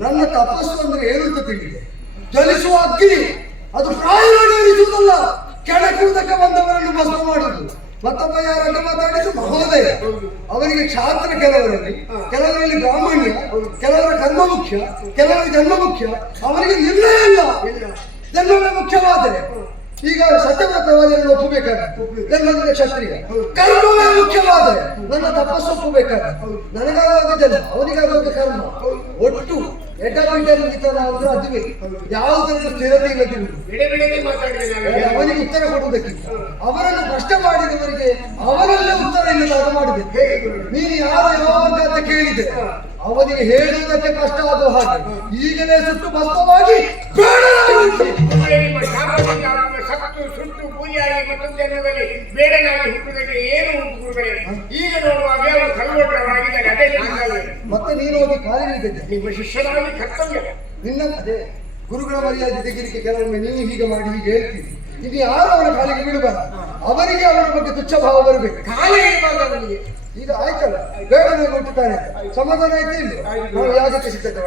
ನನ್ನ ತಪಸ್ಸು ಅಂದ್ರೆ ಏನು ಅಂತ ತಿಳಿದೆ. ಚಲಿಸುವ ಅಗ್ನಿ ಅದು ಪ್ರಾಯವಾಗಿ ಅನಿಸುವುದಲ್ಲ, ಕೆಳಕುವುದಕ್ಕೆ ಬಂದವರನ್ನು ಭಸ್ಮ ಮಾಡುವುದು. ಮತ್ತೊಬ್ಬ ಯಾರಂತ ಮಾತಾಡಿದ್ದು ಮಹೋದಯ. ಅವರಿಗೆ ಕ್ಷಾತ್ರ ಕೆಲವರಲ್ಲಿ ಬ್ರಾಹ್ಮಣ್ಯ, ಕೆಲವರ ಕರ್ಮ ಮುಖ್ಯ, ಕೆಲವರ ಜನ್ಮ ಮುಖ್ಯ. ಅವರಿಗೆ ನಿರ್ಣಯ ಇಲ್ಲ. ಜನ್ಮವೇ ಮುಖ್ಯವಾದರೆ ಈಗ ಸತ್ಯವ್ರತವಾದನ್ನು ಒಪ್ಪಬೇಕಾಗಿತ್ತು, ಎಲ್ಲಂದ್ರೆ ಕ್ಷತ್ರಿಯ. ಕರ್ಮವೇ ಮುಖ್ಯವಾದರೆ ನನ್ನ ತಪಸ್ಸು ಒಪ್ಪಬೇಕಾಗಿತ್ತು. ನನಗಾಗ ಜನ್ಮ, ಅವನಿಗಾಗ ಕರ್ಮ. ಒಟ್ಟು ಎಡಬಿಡಲಿತನ ಅಂದ್ರೆ ಅದುವೇ ಯಾವುದನ್ನು ಸ್ಥಿರತೆ ಇಲ್ಲದಿರುವುದು. ಅವನಿಗೆ ಉತ್ತರ ಕೊಡುವುದಕ್ಕಿಂತ ಅವರನ್ನು ಪ್ರಶ್ನೆ ಮಾಡಿದವರಿಗೆ ಅವರಲ್ಲೇ ಉತ್ತರ ಇಲ್ಲದಾಗ ಮಾಡಬೇಕು. ನೀನು ಯಾರು ಯಾವಂತ ಅಂತ ಕೇಳಿದೆ, ಅವನಿಗೆ ಹೇಳುವುದಕ್ಕೆ ಕಷ್ಟ ಆಗುವ ಹಾಗೆ ಈಗಲೇ ಸುಟ್ಟು ಭಸ್ಮವಾಗಿ ಸತ್ತು ಸುಟ್ಟು ಪೂಜೆಯಾಗಿ ಮತ್ತೊಂದು ಜನ್ಮದಲ್ಲಿ ಬೇರೆನಾಗಿ ಹುಟ್ಟುವುದಕ್ಕೆ ಏನು ಉಂಟು ಗುರುಗಳೇ? ಈಗ ನೋಡುವಾಗ ಅವರು ಕಲ್ವಟರಾಗಿದ್ದಾರೆ. ಅದೇ ಸಾಕಾಗಲ್ಲ. ಮತ್ತೆ ನೀನು ಹೋಗಿ ಕಾಲಿಗೆ ನಿಮ್ಮ ಶಿಷ್ಯರಾಗಿ ಕರ್ತವ್ಯ. ನಿನ್ನ ಅದೇ ಗುರುಗಳ ಮರ್ಯಾದೆ ತೆಗಿಲಿಕ್ಕೆ ಕೆಲವೊಮ್ಮೆ ನೀವು ಹೀಗೆ ಮಾಡಿ ಹೀಗೆ ಹೇಳ್ತೀರಿ. ಇದು ಯಾರು ಅವರ ಕಾಲಿಗೆ ಬೀಳಬಾರದು. ಅವರಿಗೆ ಅವರ ಬಗ್ಗೆ ತುಚ್ಛ ಭಾವ ಬರಬೇಕು. ಕಾಲಿಗೆ ಅವನಿಗೆ ಈಗ ಆಯ್ತಲ್ಲ, ಬೇಡನೆ ಕೊಟ್ಟುತ್ತಾನೆ, ಸಮಾಧಾನ ಆಯ್ತು. ಇಲ್ಲಿ ನಾವು ಯಾಗಕ್ಕೆ ಸಿಗ್ತೇವೆ.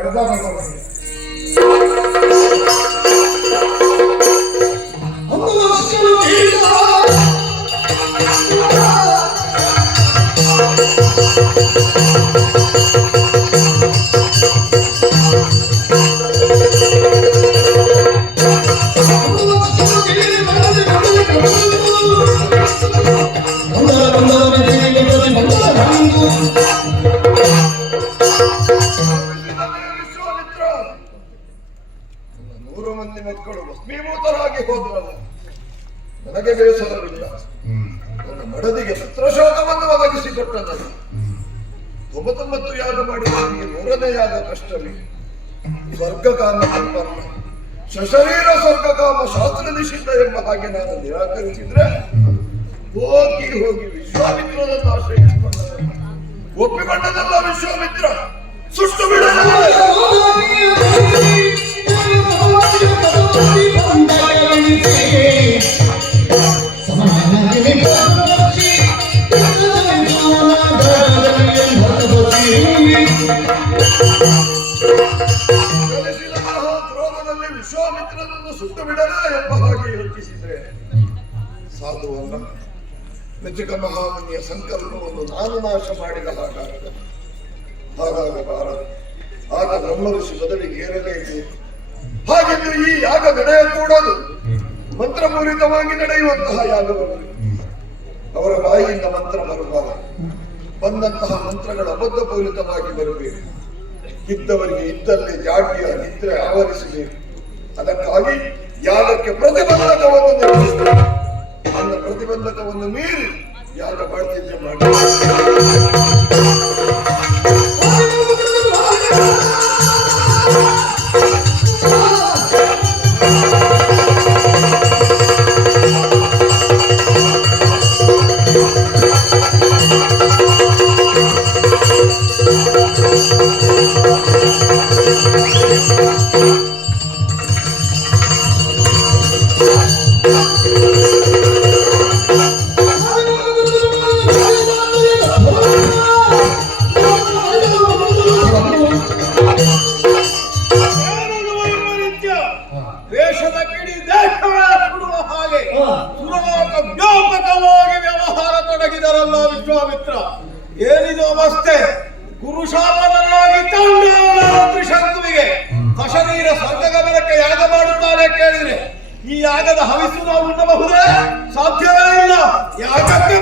ವಿಶ್ವಾಮಿತ್ರ 100 ಮಂದಿ ಮಕ್ಕಳು ಭಸ್ಮೀಭೂತರಾಗಿ ಹೋದ್ರಲ್ಲ, ನನಗೆ ಬೇಸರವಿಲ್ಲ. ನನ್ನ ಮಡದಿಗೆ ಪುತ್ರಶೋಕವನ್ನು ಒದಗಿಸಿಕೊಟ್ಟನಲ್ಲ. 99 ಯಾಗ ಮಾಡಿದ 100ನೇ ಯಾಗ ಕಷ್ಟವೇ. ಸ್ವರ್ಗಕಾಮ ಸಂಪನ್ನ ಸಶರೀರ ಸ್ವರ್ಗಕಾಮ ಶಾಸ್ತ್ರ ನಿಷಿದ್ಧ ಎಂಬ ಹಾಗೆ ನಾನು ನಿರಾಕರಿಸಿದ್ರೆ ಹೋಗಿ ವಿಶ್ವಾಮಿತ್ರನನ್ನು ಆಶ್ರಯಿಸಿಕೊಂಡ ಒಪ್ಪಿಕೊಂಡದಲ್ಲ ವಿಶ್ವಾಮಿತ್ರ. ಸುಟ್ಟು ಬಿಡ. ಕಲಿಸಿದ ಮಹಾಕ್ರೋಧದಲ್ಲಿ ವಿಶ್ವಾಮಿತ್ರನನ್ನು ಸುಟ್ಟು ಬಿಡಲ ಎಂಬ ಹಾಗೆ ಯೋಚಿಸಿದ್ರೆ ಸಾಧುವಲ್ಲ. ನಿಜಕ ಮಹಾಮುನಿಯ ಸಂಕಲ್ಪವನ್ನು ನಾನು ನಾಶ ಮಾಡಿದ ಹಾಗಾಗಬಾರದು. ಆಗ ಬ್ರಹ್ಮ ಋಷಿ ಬದಲಿಗೆ ಏರಲೇಬೇಕು. ಹಾಗೆಂದು ಈ ಯಾಗ ನಡೆಯಕೂಡದು. ಮಂತ್ರಪೂರಿತವಾಗಿ ನಡೆಯುವಂತಹ ಯಾಗವನ್ನು ಅವರ ಬಾಯಿಯಿಂದ ಮಂತ್ರ ಬರಬಾರದು. ಬಂದಂತಹ ಮಂತ್ರಗಳು ಅಬದ್ಧಪೂರಿತವಾಗಿ ಬರಬೇಕು. ಇದ್ದವರಿಗೆ ಇದ್ದಲ್ಲೇ ಜಾಡ್ಯ ನಿದ್ರೆ ಆವರಿಸಬೇಕು. ಅದಕ್ಕಾಗಿ ಯಾಗಕ್ಕೆ ಪ್ರತಿಬಂಧಕವನ್ನು ನಿರ್ಮಿಸಬೇಕು. ನನ್ನ ಪ್ರತಿಬಂಧಕವನ್ನು ಮೀರಿ ಯಾಗ ಮಾಡ್ತಿದ್ದೆ ಮಾಡಿ. ದೇಶದ ಕಿಡಿ ದೇಶವೇ ಸುಡುವ ಹಾಗೆ ಸುರಲೋಕ ವ್ಯಾಪಕವಾಗಿ ವ್ಯವಹಾರ ತೊಡಗಿದರಲ್ಲ ವಿಶ್ವಾಮಿತ್ರ. ಏನಿದು ಅವಸ್ಥೆ? ಕುರುಶಾಪನನ್ನಾಗಿ ತ್ರಿಶಂಕುವಿಗೆ ಕಶನೀರ ಸ್ವರ್ಗಗಮನಕ್ಕೆ ಯಾಗ ಮಾಡುತ್ತಾನೆ ಕೇಳಿದ್ರೆ ಈ ಯಾಗದ ಹವಿಸ್ಸು ನಾವು ಉಣ್ಣಬಹುದೇ? ಸಾಧ್ಯವೇ ಇಲ್ಲ. ಯಾಗಕ್ಕೆ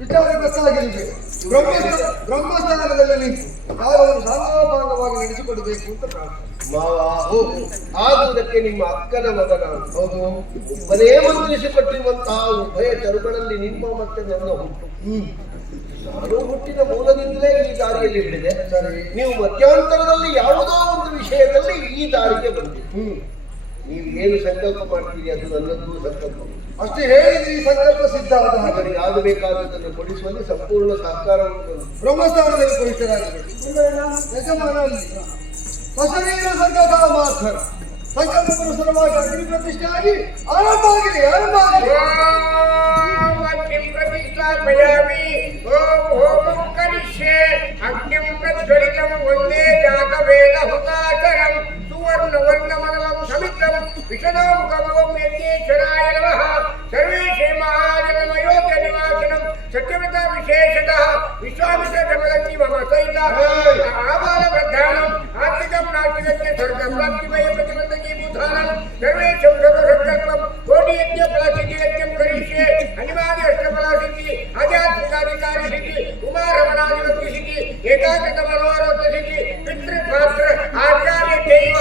ವಿಚಾರ ಗೊತ್ತಾಗಿದೆ. ಬ್ರಹ್ಮಸ್ಥಾನದಲ್ಲಿ ನಿಂತು ಯಾರವರು ಸಾಮಾನ್ಯವಾಗಿ ನಡೆಸಿಕೊಡಬೇಕು ಅಂತ ಪ್ರಾರ್ಥನೆ. ಮಾವ ಆಗುವುದಕ್ಕೆ ನಿಮ್ಮ ಅಕ್ಕನ ಮಗ ನಾನು. ಹೌದು, ಒಬ್ಬನೇ ಮಂತ್ರಿಸಿಕೊಟ್ಟಿರುವಂತಹ ಉಭಯ ಚರುಗಳಲ್ಲಿ ನಿಮ್ಮ ಮತ್ತೆ ನನ್ನ ಹುಟ್ಟು. ನಾನು ಹುಟ್ಟಿದ ಮೂಲದಿಂದಲೇ ಈ ದಾರಿಯಲ್ಲಿ ಹಿಡಿದೆ. ನೀವು ಮಧ್ಯಂತರದಲ್ಲಿ ಯಾವುದೋ ಒಂದು ವಿಷಯದಲ್ಲಿ ಈ ದಾರಿಗೆ ಬಂದಿರಿ. ನೀವು ಏನು ಸಂಕಲ್ಪ ಮಾಡ್ತೀರಿ ಅದು ನನ್ನದ್ದು ಸಂಕಲ್ಪ. ಅಷ್ಟೇ ಹೇಳಿದ್ರೆ ಈ ಸಂಕಲ್ಪ ಸಿದ್ಧ ಆದ ಹಾಗೆ ಅವರಿಗೆ ಆಗಬೇಕಾದದನ್ನು ಕೊಡಿಸುವಲ್ಲಿ ಸಂಪೂರ್ಣ ಸಹಕಾರವನ್ನು ಬ್ರಹ್ಮಸ್ಥಾನದಲ್ಲಿ ಪವಿತ್ರರಾಗಬೇಕು. ಯಜಮಾನಲ್ಲಿ ಹೊಸನೀರ ಸಂಕಲ್ಪ ಮಾತ್ರ ಸಂಕಲ್ಪ ಪುರಸ್ಸರವಾಗಿ ಅಗ್ನಿ ಪ್ರತಿಷ್ಠೆ ಆಗಿ ಆರಂಭ ಆಗಲಿ. ಪ್ರತಿಷ್ಠಾಪಯಾಮಿ. ಓಂ ಹೋಮಂ ಕರಿಷ್ಯೆ ಅಗ್ನಿಂ ಪ್ರಜ್ವಲಿತಂ ವಂದೇ ಜಾತವೇದ ಹುತಾಚರಂ ಸುವರ್ಣವರ್ಣಮನಲಂ ಸಮಿತಂ ವಿಷದಾಮುಖಂ ಯಜ್ಞೇಶ್ವರಾಯ ನಮಃ. ಸರ್ವೇಷೇ ಮಹಾಜನಮಯೋಗ್ಯ ನಿವಾಸಿನಂ ಸತ್ಯವಿತ ವಿಶೇಷತಃ ವಿಶ್ವಾಮಿತ್ರ ಜಮದಗ್ನಿ ಮಮ ಸಹಿತ ಆಬಾಲ ಪ್ರಧಾನಂ ಆರ್ಥಿಕಂ ನಾಸ್ತಿಕಕ್ಕೆ ಸ್ವರ್ಗ ಪ್ರಾಪ್ತಿಮಯ ಪ್ರತಿಬಂಧಕೀ ಭೂತಾನಂ ಸರ್ವೇಷಂ ಸರ್ವಸಂಕಲ್ಪಂ ಕೋಟಿ ಯಜ್ಞ ಫಲಸಿದ್ಧಿ ಯಜ್ಞಂ ಕರಿಷ್ಯೆ ಅನಿವಾರ್ಯ ಅಷ್ಟಫಲಸಿದ್ಧಿ ಆಧ್ಯಾತ್ಮಿಕಾಧಿಕಾರಿ ಸಿದ್ಧಿ ಉಮಾರಮಣಾಧಿಪತ್ಯ ಸಿದ್ಧಿ ಏಕಾಗ್ರತ ಮನೋರೋಧ ಸಿದ್ಧಿ ಪಿತೃಪಾತ್ರ ಆಚಾರ್ಯ ದೈವ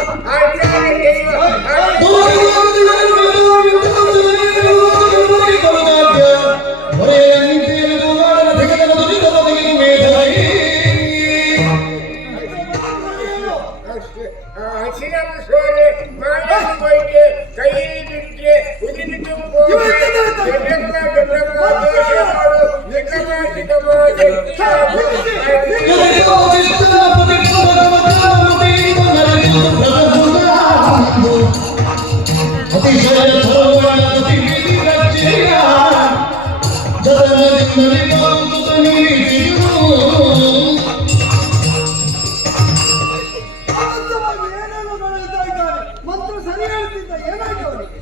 ಮಂತ್ರ ಸರಿ ಹೇಳ್ತಿದ್ದ. ಏನಾಯ್ತು ಅವನಿಗೆ?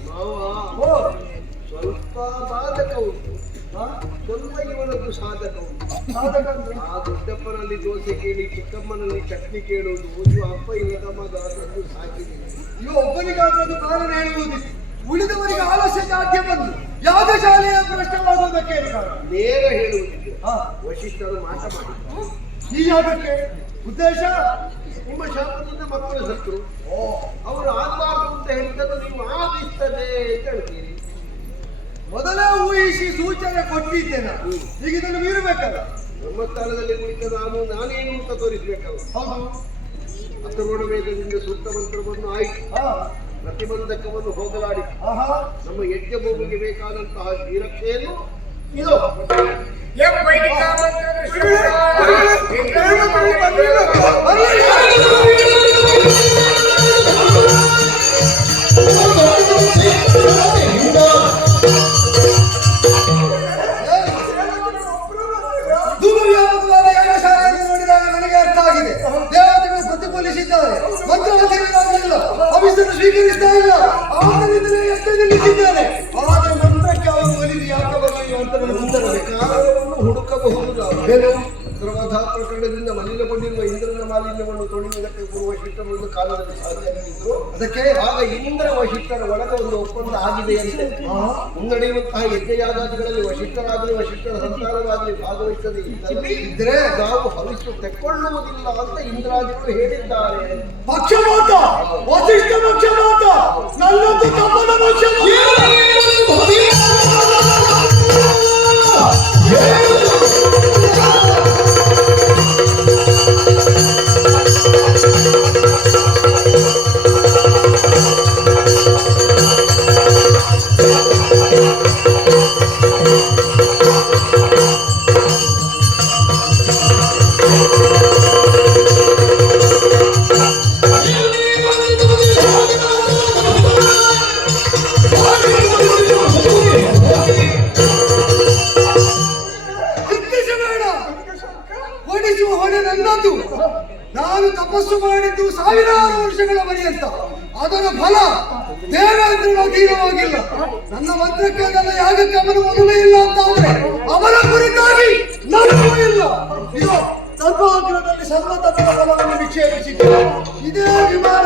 ಸ್ವಲ್ಪ ಬಾಧಕ ಉಂಟು, ಸ್ವಲ್ಪ ಇವನದ್ದು ಸಾಧಕ ಉಂಟು. ಆ ದೊಡ್ಡಪ್ಪನಲ್ಲಿ ದೋಸೆ ಕೇಳಿ ಚಿಕ್ಕಮ್ಮನಲ್ಲಿ ಚಟ್ನಿ ಕೇಳುವುದು ಇವ ಅಪ್ಪ ಇವನ ಮಗ ಅದನ್ನು ಸಾಕಿದ್ದೀನಿ. ಇವ ಒಬ್ಬನಿಗಾದ್ರೂ ಕಾರಣ ಹೇಳುವುದಿಲ್ಲ. ಉಳಿದವರಿಗೆ ಆಲಸ್ಯ ಸಾಧ್ಯ ಬಂದು ಯಾಗಶಾಲೆಯ ಭ್ರಷ್ಟವಾಗುವುದಕ್ಕೆ ನೇರ ಹೇಳುವುದಿಲ್ಲ. ವಶಿಷ್ಠರು ಮಾತನಾಡಿ ಈ ಯಾಗಕ್ಕೆ ಉದ್ದೇಶ ನಿಮ್ಮ ಶಾಪದಿಂದ ಮಕ್ಕಳು ಸತ್ರು. ಅವರು ಆಗಬಾರ್ದು ಅಂತ ಹೇಳಿದ್ದನ್ನು ನೀವು ಆಗಿಸ್ತದೆ ಅಂತ ಹೇಳ್ತೀರಿ. ಮೊದಲೇ ಊಹಿಸಿ ಸೂಚನೆ ಕೊಟ್ಟಿದ್ದೇನೆ, ಈಗ ಇದನ್ನು ಮೀರಬೇಕಲ್ಲ. ನಮ್ಮ ಸ್ಥಾನದಲ್ಲಿ ಕುಳಿತ ನಾನೇನು ಅಂತ ತೋರಿಸ್ಬೇಕಲ್ಲ. ಹೌದು. ಅಥರ್ವಣ ವೇದದಿಂದ ಸೂಕ್ತ ಮಂತ್ರವನ್ನು ಆಯ್ತು, ಪ್ರತಿಬಂಧಕವನ್ನು ಹೋಗಲಾಡಿ ನಮ್ಮ ಯಜ್ಞ ಭೂಮಿಗೆ ಬೇಕಾದಂತಹ ಶ್ರೀರಕ್ಷೆಯನ್ನು ಇದು ನೋಡಿದಾಗ ನನಗೆ ಅರ್ಥ ಆಗಿದೆ. ದೇವತೆಗಳು ಪ್ರತಿಫಲಿಸಿದ್ದಾರೆ, ಮಂತ್ರವಾದಿಗಳಾಗಲಿಲ್ಲ, ಅಭಿಷೇಕ ಸ್ವೀಕರಿಸ್ತಾ ಇಲ್ಲ, ಆದ್ದರಿಂದಲೇ ಯಜ್ಞದಲ್ಲಿದ್ದಾರೆ. ಆದರೆ ಮಂತ್ರಕ್ಕೆ ಅವರು ಒಲಿದು ಯಾಕೆ ಬರಲಿಲ್ಲ ಅಂತ ನನಗೆ ಉತ್ತರಬೇಕು. ಕಾರಣವನ್ನು ಹುಡುಕಬಹುದು ನಾವು. ಸರ್ವಧಾ ಪ್ರಕರಣದಿಂದ ಮಲಿನಗೊಂಡಿರುವ ಇಂದ್ರನ ಮಾಲಿನ್ಯವನ್ನು ತೊಳೆಯುವುದಕ್ಕೆ ಪೂರ್ವಶಿಷ್ಟರೊಂದು ಕಾಲದಲ್ಲಿ ಸಾಧ್ಯವಾಗಿದ್ದರು. ಅದಕ್ಕೆ ಆಗ ಇಂದ್ರ ವಶಿಷ್ಠರ ಒಳಗೆ ಒಂದು ಒಪ್ಪಂದ ಆಗಿದೆಯಂತೆ. ಮುನ್ನಡೆಯುವಂತಹ ಯಜ್ಞಯಾಗಾದಿಗಳಲ್ಲಿ ವಶಿಷ್ಠರಾಗಲಿ ವಶಿಷ್ಠರ ಸಂತಾನವಾಗಲಿ ಭಾಗವಹಿಸದೆ ಇದ್ರೆ ನಾವು ಹವಿಸ್ಸು ತೆಕ್ಕೊಳ್ಳುವುದಿಲ್ಲ ಅಂತ ಇಂದ್ರಾದಿಗಳು ಹೇಳಿದ್ದಾರೆ. ಪಕ್ಷಪಾತ, ವಸಿಷ್ಠ ಪಕ್ಷಪಾತ, ನನ್ನದು ತಪ್ಪದ ಹೊಣೆ ನನ್ನದು. ನಾನು ತಪಸ್ಸು ಮಾಡಿದ್ದು ಸಾವಿರಾರು ವರ್ಷಗಳ ಪರ್ಯಂತ. ಅದರ ಫಲ ದೇವೇಂದ್ರನ ಅಧೀನವಾಗಿಲ್ಲ. ನನ್ನ ಮಂತ್ರಕ್ಕೆ ನನ್ನ ಯಾಗಕ್ಕೆ ಅವನ ಒಲವೇ ಇಲ್ಲ ಅಂತ ಆದರೆ ಅವರ ಕುರಿತಾಗಿ ನನಗೂ ಇಲ್ಲ. ಇದು ಸರ್ವಾಗ್ರಹದಲ್ಲಿ ಸರ್ವತಂತ್ರ ಫಲವನ್ನು ನಿಕ್ಷೇಪಿಸಿದ್ದೆ. ಇದೇ ವಿಮಾನ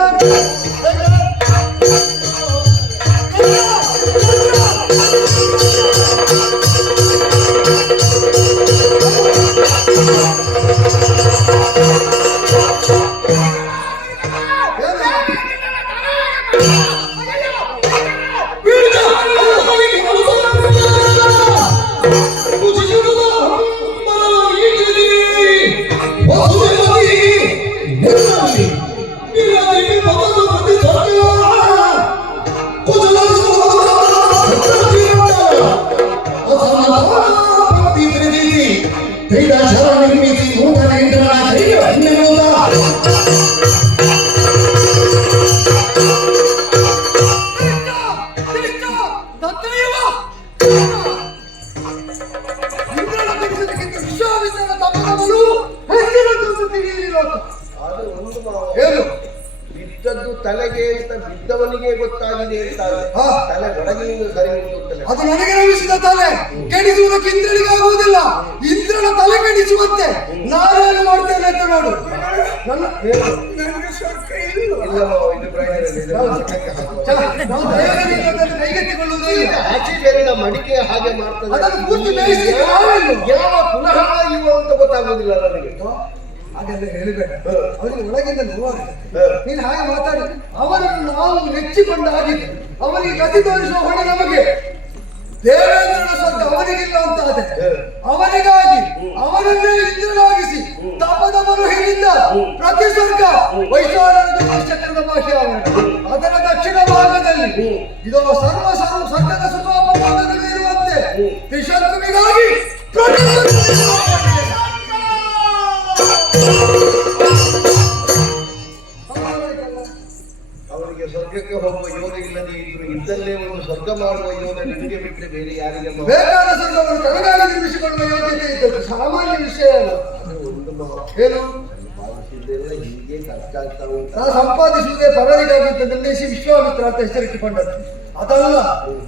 ಬಿದ್ದದ್ದು ತಲೆಗೆ ಅಂತ ಬಿದ್ದವನಿಗೆ ಗೊತ್ತಾಗಿದೆ ಅಂತಾರೆ. ತಲೆ ಒಳಗಿನಿಂದ ಸರಿ ಹೋಗುತ್ತದೆ. ಅದು ನನಗೆ ರಮಿಸಿದ ತಲೆ ಕೆಡಿಸುವುದಕ್ಕೆ ಇಂದ್ರನಿಗಾಗುವುದಿಲ್ಲ. ಇಂದ್ರನ ತಲೆ ಕೆಡಿಸುವಂತೆ ನಾನೇನು ಮಾಡ್ತೇನೆ ಅಂತ ನೋಡು. ಕೈಗೆತ್ತಿಕೊಳ್ಳುವುದೇ ಇಲ್ಲ. ಆಚೆ ಬೇರೆ ಮಡಿಕೆ ಹಾಗೆ ಮಾಡ್ತದೆ. ಅದನ್ನು ಪೂರ್ತಿ ಬೇಯಿಸಿ ಯಾವ ಪುನಃ ಇವ ಅಂತ ಗೊತ್ತಾಗುವುದಿಲ್ಲ ನನಗೆ. ಹಾಗೆಲ್ಲ ಹೇಳಬೇಡ, ಅವರಿಗೆ ಒಳಗಿಂದ ನೋವಾಗುತ್ತೆ. ನೀನು ಹಾಗೆ ಮಾತಾಡಿ ಅವರನ್ನು ನಾವು ನೆಚ್ಚಿಕೊಂಡ ಹಾಗಿದೆ. ಅವರಿಗೆ ಗತಿ ತೋರಿಸುವ ಹೊಣೆ ನಮಗೆ. ದೇವೇಂದ್ರನ ಸ್ವರ್ಗ ಅವನಿಗಿಲ್ಲ ಅಂತ ಆದ್ರೆ ಅವನಿಗಾಗಿ ಅವನನ್ನೇ ಇಂದ್ರನಾಗಿಸಿ ತಪದ ಮರುಹಿನಿಂದ ಪ್ರತಿ ಸ್ವರ್ಗ ವೈಶ್ವಾನರ ಚಕ್ರದ ಭಾಷೆ ಅವನ. ಅದರ ದಕ್ಷಿಣ ಭಾಗದಲ್ಲಿ ಇದು ಸರ್ವ ಸ್ವರ್ಗದ ಸುಖೋಪವಾದವಿರುವಂತೆ ತ್ರಿಶಂಕುವಿಗಾಗಿ ಅವರಿಗೆ ಸ್ವರ್ಗಕ್ಕೆ ಹೋಗುವ ಯೋಗ ಇಲ್ಲದೆ ಇದ್ರು ಇದ್ದಲ್ಲೇ ಒಂದು ಸ್ವರ್ಗ ಮಾಡುವ ಯೋಗ ನಿಮಗೆ ಬಿಟ್ಟರೆ ಬೇರೆ ಯಾರಿಗೆ ಬೇಕಾದ ಸ್ವರ್ಗವನ್ನು ತನಗಾಗಿ ನಿರ್ಮಿಸಿಕೊಳ್ಳುವ ಯೋಗ್ಯತೆ ಇದ್ದದ್ದು ಸಾಮಾನ್ಯ ವಿಷಯ ಅಲ್ಲ. ಏನು ಹೀಗೆ ಖರ್ಚಾಗ್ತಾ ಉಂಟು. ನಾನು ಸಂಪಾದಿಸುವುದೇ ಪರರಿಗಾಗಿ ಅಂತ ನಿರ್ಣಯಿಸಿ ವಿಶ್ವಾಮಿತ್ರ ಅಂತ ಹೆಸರಿಟ್ಟುಕೊಂಡದ್ದು. ಅದಲ್ಲ,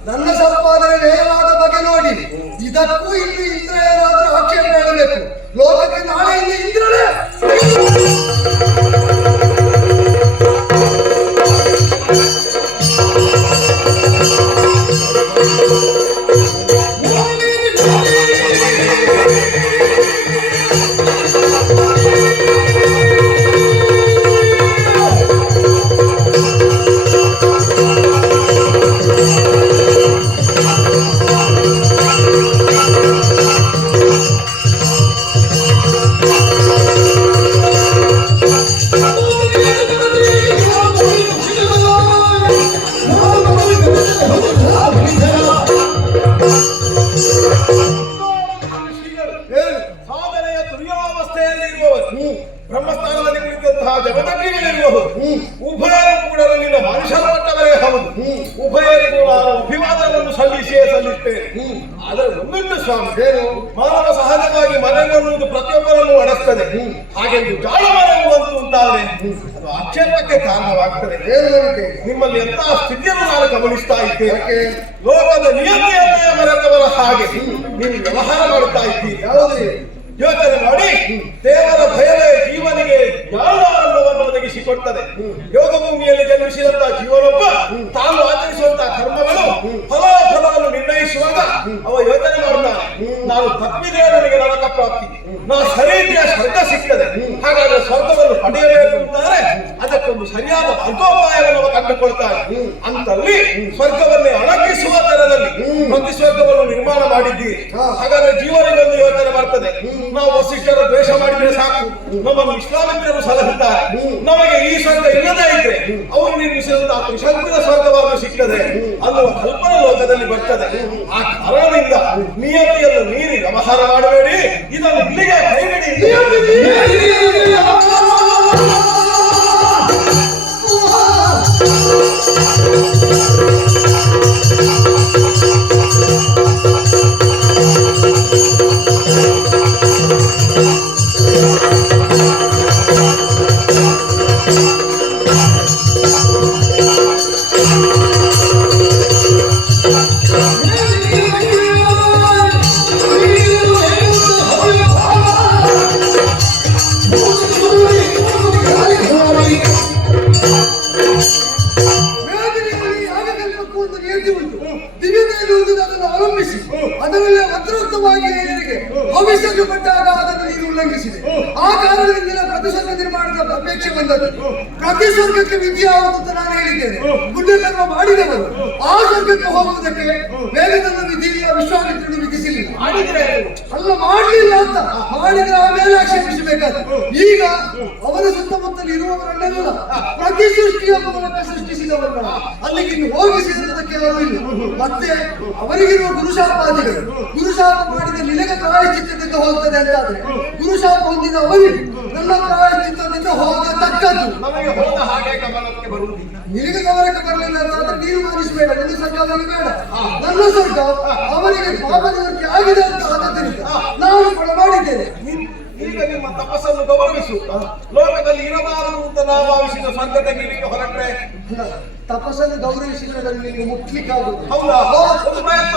ನನ್ನ ಸಂಪಾದನೆ ನೇರವಾದ ಬಗೆ ನೋಡಿ ಇದಕ್ಕೂ ಇಲ್ಲಿ ಇಂದ್ರ ಏನಾದರೂ ಆಕ್ಷೇಪ ಹೇಳಬೇಕು. ಲೋಕಕ್ಕೆ ನಾಳೆ ಇಲ್ಲಿ ಇಂದ್ರನೇ ಇರಬಹುದು. ಉಭಯರು ಕೂಡ ನಿನ್ನ ಮನುಷ್ಯರೇ ಹೌದು. ಉಭಯರಿಗೂ ನಾನು ಅಭಿವಾದನವನ್ನು ಸಲ್ಲಿಸ್ತೇನೆ. ಆದರೆ ಒಂದೊಂದು ಸ್ವಾಮಿ, ಮಾನವ ಸಹಜವಾಗಿ ಮನೆಗೊಳ್ಳುವುದು ಪ್ರತಿಯೊಬ್ಬರನ್ನು ಅಡಸ್ತದೆ. ಹಾಗೆಂದು ಜಾಳಮರವು ಅಂತಾದರೆ ಅದು ಆಕ್ಷೇಪಕ್ಕೆ ಕಾರಣವಾಗ್ತದೆ. ನಿಮ್ಮಲ್ಲಿ ಎಂತಹ ಸ್ಥಿತಿಯನ್ನು ನಾನು ಗಮನಿಸ್ತಾ ಇದ್ದೇನೆ. ಲೋಕದ ನಿಯತಿಯನ್ನೇ ಮರೆತವರ ಹಾಗೆ ನೀವು ವ್ಯವಹಾರ ಮಾಡುತ್ತಾ ಇದ್ದೀರಿ. ಯೋಚನೆ ಮಾಡಿ, ದೇವರ ಭಯವೇ ಜೀವನಿಗೆ ಜ್ಞಾನಾನಂದವನ್ನು ಒದಗಿಸಿಕೊಡ್ತದೆ. ಯೋಗ ಭೂಮಿಯಲ್ಲಿ ಜನ್ಮಿಸಿದಂತಹ ಜೀವನೊಬ್ಬ ತಾನು ಆಚರಿಸುವಂತಹ ಕರ್ಮಗಳು ಫಲಾಫಲವನ್ನು ನಿರ್ಣಯಿಸುವಾಗ ಅವ ಯೋಚನೆ ಮಾಡುತ್ತಾನೆ, ನಾನು ತಪ್ಪಿದ್ರೆ ನನಗೆ ನರಕ ಪ್ರಾಪ್ತಿ, ನಾನು ಸರಿಯಾದ ಸ್ವರ್ಗ ಸಿಗ್ತದೆ, ಹಾಗಾದ್ರೆ ಸ್ವರ್ಗವನ್ನು ಪಡೆಯಬೇಕು ಅಂತಾರೆ ಅದಕ್ಕೊಂದು ಸರಿಯಾದ ಮಾರ್ಗೋಪಾಯವನ್ನು ಕಂಡುಕೊಳ್ತಾರೆ. ಅಂತಲ್ಲಿ ಸ್ವರ್ಗವನ್ನೇ ಅಣಕಿಸುವ ತರದಲ್ಲಿ ಪ್ರತಿ ಸ್ವರ್ಗವನ್ನು ನಿರ್ಮಾಣ ಮಾಡಿದ್ದೀರಿ. ಹಾಗಾದ್ರೆ ಜೀವನಿಗೊಂದು ಯೋಚನೆ ಬರ್ತದೆ, ನಾವು ವಸಿಷ್ಠರ ದ್ವೇಷ ಮಾಡಿದ್ರೆ ಸಾಕು, ನಮ್ಮನ್ನು ವಿಶ್ವಾಮಿತ್ರರು ಸಲಹುತ್ತಾರೆ, ನಮಗೆ ಈ ಸ್ವರ್ಗ ಇಲ್ಲದೇ ಇದ್ರೆ ಅವರು ನಿರ್ಮಿಸಿದಂತಹ ತ್ರಿಶಂಕುಲ ಸ್ವರ್ಗವನ್ನು ಸಿಗ್ತದೆ ಅನ್ನುವ ಕಲ್ಪನಾ ಲೋಕದಲ್ಲಿ ಬರ್ತದೆ. ಆ ಕಾರಣದಿಂದ ನಿಯತಿಯನ್ನು ಮೀರಿ ವ್ಯವಹಾರ ಮಾಡಬೇಡಿ, ಇದನ್ನು ಇಲ್ಲಿಗೆ ಕೈಬಿಡಿ. ಅದರಲ್ಲೇ ಮಂತ್ರೋಕ್ತವಾಗಿ ನಿನಗೆ ಭವಿಷ್ಯಕ್ಕೆ ಪಟ್ಟಾಗ ಅದನ್ನು ನೀನು ಉಲ್ಲಂಘಿಸಿದೆ. ಆ ಕಾರಣದಿಂದ ಪ್ರತಿಸ್ವರ್ಗ ನಿರ್ಮಾಣದ ಅಪೇಕ್ಷೆ ಬಂದದ್ದು. ಪ್ರತಿ ಸ್ವರ್ಗಕ್ಕೆ ವಿಧಿ ಯಾವುದು ಅಂತ ನಾನು ಹೇಳಿದ್ದೇನೆ. ಪುಣ್ಯಕರ್ಮ ಮಾಡಿದವರು ಆ ಸ್ವರ್ಗಕ್ಕೆ ಹೋಗುವುದಕ್ಕೆ ಮೇಲಿನ ವಿಧಿ ವಿಶ್ವಾಮಿತ್ರನು ವಿಧಿಸಲಿಲ್ಲ. ಅಲ್ಲ, ಮಾಡಲಿಲ್ಲ ಅಂತ ಮಾಡಿದ್ರೆ ಆಮೇಲೆ ಆಕ್ಷೇಪಿಸಬೇಕಾದ್ರೆ. ಈಗ ಅವರ ಸುತ್ತಮುತ್ತಲು ಇರುವವರನ್ನೆಲ್ಲ ಪ್ರತಿ ಸೃಷ್ಟಿಯ ಮೂಲಕ ಸೃಷ್ಟಿಸಿದವರನ್ನ ಅಲ್ಲಿಗೆ ಇನ್ನು ಹೋಗಿ ಸೇರುವುದಕ್ಕೆ ಇಲ್ಲ. ಮತ್ತೆ ಅವರಿಗಿರುವ ಗುರುಶಾಪಾದಿಗಳು, ಗುರುಶಾಪ ಮಾಡಿದ ನಿನಗೆ ಪ್ರಾಯಶ್ಚಿತ್ತದಿಂದ ಹೋಗ್ತದೆ ಅಂತಾದ್ರೆ ಗುರುಶಾಪ ಹೊಂದಿದ ಅವರಿಗೆ ನನ್ನ ಪ್ರಾಯಶ್ಚಿತ್ತದಿಂದ ಹೋಗತಕ್ಕದ್ದು. ನಮಗೆ ಹೋದ ಹಾಗೆ ಗಮನಕ್ಕೆ ಬರುವುದಿಲ್ಲ. ನಿನಗೆ ಗಮನಕ್ಕೆ ಬರಲಿಲ್ಲ ಅಂತಾದ್ರೆ ನೀನು ಮಾನಿಸಬೇಡ, ನನ್ನ ಸರ್ಕಾರದಲ್ಲಿ ಬೇಡ. ನನ್ನ ಸರ್ಕ ಅವರಿಗೆ ಪಾಪದವರಿಗೆ ಆಗಿದೆ ಅಂತ ಆದದ್ದರಿಂದ ನಾನು ಕೂಡ ಮಾಡಿದ್ದೇನೆ. ಈಗ ನಿಮ್ಮ ತಪಸ್ಸನ್ನು ಗೌರವಿಸು. ಲೋಕದಲ್ಲಿ ಇರಬಾರದು ಅಂತ ನಾವು ಭಾವಿಸಿದ ಸ್ವರ್ಗ ತೆಗೆಯಲಿಕ್ಕೆ ಹೊರಟ್ರೆ ತಪಸ್ಸನ್ನು ಗೌರವಿಸಿದ್ರೆ ನಿಮಗೆ ಮುಟ್ಲಿಕ್ಕಾಗುವುದು. ಹೌದಾ? ಒಂದು ಪ್ರಯತ್ನ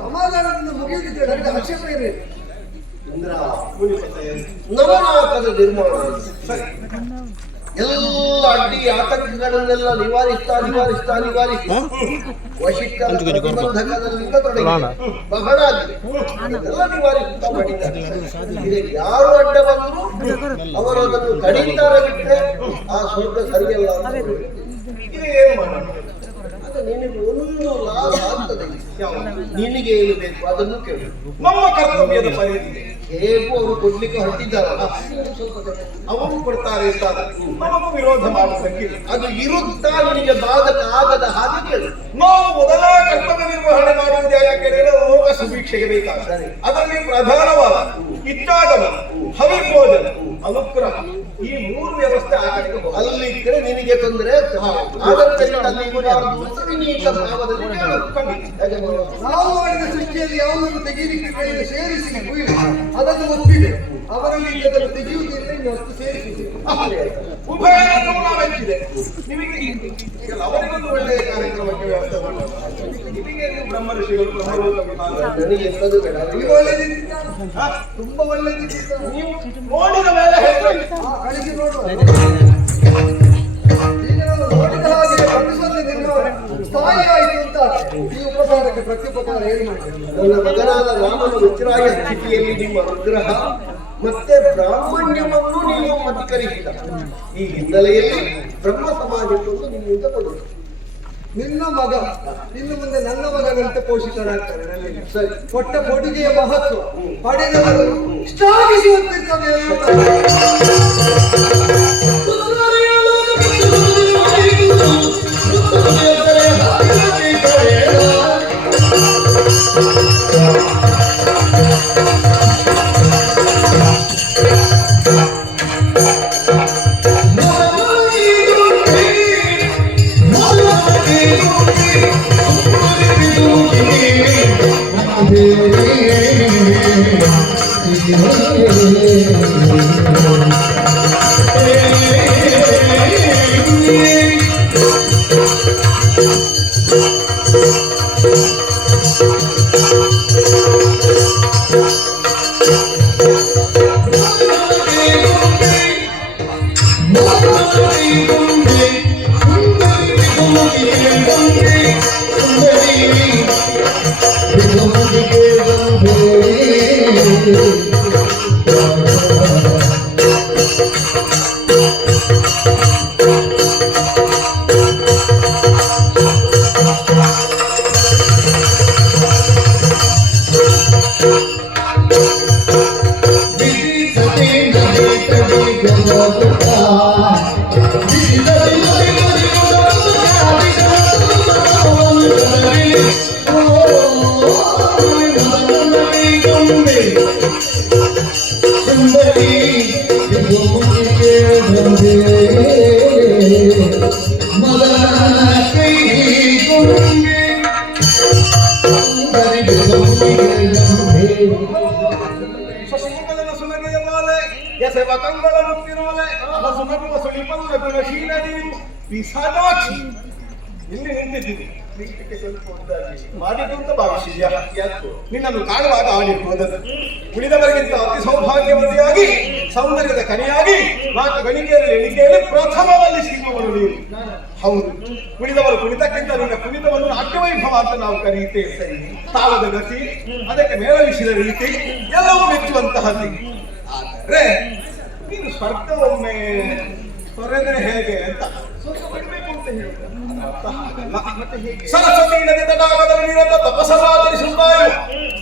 ಸಮಾಧಾನದಿಂದ ಮುಗಿಯುತ್ತಿದ್ದರೆ ನನಗೆ ಆಕ್ಷೇಪ ಇದೆ. ನವನಾಥದ ನಿರ್ಮಾಣ ಎಲ್ಲ ಅಡ್ಡಿ ಆತಂಕಗಳನ್ನೆಲ್ಲ ನಿವಾರಿಸ್ತಾ ವಶಿಷ್ಠರ ಪ್ರತಿಬಂಧಕದಲ್ಲಿಂದ ತೊಡಗಿ ಬಹಳ ಎಲ್ಲ ನಿವಾರಿಸುತ್ತಾ ಮಾಡಿದ್ದಾರೆ. ಇದಕ್ಕೆ ಯಾರು ಅಡ್ಡ ಬಂದ್ರು ಅವರು ಅದನ್ನು ತಡೀತಾರೆ ಬಿಟ್ಟರೆ ಆ ಸ್ವರ್ಗ ಸರಿಯಲ್ಲ ಅಂತ ಇದು ಏನು ಮಾಡೋಣ? ಅದು ನಿನಗೆ ಒಂದು ಲಾಭ ಆಗ್ತದೆ. ನಿನಗೆ ಏನು ಬೇಕು ಅದನ್ನು ಕೇಳು. ನಮ್ಮ ಕರ್ತವ್ಯದ ಪರಿಧಿ ಹೇಗೂ ಅವರು ಕೊಡ್ಲಿಕ್ಕೆ ಹೊರಟಿದ್ದಾರಲ್ಲ, ಅವರು ಕೊಡ್ತಾರೆ ಅಂತ ನಮಗೂ ವಿರೋಧ ಮಾಡುವುದಕ್ಕಿಲ್ಲ. ಅದು ಇರುತ್ತ ನಿನಗೆ ಬಾಧಕ ಆಗದ ಹಾಗೆ ಕೇಳು. ನಾವು ಮೊದಲ ಕರ್ತವ್ಯ ನಿರ್ವಹಣೆ ಮಾಡುವುದು ಯಾಕೆ ಲೋಕ ಸುಭೀಕ್ಷೆಗೆ ಬೇಕಾಗ್ತದೆ. ಅದರಲ್ಲಿ ಪ್ರಧಾನವಾದ ಇಚ್ಛಾಗಮ, ಹವಿಭೋಜನ, ಅನುಗ್ರಹ ಈ ಮೂರು ವ್ಯವಸ್ಥೆ ಆಗಲಿಕ್ಕೆ ಅಲ್ಲಿ ಇದ್ರೆ ನಿನಗೆ ತೊಂದರೆ ನಾವು ಮಾಡಿದ ಸೃಷ್ಟಿಯಲ್ಲಿ ಯಾವುದನ್ನು ತೆಗೆಯಲಿಕ್ಕೆ ಕೈಯಲ್ಲಿ ಸೇರಿಸಿ ಅದನ್ನು ಒಪ್ಪಿದೆ. ಅವರಲ್ಲಿ ಅದನ್ನು ತೆಗೆಯುವುದಿಲ್ಲ, ಇನ್ನು ಅಷ್ಟು ಸೇರಿಸಿದೆ. ಉಭಯವನ್ನು ನಾವೆಚ್ಚಿದೆ. ನಿಮಗೆ ಈಗ ಅವರಿಗೊಂದು ಒಳ್ಳೆಯ ಕಾರ್ಯಕ್ರಮಕ್ಕೆ ವ್ಯವಸ್ಥೆ ಮಾಡಿ ನಿಮಗೆ ನೀವು ಬ್ರಹ್ಮ ಋಷಿಗಳು ನನಗೆ ಎಂತದ್ದು ಬೇಡ. ತುಂಬಾ ಒಳ್ಳೆದಿದ್ದ ನೀವು ನೋಡಿದ ಮೇಲೆ ಹೇಳ್ಬೇಕು. ಕಳಿಸಿ ನೋಡುವ. ಈಗ ನಾವು ನೋಡಿದ ಹಾಗೆ ಪ್ರತಿಸಂಧಿ ನಿರ್ಮಾಣ ಸ್ಥಾಯಿ ಆಯಿತು ಅಂತ ಈ ಉಪಚಾರಕ್ಕೆ ಪ್ರತ್ಯುಪಚಾರ ಏನು ಮಾಡ್ತೇವೆ? ನನ್ನ ಮಗನಾದ ರಾಮನ ಉತ್ತರಾಯ ಸ್ಥಿತಿಯಲ್ಲಿ ನಿಮ್ಮ ಅನುಗ್ರಹ ಮತ್ತೆ ಬ್ರಾಹ್ಮಣ್ಯವನ್ನು ನೀವು ಅಧಿಕರಿಸಿದ ಈ ಹಿನ್ನೆಲೆಯಲ್ಲಿ ಬ್ರಹ್ಮ ಸಮಾಜಕ್ಕೊಂದು ನಿಮ್ಮಿಂದ ಕೊಡುವುದು. ನಿನ್ನ ಮಗ ಇನ್ನು ಮುಂದೆ ನನ್ನ ಮಗನಂತೆ ಪೋಷಿತರಾಗ್ತಾರೆ ನನಗೆ. ಸರಿ, ಕೊಟ್ಟ ಕೊಡುಗೆಯ ಮಹತ್ವ ಪಡೆದವರು ಶ್ಲಾಘಿಸುವಂತಿರ್ತದೆ. ಶಶಿಮುಖದ ಸುನಗೆಯ ಬಾಲೆ ಎಸೆವ ಕಂಗಳ ಮುತ್ತಿರೋಲೆ ಸುಮಗುವ ಸುಳಿಪಲ್ಲ ಗುಣಶೀಲ ನೀವು ಪಿಸಾದಾಕ್ಷಿ ಇಲ್ಲಿ ನಿಂತಿದ್ದೀನಿ. ನಿಂತಿಗೆ ಸ್ವಲ್ಪ ಒಂದಾಗಿ ಮಾಡಿದ್ದು ಅಂತ ಭಾವಿಸಿದ್ಯಾ? ನಿನ್ನನ್ನು ಕಾಣುವಾಗ ಅವನಿಗೆ ಹೋದದ್ದು ಉಳಿದವರಿಗಿಂತ ಅತಿ ಸೌಭಾಗ್ಯವತಿಯಾಗಿ ಸೌಂದರ್ಯದ ಕನಿಯಾಗಿ ನಾಲ್ಕು ಗಣಿಕೆಯಲ್ಲಿ ಎಣಿಕೆಯಲ್ಲಿ ಪ್ರಥಮದಲ್ಲಿ ಸಿಗುವವರು ನೀವು. ಹೌದು, ಉಳಿದವರು ಕುಣಿತಕ್ಕಿಂತ ನಿನ್ನ ಕುಣಿತವನ್ನು ನಾಟ್ಯವೈಭವ ಅಂತ ನಾವು ಕರೆಯುತ್ತೇವೆ. ತಾಳದ ಗತಿ, ಅದಕ್ಕೆ ಮೇಳವಿಸಿದ ರೀತಿ ಎಲ್ಲವೂ ಮೆಚ್ಚುವಂತಹದ್ದು. ಆದರೆ ನೀನು ಸ್ವರ್ಗ ಒಮ್ಮೆ ತೊರೆದರೆ ಹೇಗೆ ಅಂತ ಸ್ವಲ್ಪ ಬಿಡಬೇಕು ಅಂತ ಹೇಳಿದ್ರೆ ಸರಸ್ವತಿ ನದಿ ತಟಾಕದಲ್ಲಿ ನಿರಂತ ತಪಸ್ಸನ್ನಾಚರಿಸುತ್ತಾಯೋ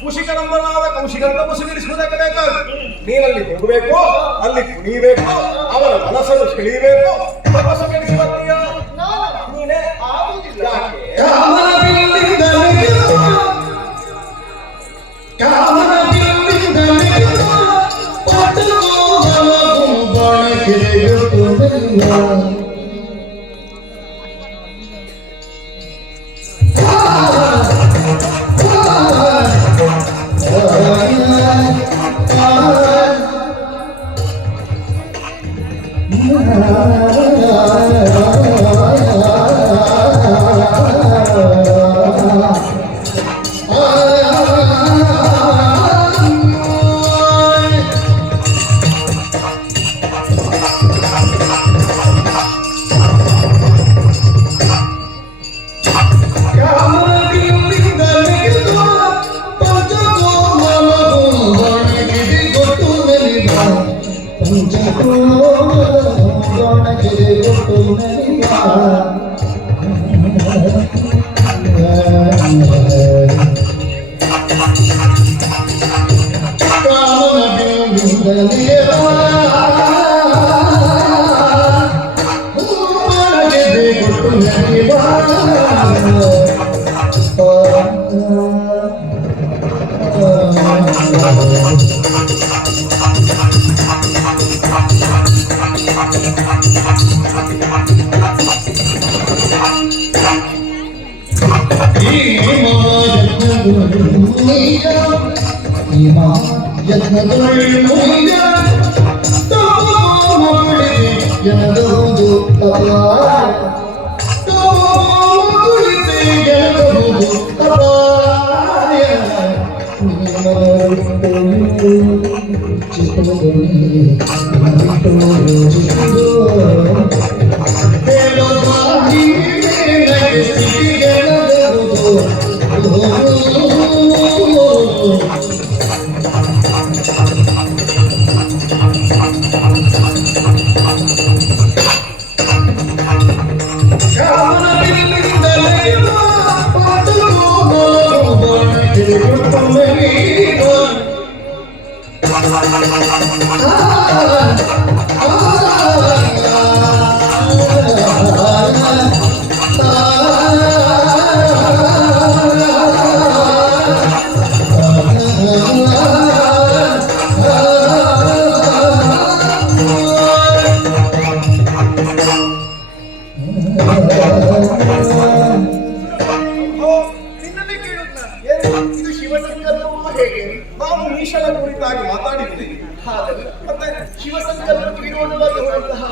ಕುಶಿಕನಂದನಾದ ಕೌಶಿಕನ ತಪಸ್ಸುಗಿರಿಸುವುದಕ್ಕೆ ಬೇಕಾಗಿ ನೀನಲ್ಲಿ ಹೋಗಬೇಕು, ಅಲ್ಲಿ ಕುಣಿಯಬೇಕು, ಅವರ ಮನಸ್ಸನ್ನು ಸೆಳೆಯಬೇಕು. ತಪಸ್ಸು ಕೆಡಿಸಿ ಬರ್ತೀಯ ನೀನೇ ಆಗುವುದಿಲ್ಲ.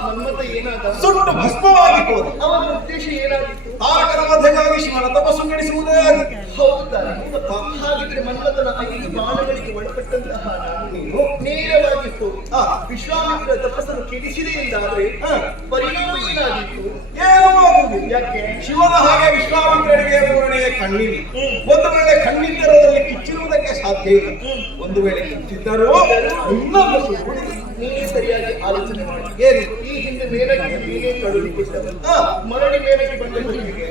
ಮನ್ಮಥ ಏನಾದ? ಸುಟ್ಟು ಭಸ್ಮವಾಗಿ ಹೋದ. ಅವನ ಉದ್ದೇಶ ಏನಾಗಿತ್ತು? ತಾರಕನ ವಧೆಗಾಗಿ ಶಿವನ ತಪಸ್ಸು ನಡೆಸುವುದೇ ಆಗಿದೆ. ಹೌದಾ? ಹಾಗಿದ್ರೆ ಮನ್ಮಥನ 5 ಬಾಣಗಳಿಗೆ ಒಳಪಟ್ಟಂತಹ ನಾನು ನೀನು ನೇರವಾಗಿ ಹೋಗಿ ವಿಶ್ವಾಮಿತ್ರ ತಪಸ್ಸನ್ನು ಕೆಡಿಸಿದೆ ಎಂದಾದ್ರೆ ಪರಿಣಾಮ ಏನಾಗಿತ್ತು? ಏನೂ ಆಗುವುದಿಲ್ಲ. ಯಾಕೆ? ಶಿವನ ಹಾಗೆ ವಿಶ್ವಾಮಿತ್ರನಿಗೆ ಪೂರ್ಣೆಯ ಕಣ್ಣಿಲ್ಲ. ಒಂದು ವೇಳೆ ಕಣ್ಣಿದ್ದರಲ್ಲಿ ಕಿಚ್ಚಿರುವುದಕ್ಕೆ ಸಾಧ್ಯ ಇಲ್ಲ. ಒಂದು ವೇಳೆ ಕಿಚ್ಚಿದ್ದರೂ ಇನ್ನೊಂದು ಸುಳ್ಳು. ನೀನೇ ಸರಿಯಾಗಿ ಆಲೋಚನೆ ಮಾಡಿ. ಏನು ಈ ಹಿಂದೆ ಮೇಲಕ್ಕೆ ನೀನೇ ಕಳುಹಿಸಿದ್ದವ ಮರಳಿ ಮೇಲಕ್ಕೆ ಬಂದ ಹುಡುಗಿಗೆ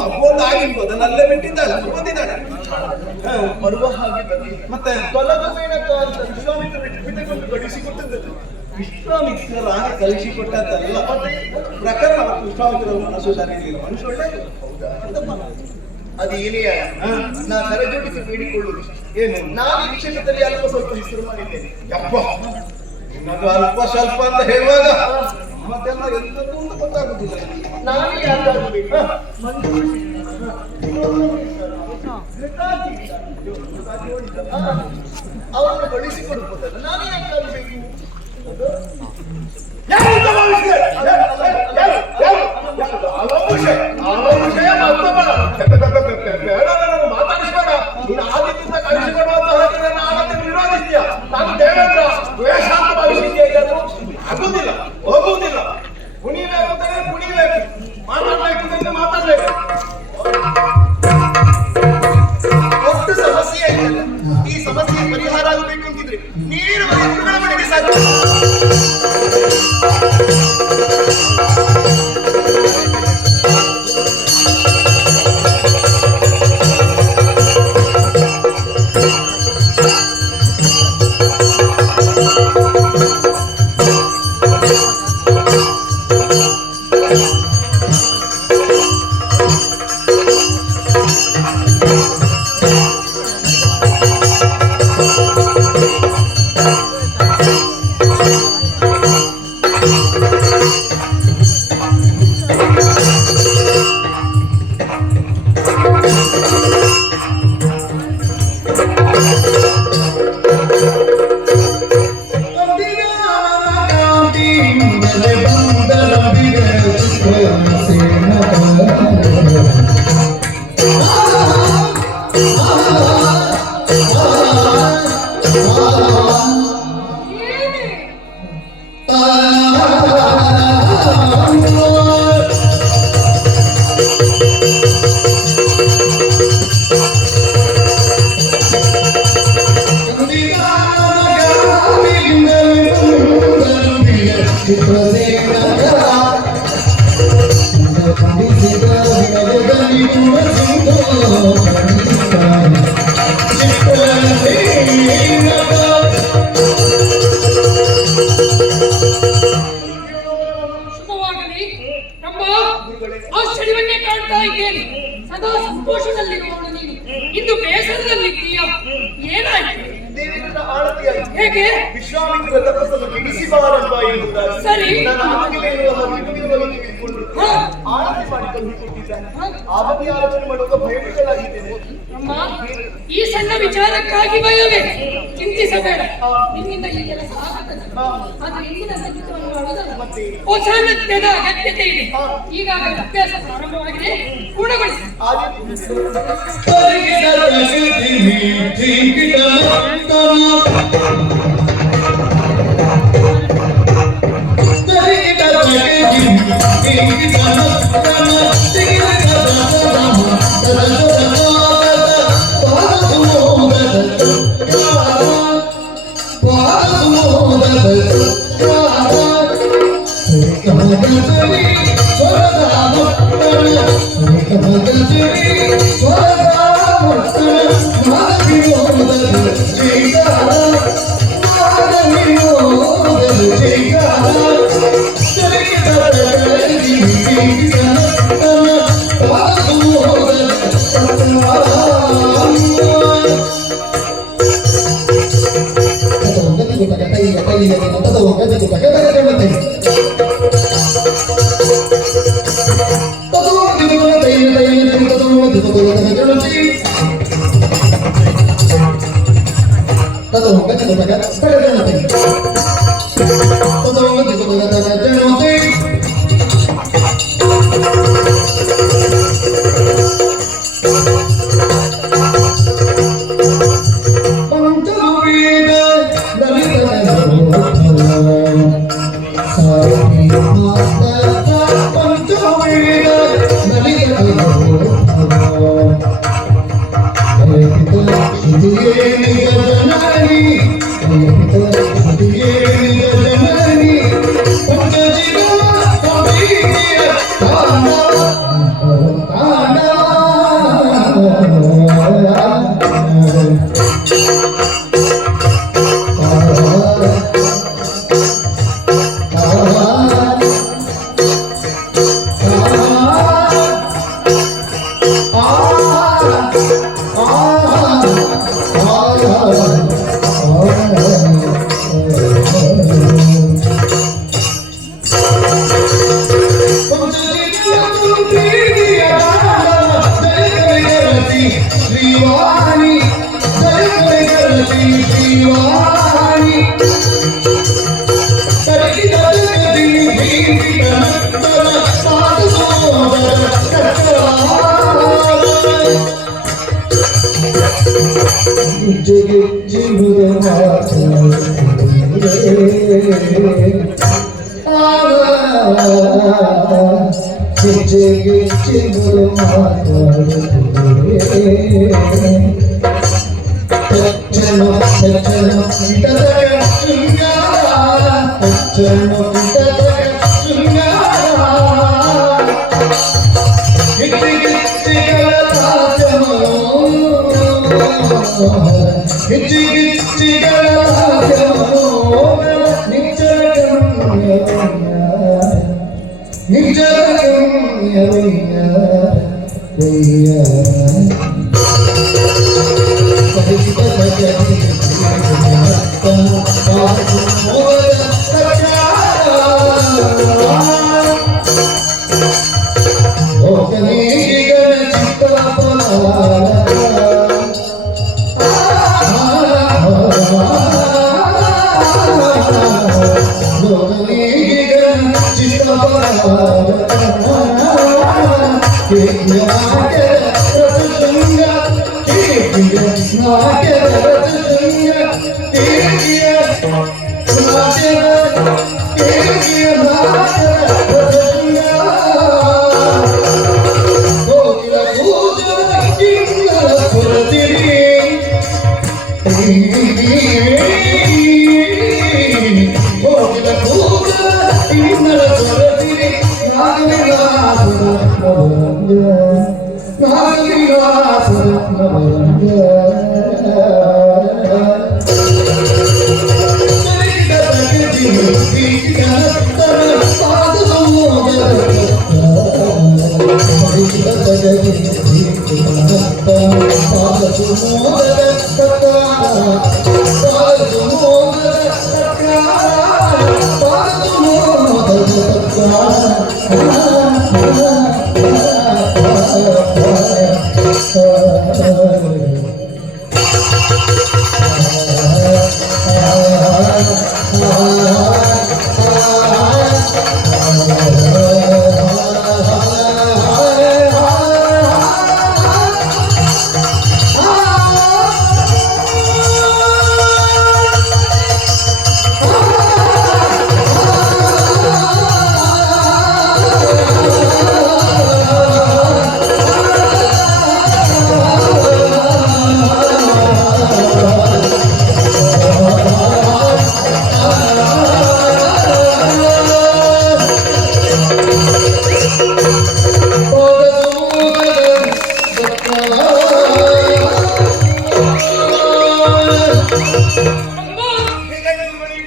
ಮಗುವೊಂದಾಗಿರ್ಬೋದನ್ನಲ್ಲೇ ಬಿಟ್ಟಿದ್ದಾಳೆ, ಬಂದಿದ್ದಾಳೆ. ಬರುವ ಹಾಗೆ ಬಂದಿದೆ. ಮತ್ತೆ ತೊಲಗ ಮೇನಕ ಅಂತ ವಿಶ್ವಾಮಿತ್ರ ಬಿಟ್ಟುಕೊಂಡು ಕಳಿಸಿಕೊಟ್ಟದ್ದು. ವಿಶ್ವಾಮಿತ್ರ ರಾಣಿ ಕಲಿಸಿಕೊಟ್ಟದ್ದಲ್ಲ. ಪ್ರಕರಣ ವಿಶ್ವಾಮಿತ್ರ ಮನಸ್ಸು ಸರಿ ಇಲ್ಲ. ಮನುಷ್ಯ ಒಳ್ಳೆಯದು. ಅದು ಏನೇ ನಾ ಕರಜೋಡಿಸಿ ಬೇಡಿಕೊಳ್ಳುವುದು ಏನು, ನಾನು ಈ ಕ್ಷೇತ್ರದಲ್ಲಿ ಅಲ್ಪ ಸ್ವಲ್ಪ ಹೆಸರು ಮಾಡಿದ್ದೇನೆ. ಯಪ್ಪ, ಇನ್ನದು ಅಲ್ಪ ಸ್ವಲ್ಪ ಅಂತ ಹೇಳುವಾಗ ಮತ್ತೆಲ್ಲ ಎಂತದ್ದು ಅಂತ ಗೊತ್ತಾಗುದಿಲ್ಲ. ನಾನೇ ಯಾಕಾಗಬೇಕು? ಅವರನ್ನು ಕಳಿಸಿಕೊಡ್ಬೋದಲ್ಲ, ನಾನೇ ಯಾಕಾಗಬೇಕು? ಮಾತಾಡಿಸ್ಬೇಡ. ನೀನು ಆದಿತ್ಯ ಕಳಿಸಿಕೊಡುವಂತ ಹಾಕಿದ್ರೆ ನಾನು ವಿರೋಧಿಸ್ತೀಯ. ನಾನು ದೇವೇಂದ್ರ ದ್ವೇಷ ಅಂತ ಭಾವಿಸಿದ್ಯಾ? ಆಗುದಿಲ್ಲ, ಹೋಗುವುದಿಲ್ಲ. ಕುಣಿಬೇಕು ಅಂತಂದ್ರೆ ಕುಣಿಬೇಕು, ಮಾತಾಡ್ಬೇಕು ಅಂತಂದ್ರೆ ಮಾತಾಡ್ಬೇಕು. ದೊಡ್ಡ ಸಮಸ್ಯೆ ಆಯ್ತಲ್ಲ, ಈ ಸಮಸ್ಯೆ ಪರಿಹಾರ ಆಗಬೇಕು ಅಂತಿದ್ರೆ ನೇರವಾಗಿ ಗುರುಗಳ ಮನೆಗೆ ಸಾಧ್ಯ. ಶುಭವಾಗಲಿ. ರಂಭ, ಆಶ್ಚರ್ಯವನ್ನೇ ಕಾಣ್ತಾ ಇದ್ದೇನೆ. ಸದಾ ಸಂತೋಷದಲ್ಲಿರುವವಳು ನೀನು, ಇಂದು ಬೇಸರದಲ್ಲಿದ್ದೀಯ. ಏನಾಯ್ತು? ದೇವೇಂದ್ರ ಆಳತಿಯಾಗಿ ಹೇಗೆ? ವಿಶ್ವಾಮಿತ್ರ ತಪಸ್ಸನ್ನು ಕೆಡಿಸಿಬಾರದು ಎಂಬುದಾಗಿ ಸರಿ. ನನ್ನ ಆಗಿದೆ ಎನ್ನುವ ವಿಧವಾಗಿ ತಿಳಿದುಕೊಂಡು ಆಳತಿ ಮಾಡಿ ಕಳುಹಿಕೊಟ್ಟಿದ್ದಾನೆ. ಆ ಬಗ್ಗೆ ಆಲೋಚನೆ ಮಾಡುವಾಗ ಭಯಭೀತರಾಗಿದ್ದೇನೆ. ಅಮ್ಮ, ಈ ಸಣ್ಣ ವಿಚಾರಕ್ಕಾಗಿ ಭಯವೇ? ಚಿಂತಿಸಬೇಡ, ನಿನ್ನಿಂದ ಈ ಕೆಲಸ ಆಗುತ್ತದೆ. ಆದ್ರೆ ಇಂದಿನ ಸಂಗೀತವನ್ನು ಮಾಡುವುದಲ್ಲ, ಹೊಸ ನೃತ್ಯದ ಅಗತ್ಯತೆ ಇದೆ. ಈಗಾಗಲೇ ಅಭ್ಯಾಸ ಪ್ರಾರಂಭವಾಗಿದೆ, ಪೂರ್ಣಗೊಳಿಸಿ. Todo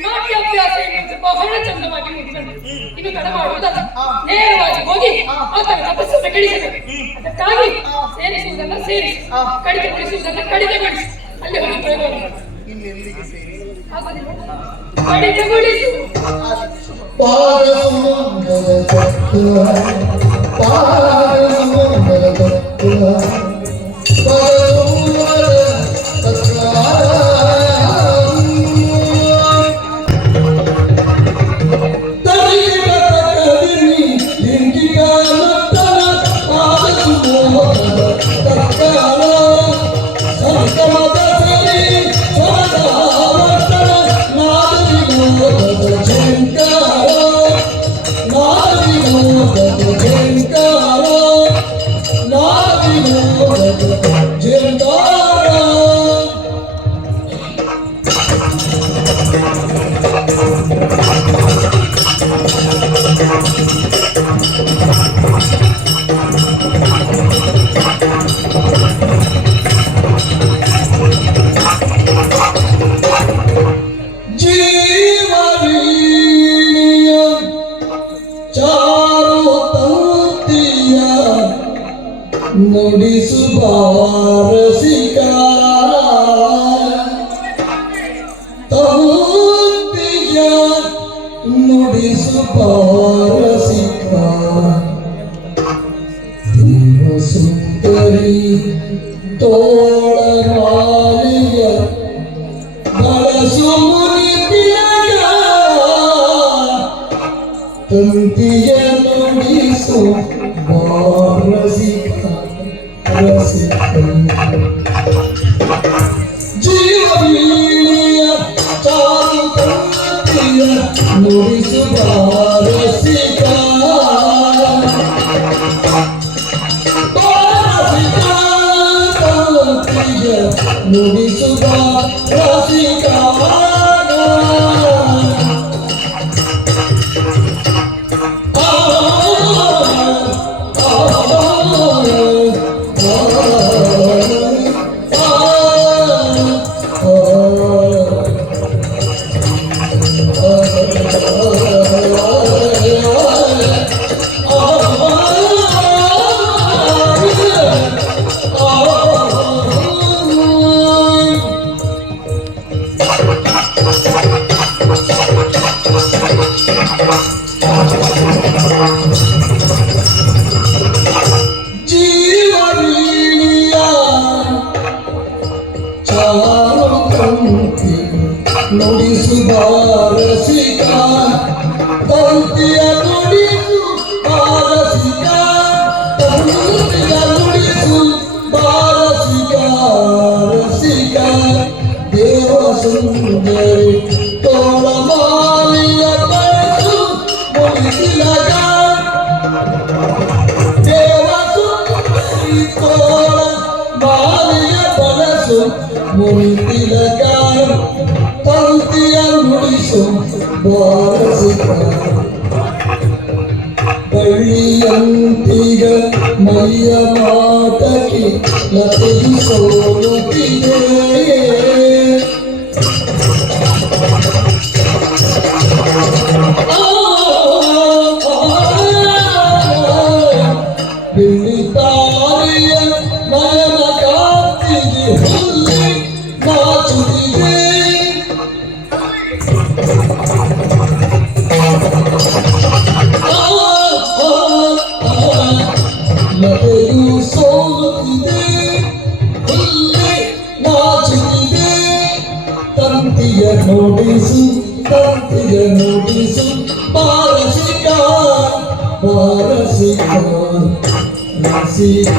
ನಾಟ್ಯಾಭ್ಯಾಸ ಎನ್ನುವುದು ಬಹಳ ಚಂದವಾಗಿ ಮುಗಿದನು. ಇನ್ನು ತಡ ಮಾಡುವುದಲ್ಲ, ನೇರವಾಗಿ ಹೋಗಿ ಆತನ ತಪಸ್ಸನ್ನು ಕೆಡಿಸಬೇಕು. ಅದಕ್ಕಾಗಿ ಸೇರಿಸುವುದನ್ನ ಸೇರಿಸಿ, ಕಡಿತಗೊಳಿಸುವುದನ್ನ ಕಡಿತಗೊಳಿಸಿ, ಅಲ್ಲಿ ಹೋಗಿ ಪ್ರಯೋಗ ಕಡಿತಗೊಳಿಸು. ನುಡಿಸುವ ರಸಿಕ ತಮೂರ್ತಿಯ ನುಡಿಸುವ ರಸಿಕ ದೇವ ಸುಂದರಿ ತೋಳಮಾಲಿಯ ಬಳಸು ಮುನಿತಿಯ ತಂತಿಯ ನುಡಿಸು ರಸಿಕ ರಸಿಕ ಜೀವನೀಯ ಚಾರು ತಂತಿಯ ನುಡಿಸುವ ರಸಿಕ ನುಡಿಸುವ ರಸಿಕ ನುಡಿಸುವ ರಸಿಕ ತಂತಿಯ ನುಡಿಸು ಬಾರಸಿಕ ತಂತಿಯ ನುಡಿಸು ಬಾರಸಿಕ ರಸಿಕ ದೇವ ಸುಂದರಿ ತೋಳಮಾಲಿಯ ಬಳಸು ಮುಡಿಸಿಲಗ ದೇವ ಸುಂದರಿ ತೋಳಮಾಲಿಯ ಬಳಸು ಮುಡಿಸಿಲಗ ತಂತಿಯ ನುಡಿಸು ಬಾರಸಿಕ ಬಳ್ಳಿಯಂತಿಗ ಮೈಯ ಮಾಟಕ್ಕೆ ಲತೆಯು ಸೋಲುತ್ತಿದೆ ಬೆಳ್ಳಿ ತಾರಿಯ ನಯನ ಕಾಂತಿಗೆ ಹುಲ್ಲಿ ನಾಚುತ್ತಿದೆ ಲತೆಯು ಸೋಲುತ್ತಿದೆ ಹುಲ್ಲಿ ನಾಚುತ್ತಿದೆ ತಂತಿಯ ನುಡಿಸು ಬಾರಸಿಕ ಬಾರಸಿಕ ರಸಿಕ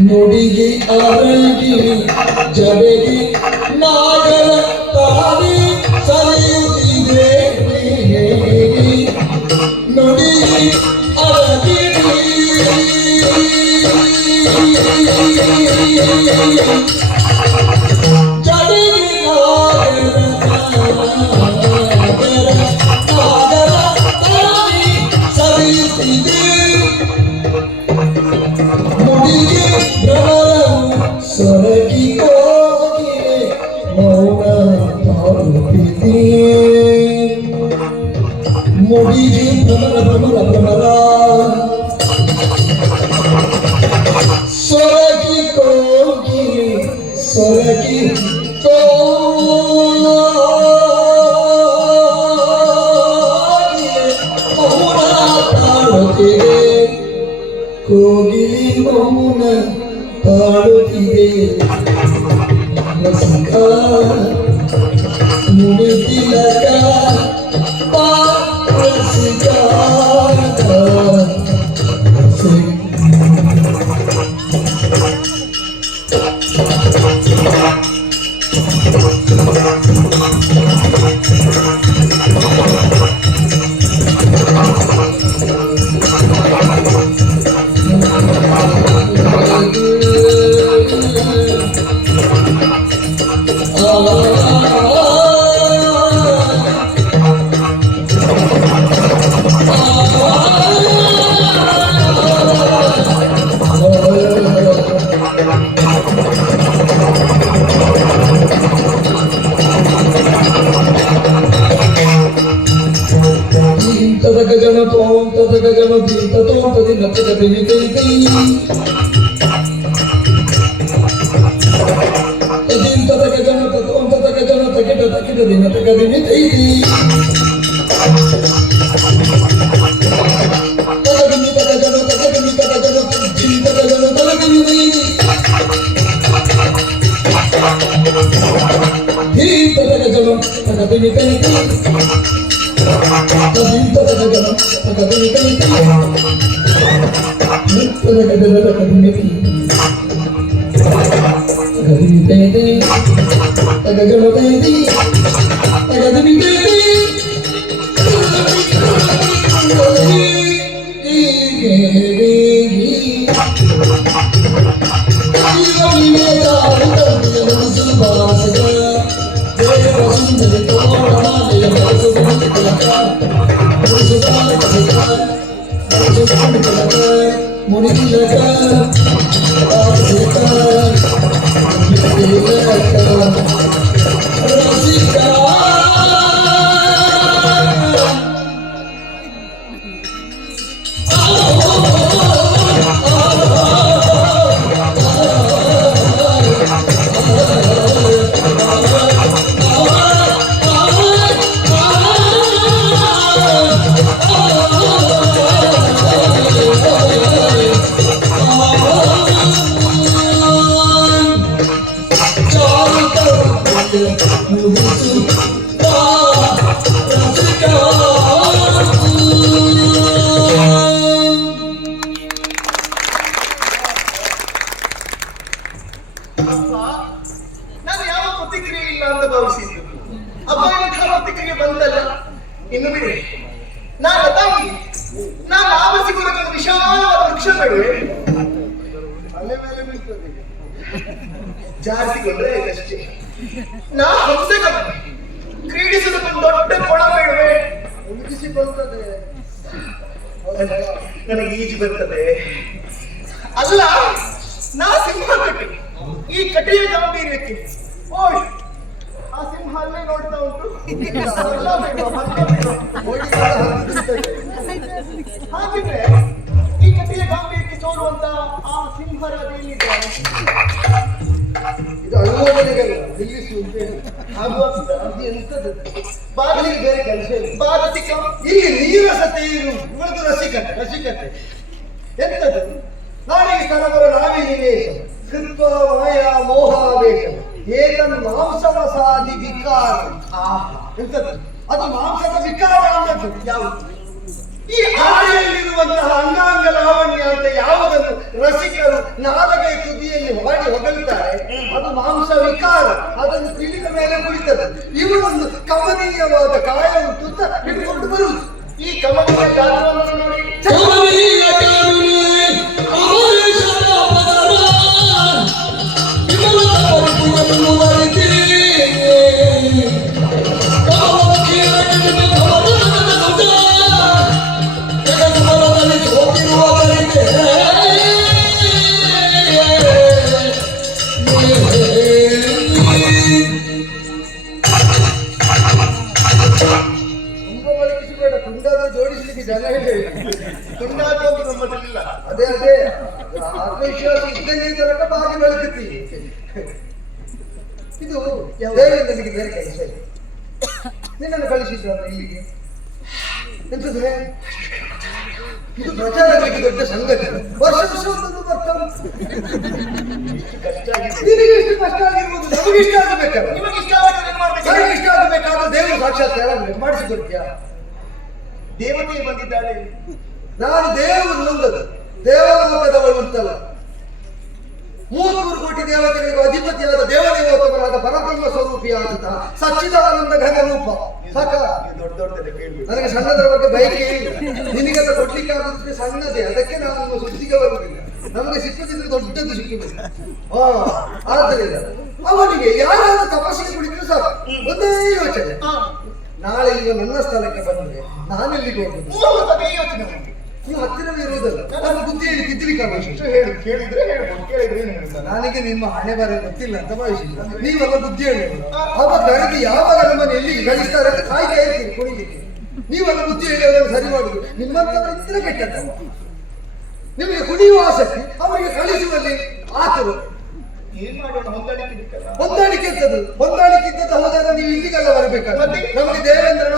ನುಡಿಗೆ ಅರಗಿ ಜಡಗಿ ನಾಗರ ತಾರಿ ಸರಿಯುತ್ತ ಮುಡಿಗೆ ಭ್ರಮರ ಭ್ರಮರ ಭ್ರಮರ ಸೊರಗಿ ಕೋಗಿಲೆ ಸೊರಗಿ ಮೌನ ತಾಳುತ್ತಿದೆ ಕೋಗಿಲೆ ಮೌನ ತಾಳುತ್ತಿದೆ ರಸಿಕ ಮುಡಿದಿಲಕ ನಾನು ಯಾವ ಪ್ರತಿಕ್ರಿಯೆ ಇಲ್ಲ ಅಂತ ಭಾವಿಸಿದ್ದು ಅಪ್ಪ ಇಂತಹ ಪ್ರತಿಕ್ರಿಯೆ ಬಂದಲ್ಲ. ಇನ್ನು ಬಿಡಿ, ನಾನು ಲತಾಂಗಿ, ನಾನು ಆವರಿಸಿಕೊಳ್ಳೋಕೆ ವಿಶಾಲವಾದ ವೃಕ್ಷ ಬೇಡವೆ? ಅಲ್ಲೇ ಮೇಲೆ ಬೀಳ್ತದೆ, ಜಾರಿಸಿಕೊಂಡ್ರೆ ಆಯ್ತಷ್ಟೇ. ನಾ ಹಂಸಕ ಕ್ರೀಡಿಸುವುದಕ್ಕೊಂದು ದೊಡ್ಡ ಕೊಳ ಬೇಡವೆ? ಮುಗಿಸಿಕೊಳ್ತದೆ, ನನಗೆ ಈಜು ಬರ್ತದೆ. ಅಲ್ಲ, ನಾ ಸಿಂಹ ಕಟ್ಟಿ, ಈ ಕಟಿಯ ಗಾಂಭೀರ್ಯಕ್ಕೆ ಓಯ್ ಆ ಸಿಂಹ ಅಲ್ಲೇ ನೋಡ್ತಾ ಉಂಟು. ಹಾಗಿದ್ರೆ ಈ ಕಟಿಯ ಗಾಂಭೀರ್ಯಕ್ಕೆ ಸೋಲುವಂತ ಆ ಸಿಂಹರ ಅದೇನಿದ್ದಾರೆ? ಇದು ಅನುಮೋದನೆಗಲ್ಲ, ನಿಲ್ಲಿಸು ಅಂತ ಹೇಳಿ ಆಗುವಂತ ಅದು ಎಂತದ್ದು? ಬಾಗಿಲಿಗೆ ಬೇರೆ ಕೆಲಸ ಇಲ್ಲ. ಬಾರಸಿಕ ಇಲ್ಲಿ ನೀರಸತೆ ಇರು, ಇವಳದು ರಸಿಕತೆ. ರಸಿಕತೆ ಎಂತದ್ದು? ನಾಳೆಗೆ ಸ್ಥಳವರ ನಾವೇ ನಿವೇಶ ಕೃತ್ವ ಮಾಯಾ ಮೋಹಾವೇಶ ಏತನ್ ಮಾಂಸವಸಾದಿ ವಿಕಾರ. ಎಂತದ್ದು? ಅದು ಮಾಂಸದ ವಿಕಾರ ಅನ್ನದ್ದು ಯಾವುದು? ಈ ಆನೆಯಲ್ಲಿರುವಂತಹ ಅಂಗಾಂಗ ಲಾವಣ್ಯ ಅಂತ ಯಾವುದನ್ನು ರಸಿಕರು ನಾಲಗೆಯ ತುದಿಯಲ್ಲಿ ಮಾಡಿ ಹೊಗಳುತ್ತಾರೆ, ಅದು ಮಾಂಸ ವಿಕಾರ. ಅದನ್ನು ತಿಳಿದ ಮೇಲೆ ಕುಳಿತದೆ. ಇವರೊಂದು ಕಮನೀಯವಾದ ಕಾಯವನ್ನು ತುತ್ತ ಹಿಡಿದುಕೊಂಡು ಬರುವುದು. ಈ ಕಮನೀಯ ಕಾಲವನ್ನು ನೋಡಿ Come on, ಇದು ದೇವೇಂದ್ರನಿಗೆ ಬೇರೆ ಕೆಲಸ ಇದೆ. ನಿನ್ನನ್ನು ಕಳಿಸಿದ್ರಲ್ಲ ಇಲ್ಲಿಗೆ ಎಂತದ್ದು? ಇದು ಪ್ರಚಾರಗಳಿಗೆ ದೊಡ್ಡ ಸಂಗತಿ. ವರ್ಷ ಒಂದೊಂದು ಬರ್ತಾವೆ. ನಿನಗೆ ಎಷ್ಟು ಕಷ್ಟ ಆಗಿರ್ಬೋದು, ನಮಗೆ ಇಷ್ಟ ಆಗಬೇಕಲ್ಲ. ನಿಮಗೆ ಇಷ್ಟ ಆಗಿದ್ರೆ ಏನ್ ಮಾಡ್ಬೇಕು? ನನಗೆ ಇಷ್ಟ ಆಗಬೇಕಾದ್ರೆ ದೇವರು ಸಾಕ್ಷಾತ್ಕಾರ ಮಾಡಿಸಿಕೊಡ್ತೀಯ. ದೇವತೆ ಬಂದಿದ್ದಾಳೆ. ನಾನು ದೇವರು ನಂದದು, ದೇವಲೋಕದವಳು ಅಂತಲ್ಲ. 33 ಕೋಟಿ ದೇವತೆಗಳಿಗೂ ಅಧಿಪತಿಯಾದ ದೇವದೇವೋತ್ತಮರಾದ ಪರಬ್ರಹ್ಮ ಸ್ವರೂಪಿಯಾದಂತಹ ಸಚ್ಚಿದಾನಂದ ಘನ ರೂಪ. ಸಾಕ? ದೊಡ್ಡ ದೊಡ್ಡದೆಲ್ಲ ಕೇಳ್ಬೇಕು. ನನಗೆ ಸಣ್ಣದರ ಬಗ್ಗೆ ಬಯಕೆ ಇಲ್ಲ. ನಿನಗೆಲ್ಲ ಕೊಡ್ಲಿಕ್ಕೆ ಆಗೋದಕ್ಕೆ ಸಣ್ಣದೇ, ಅದಕ್ಕೆ ನಾನು ನಿಮ್ಮ ಸುದ್ದಿಗೆ ಬರುವುದಿಲ್ಲ. ನಮಗೆ ಸಿಕ್ಕದಿದ್ರೆ ದೊಡ್ಡದು ಸಿಕ್ಕಿಬಿಡಿ. ಆದ್ದರಿಂದ ಅವನಿಗೆ ಯಾರಾದ್ರೂ ತಪಸ್ಸಿಗೆ ಕುಳಿತರು ಸಾಕು, ಒಂದೇ ಯೋಚನೆ, ನಾಳೆ ಈಗ ನನ್ನ ಸ್ಥಳಕ್ಕೆ ಬಂದ್ರೆ ನಾನೆಲ್ಲಿಗೆ ಹೋಗುದು? ಅದೇ ಯೋಚನೆ ಉಂಟು. ನೀವು ಹತ್ತಿರವೇ ಇರುವುದಲ್ಲ, ನಾನು ಬುದ್ಧಿ ಹೇಳಿ ತಿದ್ದಲಿಕ್ಕೆ ಹೇಳು, ಕೇಳಿದ್ರೆ ಹೇಳ್ಬೋದು, ಕೇಳಿದ್ರೆ ಏನು ಹೇಳ್ತಾರೆ? ನನಗೆ ನಿಮ್ಮ ಹಣೆ ಬರ ಗೊತ್ತಿಲ್ಲ ಅಂತ ಭಾವಿಸಿದ್ರು. ನೀವೆಲ್ಲ ಬುದ್ಧಿ ಹೇಳಿ ಅವಾಗ ಕರೆದು ಯಾವಾಗ ನಮ್ಮನ್ನು ಎಲ್ಲಿಗೆ ಕಳಿಸ್ತಾರೆ ಅಂತ ಕಾಯ್ತಾ ಇರ್ತೀರಿ ಕುಣಿಲಿಕ್ಕೆ. ನೀವೆಲ್ಲ ಬುದ್ಧಿ ಹೇಳಿ ಅವರನ್ನು ಸರಿ ಮಾಡುದು. ನಿಮ್ಮಂತವರ ಇದ್ರೆ ಕೆಟ್ಟದ್ದು. ನಿಮಗೆ ಕುಣಿಯುವ ಆಸಕ್ತಿ, ಅವರಿಗೆ ಕಳಿಸುವಲ್ಲಿ ಆತರು. ಏನ್ ಮಾಡೋಣ? ಹೊಂದಾಣಿಕೆ ಬೇಕಲ್ಲ. ಹೊಂದಾಣಿಕೆ ಇದ್ದದ್ದು, ಹೊಂದಾಣಿಕೆ ಇದ್ದದ್ದು ಹೋದಾಗ ನೀವು ಇಲ್ಲಿಗೆಲ್ಲ ಬರಬೇಕಲ್ಲ. ನಮಗೆ ದೇವೇಂದ್ರನ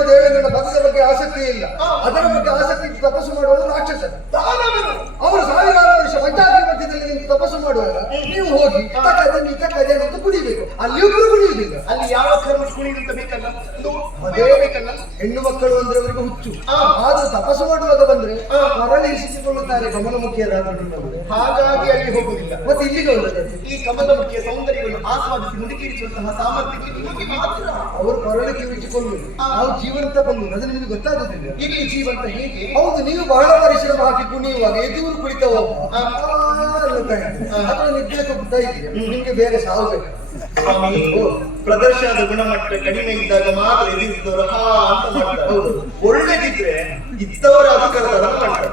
ಭಕ್ತರ ಬಗ್ಗೆ ಆಸಕ್ತಿ ಇಲ್ಲ. ಅದರ ಬಗ್ಗೆ ಆಸಕ್ತಿ ತಪಸ್ಸು ಮಾಡುವವರು ರಾಕ್ಷಸ. ಅವರು ಸಾವಿರಾರು ವರ್ಷ ಪಂಚಾಗ್ನಿ ಮಧ್ಯದಲ್ಲಿ ನಿಂತು ತಪಸ್ಸು ಮಾಡುವಾಗ ನೀವು ಹೋಗಿ ತಕ್ಕದೆ ಅಂತ ಕುಡಿಬೇಕು. ಅಲ್ಲಿಯೂ ಕೂಡ ಕುಡಿಯುವುದಿಲ್ಲ. ಅಲ್ಲಿ ಯಾವ ಕರ್ಮ ಕುಣಿಯುವಂತ ಬೇಕಲ್ಲ, ಅದೇ ಬೇಕಲ್ಲ. ಹೆಣ್ಣು ಮಕ್ಕಳು ಅಂದ್ರೆ ಅವರಿಗೆ ಹುಚ್ಚು. ಆದ್ರೂ ತಪಸ್ಸು ಮಾಡುವಾಗ ಬಂದ್ರೆ ಮರಳಿಸಿಕೊಳ್ಳುತ್ತಾರೆ ಗಮನಮುಖಿಯರಾದವರು. ಹಾಗಾಗಿ ಅಲ್ಲಿ ಹೋಗುದಿಲ್ಲ. ಮತ್ತೆ ಇಲ್ಲಿಗೆ ಹೋದದ್ದು ಈ ಕಮಲ ಮುಖಿಯ ಸೌಂದರ್ಯವನ್ನು ಆಸ್ವಾದಿಸಿ ಮುಡಿಕೇರಿಸುವಂತಹ ಸಾಮರ್ಥ್ಯಕ್ಕೆ ನಿಮಗೆ ಮಾತ್ರ. ಅವರು ಕೊರಳು ಕಿವಿಚಿಕೊಳ್ಳುವುದು, ನಾವು ಜೀವಂತ ಕೊಳ್ಳುವುದು, ಅದು ನಿಮಗೆ ಗೊತ್ತಾಗುದಿಲ್ಲ. ಇಲ್ಲಿ ಜೀವಂತ ಹೇಗೆ? ಹೌದು, ನೀವು ಬಹಳ ಪರಿಶ್ರಮ ಹಾಕಿ ಕುಣಿಯುವಾಗ ಎದುರು ಕುಳಿತ ಅಥವಾ ನಿದ್ರೆ ತಪ್ಪುತ್ತಾ ಇದ್ದೀರಿ. ನಿಮ್ಗೆ ಬೇರೆ ಸಾವು ಬೇಕು. ಸ್ವಾಮಿ, ಪ್ರದರ್ಶನದ ಗುಣಮಟ್ಟ ಕಡಿಮೆ ಇದ್ದಾಗ ಮಾತ್ರ ಎದುರಿಸಿದವರು ಹಾ ಅಂತ ಮಾಡ್ತಾರೆ. ಒಳ್ಳೆದಿದ್ರೆ ಇದ್ದವರ ಅಧಿಕಾರದ ಮಾಡ್ತಾರೆ.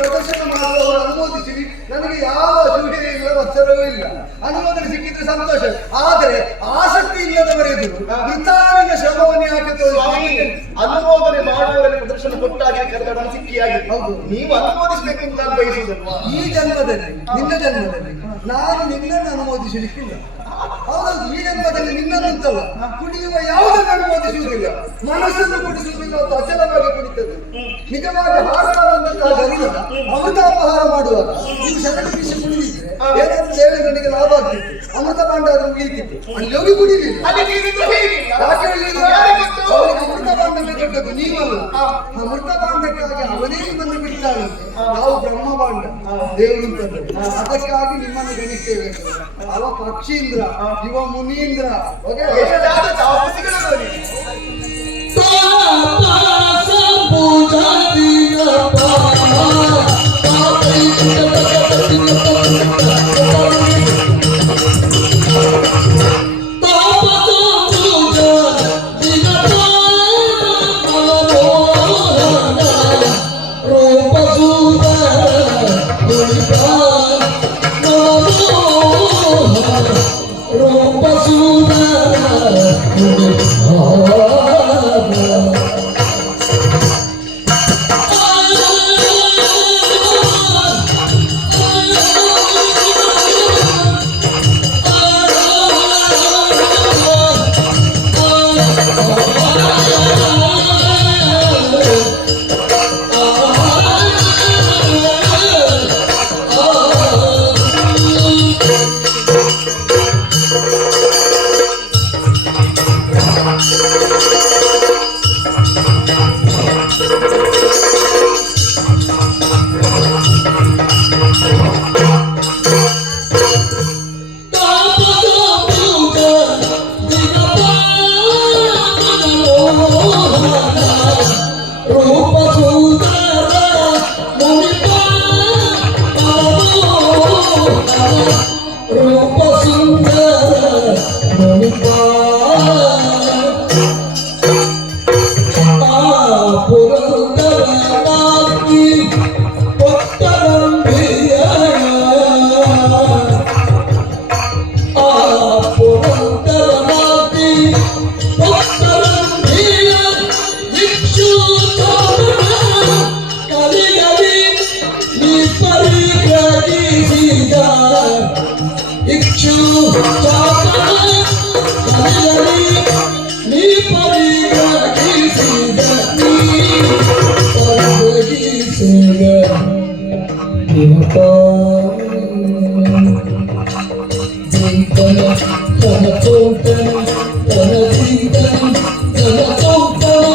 ಪ್ರದರ್ಶನ ಮಾಡುವವರು ಅನುಮೋದಿಸಿರಿ. ನನಗೆ ಯಾವ ಅಸೂಹೆ ಇಲ್ಲ, ಒತ್ತಡವೂ ಇಲ್ಲ. ಅನುಮೋದನೆ ಸಿಕ್ಕಿದ್ರೆ ಸಂತೋಷ. ಆದರೆ ಆಸಕ್ತಿ ಇಲ್ಲದವರೆದುರು ವೃತಾರಿನ ಶ್ರಮವನ್ನು ಯಾಕೆ ಸ್ವಾಮಿ, ಅನುಮೋದನೆ ಮಾಡುವವರಿಗೆ ಪ್ರದರ್ಶನ ಕೊಟ್ಟಾಗಿ ಕರೆದ ಸಿಕ್ಕಿಯಾಗಿದೆ. ಹೌದು, ನೀವು ಅನುಮೋದಿಸಬೇಕೆಂದು ನಾನು ಬಯಸುವುದಲ್ವಾ? ಈ ಜನ್ಮದಲ್ಲಿ, ನಿನ್ನ ಜನ್ಮದಲ್ಲಿ ನಾನು ನಿನ್ನನ್ನು ಅನುಮೋದಿಸಲಿಕ್ಕಿಲ್ಲ. ಹೌದೌದು, ಈ ಜನ್ಮದಲ್ಲಿ ನಿನ್ನನ್ನಂತಲ್ಲ, ಕುಡಿಯುವ ಯಾವುದನ್ನು ಅನುಮೋದಿಸುವುದಿಲ್ಲ. ಮನಸ್ಸನ್ನು ಕುಡಿಸುವುದಿಲ್ಲ, ಅದು ಅಚಲವಾಗಿ ಕುಡಿತದೆ. ನಿಜವಾಗಿ ಹಾರಾದಂತಹ ಗರುಡ ಅಮೃತಾಪಹಾರ ಮಾಡುವಾಗ ನೀವು ಶರಣ ಬೀಸಿ ಕುಡಿದಿದ್ರೆ ಏನಾದ್ರೂ ದೇವೇಂದ್ರನಿಗೆ ಲಾಭ ಆಗ್ತಿತ್ತು, ಅಮೃತ ಪಾಂಡ ಆದ್ರೂ ಉಳಿತಿತ್ತು. ಅಲ್ಲಿ ಹೋಗಿ ಕುಡಿಲಿಲ್ಲ. ಯಾಕೆ ಹೇಳಿದ್ರು? ಅವನಿಗೆ ಅಮೃತ ಪಾಂಡವೇ ದೊಡ್ಡದು, ನೀವಲ್ಲ. ಅಮೃತ ಪಾಂಡಕ್ಕಾಗಿ ಅವನೇ ಬಂದು ಬಿಡ್ತಾಳಂತೆ. ನಾವು ಬ್ರಹ್ಮಪಾಂಡ ದೇವರು ತಂದ್ರೆ, ಅದಕ್ಕಾಗಿ ನಿಮ್ಮನ್ನು ಗಣಿಸ್ತೇವೆ. ಅವ ಪಕ್ಷೀಂದ್ರ, ಇವ ಮುನೀಂದ್ರ. ರೂಪ ಸುಂದರ ಇಕ್ಷು ಚಾಪನೆ ಕಲಿಯಲಿ ನೀ ಪರಿಗಣಿಸಿದ ನೀ ಪರಿಗಣಿಸಿದ ತನ ಚೌಟನ ತನ ಚಿಂತನ ತನ ಚೌಟನ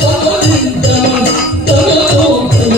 ತನ ಚಿಂತನ ತನ ಚೌಟನ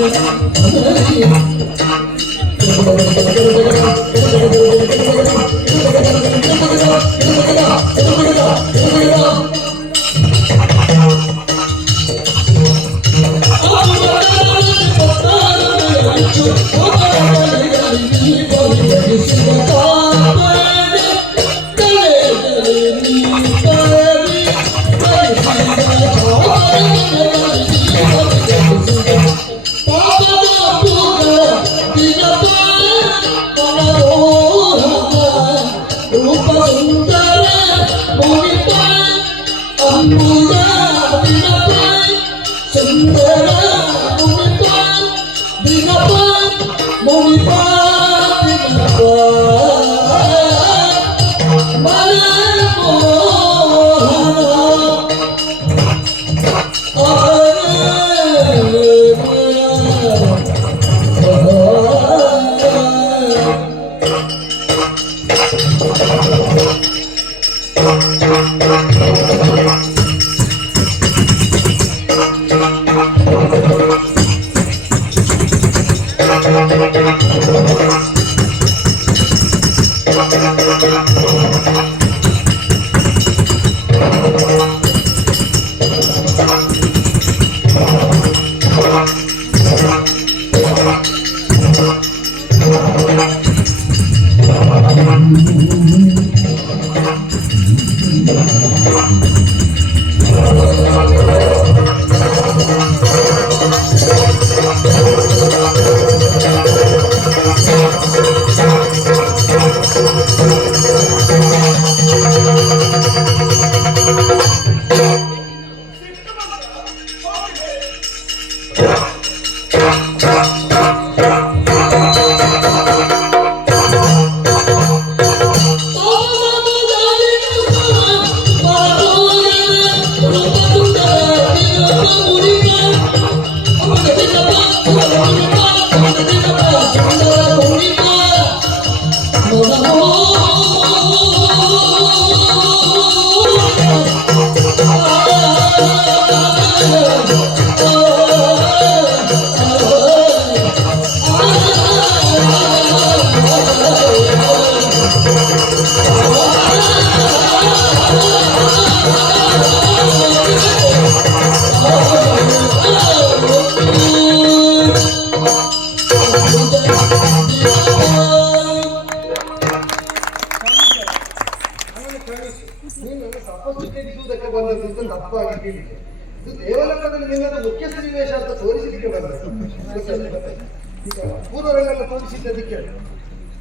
ಪೂರ್ವರಂಗಲ್ಲ ತೋರಿಸಿದ್ದಕ್ಕೆ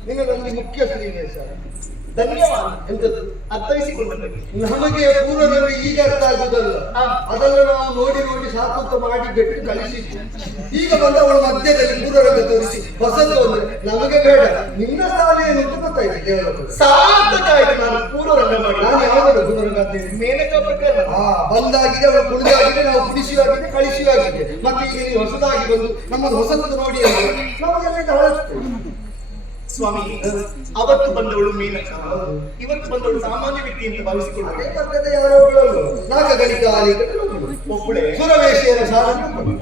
ನಿನ್ನದಲ್ಲಿ ಮುಖ್ಯ ಸನ್ನಿವೇಶ. ಧನ್ಯವಾದ. ಎಂತದ್ದು ಅರ್ಥೈಸಿಕೊಳ್ಳಬೇಕು. ನಮಗೆ ಪೂರ್ವರಂಗ ಈಗ ಅರ್ಥ ಆಗುದಲ್ಲ, ಅದನ್ನು ನಾವು ನೋಡಿ ನೋಡಿ ಸಾಕುತ್ತ ಮಾಡಿ ಬಿಟ್ಟು ಕಲಿಸಿದ್ವಿ. ಈಗ ಬಂದವಳ ಮಧ್ಯದಲ್ಲಿ ಪೂರ್ವರಂಗ ತೋರಿಸಿ ಹೊಸದು ಅಂದ್ರೆ ನಮಗೆ ಬೇಡ. ನಿನ್ನ ಸಾಲ ಏನು ಅಂತ ಗೊತ್ತಾಯ್ತು ದೇವರ ಸಾರ್ಥಕಾಯ್ತು. ನಾನು ಪೂರ್ವರಂಗ ಮಾಡಿ ನಾನು ಯಾವಾಗ ಪೂರ್ವರಂಗ ಅಂತ ಹೇಳಿ ಮೇನಕ ಪ್ರಕಾರ ಬಂದಾಗಿದೆ, ಅವಳು ಕುಡಿದಾಗಿದೆ, ನಾವು ಕುಡಿಸುವಾಗಿದೆ, ಕಳಿಸುವಾಗಿದೆ. ಮತ್ತೆ ಈಗ ನೀವು ಹೊಸದಾಗಿ ಬಂದು ನಮ್ಮದು ಹೊಸದು ನೋಡಿ ನಮಗೆಲ್ಲ ಹಳಸ್ತೇವೆ. ಸ್ವಾಮಿ, ಅವತ್ತು ಬಂದವಳು ಮೇನಕ, ಇವತ್ತು ಬಂದವಳು ಸಾಮಾನ್ಯ ವ್ಯಕ್ತಿ ಅಂತ ಭಾವಿಸಿಕೊಂಡೆ. ಯಾರೋ ನಾಗಗಳಿಕ ಒಬ್ಬಳೆ ಸುರವೇಶಿಯರ ಸಾಲ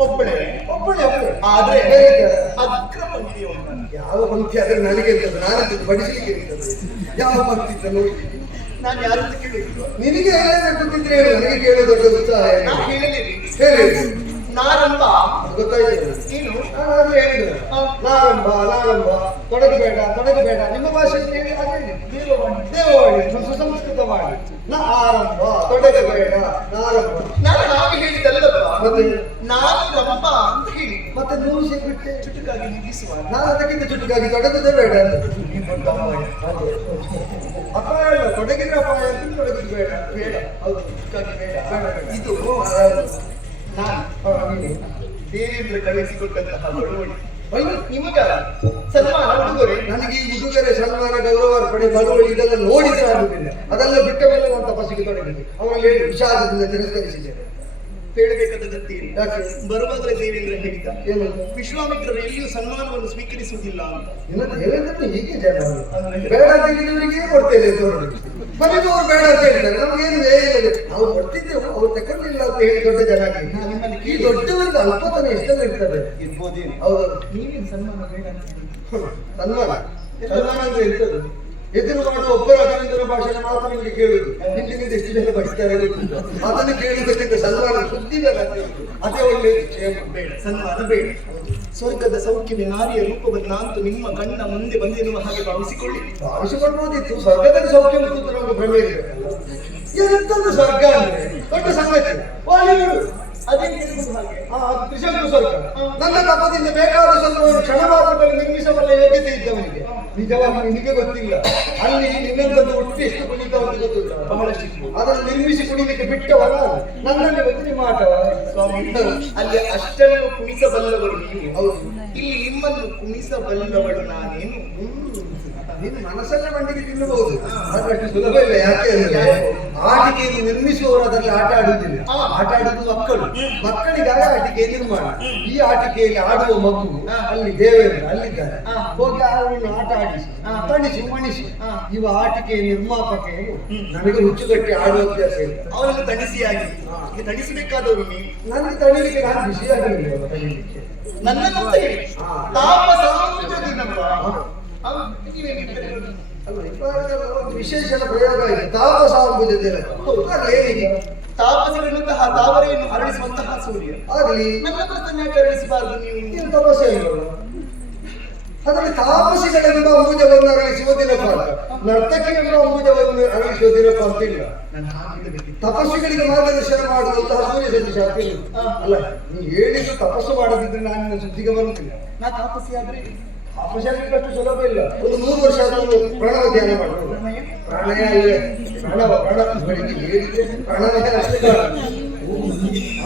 ಒಬ್ಬಳೆ ಒಬ್ಬಳೆ ಒಬ್ಬಳೆ. ಆದ್ರೆ ಬೇರೆ ಅಕ್ರಮ ಇದೆಯೋ ಅಂತ. ಯಾವ ಪಂಕ್ತಿ ಆದ್ರೆ ನನಗೆ ನಾನು ಬಡಿಸಲಿಕ್ಕೆ ಇರ್ತದೆ. ಯಾವ ಪಂಕ್ತಿ ಅಂತ ನೋಡಿ ನಾನು ಯಾರಂತ ಕೇಳಿದ್ರು. ನಿನಗೆ ಗೊತ್ತಿದ್ರೆ ಹೇಳು, ನನಗೆ ಕೇಳೋ ದೊಡ್ಡ ಉತ್ಸಾಹ. ನಾನು ಹೇಳಲಿರಿ. ಹೇಳಿ. ನಾರಂಬ ಗೊತ್ತಾಯ್ತು. ಏನು ನಾನು ಹೇಳಿದ್ರು ನಾರಂಬ ನಾರಂಬ ತೊಡಗಬೇಡ ತೊಡಗಬೇಡ. ನಿಮ್ಮ ಭಾಷೆಯಲ್ಲಿ ಹೇಳಿ ದೇವವಾಣಿ ದೇವವಾಣಿ ಸುಸಂಸ್ಕೃತವಾಣಿ. ಆರಂಭ ತೊಡಗಬೇಡ ನಾರಂಭ. ನಾನು ಹಾಗೆ ಹೇಳಿದಲ್ಲವಾ, ಮತ್ತೆ ನಾನು ರಂಬ ಅಂತ ಹೇಳಿ ಮತ್ತೆ ನೀವು ಸಿಗ್ಬಿಟ್ಟೆ ಚುಟುಕಾಗಿ ನಿಲ್ಲಿಸುವ. ನಾನು ಅದಕ್ಕಿಂತ ಚುಟುಕಾಗಿ ತೊಡಗುದೇ ಬೇಡ ಅಂತ. ಅಪಾಯ ಅಲ್ಲ, ತೊಡಗಿದ್ರೆ ಅಪಾಯ ಅಂತ ತೊಡಗುದು ಬೇಡ ಬೇಡ. ಹೌದು, ಚುಟುಕಾಗಿ ಬೇಡ ಬೇಡ. ಇದು ನಾನು ದೇವೇಂದ್ರ ಕಳಿಸಿಕೊಟ್ಟಂತಹ ಬಡವಳಿ. ನಿಮಗ ಸನ್ಮಾನ ಉಡುಗೊರೆ. ನನಗೆ ಈ ಉಡುಗೊರೆ ಸನ್ಮಾನ ಗೌರವ ಅರ್ಪಣೆ ಬಳುವಳಿ ಇದೆಲ್ಲ ನೋಡಿದ್ರೆ ಆಗುದಿಲ್ಲ. ಅದೆಲ್ಲ ಬಿಟ್ಟ ಮೇಲೆ ನಾನು ತಪಸ್ಸಿಗೆ ತೊಡಗಿದ್ದೆ. ಅವನಲ್ಲಿ ಹೇಳಿ ವಿಷಾದದಿಂದ ತಿರಸ್ಕರಿಸಿದ್ದೇನೆ. ಹೇಳಬೇಕಾದದ್ದೇನು? ಯಾಕೆ? ಬರುವಾಗಲೇ ದೇವೇಂದ್ರ ಹೇಳಿದ ಏನು? ವಿಶ್ವಾಮಿತ್ರರು ಎಲ್ಲಿಯೂ ಸನ್ಮಾನವನ್ನು ಸ್ವೀಕರಿಸುವುದಿಲ್ಲ ಅಂತ. ಇನ್ನು ದೇವೇಂದ್ರನು ಹೀಗೆ ಜನ ಬೇಡ ಅಂತ ಹೇಳಿದವರಿಗೆ ಕೊಡ್ತೇನೆ ಅಂತ ಹೊರಡಿ. ಕೊನೆಗೂ ಅವ್ರು ಬೇಡ ಅಂತ ಹೇಳಿದ್ದಾರೆ. ನಮ್ಗೇನು ಹೇಳಿದೆ ನಾವು ಕೊಡ್ತಿದ್ದೆವು, ಅವ್ರು ತಗೊಂಡಿಲ್ಲ ಅಂತ ಹೇಳಿ ದೊಡ್ಡ ಜನ ನಿಮ್ಮಲ್ಲಿ ಈ ದೊಡ್ಡವರಿಗೆ ಅಲ್ಪತನ ಎಷ್ಟೆಲ್ಲ ಇರ್ತದೆ ಇರ್ಬೋದೇನು? ಹೌದು. ನೀವೇನು ಸನ್ಮಾನ ಬೇಡ ಅಂತ ಹೇಳಿ? ಸನ್ಮಾನ ಸನ್ಮಾನ ಅಂತ ಇರ್ತದೆ. ಎದುರು ಮಾಡುವ ಒಬ್ಬರ ಅಭಿನಂದನ ಭಾಷಣ ಮಾತ್ರ ನಿಮಗೆ ಕೇಳುದು. ಹಿಂದಿನಿಂದ ಎಷ್ಟು ಜನ ಬಯಸ್ತಾರೆ ಗೊತ್ತಿಲ್ಲ. ಅದನ್ನು ಕೇಳುವುದಕ್ಕಿಂತ ಸನ್ಮಾನ ಸುದ್ದಿದಲ್ಲ ಅದೇ ಒಳ್ಳೆ ಕ್ಷೇಮ. ಬೇಡ, ಸನ್ಮಾನ ಬೇಡ. ಸ್ವರ್ಗದ ಸೌಖ್ಯವೇ ನಾರಿಯ ರೂಪವನ್ನಾಂತೂ ನಿಮ್ಮ ಕಣ್ಣ ಮುಂದೆ ಬಂದೆನ್ನುವ ಹಾಗೆ ಭಾವಿಸಿಕೊಳ್ಳಿ. ಭಾವಿಸಿಕೊಳ್ಬೋದಿತ್ತು. ಸ್ವರ್ಗದಲ್ಲಿ ಸೌಖ್ಯ ಮತ್ತು ನಮಗೆ ಭ್ರಮೆ ಇರಬೇಕಲ್ಲ. ಎಂತದ್ದು ಸ್ವರ್ಗ ಅಂದ್ರೆ ದೊಡ್ಡ ಸಂಗತಿ. ಬಾಲಿವುಡ್ ಅದೇನು ಹೇಳುವುದು ಹಾಗೆ? ತ್ರಿಶಂಕು ಸ್ವರ್ಗ. ನನ್ನ ತಪದಿಂದ ಬೇಕಾದ ಸ್ವರ್ಗವನ್ನು ಕ್ಷಣ ಮಾತ್ರದಲ್ಲಿ ನಿರ್ಮಿಸಬಲ್ಲ ಯೋಗ್ಯತೆ ಇದ್ದವನಿಗೆ. ನಿಜವಾಗಿ ನಿನಗೆ ಗೊತ್ತಿಲ್ಲ, ಅಲ್ಲಿ ನಿನ್ನಂತದ್ದು ಒಟ್ಟು ಎಷ್ಟು ಕುಣಿತ ಅಂತ ಗೊತ್ತಿಲ್ಲ. ಬಹಳಷ್ಟು ಅದನ್ನು ನಿರ್ಮಿಸಿ ಕುಣಿಲಿಕ್ಕೆ ಬಿಟ್ಟವರ ನನ್ನಲ್ಲಿ ಬಂದು ನಿಮ್ಮ ಆಟವ. ಸ್ವಾಮಿ, ಅಲ್ಲಿ ಅಷ್ಟನ್ನು ಕುಣಿಸಬಲ್ಲವರು ನೀವು. ಹೌದು. ಇಲ್ಲಿ ನಿಮ್ಮನ್ನು ಕುಣಿಸಬಲ್ಲವಳು ನಾನೇನು? ನೀನು ಮನಸ್ಸಲ್ಲೇ ಮಂಡಿಗೆ ತಿನ್ನಬಹುದು. ಅಷ್ಟು ಸುಲಭ ಇಲ್ಲ. ಯಾಕೆ ಅಂದ್ರೆ ಆಟಿಕೆಯನ್ನು ನಿರ್ಮಿಸುವವರು ಅದರಲ್ಲಿ ಆಟ ಆಡುವುದಿಲ್ಲ. ಆಟ ಆಡುವುದು ಮಕ್ಕಳು. ಮಕ್ಕಳಿಗಾಗಿ ಆಟಿಕೆ ನಿರ್ಮಾಣ. ಈ ಆಟಿಕೆಯಲ್ಲಿ ಆಡುವ ಮಗು ಅಲ್ಲಿ ದೇವೇಂದ್ರ ಅಲ್ಲಿದ್ದಾರೆ. ಹೋಗಿ ಅವರನ್ನು ಆಟ ಆಡಿಸಿ ತಣಿಸಿ ಮಣಿಸಿ ಇವ ಆಟಿಕೆಯ ನಿರ್ಮಾಪಕ ನನಗೆ ಹುಚ್ಚುಗಟ್ಟಿ ಆಡುವ ಅಭ್ಯಾಸ ಇಲ್ಲ. ಅವರನ್ನು ತಣಿಸಿಯಾಗಿ ಈಗ ತಣಿಸಬೇಕಾದವರು ನೀವು. ನನಗೆ ತಣಿಲಿಕ್ಕೆ ನಾನು ಬಿಸಿಯಾಗಲಿಲ್ಲ ತಣಿಲಿಕ್ಕೆ. ನನ್ನನ್ನು ಹೇಳಿ ತಾಪಸಾಂಬುಜದಿನಪ್ಪ. ನೀವೇನಿದ್ದೀರಿ? ಅಲ್ಲ, ಒಂದು ವಿಶೇಷ ಪ್ರಯೋಗ ಇದೆ. ತಾಪಸಾಂಬುಜದಿನ ತಾಪಸಗಳಂತಹ ತಾವರೆಯನ್ನು ಹರಡಿಸುವಂತಹ ಸೂರ್ಯ ಆಗಲಿ. ನನ್ನ ಪ್ರಶ್ನೆ ಹರಡಿಸಬಾರದು ನೀವು. ಏನು ತಪಸ್ಸೆ ಇಲ್ಲವಲ್ಲ. ಅದರಲ್ಲಿ ತಾಪಸಿಗಳೆಂಬ ಅಂಬುಜವನ್ನು ಅರಳಿಸುವ ದಿನಪಾಲ, ನರ್ತಕಿಯೆಂಬ ಅಂಬುಜವನ್ನು ಅರಳಿಸುವ ದಿನಪಾಲ ಇಲ್ಲ. ತಪಸ್ಸುಗಳಿಗೆ ಮಾರ್ಗದರ್ಶನ ಮಾಡುವಂತಹ ಸೂರ್ಯ ಸದೃಶ ಅಲ್ಲ. ನೀವು ಹೇಳಿದ್ದು ತಪಸ್ಸು ಮಾಡದಿದ್ರೆ ನಾನು ಸುದ್ದಿಗೆ ಬರುತ್ತಿಲ್ಲ. ನಾ ತಾಪಸಿ ಆದ್ರೆ ತಪಸ್ಸಷ್ಟು ಸುಲಭ ಇಲ್ಲ. ಒಂದು 100 ವರ್ಷ ಆದರೂ ಪ್ರಣವ ಧ್ಯಾನ ಮಾಡಬಹುದು. ಪ್ರಾಣಯ ಅಲ್ಲೇ ಬೆಳಿಗ್ಗೆ ಹೇಳಿದ್ರೆ ಪ್ರಣವೇ ಅಷ್ಟೇ.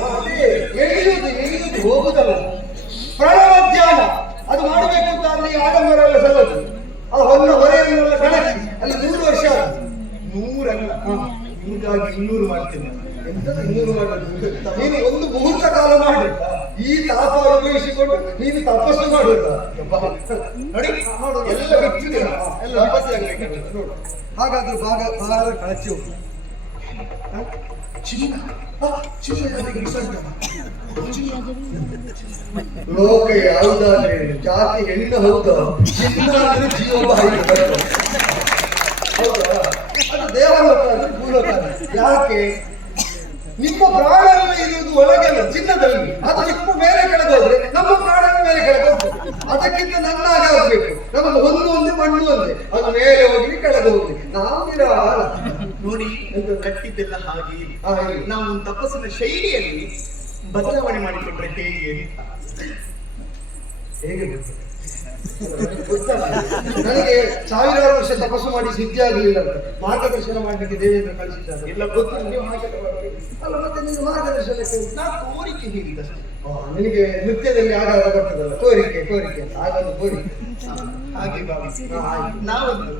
ಅದೇ ಹೇಳಿದ್ದು ಹೋಗುದಲ್ಲ. ಪ್ರಣವ ಧ್ಯಾನ ಅದು ಮಾಡಬೇಕು ಅಂತ ಅಲ್ಲಿ ಆಡಂಬರ ಎಲ್ಲ ಸಲ್ಲದು. ಆ ಹೊನ್ನ ಹೊರೆಯನ್ನೆಲ್ಲ ಕಣಕಿ ಅಲ್ಲಿ 100 ವರ್ಷ ಆಗುತ್ತೆ. 100 ಅಲ್ಲ, ನಿಮಗಾಗಿ 200 ಮಾಡ್ತೇನೆ. ಎಂತದ್ದು 200 ಮಾಡೋದು? ನೀನು ಒಂದು ಮುಹೂರ್ತ ಕಾಲ ಮಾಡು. ಈ ತಾಪ ಅನುಭವಿಸಿಕೊಂಡು ನೀನು ತಪಸ್ಸು ಮಾಡುವುದ? ನೋಡಿ, ಎಲ್ಲ ಬಿಟ್ಟಿದ್ದೀರ, ಎಲ್ಲ ತಪಸ್ಸು ಆಗ್ಬೇಕು. ನೋಡು, ಹಾಗಾದ್ರೂ ಭಾಗ ಕಳಚಿ ಹೋಗು. ಲೋಕ ಯಾವುದಾದ್ರೆ ಜಾತಿ ಹೆಣ್ಣು ಹೌದಾ? ಚಿನ್ನ ಅಂದ್ರೆ ಜೀವವಾಯು ಹೌದಾ? ಅದು ದೇವಲೋಕ ಅಂದ್ರೆ ಭೂಲೋಕ. ಯಾಕೆ? ನಿಮ್ಮ ಪ್ರಾಣ ಇರುವುದು ಒಳಗೆಲ್ಲ ಚಿನ್ನದಲ್ಲಿ. ಅದು ನಿಮ್ಮ ಮೇಲೆ ಕೆಳಗೋದ್ರೆ ನಮ್ಮ ಪ್ರಾಣ ಮೇಲೆ ಕೆಳಗೋಗ್ತದೆ. ಅದಕ್ಕಿಂತ ನನ್ನಾಗ ಆಗ್ಬೇಕು. ನಮಗೆ ಒಂದು ಒಂದೇ ಮಣ್ಣು ಒಂದೇ, ಅದು ಮೇಲೆ ಹೋಗ್ಲಿ ಕೆಳಗೆ ಹೋಗ್ಲಿ, ನಾವಿರೋ ನೋಡಿ, ಕಟ್ಟಿದ್ದೆಲ್ಲ ಹಾಗೆ ನಾವು ತಪಸ್ಸಿನ ಶೈಲಿಯಲ್ಲಿ ಬದಲಾವಣೆ ಮಾಡಿಕೊಂಡ್ರೆ ಹೇಗೆ? ಹೇಗೆ ನನಗೆ 1000 ವರ್ಷ ತಪಸ್ಸು ಮಾಡಿ ಸಿದ್ಧಿ ಆಗಲಿಲ್ಲ ಅಂತ ಮಾರ್ಗದರ್ಶನ ಮಾಡಲಿಕ್ಕೆ ದೇವೇಂದ್ರ ಕಳಿಸಿದ್ದಾರೆ. ಎಲ್ಲ ಗೊತ್ತು. ಅಲ್ಲ, ಮತ್ತೆ ನೀನು ಮಾರ್ಗದರ್ಶನಕ್ಕೆ ನಾ ಕೋರಿಕೆ ಹೇಳಿದಷ್ಟೇ. ನಿನಗೆ ನೃತ್ಯದಲ್ಲಿ ಆಗಾಗ ಬರ್ತದಲ್ಲ ಕೋರಿಕೆ ಅಂತ ಆಗಾಗ ಕೋರಿಕೆ ಹಾಗೆ ಭಾವಿಸಿ ನಾವೊಂದು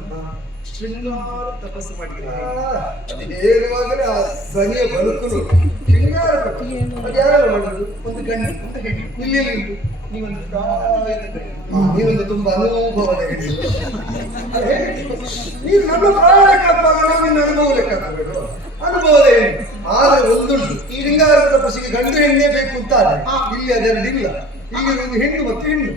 ಶೃಂಗಾರ ತಪಸ್ಸು ಮಾಡಿದ್ರೆ ಹೇಳುವಾಗಲೇ ಆ ಧ್ವನಿಯ ಬದುಕುನು ಶೃಂಗಾರ ಅದು ಯಾರೆಲ್ಲ ಮಾಡುದು? ಒಂದು ಗಂಡು ಅಂತ ಹೇಳಿ ಇಲ್ಲಿ ಉಂಟು. ನೀವೊಂದು ಪ್ರಾಯದ ಗಂಡು. ನೀವೊಂದು ತುಂಬಾ ಅನುಭವದ ಹೆಣ್ಣು. ನೀನು ನಮ್ಮ ಪ್ರಾಯ ಲೆಕ್ಕಪ್ಪಾಗ ನಾವಿನ್ನು ಅನುಭವ ಲೆಕ್ಕ ಹಾಕಬೇಕು. ಅನುಭವದ ಹೆಣ್ಣು. ಆದ್ರೆ ಒಂದುಂಟು, ಈ ಶೃಂಗಾರ ತಪಸ್ಸಿಗೆ ಗಂಡು ಹೆಣ್ಣೇ ಬೇಕು ಅಂತ ಆದ್ರೆ ಇಲ್ಲಿ ಅದೆರಡಿಲ್ಲ. ಈಗ ಒಂದು ಹೆಣ್ಣು ಮತ್ತು ಹೆಣ್ಣು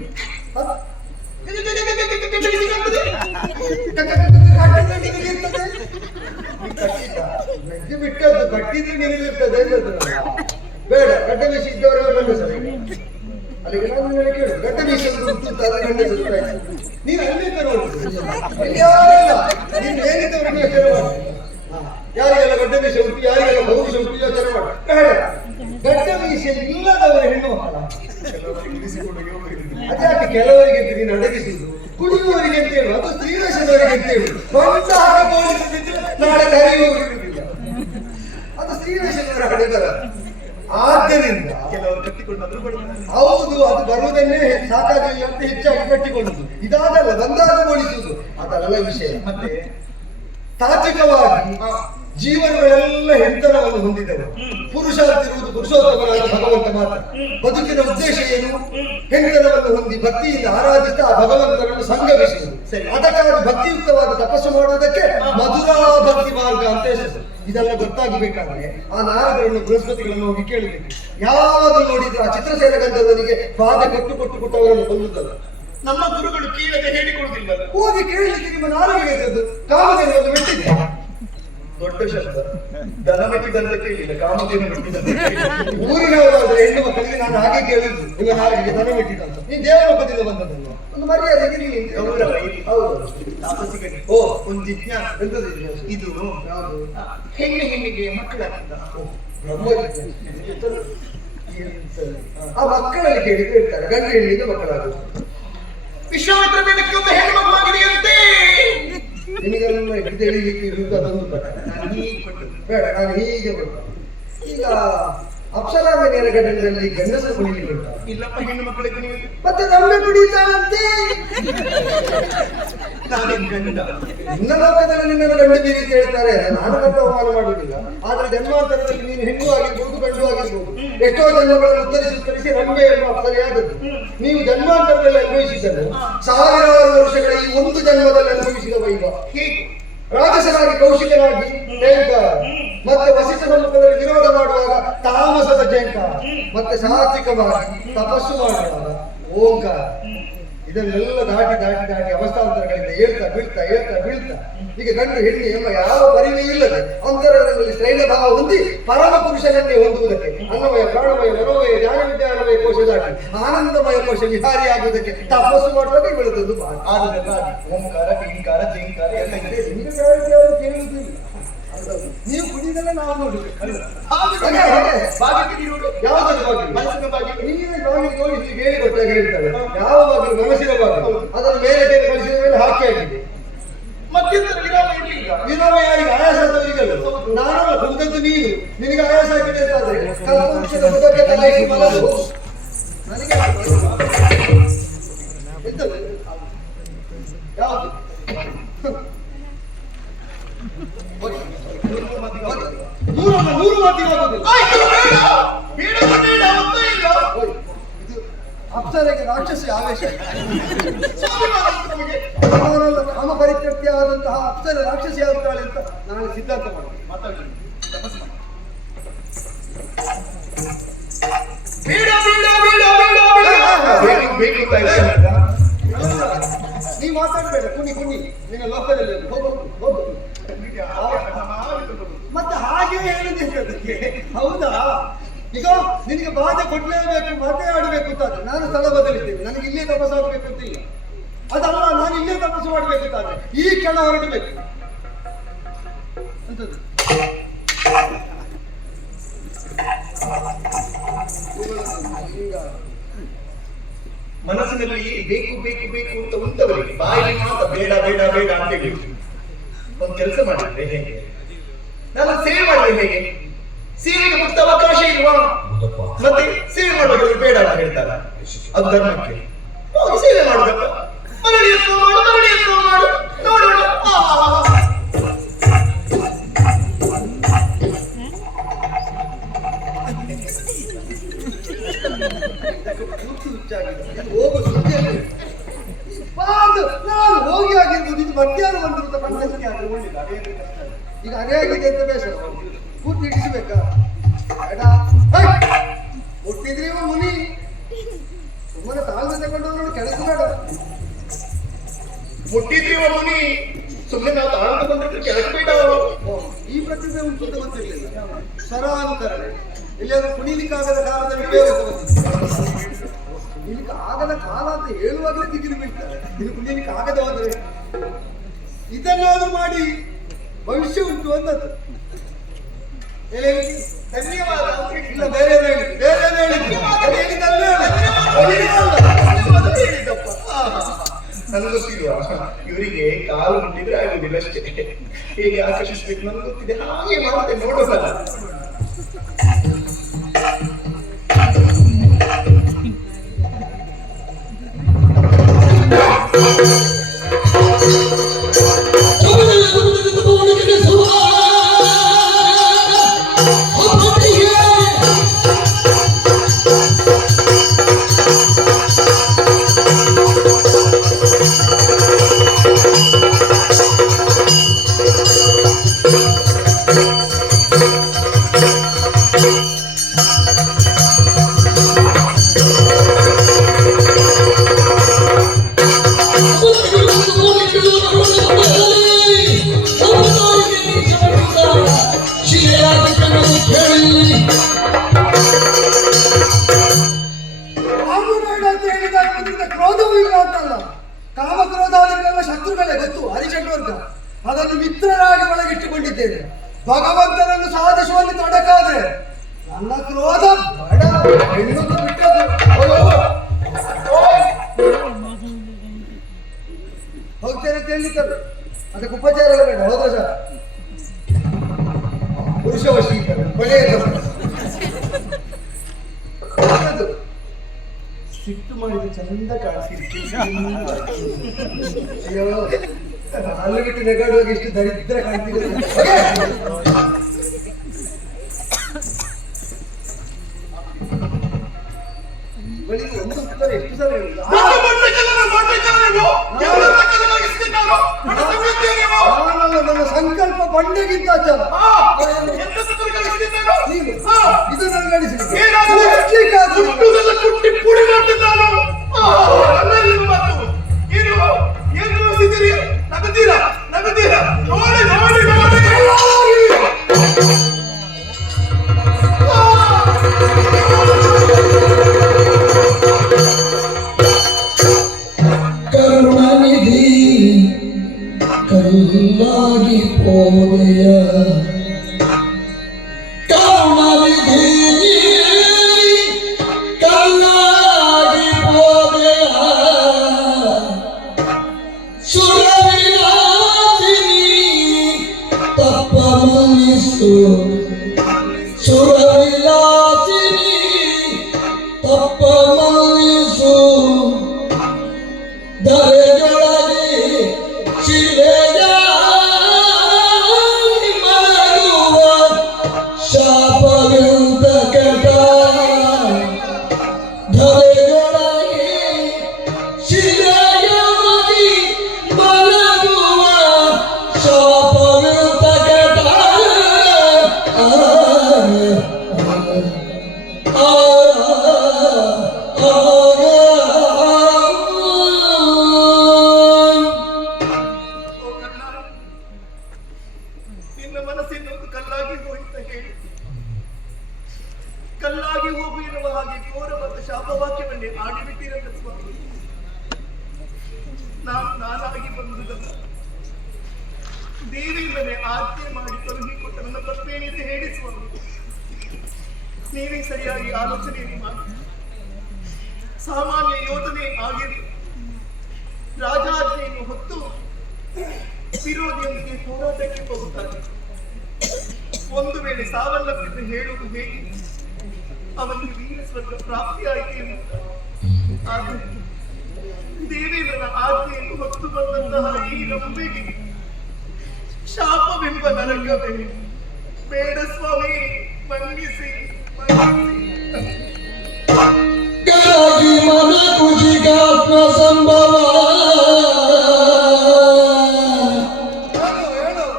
ಬಿಟ್ಟದ್ದು ಕಟ್ಟಿದ್ರೆ ನಿನಗಿರ್ತದೆ. ಬೇಡ, ಗಡ್ಡ ಮೀಸಿ ಇದ್ದವರೆಲ್ಲ ಗಂಡಸರು. ಅಲ್ಲಿಗೆ ನಾನು ನಿಮಗೆ ಕೇಳು, ಗಡ್ಡ ಮೀಸಿ ಗಂಡಸರು ನೀನು ಅಲ್ಲೇ ತರುವುದು. ನೀನು ಏನಿದ್ದವರಿಗೆ ಯೋಚನೆ ಮಾಡಿ. ಯಾರಿಗೆಲ್ಲ ಗಡ್ಡ ಮೀಸೆ ಉಂಟು, ಯಾರಿಗೆಲ್ಲ ಬಹುಶ ಉಂಟು ಯೋಚನೆ ಮಾಡಿ. ಬೇಡ, ಗಡ್ಡ ಮೀಸೆ ಇಲ್ಲದವರ ಹೆಣ್ಣು ಮಕ್ಕಳ ಅದ್ಯಾಕೆ ಕೆಲವರಿಗೆ ನೀನು ಅಡಗಿಸುವುದು? ಕುಡಿಯುವವರಿಗೆ ಅಂತ ಹೇಳು, ಅದು ಸ್ತ್ರೀವೇಷದವರಿಗೆ ಅಂತ ಹೇಳು. ಬಂದ ನಾಳೆ ಕರೆಯುವವರಿರುವುದಿಲ್ಲ. ಅದು ಸ್ತ್ರೀವೇಷದವರ ಹಡೆಬರ. ಆದ್ದರಿಂದ ಕೆಲವರು ಕಟ್ಟಿಕೊಂಡು ಹೌದು, ಅದು ಬರುವುದನ್ನೇ ಸಾಕಾಗಲಿಲ್ಲ ಅಂತ ಹೆಚ್ಚಾಗಿ ಕಟ್ಟಿಕೊಳ್ಳುವುದು. ಇದಾದಲ್ಲ, ಬಂದಾಗ ಬೋಳಿಸುವುದು. ಅದಲ್ಲ ವಿಷಯ. ಮತ್ತೆ ತಾತ್ವಿಕವಾಗಿ ಜೀವನಗಳೆಲ್ಲ ಹೆಂಡತನವನ್ನು ಹೊಂದಿದವು. ಪುರುಷ ಅಂತಿರುವುದು ಪುರುಷೋತ್ತಮನಾದ ಭಗವಂತ ಮಾತ್ರ. ಬದುಕಿನ ಉದ್ದೇಶ ಏನು? ಹೆಂಡತನವನ್ನು ಹೊಂದಿ ಭಕ್ತಿಯಿಂದ ಆರಾಧಿಸ್ತಾ ಆ ಭಗವಂತನನ್ನು ಸಂಗಮಿಸುವುದು. ಅದಕ್ಕಾಗಿ ಭಕ್ತಿಯುಕ್ತವಾದ ತಪಸ್ಸು ಮಾಡುವುದಕ್ಕೆ ಮಧುರಾ ಭಕ್ತಿ ಮಾರ್ಗ ಅಂತ ಹೆಸರು. ಇದೆಲ್ಲ ಗೊತ್ತಾಗಬೇಕಾದ್ರೆ ಆ ನಾರದರನ್ನು ಬೃಹಸ್ಪತಿಗಳನ್ನು ಹೋಗಿ ಕೇಳಬೇಕು. ಯಾವಾಗಲೂ ನೋಡಿದ್ರೆ ಆ ಚಿತ್ರಸೇನ ಗಂಧರ್ವನಿಗೆ ಪಾದ ಕೊಟ್ಟು ಅವರನ್ನು ಕೊಲ್ಲುತ್ತಲ್ಲ. ನಮ್ಮ ಗುರುಗಳು ಕೀಳದೆ ಹೇಳಿಕೊಡುವುದಿಲ್ಲ. ಹೋಗಿ ಕೇಳಲಿಕ್ಕೆ ನಿಮ್ಮ ನಾಲಿಗೆ ಇದ್ದದ್ದು ಕಾಮಧೇನುವನ್ನು ಬಿಟ್ಟಿದ್ದೆ. ದೊಡ್ಡ ಶಬ್ದ. ದನ ಮೆಟ್ಟಿದಂತ ಕೇಳಿಲ್ಲ, ಕಾಮಧೇನು ಮೆಟ್ಟಿದಂತ ಊರಿನವರಾದ್ರೆ ಹೆಣ್ಣು ಮಕ್ಕಳಿಗೆ ನಾನು ಹಾಗೆ ಕೇಳಿದ್ದು, ನಿಮ್ಮ ನಾಲಿಗೆ ದನ ಮೆಟ್ಟಿದಂತ. ನೀನು ದೇವಲೋಕದಿಂದ ಬಂದದನ್ನು ಒಂದು ಮರ್ಯಾದೆ ಗೌರವ. ಹೌದು. ತಾಪಸಿಗರಿಗೆ ಓ ಒಂದು ಜಿಜ್ಞಾಸ. ಎಂತದ್ದು ಜಿಜ್ಞಾಸೆ? ಇದು ಯಾವುದು? ಹೆಣ್ಣಿಗೆ ಮಕ್ಕಳಾಗ್ತದ? ಆ ಮಕ್ಕಳಲ್ಲಿ ಕೇಳಿ ಹೇಳ್ತಾರೆ ಗಂಡು ಹೆಣ್ಣಿಗೆ ಮಕ್ಕಳಾಗುದು. ವಿಶ್ವಾಮಿತ್ರ ಬೇಡಕ್ಕೆ ಒಂದು ಹೆಣ್ಣು ಮಗುವಾಗಿದೆಯಂತೆ. ನಿನಗೆಲ್ಲ ಹಿಡಿದು ಎಳಿಲಿಕ್ಕೆ ಇರುವುದು ಅದೊಂದು ಪಟ. ನಾನು ಹೀಗೆ ಕೊಟ್ಟದ್ದು. ಬೇಡ, ನಾನು ಹೀಗೆ ಕೊಟ್ಟ. ಈಗ ಅಪ್ಸರಾಂಗನಿಯರ ಗಂಡನಲ್ಲಿ ಗಂಡಸರು ಕುಣಿಲಿಕ್ಕೆ ಉಂಟ. ಇಲ್ಲಪ್ಪ, ಹೆಣ್ಣು ಮಕ್ಕಳಿಗೆ ನೀವು ಮತ್ತೆ ನಮ್ಮೆ ಕುಡಿತಾರಂತೆ. ನಾನೇನು ಗಂಡ? ನಿನ್ನ ಲೋಕದಲ್ಲಿ ನಿನ್ನನ್ನು ಗಂಡು ಬೀರಿ ಅಂತ ಹೇಳ್ತಾರೆ. ನಾನು ಗಂಡ ಅವಮಾನ ಮಾಡುವುದಿಲ್ಲ. ಆದ್ರೆ ಜನ್ಮಾಂತರದಲ್ಲಿ ನೀನು ಹೆಣ್ಣು ಆಗಿರ್ಬೋದು ಗಂಡು ಆಗಿರ್ಬೋದು. ಎಷ್ಟೋ ಜನ್ಮಗಳನ್ನು ಉತ್ತರಿಸಿ ರಂಬೆ ಎನ್ನುವ ಅಪ್ಸರೆಯಾದದ್ದು. ನೀವು ಜನ್ಮಾಂತರದಲ್ಲಿ ಅನುಭವಿಸಿದ್ದನ್ನು ಸಾವಿರಾರು ವರ್ಷಗಳ ಈ ಒಂದು ಜನ್ಮದಲ್ಲಿ ಅನುಭವಿಸಿದ ವೈಭವ. ಹೀಗೆ ರಾಜಸನಾಗಿ ಕೌಶಿಕನಾಗಿ ಜಯಂಕಾರ, ಮತ್ತೆ ವಸಿಷ್ಠ ಸಮ್ಮುಖದಲ್ಲಿ ವಿರೋಧ ಮಾಡುವಾಗ ತಾಮಸದ ಜಯಂಕಾರ, ಮತ್ತೆ ಸಾತ್ವಿಕವಾಗಿ ತಪಸ್ಸು ಮಾಡುವಾಗ ಓಂಕಾರ. ಇದನ್ನೆಲ್ಲ ದಾಟಿ ಅವಸ್ಥಾಂತರಗಳಿಂದ ಏಳ್ತಾ ಬೀಳ್ತಾ ಈಗ ಗಂಡು ಹೆಣ್ಣು ಎಂಬ ಯಾವ ಪರಿವೇ ಇಲ್ಲದೆ ಅಂತರದಲ್ಲಿ ಶ್ರೈಣ ಭಾವ ಹೊಂದಿ ಪರಮ ಪುರುಷನನ್ನೇ ಹೊಂದುವುದಕ್ಕೆ ಅನ್ನಮಯ ಪ್ರಾಣಮಯ ಮನೋಮಯ ಜ್ಞಾನ ವಿಜ್ಞಾನಮಯ ಕೋಶ ದಾಟಿ ಆನಂದಮಯ ಕೋಶ ವಿಹಾರಿಯಾಗುವುದಕ್ಕೆ ತಪಸ್ಸು ಮಾಡುವಾಗ ಬೆಳೆದದ್ದು ಆದದೆಲ್ಲ ಓಂಕಾರ, ಕಿಂಕಾರ, ಜೈಂಕಾರ ಎಲ್ಲ ಇದೆ. ಕೇಳುವುದಿಲ್ಲ. ನೀವು ಕುಡಿದಲ್ಲ ನಾವು ನೋಡುದು. ಬಾಗಿಲು ಯಾವುದಾದ್ರು ಬಾಗಿಲು? ಮನಸ್ಸಿನ ಬಾಗಿಲು. ನೀವೇ ಬಾಗಿಲು ನೋಡಿ ಹೀಗೆ ಹೇಳಿಕೊಟ್ಟಾಗ ಹೇಳ್ತಾರೆ. ಯಾವ ಬಾಗಿಲು? ಮನಸ್ಸಿನ ಬಾಗಿಲು. ಅದರ ಮೇಲೆ ಕಳಿಸಿದ ಮೇಲೆ ಹಾಕಿ ಆಗಿದೆ. ಮಧ್ಯಂತರ ವಿರಾಮ ಇರಲಿಲ್ಲ. ವಿರಾಮ ಯಾರಿಗೆ? ಆಯಾಸ ಅಂತವರಿಗಲ್ಲ. ನಾನು ಹುಡುಗದ್ದು ನೀನು. ನಿನಗೆ ಆಯಾಸ ಆಗಿದೆ ಅಂತಾದ್ರೆ ಕಲ್ಪವೃಕ್ಷದ ಬುಡಕ್ಕೆ ತಲೆ ಇಟ್ಟು ಮಲಗು. ನನಗೆ ಎಂತದು? ಯಾವುದು? ನೂರು ಮಾತಿಗೆ ಆಗುದಿಲ್ಲ. ಇದು ಅಪ್ಸರೆಗೆ ರಾಕ್ಷಸಿ ಆವೇಶ. ಕಾಮ ಪರಿತ್ಯಕ್ತಿ ಆದಂತಹ ಅಪ್ಸರ ರಾಕ್ಷಸಿ ಆಗುತ್ತಾಳೆ ಅಂತ ನಾನು ಸಿದ್ಧಾಂತ ಮಾಡಿ ನೀ ಮಾತಾಡಬೇಡ. ಕುಣಿ ನಿನ್ನ ಲೋಕದಲ್ಲಿ ಹೋಗು. ಮತ್ತೆ ಹಾಗೆ ಹೇಳುದಿದ್ದಕ್ಕೆ ಹೌದಾ? ಈಗ ನಿನಗೆ ಬಾಧೆ ಕೊಡ್ಲೇಬೇಕು, ಮಾತಾಡಬೇಕು ಅಂತಾದ್ರೆ ನಾನು ಸ್ಥಳ ಬದಲಿದ್ದೇನೆ. ನನಗೆ ಇಲ್ಲೇ ತಪಸ್ಸಾಗಬೇಕು ಅಂತಿಲ್ಲ. ಅದಲ್ಲ, ನಾನು ಇಲ್ಲೇ ತಪಸ್ಸು ಮಾಡಬೇಕು ಅಂತಾದ್ರೆ ಈ ಕ್ಷಣ ಹೊರಡಬೇಕು. ಎಂತದ್ದು? ಮನಸ್ಸಿನಲ್ಲಿ ಬೇಕು ಅಂತ ಉಂಟವರಿಗೆ ಬಾಯಿ ಮಾತ್ರ ಬೇಡ ಅಂತ ಹೇಳಿ ಒಂದು ಕೆಲಸ ಮಾಡಿದ್ರೆ ಹೇಗೆ? ನಾನು ಸೇವೆ ಮಾಡಿದ್ರೆ ಹೇಗೆ? ಸೇವೆಗೆ ಮುಕ್ತ ಅವಕಾಶ ಇಲ್ವಾ? ಮತ್ತೆ ಸೇವೆ ಮಾಡುವಾಗ ಬೇಡ ಅಂತ ಹೇಳ್ತಾರ. ಅದು ಧರ್ಮಕ್ಕೆ ಹೋಗಿ ಸೇವೆ ಮಾಡುದಪ್ಪ. ಮರಳಿ ಎತ್ತು ಮಾಡು ನೋಡೋಣ. ಹೋಗು ಸುದ್ದಿ ನಾನು ಹೋಗಿ ಆಗಿರ್ಬೋದು. ಇದು ಮಧ್ಯಾಹ್ನ ಬಂದಿರುತ್ತ ಪಂಚಾಯತ್ಗೆ ಆದ್ರೆ ಒಳ್ಳಿಲ್ಲ. ಈಗ ಅರೆಯಾಗಿದೆ ಅಂತ ಬೇಸರ ಕೂತು ಇಡಿಸಬೇಕಾ? ಬೇಡ. ಹುಟ್ಟಿದ್ರಿ ಮುನಿ ಸುಮ್ಮನೆ ತಾಳ್ಮೆ ತಗೊಂಡು ನೋಡಿ ಕೆಲಸ ಬೇಡ. ಮುಟ್ಟಿದ್ರಿ ಮುನಿ ಸುಮ್ಮನೆ ನಾವು ತಾಳ್ದುಕೊಂಡ್ರೆ ಕೆಲಸ ಬೇಡ. ಈ ಪ್ರತಿಭೆ ಉಂಟು ಅಂತ ಗೊತ್ತಿರಲಿಲ್ಲ. ಸ್ವರಾನುಕರಣೆ ಎಲ್ಲಿಯಾದ್ರೂ ಕುಣಿಲಿಕ್ಕಾಗದ ಕಾಲದಲ್ಲಿ ಉಪಯೋಗ ಬಂದಿದೆ. ಕುಣಿಲಿಕ್ಕೆ ಆಗದ ಕಾಲ ಅಂತ ಹೇಳುವಾಗಲೇ ದಿಗಿಲು ಬೀಳ್ತಾರೆ. ಇದು ಕುಣಿಲಿಕ್ಕೆ ಆಗದೆ ಹೋದರೆ ಇದನ್ನಾದ್ರೂ ಮಾಡಿ ಭವಿಷ್ಯ ಉಂಟು ಅಂತದ್ದು. ಧನ್ಯವಾದ. ಇಲ್ಲ ಬೇರೆ ನನಗೆ ಗೊತ್ತಿಲ್ವಾ? ಇವರಿಗೆ ಕಾಲು ಮುಟ್ಟಿದ್ರೆ ಆಗುದಿಲ್ಲ ಅಷ್ಟೇ. ಹೇಗೆ ಆಕರ್ಷಿಸ್ಬೇಕು ನನಗೆ ಗೊತ್ತಿದೆ. ಹಾಗೆ ಮಾಡ್ತೇನೆ, ನೋಡೋದಲ್ಲ. ಹೇಳಿ ರಾಮನಾಯಣ ಅಂತ ಹೇಳಿದಾಗ ಇದರಿಂದ ಕ್ರೋಧವೂ ಇಲ್ಲ ಅಂತಲ್ಲ. ಕಾಮಕ್ರೋಧಾದಿಗಳೆಲ್ಲ ಶತ್ರುಗಳೇ ಗೊತ್ತು, ಹರಿಚಂಡವರ್ಗ. ಅದನ್ನು ಮಿತ್ರರಾಗಿ ಒಳಗಿಟ್ಟುಕೊಂಡಿದ್ದೇನೆ. ಭಗವಂತನನ್ನು ಸಾಧಿಸುವಲ್ಲಿ ತೊಡಕಾದ್ರೆ ನನ್ನ ಕ್ರೋಧ ಬಡ ಹೆಣ್ಣನ್ನು ಬಿಟ್ಟದ್ದು. ಹೋಗ್ತೇನೆ ಅಂತ ಹೇಳಿದ್ದಾರೆ, ಅದಕ್ಕೆ ಉಪಚಾರ ಬೇಡ. ಹೋದ್ರೆ ಸರ್ ಪುರುಷ ವಶೀಕರಣ ಒಳ್ಳೆಯದು. ಸಿಟ್ಟು ಮಾಡಿದ ಚಂದ ಕಾಣಿಸಿ. ಅಯ್ಯೋ ಅಲ್ಲಿ ಬಿಟ್ಟು ನೆಗಾಡುವಾಗ ಎಷ್ಟು ದರಿದ್ರ ಕಾಣ್ತಿದೆ. ಬೆಳಿಗ್ಗೆ ಒಂದು ಉತ್ತರ ಎಷ್ಟು ಸಲ ಹೇಳಿಲ್ಲ. ನನ್ನ ಸಂಕಲ್ಪ ಬಂಡೆಗಿಂತ ಚಲ. ನೀನು ಇದು ನನಗೆ ಅನಿಸಿದೆ. ಕರುಣನಿಧಿ ಕಲ್ಲಾಗಿ ಹೋದೆಯ ಕರುಣನಿಧಿ ಕಲ್ಲಾಗಿ ಹೋದೆಯ ಸುರವಿಲಾಸಿನಿ ತಪ್ಪ ಮನ್ನಿಸು ಸುರವಿಲಾಸಿನಿ ತಪ್ಪ ಮನ್ನಿಸು ದರೆಯೊಳಗೆ ಶಿಲೆಯಾಗಿ ಮಲಗುವ ಶಾಪವಿಂದ ಕೆಟ ಧರೆಯೊಳಗೆ ಶಿಲೆಯಾಗಿ ಮಲಗುವ ಶಾಪವಿಂದ ಕೆಟ ನಿನ್ನ ಮನಸ್ಸಿನೊಂದು ಕಲ್ಲಾಗಿ ಹೋಯಿತ ಹೇಳಿ, ಕಲ್ಲಾಗಿ ಹೋಗು ಎನ್ನುವ ಹಾಗೆ ಘೋರ ಮತ್ತು ಶಾಪವಾಕ್ಯವನ್ನೇ ಆಡಿಬಿಟ್ಟಿರಲ್ಲ ಸ್ವಾಮಿ. ನಾನಾಗಿ ಬಂದುದಲ್ಲ, ದೇವಿಯಿಂದಲೇ ಆಜ್ಞೆ ಮಾಡಿ ತೊಲಗಿಕೊಟ್ಟ ನನ್ನ ಪ್ರಶ್ನೆಯನ್ನೇ ಹೇಳಿ ಸ್ವಾಮಿ. ನೀವೇ ಸರಿಯಾಗಿ ಆಲೋಚನೆಯನ್ನು ಮಾಡಿ ಸಾಮಾನ್ಯ ಯೋಧನೆ ಆಗಿರಲಿ, ರಾಜಾಜ್ಞೆಯನ್ನು ಹೊತ್ತು ವಿರೋಧಿಯೊಂದಿಗೆ ಹೋರಾಟಕ್ಕೆ ಹೋಗುತ್ತಾರೆ. ಒಂದು ವೇಳೆ ಸಾವನ್ನಪ್ಪಿದ್ದು ಹೇಳುವುದು ಹೇಗೆ? ಅವನಿಗೆ ವೀರ ಸ್ವರ್ಗ ಪ್ರಾಪ್ತಿಯಾಯಿತು ಎನ್ನುತ್ತಾರೆ. ಆದರೆ ದೇವೇಂದ್ರನ ಆಜ್ಞೆಯನ್ನು ಹೊತ್ತು ಬಂದಂತಹ ಈ ರಂಬೆಗೆ ಶಾಪವೆಂಬ ನರಕವೇ ಬೇಡ ಸ್ವಾಮಿ, ಮನ್ನಿಸಿ ಕರಗಿ ಮನ ಕುಜಿಗಾತ್ಮ ಸಂಭವ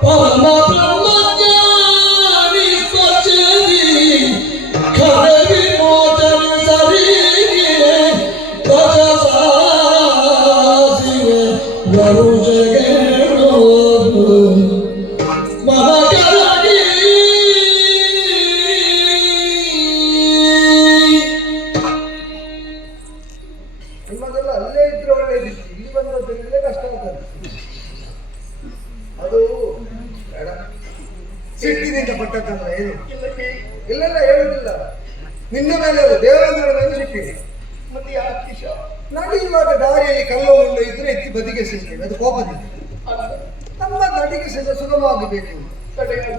ಪರಮ ಬ್ರಹ್ಮಜ್ಞಾನಿ ಸ್ವಚ್ಛದಿ ಖರೆ ವಿಮೋಚನ ಸರಿಗೆ ಧ್ವಜಸಾಸಿವೆ ವರುಷಗೇಣೋದು ಮನ ಕರಗಿ ನಿಮ್ಮದೆಲ್ಲ ಅಲ್ಲೇ ಇದ್ರೆ ಒಳ್ಳೆಯದಿತ್ತು, ಇಲ್ಲಿ ಬಂದ್ರೆ ಕಷ್ಟ ಆಗ್ತದೆ. ಅದು ಬೇಡ. ಸಿಟ್ಟಿನಿಂದ ಪಟ್ಟದ್ದಲ್ಲ ಏನು ಇಲ್ಲೆಲ್ಲ ಹೇಳುದಿಲ್ಲ. ನಿನ್ನ ಮೇಲೆ ದೇವೇಂದ್ರನ ಮೇಲೆ ಸಿಟ್ಟಿದೆ. ಮತ್ತೆ ಯಾಕೆ ನಡೆಯುವಾಗ ದಾರಿಯಲ್ಲಿ ಕಲ್ಲು ಮುಳ್ಳು ಇದ್ರೆ ಎತ್ತಿ ಬದಿಗೆ ಸಿಗ್ತೇವೆ, ಅದು ಕೋಪದಿಂದ. ನಮ್ಮ ನಡಿಗೆ ಸುಗಮವಾಗಬೇಕು.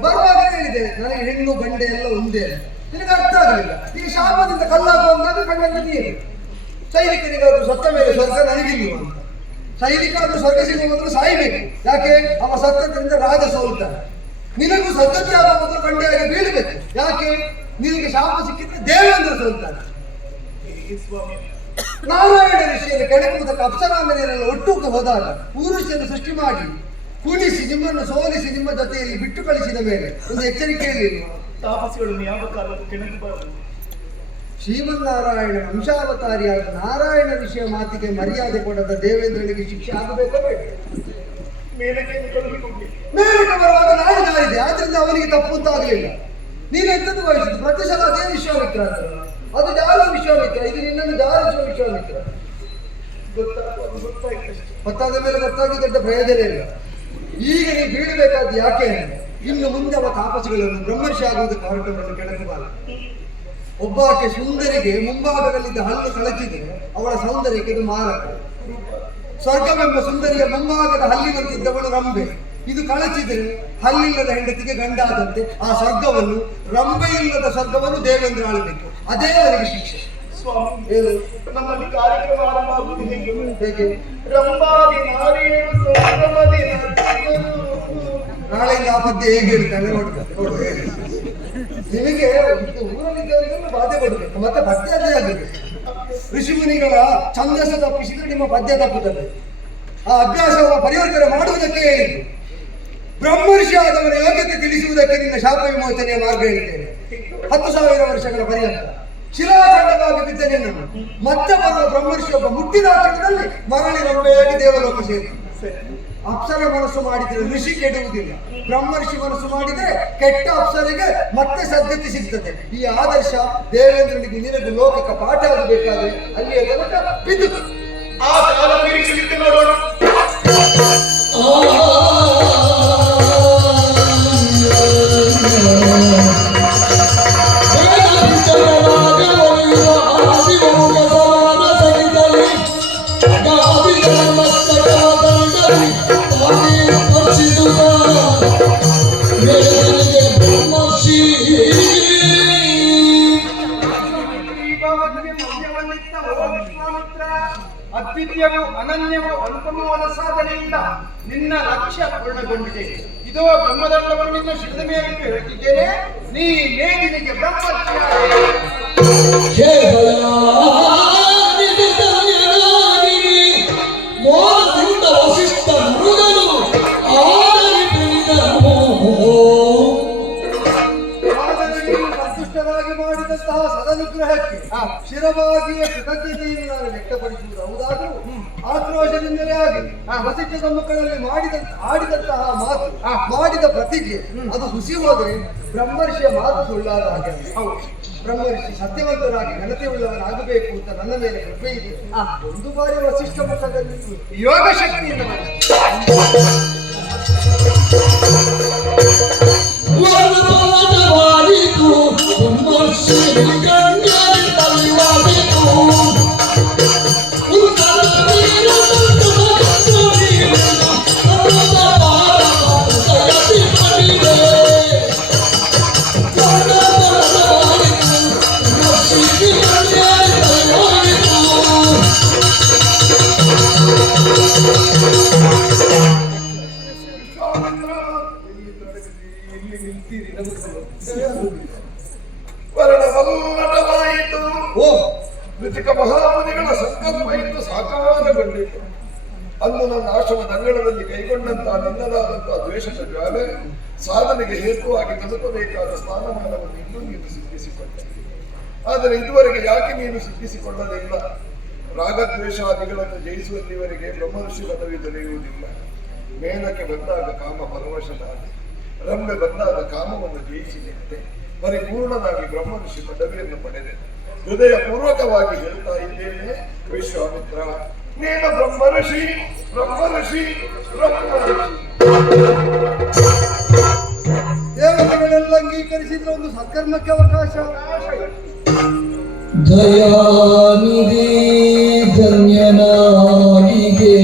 ಬರುವಾಗ ಹೇಳಿದೆ ನನಗೆ ಹೆಣ್ಣು ಬಂಡೆ ಎಲ್ಲ ಒಂದೇ, ನಿನಗೆ ಅರ್ಥ ಆಗಲಿಲ್ಲ. ಈ ಶಾಪದಿಂದ ಕಲ್ಲಾಗುವಂತಾದ್ರೆ ಕಣ್ಣಲ್ಲಿ ನೀರು. ಸೈನಿಕನಿಗಾದ್ರೂ ಸತ್ತ ಮೇಲೆ ಸ್ವರ್ಗ ನನಗಿಲ್ವ ಅಂತ. ಸೈನಿಕಾದ್ರೂ ಸ್ವರ್ಗ ಸಿಗುವ ಮೊದಲು ಸಾಯ್ಬೇಕು. ಯಾಕೆ? ಅವ ಸತ್ತದ್ರಿಂದ ರಾಜ ಸೋಲ್ತಾನೆ. ನಿನಗೂ ಸತ್ತತೆ ಆಗುವ ಮೊದಲು ಬಂಡೆಯಾಗಿ ಬೀಳಬೇಕು. ಯಾಕೆ? ನಿನಗೆ ಶಾಪ ಸಿಕ್ಕಿದ್ರೆ ದೇವೇಂದ್ರ ಸೋಲ್ತಾನೆ. ನಾರಾಯಣ ಋಷಿಯನ್ನು ಕೆಣಕುವುದಕ್ಕೆ ಅಪ್ಸರಾಮನೆಯರೆಲ್ಲ ಒಟ್ಟುಗೆ ಹೋದಾಗ ಪುರುಷನ್ನು ಸೃಷ್ಟಿ ಮಾಡಿ ಕುಣಿಸಿ ನಿಮ್ಮನ್ನು ಸೋಲಿಸಿ ನಿಮ್ಮ ಜೊತೆಯಲ್ಲಿ ಬಿಟ್ಟು ಕಳಿಸಿದ ಮೇಲೆ ಒಂದು ಎಚ್ಚರಿಕೆ ಹೇಳಿಲ್ಲ. ತಾಪಸಿಗಳನ್ನು ಯಾವ ಕಾಲಕ್ಕೂ ಕೆಣಕಬಾರದು. ಶ್ರೀಮನ್ನಾರಾಯಣ ವಂಶಾವತಾರಿಯಾದ ನಾರಾಯಣ ಋಷಿಯ ಮಾತಿಗೆ ಮರ್ಯಾದೆ ಕೊಡದ ದೇವೇಂದ್ರನಿಗೆ ಶಿಕ್ಷೆ ಆಗಬೇಕೋ ಬೇಡ? ಮೇಲಕ್ಕೆ ತೊಡಗಿಕೊಂಡೆ. ಮೇಲಕ್ಕೆ ಬರುವಾಗ ನಾನು ಜಾರಿದೆ, ಆದ್ರಿಂದ ಅವನಿಗೆ ತಪ್ಪು ಅಂತ ಆಗಲಿಲ್ಲ. ನೀನೆಂತದ್ದು ವಹಿಸಿದ್ದು? ಪ್ರತಿ ಸಲ ಅದೇ ವಿಶ್ವಾಮಿತ್ರ ಅಂತ. ಅದು ಜಾಲ ವಿಶ್ವಾಮಿತ್ರ, ಇದು ನಿನ್ನನ್ನು ಜಾರಿಸುವ ವಿಶ್ವಾಮಿತ್ರ. ಗೊತ್ತಾದ ಮೇಲೆ ಗೊತ್ತಾಗಿ ದೊಡ್ಡ ಪ್ರಯೋಜನ ಇಲ್ಲ. ಈಗ ನೀವು ಬೀಳಬೇಕಾದ ಯಾಕೆ ಅಂದ್ರೆ ಇನ್ನು ಮುಂದೆ ಅವ ತಾಪಸಿಗಳನ್ನು ಬ್ರಹ್ಮರ್ಷಿ ಆಗುವುದಕ್ಕೆ ಹೊರಟವರನ್ನು ಕೆಳಕಬಾರದು. ಒಬ್ಬಾಕೆ ಸುಂದರಿಗೆ ಮುಂಭಾಗದಲ್ಲಿದ್ದ ಹಲ್ಲು ಕಳಚಿದರೆ ಅವಳ ಸೌಂದರ್ಯಕ್ಕೆ ಇದು ಮಾರಕ. ಸ್ವರ್ಗವೆಂಬ ಸುಂದರಿಯ ಮುಂಭಾಗದ ಹಲ್ಲಿನಂತಿದ್ದವಳು ರಂಬೆ. ಇದು ಕಳಚಿದರೆ ಹಲ್ಲಿಲ್ಲದ ಹೆಂಡತಿಗೆ ಗಂಡ ಆದಂತೆ ಆ ಸ್ವರ್ಗವನ್ನು, ರಂಬೆ ಇಲ್ಲದ ಸ್ವರ್ಗವನ್ನು ದೇವೇಂದ್ರ ಆಳಬೇಕು. ಅದೇ ಅವರಿಗೆ ಶಿಕ್ಷೆ. ಸ್ವಾಮಿ, ಏನು ನಮ್ಮಲ್ಲಿ ಕಾರ್ಯಕ್ರಮ ಆರಂಭ ಆಗುವುದು ಹೇಗೆ? ರಂಭಾದಿ ನಾರಿಯರು ಸೌರಮದಿ ನರ್ತಿಯರು. ನಾಳೆಯಿಂದ ಆ ಪದ್ಯ ಹೇಗೆ ಹೇಳ್ತಾನೆ ನೋಡು. ನಿನಗೆ ಊರಲ್ಲಿದ್ದವರಿಗೆಲ್ಲ ಬಾಧೆ ಕೊಡಬೇಕು, ಮತ್ತೆ ಪದ್ಯ ಅದೇ ಆಗಬೇಕು. ಋಷಿಮುನಿಗಳ ಛಂದಸ್ಸು ತಪ್ಪಿಸಿದ್ರೆ ನಿಮ್ಮ ಪದ್ಯ ತಪ್ಪುತ್ತದೆ. ಆ ಅಭ್ಯಾಸವನ್ನು ಪರಿವರ್ತನೆ ಮಾಡುವುದಕ್ಕೆ ಹೇಳಿದ್ದು. ಬ್ರಹ್ಮರ್ಷಿ ಆದವರ ಯೋಗ್ಯತೆ ತಿಳಿಸುವುದಕ್ಕೆ ನಿನ್ನ ಶಾಪ ವಿಮೋಚನೆಯ ಮಾರ್ಗ ಹೇಳ್ತೇನೆ. 10,000 ವರ್ಷಗಳ ಪರ್ಯಂತ ಶಿಲಾಖಂಡವಾಗಿ ಬಿದ್ದ ನಿನ್ನನ್ನು ಮತ್ತೆ ಬರುವ ಬ್ರಹ್ಮರ್ಷಿಯೊಬ್ಬ ಮುಟ್ಟಿದ ಕ್ಷಣದಲ್ಲಿ ಮರಳಿ ರಂಬೆಯಾಗಿ ದೇವಲೋಕ ಸೇರಿತು. ಅಪ್ಸರ ಮನಸ್ಸು ಮಾಡಿದರೆ ಋಷಿ ಕೆಡುವುದಿಲ್ಲ, ಬ್ರಹ್ಮರ್ಷಿ ಮನಸ್ಸು ಮಾಡಿದರೆ ಕೆಟ್ಟ ಅಪ್ಸರಿಗೆ ಮತ್ತೆ ಸದ್ಗತಿ ಸಿಗ್ತದೆ. ಈ ಆದರ್ಶ ದೇವೇಂದ್ರನಿಗೆ ನಿನಗೂ ಲೋಕಕ್ಕೆ ಪಾಠ ಆಗಬೇಕಾದ್ರೆ ಅಲ್ಲಿಯ ತನಕ ಬಿದ್ದು ಆ ಕಾಲ ನಿರೀಕ್ಷಿಸಿದ್ದು ನೋಡೋಣ. ಅದ್ವಿತೀಯವು ಅನನ್ಯವು ಅನುಪಮವಾದ ಸಾಧನೆಯಿಂದ ನಿನ್ನ ಲಕ್ಷ್ಯ ಪೂರ್ಣಗೊಂಡಿದೆ. ಇದೋ ಬ್ರಹ್ಮದಂಡವನ್ನು ನಿನ್ನ ಶಿರದ ಮೇಲೆ ಹೇಳ್ತಿದ್ದೇನೆ. ನೀ ಮೇದಿನಿಗೆ ಸಂತುಷ್ಟರಾಗಿ ಮಾಡಿದಂತಹ ಸದನುಗ್ರಹಕ್ಕೆ ಶಿರವಾಗಿಯೇ ಕೃತಜ್ಞತೆಯನ್ನು ನಾನು ವ್ಯಕ್ತಪಡಿಸುವುದು ಹೌದಾದರೂ ಆಕ್ರೋಶದಿಂದಲೇ ಆಗಿ ವಸಿಷ್ಠ ಸಮ್ಮುಖದಲ್ಲಿ ಆಡಿದಂತಹ ಮಾತು, ಮಾಡಿದ ಪ್ರತಿಜ್ಞೆ ಅದು ಹುಸಿ ಹೋದರೆ ಬ್ರಹ್ಮರ್ಷಿಯ ಮಾತು ಸುಳ್ಳಾದ ಹಾಗೆ. ಬ್ರಹ್ಮರ್ಷಿ ಸತ್ಯವಂತರಾಗಿ ಘನತೆಯುಳ್ಳವರಾಗಬೇಕು ಅಂತ ನನ್ನ ಮೇಲೆ ಕೃಪೆ ಇದೆ. ಒಂದು ಬಾರಿ ವಸಿಷ್ಠ ಮುಖದಲ್ಲಿ ಯೋಗ ಶಕ್ತಿಯಿಂದ ವರ್ಣವಲ್ಲಟವಾಯಿತು. ಋತಿಕ ಮಹಾಮುನಿಗಳ ಸಂಕಲ್ಪ ಇದ್ದು ಸಾಕಾರಗೊಂಡಿತು. ಅಂದು ನನ್ನ ಆಶ್ರಮದ ಅಂಗಳದಲ್ಲಿ ಕೈಗೊಂಡಂತಹ ನಿನ್ನದಾದಂತಹ ದ್ವೇಷದ ಜ್ವಾಲೆ ಸಾಧನೆಗೆ ಹೇತುವಾಗಿ ತಲುಪಬೇಕಾದ ಸ್ಥಾನಮಾನವನ್ನು ಇನ್ನೂ ನೀನು ಸಿದ್ಧಿಸಿಕೊಂಡೆ. ಆದರೆ ಇದುವರೆಗೆ ಯಾಕೆ ನೀನು ಸಿದ್ಧಿಸಿಕೊಳ್ಳಲಿಲ್ಲ? ರಾಗದ್ವೇಷಾದಿಗಳನ್ನು ಜಯಿಸುವಲ್ಲಿವರೆಗೆ ಬ್ರಹ್ಮರ್ಷಿ ಪದವಿ ದೊರೆಯುವುದಿಲ್ಲ. ಮೇಲಕ್ಕೆ ಬಂದಾಗ ಕಾಮ ಪರವಶನಾದೆ, ರಂಬೆ ಬಂದಾಗ ಕಾಮವನ್ನು ಜಯಿಸಿದಂತೆ ಪರಿಪೂರ್ಣನಾಗಿ ಬ್ರಹ್ಮರ್ಷಿ ಪದವಿಯನ್ನು ಪಡೆದೆ. ಹೃದಯ ಪೂರ್ವಕವಾಗಿ ಹೇಳ್ತಾ ಇದ್ದೇನೆ ವಿಶ್ವಾಮಿತ್ರ, ನೀನು ಬ್ರಹ್ಮರ್ಷಿ, ಬ್ರಹ್ಮರ್ಷಿ, ಬ್ರಹ್ಮರ್ಷಿ. ದೇವತೆಗಳೆಲ್ಲ ಅಂಗೀಕರಿಸಿದ್ರೆ ಒಂದು ಸತ್ಕರ್ಮಕ್ಕೆ ಅವಕಾಶ. ದಯಾನಿಧಿ ಧನ್ಯನಾಗಿಗೆ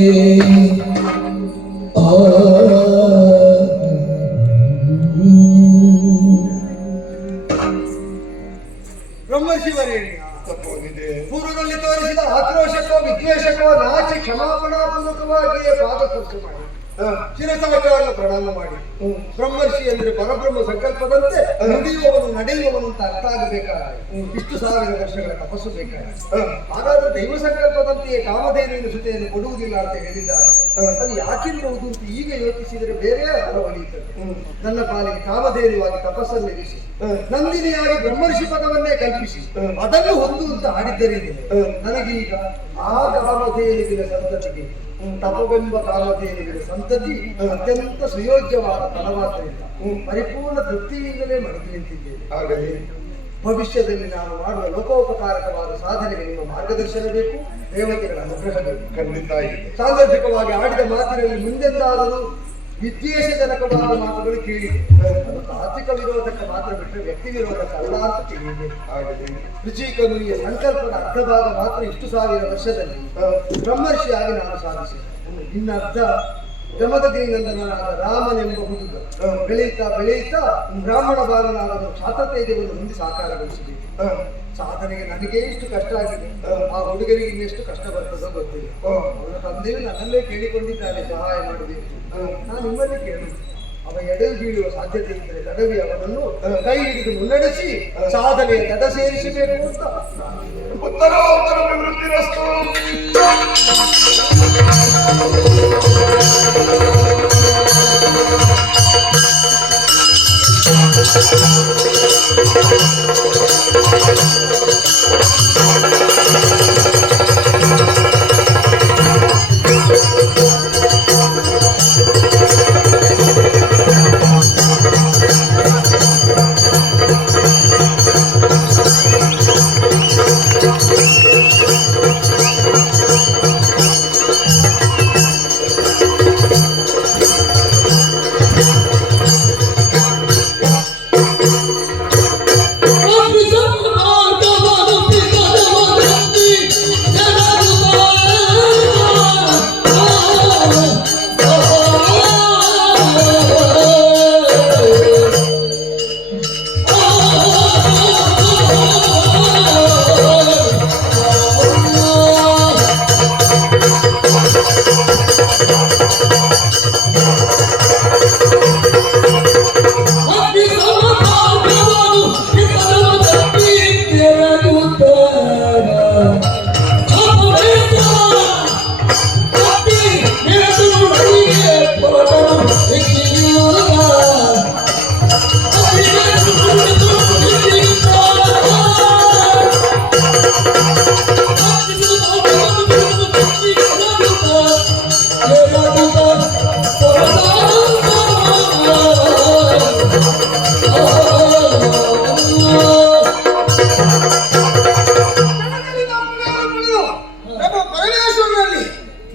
ಬ್ರಹ್ಮರ್ಷಿ ವರೇಣ್ಯ, ತಪ್ಪೋದಿದೆ. ಪೂರ್ವದಲ್ಲಿ ತೋರಿಸಿದ ಆಕ್ರೋಶಕ್ಕೋ ವಿದ್ವೇಷಕ್ಕೋ ನಾಚಿ ಕ್ಷಮಾಪಣಾಪೂರ್ವಕವಾಗಿಯೇ ಪಾದಸ್ಪರ್ಶ ಮಾಡಿ ಶಿರಸವಟವನ್ನು ಪ್ರಣಾಮ ಮಾಡಿ. ಬ್ರಹ್ಮರ್ಷಿ ಅಂದ್ರೆ ಪರಬ್ರಹ್ಮ ಸಂಕಲ್ಪದಂತೆ ನುಡಿಯುವವನು ನಡೆಯುವವನು ಅಂತ ಅರ್ಥ ಆಗಬೇಕಾದ್ರೆ ಇಷ್ಟು 1000 ವರ್ಷಗಳ ತಪಸ್ಸು ಬೇಕಾಗಿದೆ. ಹಾಗಾದ್ರೆ ದೈವ ಸಂಕಲ್ಪದಂತೆಯೇ ಕಾಮಧೇನುವಿನ ಸುತೆಯನ್ನು ಕೊಡುವುದಿಲ್ಲ ಅಂತ ಹೇಳಿದ್ದಾರೆ. ಅದು ಯಾಕಿರಬಹುದು ಅಂತ ಈಗ ಯೋಚಿಸಿದರೆ ಬೇರೆ ಅರ್ಥ ಹೊಳೆಯುತ್ತದೆ. ನನ್ನ ಪಾಲಿಗೆ ಕಾಮಧೇನುವಾಗಿ ತಪಸ್ಸನ್ನಿರಿಸಿ ನಂದಿನಿಯಾಗಿ ಬ್ರಹ್ಮರ್ಷಿ ಪದವನ್ನೇ ಕಲ್ಪಿಸಿ ಅದನ್ನು ಹೊಂದುವಂತ ಆಡಿದ್ದರಿಂದ ನನಗೀಗ ಆ ಕಾಮಧೇನುವಿನ ಸಂತತಿಗೆ ತಪವೆಂಬ ಕಾಲದೇನಿಗೆ ಸಂತತಿ ಅತ್ಯಂತ ಸುಯೋಗ್ಯವಾದ ಫಲವಾದ್ದರಿಂದ ಪರಿಪೂರ್ಣ ತೃಪ್ತಿಯಿಂದಲೇ ಮಡಗಿ ನಿಂತಿದ್ದೇನೆ. ಆಗಲಿ ಭವಿಷ್ಯದಲ್ಲಿ ನಾನು ಮಾಡುವ ಲೋಕೋಪಕಾರಕವಾದ ಸಾಧನೆಗೆ ನಿಮ್ಮ ಮಾರ್ಗದರ್ಶನ ಬೇಕು, ದೇವತೆಗಳ ಅನುಗ್ರಹ ಬೇಕು. ಖಂಡಿತ ಇದೆ. ಸಾಂದರ್ಭಿಕವಾಗಿ ಆಡಿದ ಮಾತಿನಲ್ಲಿ ಮುಂದೆಂದಾದರೂ ವಿದ್ವೇಷಜನಕವಾದ ಮಾತುಗಳು ಕೇಳಿದೆ. ಅದು ತಾತ್ವಿಕ ವಿರೋಧಕ್ಕೆ ಮಾತ್ರ ಬಿಟ್ಟರೆ ವ್ಯಕ್ತಿ ವಿರೋಧಕ್ಕೆ ಅಲ್ಲ ಅಂತ ತಿಳಿಯಿದೆ. ಆಗಲಿ ಋಷಿಕನುರಿಯ ಸಂಕಲ್ಪದ ಅರ್ಧ ಭಾಗ ಮಾತ್ರ ಇಷ್ಟು ಸಾವಿರ ವರ್ಷದಲ್ಲಿ ಬ್ರಹ್ಮರ್ಷಿಯಾಗಿ ನಾನು ಸಾಧಿಸಿದೆ. ಇನ್ನ ಅರ್ಧ ಜಮದಗಿರಿನಂದನಾದ ರಾಮನೆಂಬ ಹುಡುಗ ಬೆಳೆಯುತ್ತಾ ಬ್ರಾಹ್ಮಣ ಬಾಲನಾದ ಕ್ಷಾತ್ರತೇಜವನ್ನು ಮುಂದೆ ಸಾಕಾರಗೊಳಿಸಬೇಕು. ಸಾಧನೆಗೆ ನನಗೆ ಇಷ್ಟು ಕಷ್ಟ ಆಗಿದೆ, ಆ ಹುಡುಗರಿಗೆ ಇನ್ನೆಷ್ಟು ಕಷ್ಟ ಬರ್ತದೋ ಗೊತ್ತಿಲ್ಲ. ಅವನ ತಂದೆಯು ನನ್ನಲ್ಲೇ ಕೇಳಿಕೊಂಡಿದ್ದಾನೆ ಸಹಾಯ ಮಾಡಬೇಕು. ನಾನು ನಿಮ್ಮಲ್ಲಿ ಕೇಳುದು, ಅವ ಎಡೆದು ಬೀಳುವ ಸಾಧ್ಯತೆ ಇದ್ದರೆ ತಡವಿ ಅವನನ್ನು ಕೈ ಹಿಡಿದು ಮುನ್ನಡೆಸಿ ಸಾಧನೆಯ ತಡ ಸೇರಿಸಬೇಕು ಅಂತ ಉತ್ತರೋತ್ತರ ನಿವೃತ್ತಿರಸ್ತು.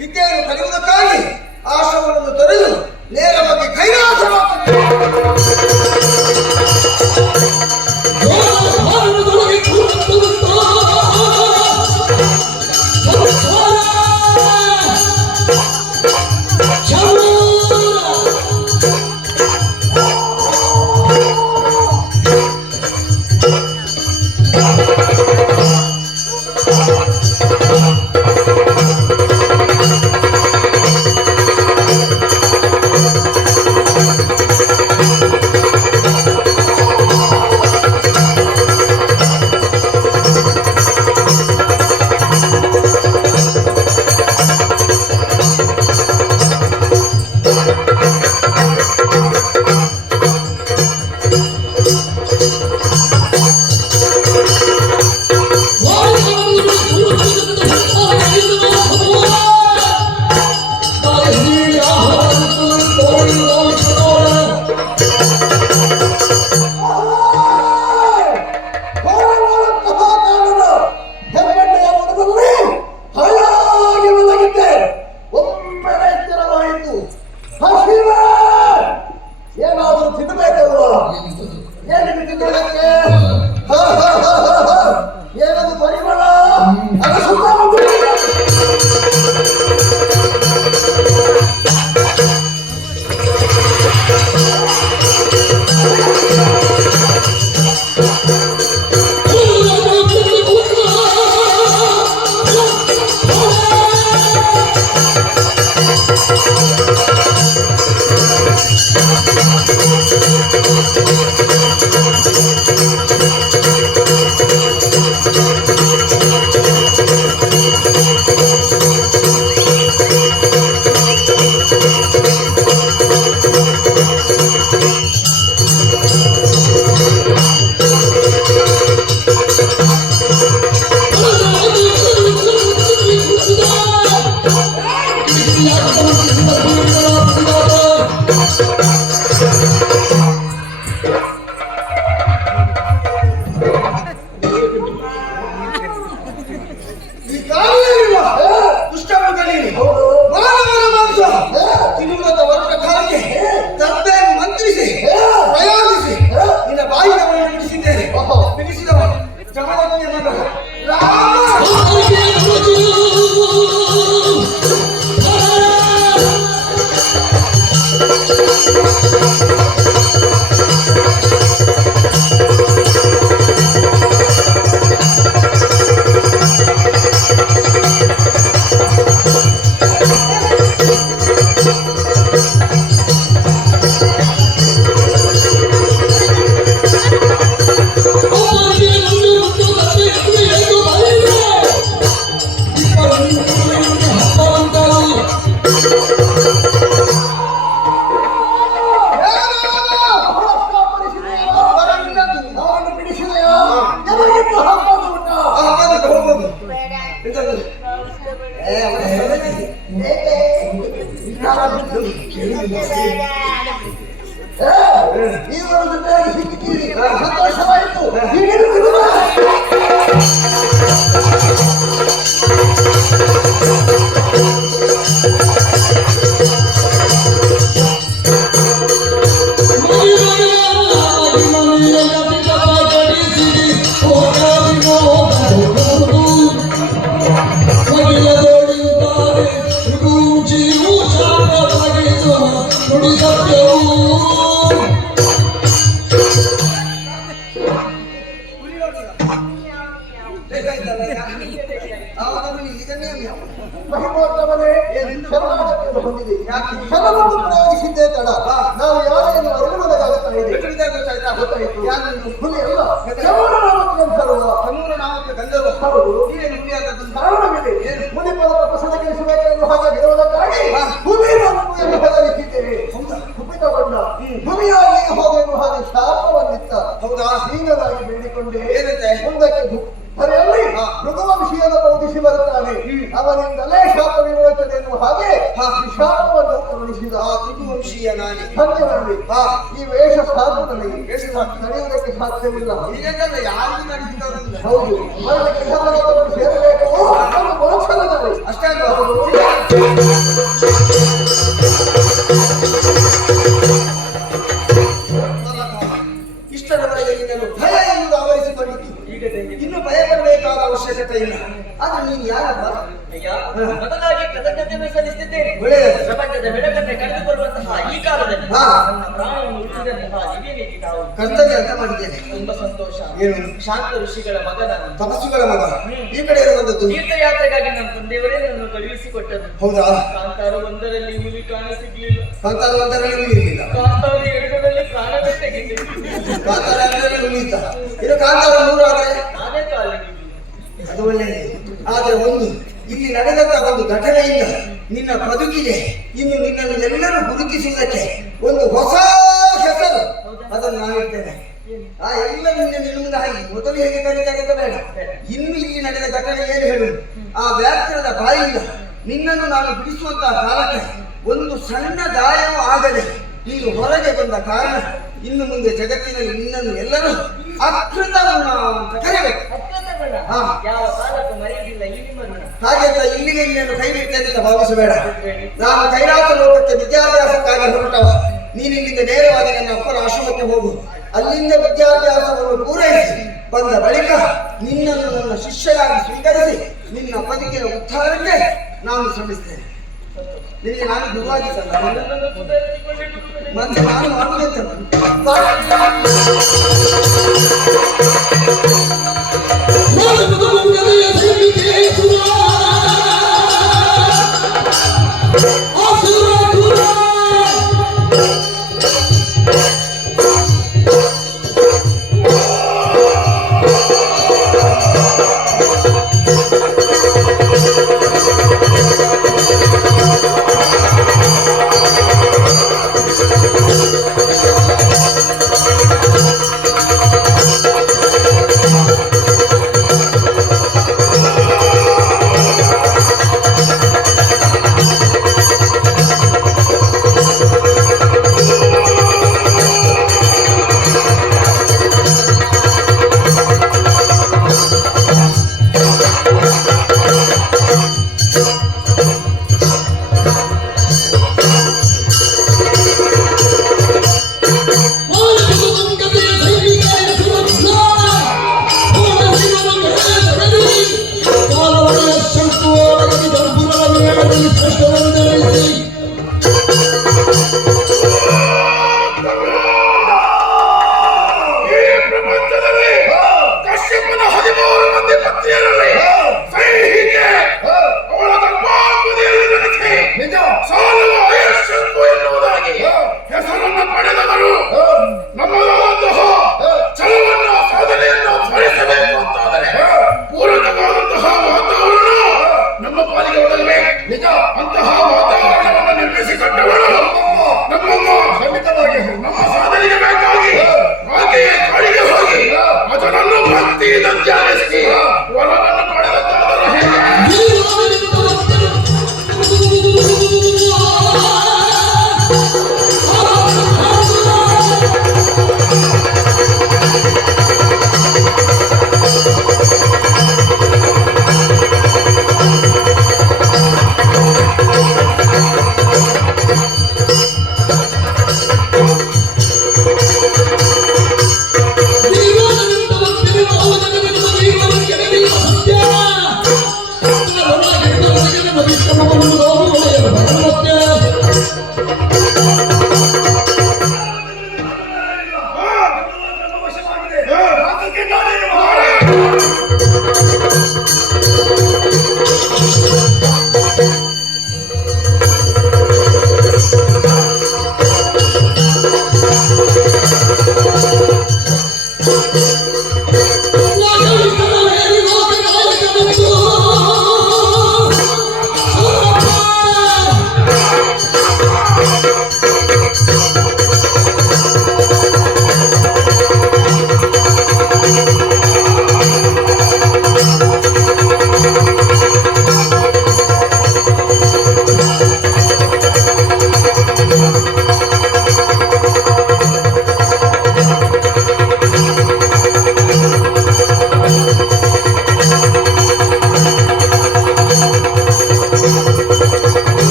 ವಿದ್ಯೆಯನ್ನು ಕಲಿಯುವುದಕ್ಕಾಗಿ ಆಶ್ರಮವನ್ನು ತೊರೆದು ನೇರವಾಗಿ ಕೈಲಾಸವಾಗುತ್ತದೆ. ಏನಾದರೂ ತಿನ್ನಬೇಕಲ್ವಾ? ಏನಿಗೆ ತಿನ್ನೋದಕ್ಕೆ? ಏನದು ಪರಿಮಳ? ಅದು ಸುತ್ತ ಇವರ ಜೊತೆಯಾಗಿ ಸಿಕ್ಕಿದ್ದೀರಿ, ಸಂತೋಷವಾಯಿತು. ಈಗೇನು ಬಿಡುವ? ಮಹಿಮೋತ್ತಮನೇ, ಶರಣಾಗತಿಯನ್ನು ಹೊಂದಿದೆ. ಶರಣವನ್ನು ಪ್ರಯೋಗಿಸಿದ್ದೇ ತಡ. ನಾವು ಯಾರೇನು ಅರಿವುದಾಗುತ್ತಾ ಇದೆ. ಗೊತ್ತಾಯಿತು. ಹುಲಿ ಅಲ್ಲ, ಕಾರಣವಿದೆ. ಮುನಿಪದ ತಪಸ್ಸನ್ನು ಹಾಗೆ ಬಿಡುವುದಕ್ಕಾಗಿ ಹುಲಿ ಎಂದು ಹೆದರಿಸಿದ್ದೇವೆ. ಕುಪಿತಗೊಂಡ ಹುಲಿಯಾಗಿ ಹೋಗುವ ಹಾಗೆ ಶಾಪವನ್ನಿತ್ತ. ಹೌದಾ? ಹೀನದಾಗಿ ಬೇಡಿಕೊಂಡೆ. ಮುಂದಕ್ಕೆ ಸರಿಯಲ್ಲಿ ಮೃಗವಂಶೀಯದ ಬೋಧಿಸಿ ಬರುತ್ತಾನೆ. ಅವನಿಂದಲೇ ಶಾಪ ವಿಮೋಚನೆ ಎನ್ನುವ ಹಾಗೆ ಶಾಪವನ್ನು ಕರುಣಿಸಿದ ಮೃಗವಂಶೀಯ ನಾನಿ ಧನ್ಯನಾಗಿ. ಈ ವೇಷ ಸಾಧು ನನಗೆ ನಡೆಯುವುದಕ್ಕೆ ಸಾಧ್ಯವಿಲ್ಲ. ಯಾರಿಗೂ ನಡೆಸಿದ ಹೌದು, ಮರಣಕ್ಕೆ ಧರ್ಮವನ್ನು ಸೇರಬೇಕು. ನಮ್ಮ ಮೋಕ್ಷದಲ್ಲಿ ಅಷ್ಟೇ ಇಷ್ಟರವರೆಗೆ ನೀನು ಭಯ ಎನ್ನುವುದು ಆವರಿಸಿಕೊಂಡಿತ್ತು. ಇನ್ನು ಭಯ ಪಡಬೇಕಾದ ಅವಶ್ಯಕತೆ ಇಲ್ಲ. ಆದ್ರೆ ನೀನು ಯಾರಪ್ಪ? ಮೊದಲಾಗಿ ಕೃತಜ್ಞತೆಯನ್ನು ಸಲ್ಲಿಸುತ್ತಿದ್ದೇನೆ. ಪ್ರಪಂಚದ ಬೆಳಕನ್ನೇ ಕಳೆದುಕೊಳ್ಳುವಂತಹ ಈ ಕಾಲದಲ್ಲಿ ನನ್ನ ಪ್ರಾಣವನ್ನು ಉಳಿಸಿದಂತಹ ದಿವ್ಯನಿಧಿ ತಾವು. ಕರ್ತವ್ಯ ಅಂತ ಮಾಡಿದ್ದೇನೆ. ತುಂಬಾ ಸಂತೋಷ. ಏನು? ಶಾಂತ ಋಷಿಗಳ ಮಗ ನಾನು. ತಪಸ್ಸುಗಳ ಮಗ. ಈ ಕಡೆ ಇರುವಂತದ್ದು ತೀರ್ಥಯಾತ್ರೆಗಾಗಿ ನನ್ನ ತಂದೆಯವರೇ ನನ್ನನ್ನು ಕಳುಹಿಸಿಕೊಟ್ಟದ್ದು. ಹೌದಾ? ಕಾಂತಾರ 1ರಲ್ಲಿ ಹುಲಿ ಕಾಣ ಸಿಗ್ಲಿಲ್ಲ. ಕಾಂತಾರ 1ರಲ್ಲಿ ಇರಲಿಲ್ಲ. ಕಾಂತಾರ 2ರಲ್ಲಿ ಪ್ರಾಣ ಬೆಟ್ಟಗಿದೆ. ಕಾಂತಾರ 2ರಲ್ಲಿ ಉಳಿತ. ಇದು ಕಾಂತಾರ 3 ಆದ್ರೆ ನಾನೇ ಕಾಲಿಗೆ ಅದು ಒಳ್ಳೆಯದು. ಆದ್ರೆ ಒಂದು ಇಲ್ಲಿ ನಡೆದಂತಹ ಒಂದು ಘಟನೆಯಿಂದ ನಿನ್ನ ಬದುಕಿಗೆ ಇನ್ನು ನಿನ್ನನ್ನು ಎಲ್ಲರೂ ಗುರುತಿಸುವುದಕ್ಕೆ ಒಂದು ಹೊಸ ಹೆಸರು ಅದನ್ನು ನಾನು ಇರ್ತೇನೆ. ಆ ಎಲ್ಲ ನಿನ್ನ ಹಾಗೆ ಮೊದಲು ಹೇಗೆ ಕರೀತಾರೆ ಅಂತ ಬೇಡ. ಇನ್ನು ಇಲ್ಲಿ ನಡೆದ ಘಟನೆ ಏನು ಹೇಳು. ಆ ವ್ಯಾಘ್ರದ ಬಾಯಿಂದ ನಿನ್ನನ್ನು ನಾನು ಬಿಡಿಸುವಂತಹ ಕಾಲಕ್ಕೆ ಒಂದು ಸಣ್ಣ ಗಾಯವೂ ಆಗದೆ ನೀನು ಹೊರಗೆ ಬಂದ ಕಾರಣ ಇನ್ನು ಮುಂದೆ ಜಗತ್ತಿನಲ್ಲಿ ನಿನ್ನನ್ನು ಎಲ್ಲರೂ ಅಕೃತಗುಣ ಅಂತ ಕರೆಯಬೇಕು. ಯಾವ ಕಾಲಕ್ಕೂ ಮರೆಯುವುದಿಲ್ಲ ಈ ನಿಮ್ಮನ್ನು. ಹಾಗೆ ಅಂತ ಇಲ್ಲಿಗೆ ನಿನ್ನನ್ನು ಕೈ ಬಿಡ್ತೇನೆ ಅಂತ ಭಾವಿಸಬೇಡ. ನಾನು ಕೈಲಾಸ ಲೋಕಕ್ಕೆ ವಿದ್ಯಾಭ್ಯಾಸಕ್ಕಾಗಿ ಹೊರಟವ. ನೀನು ಇಲ್ಲಿಂದ ನೇರವಾಗಿ ನನ್ನ ಅಪ್ಪನ ಆಶ್ರಮಕ್ಕೆ ಹೋಗು. ಅಲ್ಲಿಂದ ವಿದ್ಯಾಭ್ಯಾಸವನ್ನು ಪೂರೈಸಿ ಬಂದ ಬಳಿಕ ನಿನ್ನನ್ನು ನನ್ನ ಶಿಷ್ಯರಾಗಿ ಸ್ವೀಕರಿಸಿ ನಿನ್ನ ಬದುಕಿನ ಉದ್ಧಾರಕ್ಕೆ ನಾನು ಶ್ರಮಿಸ್ತೇನೆ. ನಿನಗೆ ನಾನು ಗುರುವಾಗಿ ಮತ್ತೆ ನಾನು ಮಾಡುವಂತ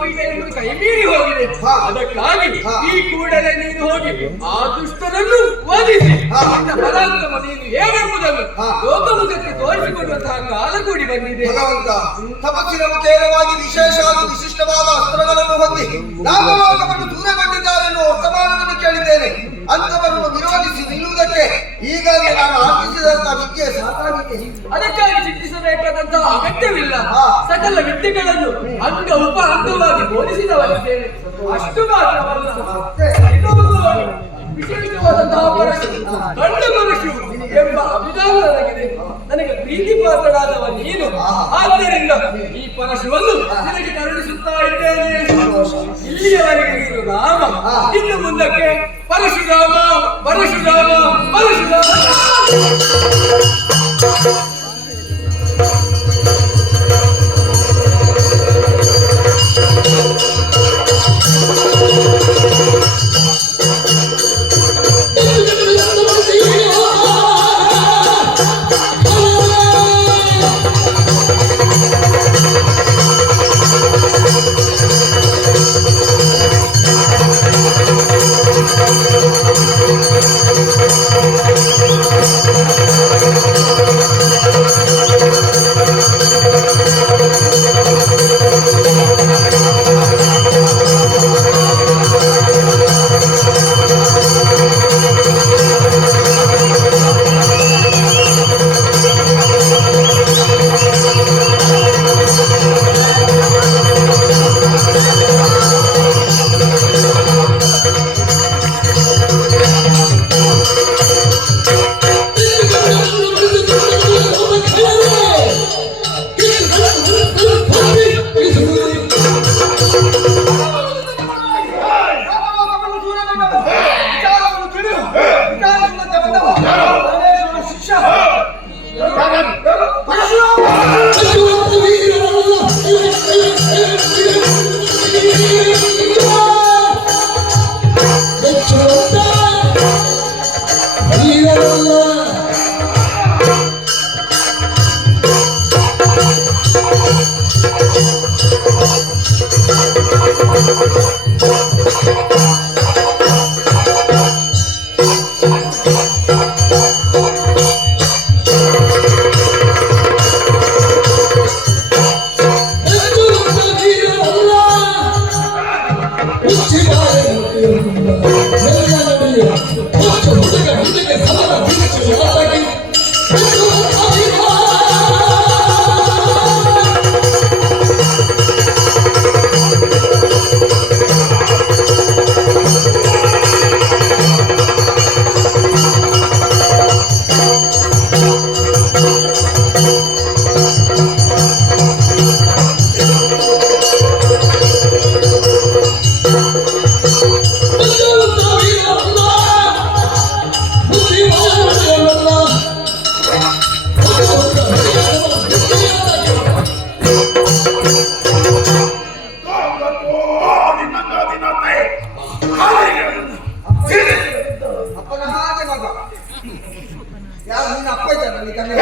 ಪೀಠ ಎಂಬುದು ಕೈ ಮೀರಿ ಹೋಗಿದೆ. ಹಾ. ಅದಕ್ಕಾಗಿ ಹಾ. ಈ ಕೂಡಲೇ ನೀನು ಹೋಗಿ ಆ ದುಷ್ಟನನ್ನು ವಧಿಸಿ ನಿನ್ನ ಪರಾಕ್ರಮ ನೀನು ಏನೆಂಬುದನ್ನು ಹಾ. ಲೋಕಮುಖಕ್ಕೆ ತೋರಿಸಿಕೊಡುವಂತಹ ಕಾಲ ಕೂಡಿ ಬಂದಿದೆ. ಭಗವಂತ ತಪಸ್ಸಿನ ಮುಖೇನವಾಗಿ ವಿಶೇಷ ಹಾಗೂ ವಿಶಿಷ್ಟವಾದ ಅಸ್ತ್ರಗಳನ್ನು ಹೊಂದಿ ನಾಗಲೋಕವನ್ನು ದೂರಗೊಂಡಿದ್ದಾರೆ ಎನ್ನುವ ವರ್ತಮಾನವನ್ನು ಕೇಳಿದ್ದೇನೆ. ಅಂಥವರನ್ನು ವಿರೋಧಿಸಿ ನಿಲ್ಲುವುದಕ್ಕೆ ಈಗಾಗಲೇ ನಾನು ಆರ್ಜಿಸಿದಂತಹ ವಿದ್ಯೆ ಸಾಕಾಗಿದೆ. ಅದಕ್ಕಾಗಿ ಚಿಂತಿಸಬೇಕಾದಂತಹ ಅಗತ್ಯವಿಲ್ಲ. ಹಾ. ಸಕಲ ವಿದ್ಯೆಗಳನ್ನು ಅಂಗ ಉಪ ಅಂಗವಾಗಿ ಬೋಧಿಸಿದವರಿದ್ದೇನೆ. ಅಷ್ಟು ಮಾತ್ರವಲ್ಲ, ಇನ್ನೊಂದು ವಿಶೇಷವಾದಂತಹ ಪರಶು ಗಂಡ ಪರಶು ಎಂಬ ಅಭಿಧಾನ ನನಗಿದೆ. ನನಗೆ ಪ್ರೀತಿ ಪಾತ್ರರಾದವ ನೀನು. ಆದ್ದರಿಂದ ಈ ಪರಶುವನ್ನು ನಿನಗೆ ಕರುಣಿಸುತ್ತಾ ಇದ್ದೇನೆ. ಇಲ್ಲಿಯವರೆಗೆ ನೀನು ರಾಮ, ಇನ್ನು ಮುಂದಕ್ಕೆ ಪರಶುರಾಮ ಪರಶುರಾಮ ಪರಶುರಾಮ. ಅಪ್ಪನ ಹಾಗೆ ಮಗ ಯಾರು ನಿನ್ನ ಅಪ್ಪ ಇದ್ದಾನೆ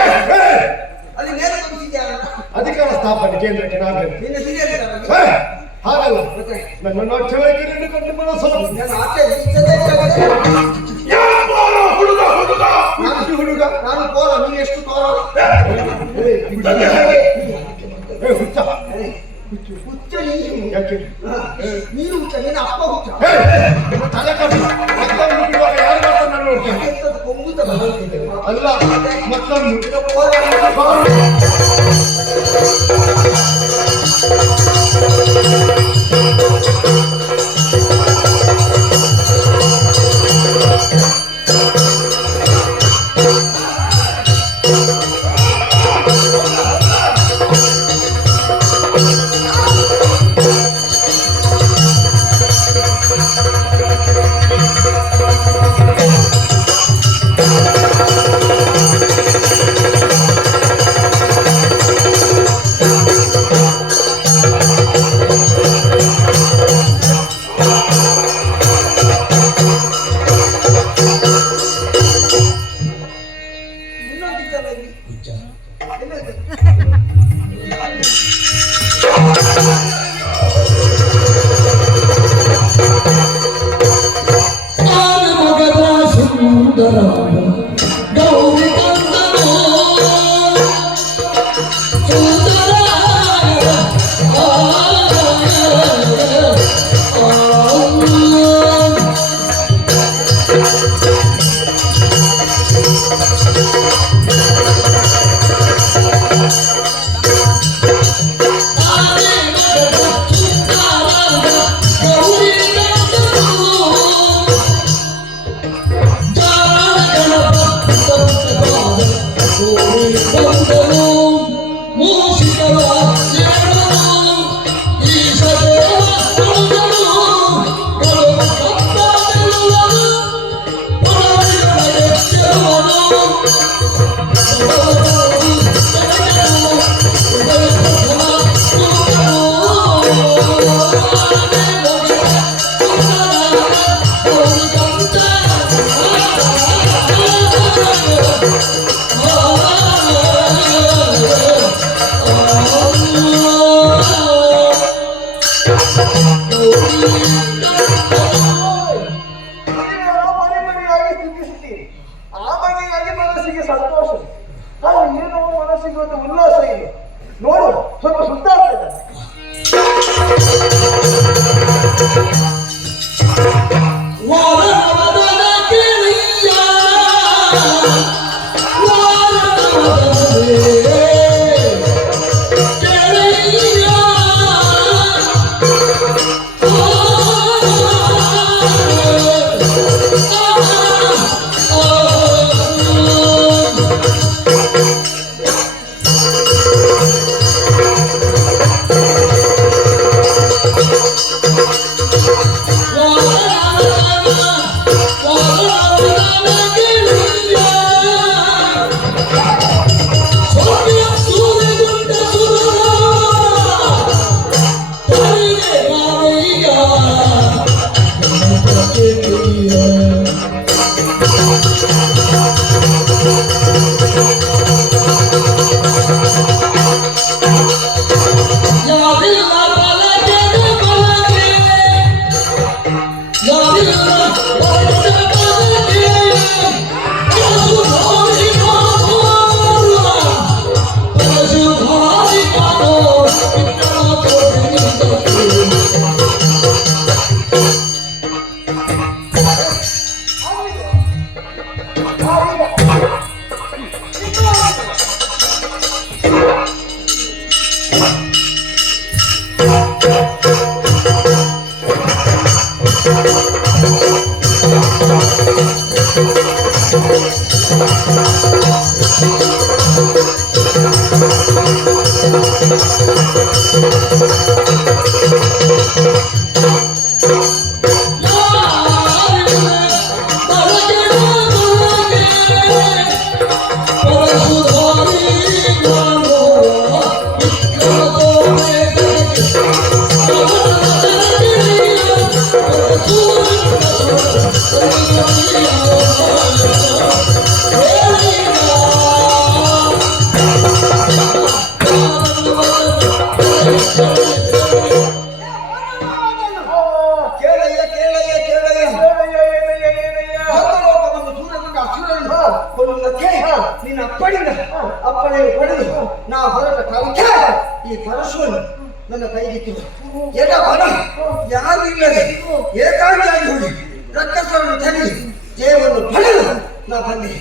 ಅಲ್ಲಿ ನೇರ ಬಂದಿದ್ಯಾರಲ್ಲ ಅಧಿಕಾರ ಸ್ಥಾಪನೆ ಕೇಂದ್ರಕ್ಕೆ ನಾಗರಿಕ ನಿನ್ನ ಹಿರಿಯರಿದ್ದಾರಲ್ಲ ಹಾಗಲ್ಲ ನನ್ನನ್ನು ಅಕ್ಷರಕ್ಕೆ ಕಂಡು ಮನಸ್ಸು ನಾನು ಆಚೆ ಇಷ್ಟದೇ ಹುಡುಗ ನಾನು ಕೋರ ನೀನು ಎಷ್ಟು ಕೋರ ಹುಚ್ಚ ಹುಚ್ಚ ನೀನು ಯಾಕೆ ನೀನು ಹುಚ್ಚ ನಿನ್ನ ಅಪ್ಪ ಹುಚ್ಚ ತಲೆ ಕಟ್ಟಿ ಮತ್ತೊಂದು ಬಿಡುವಾಗ ಯಾರು ಮಾತನ್ನು ನೋಡ್ತೀನಿ ಎಂತದ್ದು ಕೊಂಬುತ್ತ ಬರುತ್ತಿದೆ ಅಲ್ಲ ಮತ್ತೊಂದು ಮನೆ ಮನೆಯಾಗಿ ಸ್ತುತಿಸುತ್ತೀರಿ. ಆ ಬಗೆಯಾಗಿ ಮನಸ್ಸಿಗೆ ಸಂತೋಷ, ಏನೋ ಮನಸ್ಸಿಗೆ ಒಂದು ಉಲ್ಲಾಸ ಇದೆ. ನೋಡು, ಸ್ವಲ್ಪ ಸುತ್ತಾಡ್ತಾ ನಿನ್ನ ಅಪ್ಪಡಿಂದ ಅಪ್ಪಣೆ ಪಡೆದು ನಾ ಹೊರಟ ಕಾಲಕ್ಕೆ ಈ ಪರಶುವನ್ನು ನನ್ನ ಕೈಗಿತ್ತು. ಎಡ ಬಡ ಯಾರು ಇಲ್ಲದೆ ಏಕಾಂಗಿಯಾಗಿ ಹೋಗಿ ರಕ್ಕಸವನ್ನು ತನ್ನಿ ದೇವನ್ನು ಪಡೆದು ನಾ ಬಂದೆ.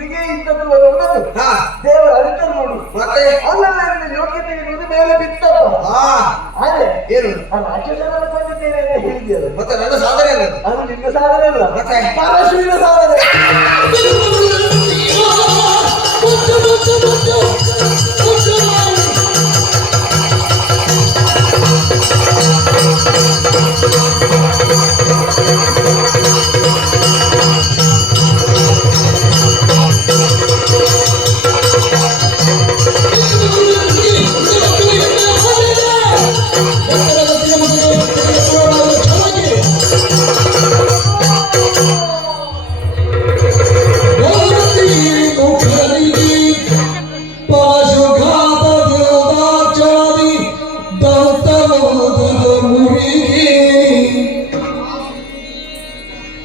ನಿನಗೆ ಇಂಥದ್ದು ಬರುವುದನ್ನು ಹಾ. ದೇವರು ಅರಿತ ನೋಡು ಮತ್ತೆ ಅಲ್ಲೆಲ್ಲ ನಿನ್ನ ಯೋಗ್ಯತೆ ಇರುವುದು ಮೇಲೆ ಬಿತ್ತಪ್ಪ ಹಾ ಆದ್ರೆ ಏನು ನಾನು ರಾಜ್ಯ ಸಾಧನೆ ಬಂದಿದ್ದೇನೆ ಅಂತ ಹೇಳಿದ್ಯಲ್ಲ ಮತ್ತೆ ನನ್ನ ಸಾಧನೆ ಏನು? ಅದು ನಿನ್ನ ಸಾಧನೆ ಅಲ್ಲ ಮತ್ತೆ? ಪರಶುವಿನ ಸಾಧನೆ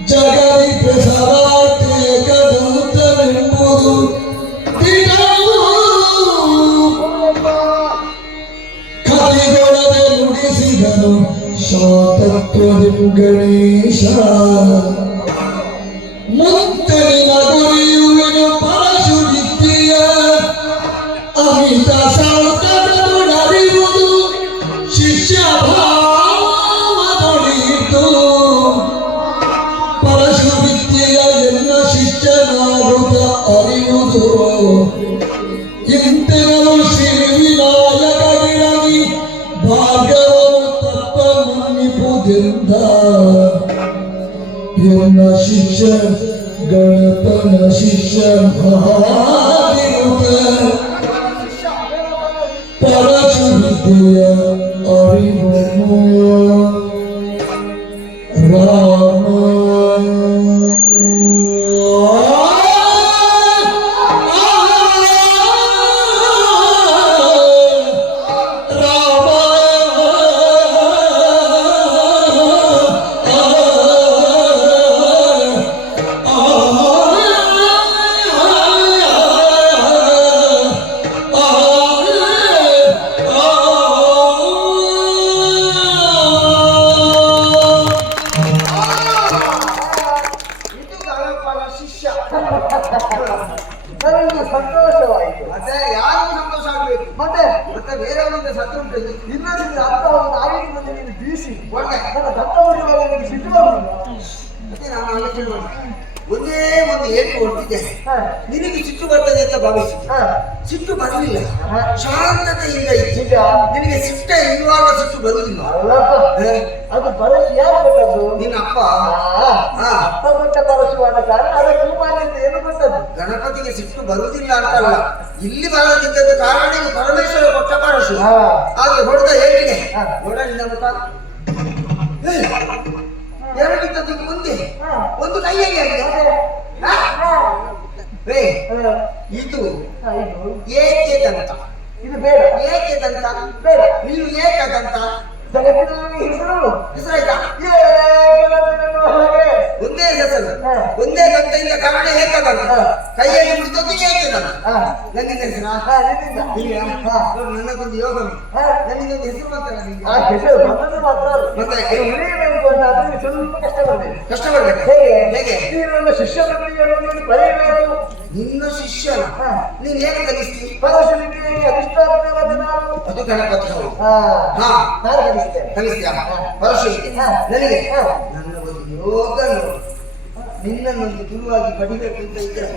ಜಗದಿ ಪ್ರಸಾದಕ್ಕೆ ಗದಂತವೆಂಬುದು ಕಲಿಗೊಳದೆ ನುಡಿಸಿದನು ಶಾತತ್ವದೆಂಬು ಗಣೇಶ ಮುತ್ತಲಿನ ಗುರಿಯುವೆನು ಪರಶು ವಿದ್ಯೆಯ ಅಮಿತ ಸಾಧನರಿಯುವುದು ಶಿಷ್ಯ ಭಾವದೊಳಿತು ಪರಶು ವಿದ್ಯೆಯ ಎಲ್ಲ ಶಿಷ್ಯನಾಗುತ್ತ ಅರಿಯುವುದು ಇಂತೆರಲು ಶ್ರೀ ವಿನಾಯಕಗಿರಗಿ ಭಾಗ್ಯವನ್ನು ತಪ್ಪ ಮನ್ನಿಪುದೆಂದ ಎಲ್ಲ ಶಿಷ್ಯ ಗಣಪನ ಶಿಷ್ಯ ಮಹಾಗಿರುತ್ತ ಪರಶು ವಿದ್ಯೆಯ ಅರಿವನ್ನು ರಾಮ ಇದು ಗಣಪನ ಶಿಷ್ಯ ನನಗೆ ಸಂತೋಷವಾಯಿತು ಮತ್ತೆ ಯಾರಿಗೂ ಸಂತೋಷ ಆಗ್ಬೇಕು ಮತ್ತೆ ಮತ್ತೆ ಬೇರೆಯವರಿಂದ ಸತ್ತು ಉಂಟು ಇನ್ನೊಂದು ಅರ್ಥವನ್ನು ಆಗಿನ ಮುಂದೆ ನೀನು ಬೀಸಿ ನನ್ನ ದತ್ತ ಹೊಡೆಯುವಾಗ ನನಗೆ ಸಿಟ್ಟು ಬರುವುದಿಲ್ಲ. ಮತ್ತೆ ನಾನು ಆಲೋಚನೆ ಮಾಡಿ ಒಂದೇ ಒಂದು ಏಟು ಹೊಡ್ತಿದ್ದೆ ಹಾ. ನಿನಗೆ ಸಿಟ್ಟು ಬರ್ತದೆ ಅಂತ ಭಾವಿಸಿ ಹಾ. ಸಿಟ್ಟು ಬರಲಿಲ್ಲ ಹಾ. ಶಾಂತತೆಯಿಂದ ಇತ್ತು ನಿಜ. ನಿನಗೆ ಸಿಟ್ಟ ಇರುವಾಗ ಸಿಟ್ಟು ಬರುವುದಿಲ್ಲ ಅಲ್ಲಪ್ಪ, ಹಾ. ಅದು ಪರಶು ಯಾರು ಕೊಟ್ಟದ್ದು ನಿನ್ನ ಅಪ್ಪ ಹಾ. ಅಪ್ಪ ಕೊಟ್ಟ ಪರಶುವಾದ ಕಾರಣ ಅದಕ್ಕೆ ಮಾನ್ಯತೆ ಏನು ಕೊಟ್ಟದ್ದು ಗಣಪತಿಗೆ ಸಿಟ್ಟು ಬರುವುದಿಲ್ಲ ಅಂತಲ್ಲ ಇಲ್ಲಿ ಬರದಿದ್ದದ ಕಾರಣ ಇದು ಪರಮೇಶ್ವರ ಕೊಟ್ಟ ಪರಶು ಹಾ. ಹಾಗೆ ಹೊಡೆದ ಏಟಿಗೆ ಹಾ. ನೋಡ ನಿನ್ನ ಮುಖ ಎರಡಿದ್ದದ್ದು ಮುಂದೆ ಹಾ. ಒಂದು ಕೈಯಲ್ಲಿ ಆಗಿದೆ ಹಾ? ರೇ ಇದು ಇದು ಏಕೆ ದಂತ ಇದು ಬೇಡ ಏಕೆ ದಂತ ಬೇಡ ನೀನು ಏಕದಂತ ಜಗತ್ತಿನಲ್ಲಿ ಹೆಸರು ಹೆಸರಾಯ್ತಾ ಹಾಗೆ ಒಂದೇ ಹೆಸರು ಹಾ. ಒಂದೇ ದಂತೆಯಿಂದ ಕಾರಣ ಏಕದಂತ ಹಾ. ಕೈಯಲ್ಲಿ ಮುಡಿದದ್ದು ಏಕದಂತ ಹಾ. ನನ್ನಿಂದ ಹೆಸರಾ ಹಾ, ನಿನ್ನಿಂದ. ಇಲ್ಲ ಹಾ. ನನ್ನದೊಂದು ಯೋಗವೇ ಹಾ. ನನ್ನಿಂದೊಂದು ಹೆಸರು ಬಂತಲ್ಲ ನಿಂಗೆ ಆ ಹೆಸರು ಬಂದದ್ದು ಮಾತ್ರ ಅಲ್ಲ. ಮತ್ತೆ? ಅದು ಉಳಿಯಬೇಕು ಅಂತಾದ್ರೆ ಸ್ವಲ್ಪ ಕಷ್ಟ ಬರ್ತದೆ ಕಷ್ಟ ಬರ್ಬೇಕು ಹೇಗೆ ಹೇಗೆ ನೀನು ನನ್ನ ಶಿಷ್ಯರನ್ನು ನೀನು ಬರೆಯಬೇಕು ನಿನ್ನ ಶಿಷ್ಯನ ಹಾ. ನೀನ್ ಏನು ಕಲಿಸ್ತಿ ಪರಶುವಿಗೆ ಅಧಿಷ್ಠಾನವಾದ ನಾನು ಅದು ಗಣಪತಿ ಹೌದು ಹಾ. ಹಾ. ನಾನು ಕಲಿಸ್ತೇನೆ ಕಲಿಸ್ತೀಯ ಹಾ. ಪರಶುವಿಗೆ ಹಾ. ನನಗೆ ಹಾ. ನನ್ನ ಒಂದು ಯೋಗ ನೋಡು ನಿನ್ನನ್ನೊಂದು ಗುರುವಾಗಿ ಪಡಿಬೇಕು ಅಂತ ಇದ್ರೆ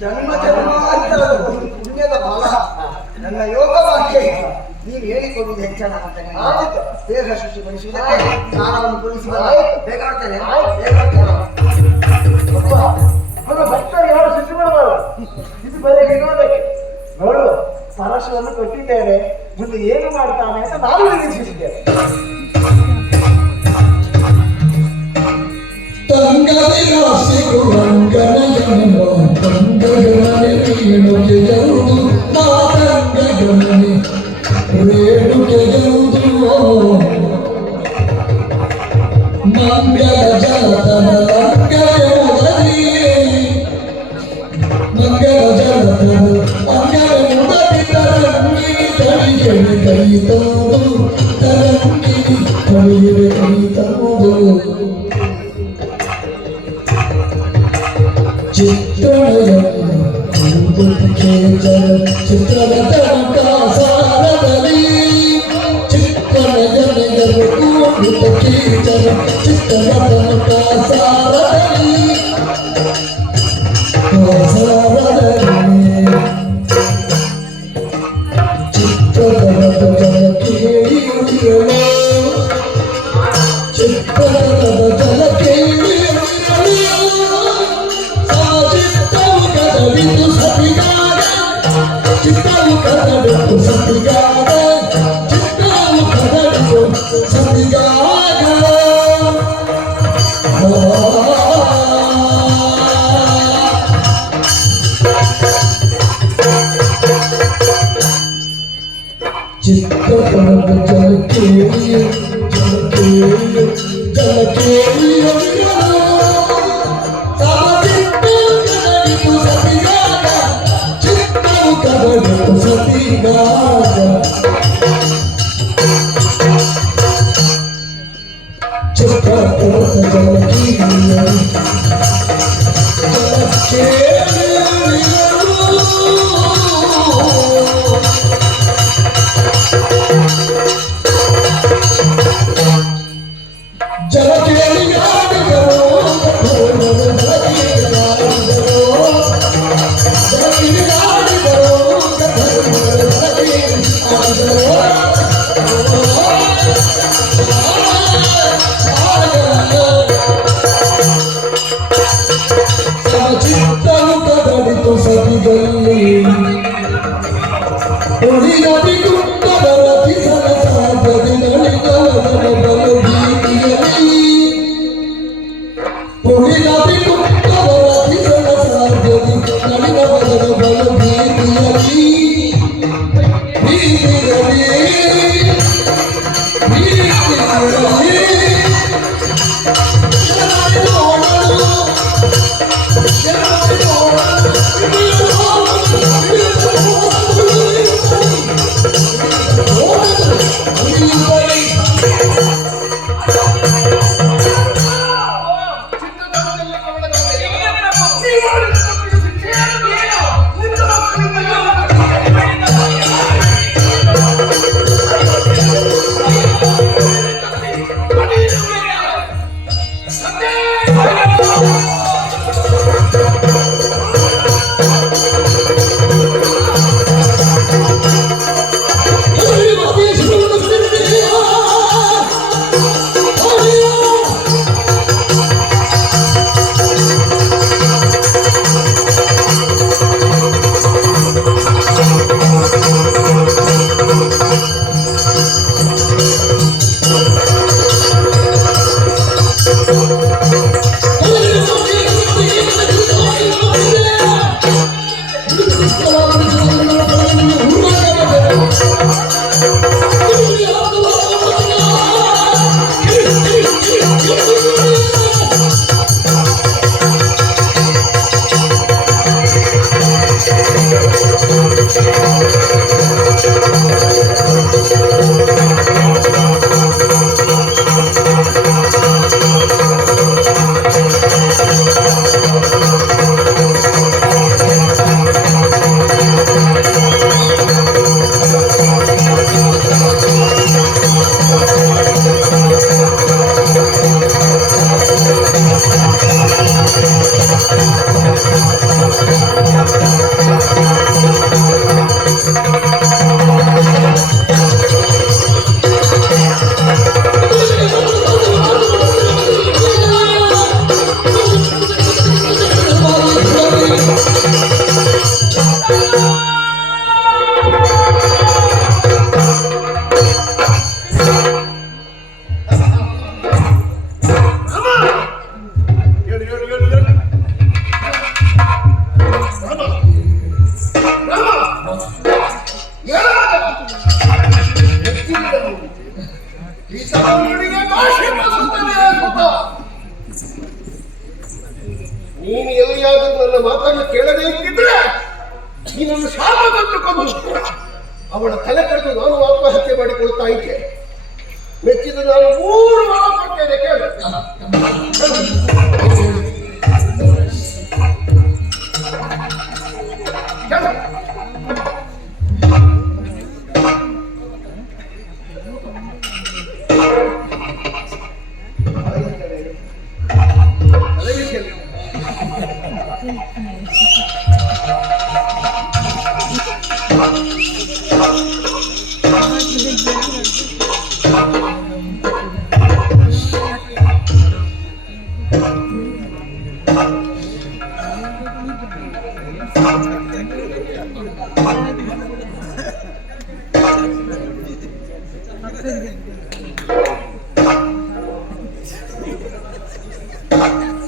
ಜನ್ಮ ಜನ್ಮಾಂತರದ ಒಂದು ಪುಣ್ಯದ ಫಲ ನನ್ನ ಯೋಗ ವಾಕ್ಯ ನೀನು ಹೇಳಿಕೊಡುವುದು ಹೆಚ್ಚನ ಅಂತ ಆಯ್ತು. ದೇಹ ಶುಚಿಗೊಳಿಸುವುದಕ್ಕೆ ಸ್ನಾನವನ್ನು ಗೊಳಿಸುವ ಆಯ್ತು. ಬೇಗ ಮಾಡ್ತೇನೆ ಆಯ್ತು. ಬೇಗ ಮಾಡ್ತೇನೆ ಅಪ್ಪ, ನನ್ನ ಭಕ್ತರು ಯಾರು ಶಿಶು ಮಾಡಬಾರದು ಇದು ಬರೀ ವಿನೋದಕ್ಕೆ ನೋಡು ಪರಶುವನ್ನು ಕೊಟ್ಟಿದ್ದೇನೆ ಮುಂದೆ ಏನು ಮಾಡ್ತಾನೆ ಅಂತ ನಾನು ನಿರೀಕ್ಷಿಸಿದ್ದೇನೆ ತಂಗದಿ ರಾಶಿಗೂ ರಂಗನಯನ ತಂಗಗಣನೆ ರೇಣುಕೆಯವುದು ನಾ ತಂಗಗಣನೆ ರೇಣುಕೆಯವುದು ಮಂಗಲ ಜಾತನ ಅಂಗವೆಂಬುದರಿಯೇ ಮಂಗಲ ಜಾತನ ಅಂಗವೆಂಬುದರಿ ತರಂಗಿನಿ ತಳಿಗೆಡೆ ಕೈತವುದು ತರಂಗಿನಿ ತಳಿಗೆಡೆ ಕೈತವುದು ಚಿತ್ರಣಯ Thank you.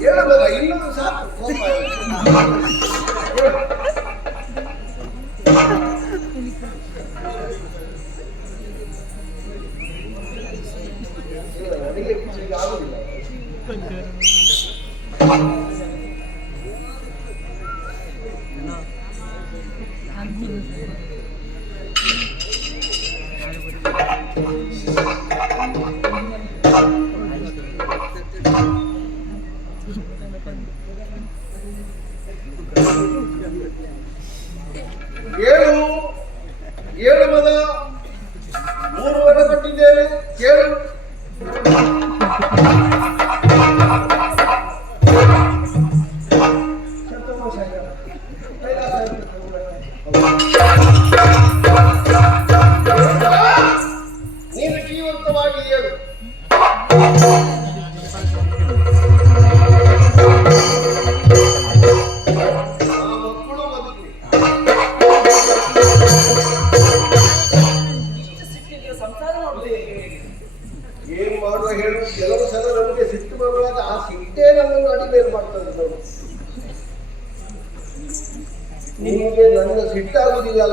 ಹೇಳಬೇಡ ಇನ್ನೊಂದು ಸಾಕು ಕೋಪ. ನನಗೆ ಖುಷಿಗೆ ಆಗುದಿಲ್ಲ. ಏಳು ಮದ 3 ವರ್ಷ ಕೊಟ್ಟಿದ್ದೇನೆ ಕೇಳು. ನೀನು ಜೀವಂತವಾಗಿ ಹೇಳು. ಮಕ್ಕಳು ಬದುಕಿ ಏನ್ ಮಾಡುವ ಹೇಳು. ಕೆಲವು ಸಲ ನಮಗೆ ಸಿಟ್ಟು ಬರುವಾಗ ಆ ಸಿಟ್ಟೇ ನಮ್ಮನ್ನು ಅಡಿಮೇಲೆ ಮಾಡ್ತದೆ ನೋಡು. ನಿಮಗೆ ನನ್ನ ಸಿಟ್ಟಾಗುವುದಿಲ್ಲ.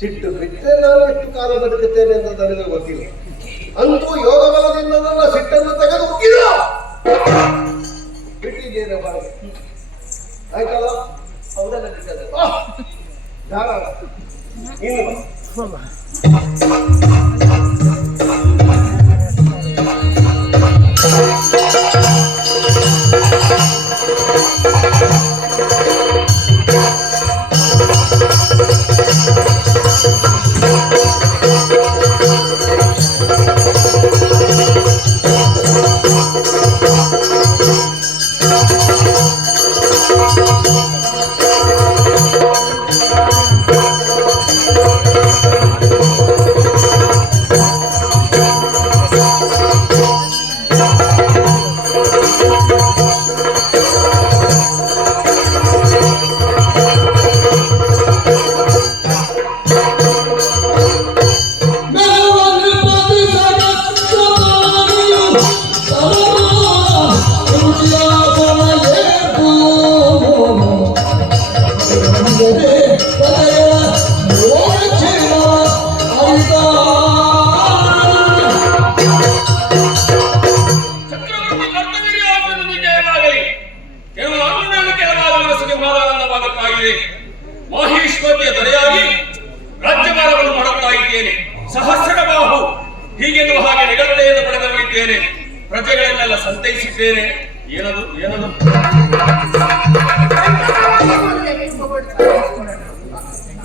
ಸಿಟ್ಟು ಬಿಟ್ಟರೆ ನಾನು ಎಷ್ಟು ಕಾಲ ಬದುಕುತ್ತೇನೆ ಅಂತ ನನಗೆ ಗೊತ್ತಿಲ್ಲ. ಅಂತೂ ಯೋಗ ಬಲದಿಂದ ನನ್ನ ಸಿಟ್ಟನ್ನು ತೆಗೆದು ಇಲ್ಲ ಬಿಟ್ಟಿದ್ದೇನೆ ಹೊರಗೆ. ಆಯ್ತಲ್ಲ? ಹೌದಲ್ಲ ಬಿಟ್ಟದ್ದು? ಇನ್ನು ಮಾಹೇಶ್ವರಿಯ ದೊರೆಯಾಗಿ ರಾಜ್ಯಭಾರವನ್ನು ಮಾಡುತ್ತಾ ಇದ್ದೇನೆ. ಸಹಸ್ರ ಬಾಹು ಹೀಗೆನ್ನುವ ಹಾಗೆ ನಿಗದಿತೆಯನ್ನು ಪಡೆದವರಿದ್ದೇನೆ. ಪ್ರಜೆಗಳನ್ನೆಲ್ಲ ಸಂತೈಸಿದ್ದೇನೆ. ಏನದು ಏನದು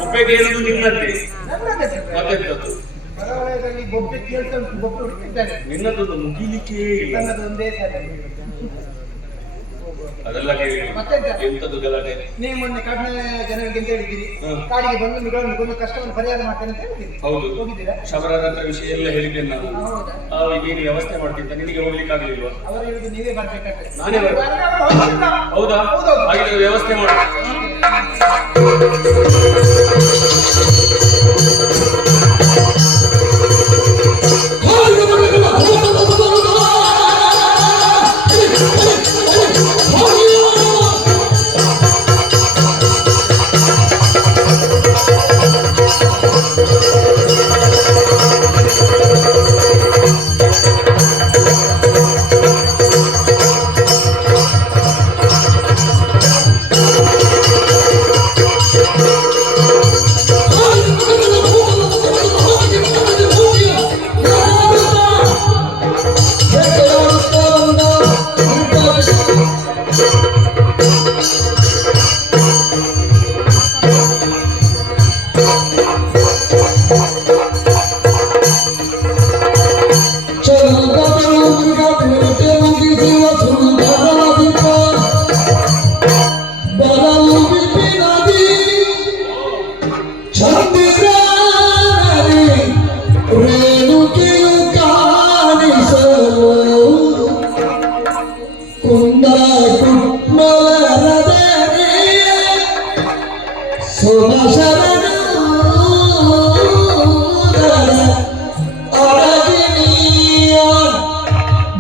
ಒಬ್ಬೆಗೇನದು ನಿನ್ನದ್ದೇ ಮತ್ತೆಂತದ್ದು ನಿನ್ನದೊಂದು ಮುಗಿಲಿಕ್ಕೆ ಇಲ್ಲ. ಅದೆಲ್ಲ ಎಂತದ್ದು ಗಲಾಟೆ? ನೀವು ಮೊನ್ನೆ ಕಾಡಿನ ಜನರಿಗೆ ಅಂತ ಹೇಳಿದ್ದೀರಿ, ಕಾಡಿಗೆ ಬಂದು ಮಿಗಳನ್ನು ಕೊಂದು ಕಷ್ಟವನ್ನು ಪರಿಹಾರ ಮಾಡ್ತೇನೆ ಅಂತ ಹೇಳಿದ್ದೀರಿ. ಹೌದು, ಹೋಗಿದ್ದೀರಾ? ಶಬರರ ಹತ್ರ ವಿಷಯ ಎಲ್ಲ ಹೇಳಿದ್ದೇನೆ ನಾನು. ನೀನು ವ್ಯವಸ್ಥೆ ಮಾಡ್ತಿದ್ದ, ನಿನಗೆ ಹೋಗ್ಲಿಕ್ಕೆ ಆಗಲಿಲ್ವಾ? ಅವರು ಹೇಳಿದ್ದು ನೀವೇ ಬರ್ಬೇಕಾಗ್ತದೆ. ನಾನೇ ಹೌದಾ? ಹಾಗಿದ್ರೆ ವ್ಯವಸ್ಥೆ ಮಾಡು.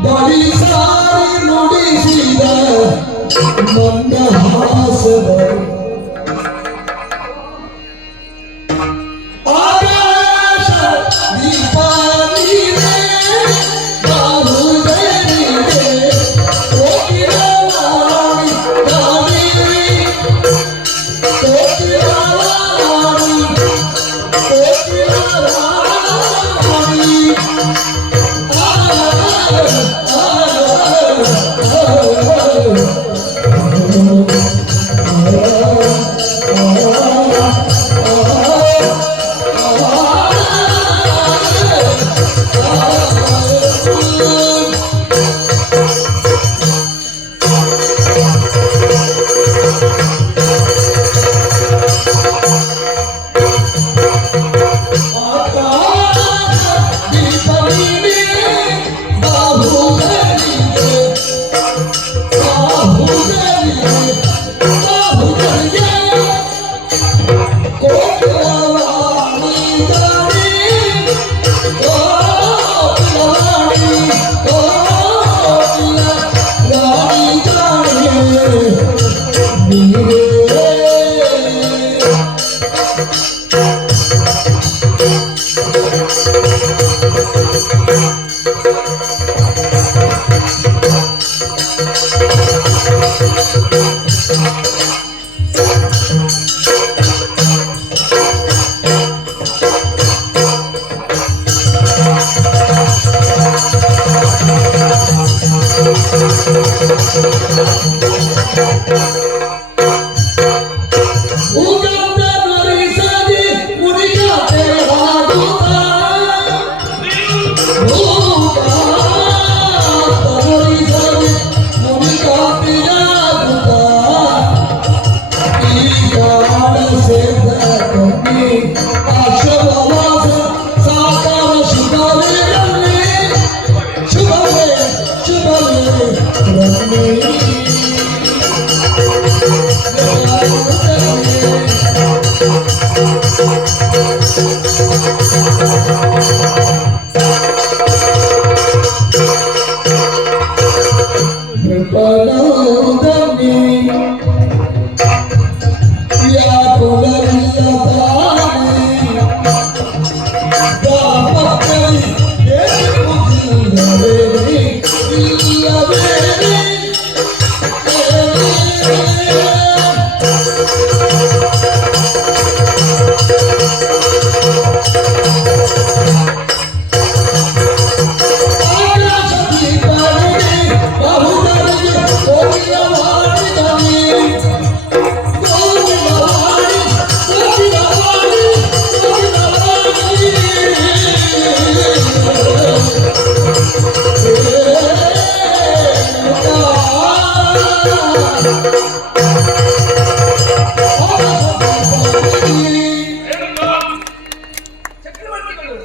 ಬಡಿ ಸಾರಿ ನುಡಿ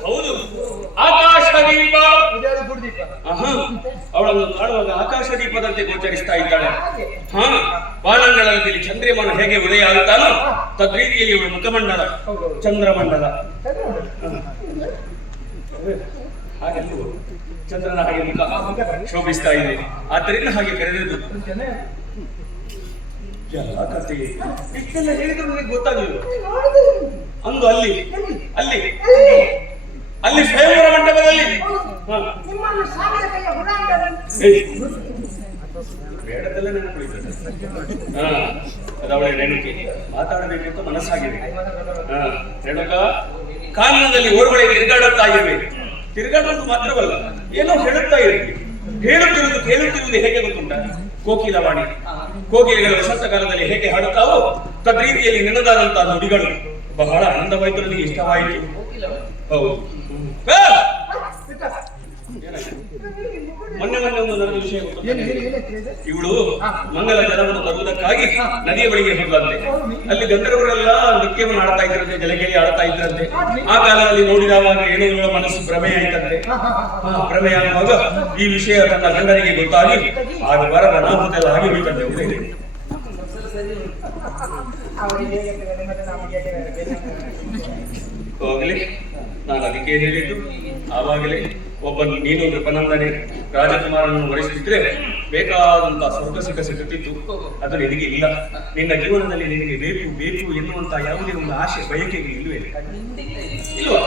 ಹೌದು, ಆಕಾಶ ದೀಪ. ಇದ್ಯಾವುದು ಗುರುದೀಪ? ಅವಳನ್ನು ಕಾಣುವಾಗ ಆಕಾಶ ದೀಪದಂತೆ ಗೋಚರಿಸ್ತಾ ಇದ್ದಾಳೆ. ಹಾ, ಬಾಲಂಗಳದಲ್ಲಿ ಚಂದ್ರಮನ ಹೇಗೆ ಉದಯ ಆಗುತ್ತಾನೋ ತದ್ರೀತಿಯಲ್ಲಿ ಇವಳು ಮುಖಮಂಡಲ ಚಂದ್ರಮಂಡಲ. ಹಾಗೆ ಚಂದ್ರನ ಹಾಗೆ ಮುಖ ಶೋಭಿಸ್ತಾ ಇದೆ, ಆದ್ದರಿಂದ ಹಾಗೆ ಕರೆದಿದ್ದು. ಎಲ್ಲ ಕಥೆ ಇಷ್ಟೆಲ್ಲ ಹೇಳಿದ್ರು ನನಗೆ ಗೊತ್ತಾಗಲಿಲ್ಲ. ಅಂದು ಅಲ್ಲಿ ಅಲ್ಲಿ ಅಲ್ಲಿ ಸ್ವಯಂವರ ಮಂಟಪದಲ್ಲಿ ಬೇಡದೆಲ್ಲ ನೆನಪುಳಿತದೆ. ಅದವಳೆ ರೇಣುಕೆ ಮಾತಾಡಬೇಕು ಅಂತ ಮನಸ್ಸಾಗಿದೆ. ರೇಣುಕ, ಕಾನೂನಲ್ಲಿ ಓರ್ವಳೆ ತಿರುಗಾಡುತ್ತಾ ಇರಬೇಕು. ತಿರುಗಾಡುವುದು ಮಾತ್ರವಲ್ಲ, ಏನೋ ಹೇಳುತ್ತಾ ಇರಬೇಕು. ಕೇಳುತ್ತಿರುವುದು ಹೇಗೆ ಗೊತ್ತುಂಟ? ಕೋಕಿಲವಾಣಿ. ಕೋಗಿಲೆಗಳು ವಸಂತ ಕಾಲದಲ್ಲಿ ಹೇಗೆ ಹಾಡುತ್ತಾವೋ ತದ್ರೀತಿಯಲ್ಲಿ ನಿನ್ನದಾದಂತಹ ನುಡಿಗಳು ಬಹಳ ಆನಂದವಾಯಿತು, ನನಗೆ ಇಷ್ಟವಾಯಿತು. ಹೌದು. ಮೊನ್ನೆ ಒಂದು ನಡೆದ ವಿಷಯ ಗೊತ್ತು. ಇವಳು ಮಂಗಲ ಜಲವನ್ನು ತರುವುದಕ್ಕಾಗಿ ನದಿಯ ಬಳಿಗೆ ಹೋದಂತೆ. ಅಲ್ಲಿ ಗಂಧರ್ವರೆಲ್ಲ ನೃತ್ಯವನ್ನು ಆಡ್ತಾ ಇದ್ರಂತೆ, ಜಲಗೇರಿ ಆಡ್ತಾ ಇದ್ರಂತೆ. ಆ ಕಾಲದಲ್ಲಿ ನೋಡಿದವಾಗ ಏನೋ ಇವಳ ಮನಸ್ಸು ಭ್ರಮೆ ಆಯ್ತಂತೆ. ಭ್ರಮೆ ಆಗುವಾಗ ಈ ವಿಷಯ ತನ್ನ ಗಂಡನಿಗೆ ಗೊತ್ತಾಗಿ ಆಗ ಬರದ ಅನಾಹುತೆಲ್ಲ ಆಗಿಬಿಟ್ಟಂತೆ. ಹೋಗಲಿ, ನಾನು ಅದಕ್ಕೆ ಹೇಳಿದ್ದು ಆವಾಗಲೇ ಒಬ್ಬ ನೀನು ನೃಪನಂದನೆ ರಾಜಕುಮಾರನನ್ನು ವರಿಸುತ್ತಿದ್ರೆ ಬೇಕಾದಂತಹ ಸ್ವರ್ಗ ಸಿಗುತ್ತಿತ್ತು. ಅದು ನಿನಗೆ ಇಲ್ಲ. ನಿನ್ನ ಜೀವನದಲ್ಲಿ ನಿನಗೆ ಬೇಕು ಬೇಕು ಎನ್ನುವಂತಹ ಯಾವುದೇ ಒಂದು ಆಶೆ ಬಯಕೆಗೆ ಇಲ್ವೇ ಇಲ್ವಾ?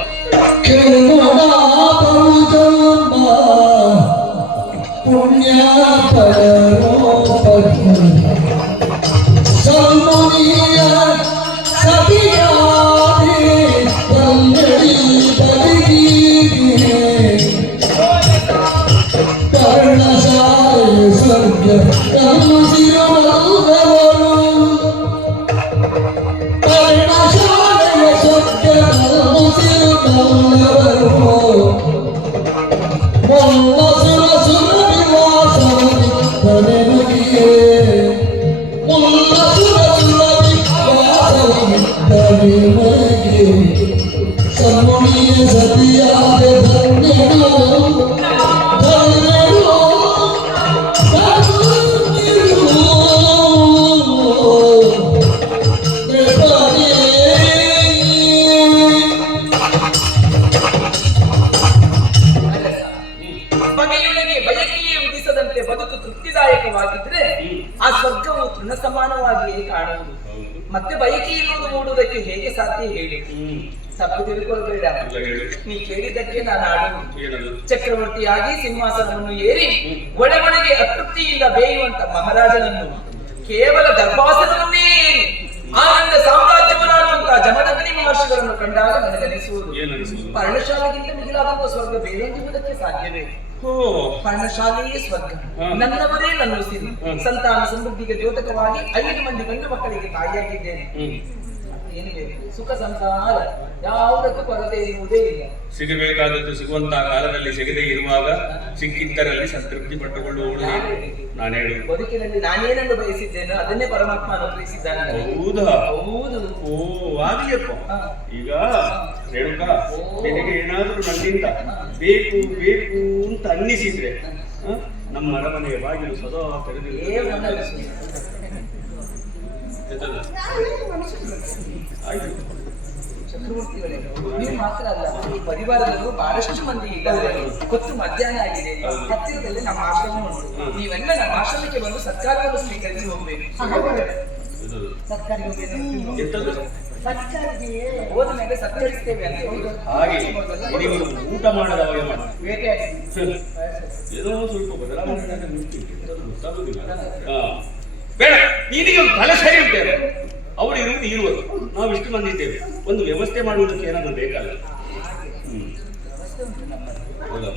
ಆ ಸ್ವರ್ಗವು ತೃಣ ಸಮಾನವಾಗಿಯೇ ಕಾಣುವುದು. ಮತ್ತೆ ಬಯಕೆ ಎನ್ನುವುದು ಮೂಡುವುದಕ್ಕೆ ಹೇಗೆ ಸಾಧ್ಯ ಹೇಳಿ? ತಪ್ಪು ತಿಳ್ಕೊಳ್ಬೇಡ, ನೀ ಕೇಳಿದ್ದಕ್ಕೆ ನಾನು ಆಡುವುದು. ಚಕ್ರವರ್ತಿಯಾಗಿ ಸಿಂಹಾಸನವನ್ನು ಏರಿ ಒಳಗೊಳಗೆ ಅತೃಪ್ತಿಯಿಂದ ಬೇಯುವಂತ ಮಹಾರಾಜನನ್ನು ಕೇವಲ ದರ್ಭಾಸನವನ್ನೇ ಏರಿ ಆನಂದ ಸಾಮ್ರಾಜ್ಯವನ್ನಾಡುವಂತಹ ಜಮದಗ್ನಿ ಮಹರ್ಷಿಗಳನ್ನು ಕಂಡಾಗ ನನಗನಿಸುವುದು ಪರ್ಣಶಾಲೆಗಿಂತ ಮಿಗಿಲಾದಂತಹ ಸ್ವರ್ಗ ಬೇರೊಂದಿರುವುದಕ್ಕೆ ಸಾಧ್ಯವೇ? ಓ ಪರ್ಣಶಾಲೆಯೇ ಸ್ವರ್ಗ, ಹಾ. ನನ್ನವರೇ ನನ್ನ ಉಸಿರು. ಹಾ. ಸಂತಾನ ಸಮೃದ್ಧಿಗೆ ದ್ಯೋತಕವಾಗಿ 5 ಮಂದಿ ಗಂಡು ಮಕ್ಕಳಿಗೆ ತಾಯಿಯಾಗಿದ್ದೇನೆ. ಹ್ಮ್ ಏನು ಬೇಕು? ಸುಖ ಸಂಸಾರ ಯಾವುದಕ್ಕೂ ಕೊರತೆ ಇರುವುದೇ ಇಲ್ಲ. ಸಿಗಬೇಕಾದದ್ದು ಸಿಗುವಂತಹ ಕಾಲದಲ್ಲಿ ಸಿಗದೇ ಇರುವಾಗ ಸಿಕ್ಕಿದ್ದರಲ್ಲಿ ಸಂತೃಪ್ತಿ ಪಟ್ಟುಕೊಳ್ಳುವವಳು ನೀನು. ನಾನು ಹೇಳು ಬದುಕಿನಲ್ಲಿ ನಾನೇನನ್ನು ಬಯಸಿದ್ದೇನೋ ಅದನ್ನೇ ಪರಮಾತ್ಮ ಅನುಗ್ರಹಿಸಿದ್ದಾನೆ. ಹೌದಾ? ಹೌದು. ಓ ಆಗ್ಲಿಯಪ್ಪ. ಹಾ. ಈಗ ರೇಣುಕ, ನಿನಗೆ ಏನಾದ್ರೂ ನನ್ನಿಂದ ಬೇಕು ಬೇಕು ಅಂತ ಅನ್ನಿಸಿದ್ರೆ ನಮ್ಮ ಅರಮನೆಯ ಬಾಗಿಲು ಸದಾ ತೆರೆದಿದೆ. ಏ ನನ್ನ ಆಯ್ತು. ಚಕ್ರವರ್ತಿಗಳೇ, ನೀವು ಮಾತ್ರ ಅಲ್ಲ, ಈ ಪರಿವಾರದವರು ಬಹಳಷ್ಟು ಮಂದಿ ಇದ್ದಾರೆ. ಹೊತ್ತು ಮಧ್ಯಾಹ್ನ ಆಗಿದೆ. ಹತ್ತಿರದಲ್ಲಿ ನಮ್ಮ ಆಶ್ರಮ ಉಂಟು. ನೀವೆಲ್ಲ ನಮ್ಮ ಆಶ್ರಮಕ್ಕೆ ಬಂದು ಸತ್ಕಾರವನ್ನು ಸ್ವೀಕರಿಸಿ ಹೋಗ್ಬೇಕು. ಇದು ಸತ್ಕಾರಿಗೆ ಹೋಗ್ಬೇಕು. ಎಂತದು? ಸತ್ಕಾರಿಗೆ ಹೋದ ಮೇಲೆ ಸತ್ಕರಿಸ್ತೇವೆ ಅಂತ ಹೇಳಿ. ಹಾಗೆ ನೀವು ಊಟ ಮಾಡದವಾಗ ಮಾಡಿ ಬೇಟೆ ಏನೋ ಸ್ವಲ್ಪ ಬದಲಾವಣೆ ಗೊತ್ತಾಗುದಿಲ್ಲ. ಬೇಡ, ನೀನಿಗೆ ಒಂದು ತಲೆ ಸರಿ ಇರ್ತೇವೆ. ಅವರು ಇರುವುದು ಇರುವುದು, ನಾವು ಇಷ್ಟು ಮಂದಿ ಇದ್ದೇವೆ. ಒಂದು ವ್ಯವಸ್ಥೆ ಮಾಡುವುದಕ್ಕೆ ಏನಾದರೂ ಬೇಕಲ್ಲ. ಹೌದಾ?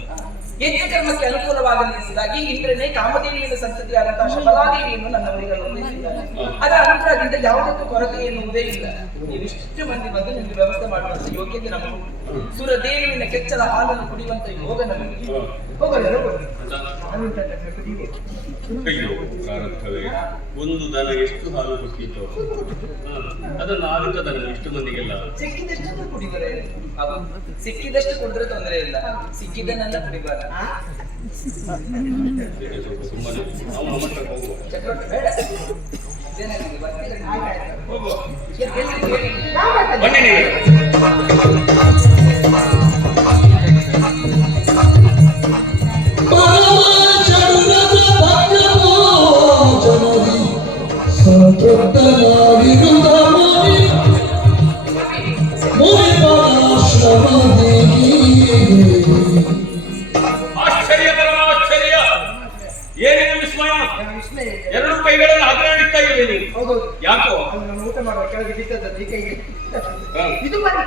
ಯಜ್ಞ ಕರ್ಮಕ್ಕೆ ಅನುಕೂಲವಾಗಲಿಸಿದಾಗಿ ಇಂದ್ರನೇ ಕಾಮದೇವಿಯಿಂದ ಸಂತತಿಯಾದಂತಹ ಶಬಲಾದೇವಿಯನ್ನು ನನ್ನವರಿಗೆ ಅನುಗ್ರಹಿಸಿದ್ದಾನೆ. ಅದರ ಅನುಗ್ರಹದಿಂದ ಯಾವುದಕ್ಕೂ ಕೊರತೆ ಎನ್ನುವುದೇ ಇಲ್ಲ. ನೀವಿಷ್ಟು ಮಂದಿ ಬಂದು ನಿಮಗೆ ವ್ಯವಸ್ಥೆ ಮಾಡುವಂತ ಯೋಗ್ಯತೆ ನಮಗೆ. ಸುರದೇವಿನ ಕೆಚ್ಚಲ ಹಾಲನ್ನು ಕುಡಿಯುವಂತ ಯೋಗ ನಮಗೆ. ಅಯ್ಯೋ ಪ್ರಾರಬ್ಧವೇ, ಒಂದು ದನ ಎಷ್ಟು ಹಾಲು ಕೊಟ್ಟಿತ್ತು, ಅದನ್ನು ಆಗುತ್ತೆ ನನಗೆ ಇಷ್ಟು ಮಂದಿಗೆಲ್ಲ. ಸಿಕ್ಕಿದಷ್ಟು ಕುಡಿದರೆ ಸಿಕ್ಕಿದಷ್ಟು ಕುಡಿದ್ರೆ ತೊಂದರೆ ಇಲ್ಲ, ಸಿಕ್ಕಿದ್ದನ್ನೆಲ್ಲ ಕುಡಿಬಾರ. ಸುಮ್ಮನೆ ನಾವು ನಮ್ಮ ಹೋಗುವ. ಚಕ್ರವರ್ತಿ ಬೇಡ, ಇದೇನಾಗಿದೆ? ಬರ್ತೀರಾ? ಹೋಗುವ. ಹೇಳಿ. ಬನ್ನಿ ನೀವು. ಆಶ್ಚರ್ಯ ಪರಮಾಶ್ಚರ್ಯ, ಏನೇನು ವಿಸ್ಮಯ! ಎರಡು ಕೈಗಳನ್ನು ಹಗರಾಡಿಸ್ತಾ ಇರುವೆ ನೀನು. ಯಾಕೋ? ಊಟ ಮಾಡುವ ಕೆಳಗೆ ಬಿದ್ದದ್ದು ಈ ಕೈಗೆ. ಹಾ. ಇದು ಮಾಡಿ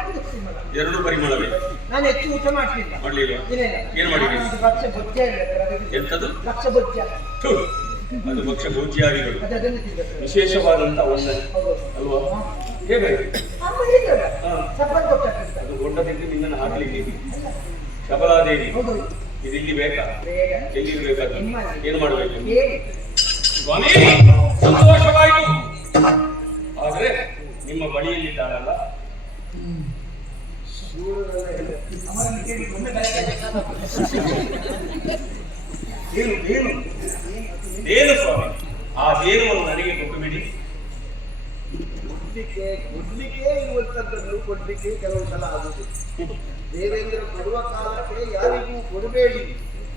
ಎರಡು ಪರಿಮಳವೇ ನಾನು ಹೆಚ್ಚು ಊಟ ಮಾಡ್ಲಿಲ್ಲ. ಮಾಡ್ಲಿಲ್ಲ? ಇಲ್ಲ, ಇಲ್ಲ. ಏನ್ ಮಾಡಿದ್ರಿ? ಅದು ಭಕ್ಷ್ಯ ಭೋಜ್ಯ ಇಲ್ಲ. ಎಂತದು? ಭಕ್ಷ್ಯ ಭೋಜ್ಯ. ಥು, ಅದು ಭಕ್ಷ್ಯ ಭೋಜ್ಯಾದಿಗಳು ಅದು ಅದನ್ನು ತಿಂದದ್ದು. ವಿಶೇಷವಾದಂತ ಒಂದೇ ಹೌದು. ಅಲ್ವಾ? ಹೇಗಾಯ್ತು? ಅಮ್ಮ ಹೇಳಿದ್ದಲ್ಲ, ಹಾ. ಸಪ್ಪನ್ ಕೊಟ್ಟಾಗ್ತದೆ. ಅದು ದೊಡ್ಡದಿದ್ದು ನಿನ್ನನ್ನು ಹಾಕ್ಲಿಕ್ಕೆ ಶಬಲಾದೇವಿ ಹೌದು. ಇದು ಇಲ್ಲಿ ಬೇಕಾ? ಬೇಗ. ಎಲ್ಲಿರ್ಬೇಕಾದ್ರೆ ನಿಮ್ಮಲ್ಲಿ. ಏನು ಮಾಡಬೇಕು? ಹೇಳಿ. ಸ್ವಾಮಿ, ಸಂತೋಷವಾಯಿತು. ಆದ್ರೆ ನಿಮ್ಮ ಬಳಿಯಲ್ಲಿದ್ದಾರಲ್ಲ, ಏನು ಏನು ಏನು ಸ್ವಾಮಿ, ಆ ದೇನವನ್ನು ನನಗೆ ಕೊಟ್ಟು ಬಿಡಿ. ಕೊಡ್ಲಿಕ್ಕೆ ಇರುವಂತದ್ದನ್ನು ಕೊಡ್ಲಿಕ್ಕೆ ಕೆಲವು ಸಲ ಆಗುವುದು. ದೇವೇಂದ್ರ ಕೊಡುವ ಕಾಲಕ್ಕೆ ಯಾರಿಗೂ ಕೊಡಬೇಡಿ,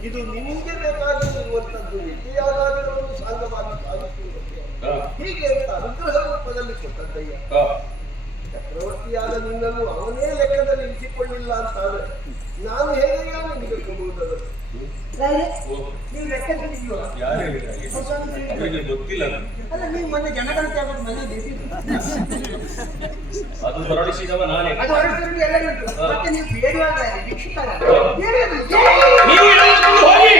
ಇದು ನಿಮಗೆ ಬೇಕಾಗಿರುವಂತದ್ದು, ವಿದ್ಯಾದಾದಿಗಳನ್ನು ಸಾಂಗವಾಗಿ ಸಾಗಿಸುವುದಕ್ಕೆ ಹೀಗೆ ಅಂತ ಅನುಗ್ರಹ ರೂಪದಲ್ಲಿ ಕೊಟ್ಟದ್ದಯ್ಯ. ಚಕ್ರವರ್ತಿಯಾದ ನಿನ್ನನ್ನು ಅವನೇ ಲೆಕ್ಕದಲ್ಲಿ ಇರಿಸಿಕೊಳ್ಳಿಲ್ಲ ಅಂತಾದ್ರೆ ನಾನು ಹೇಗೆ ನಿಮಗೆ ಕೊಡುವುದನ್ನು? ನೀವು ಲೆಕ್ಕದಲ್ಲಿ ಇಲ್ವಾ? ಯಾರು ಹೇಳಿದ್ದಾರೆ? ಅವರಿಗೆ ಗೊತ್ತಿಲ್ಲ. ಅಲ್ಲ, ನೀವು ಮೊನ್ನೆ ಜನಗಣತಿ ಆಗೋದು ಮನೆಯಲ್ಲಿ ಅದು ಹೊರಡಿಸಿದವ ನಾನೇ. ಅದು ಹೊರಟಿರೋದು ಎಲ್ಲ ಉಂಟು. ಮತ್ತೆ ನೀವು ಬೇಡುವಾಗ ದೀಕ್ಷಿತರ ನೀವು ಹೇಳೋದನ್ನು ಹೋಗಿ.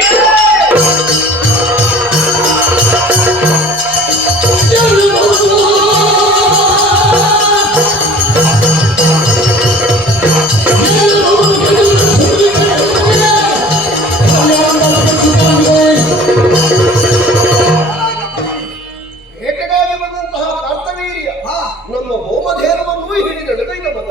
ಬೇಟೆಗಾಗಿ ಬಂದಂತಹ ಕಾರ್ತವೀರ್ಯ ನಮ್ಮ ಹೋಮಧೇನವನ್ನು ಹಿಡಿದಳು ಕೈಗೆ ಬಂದ.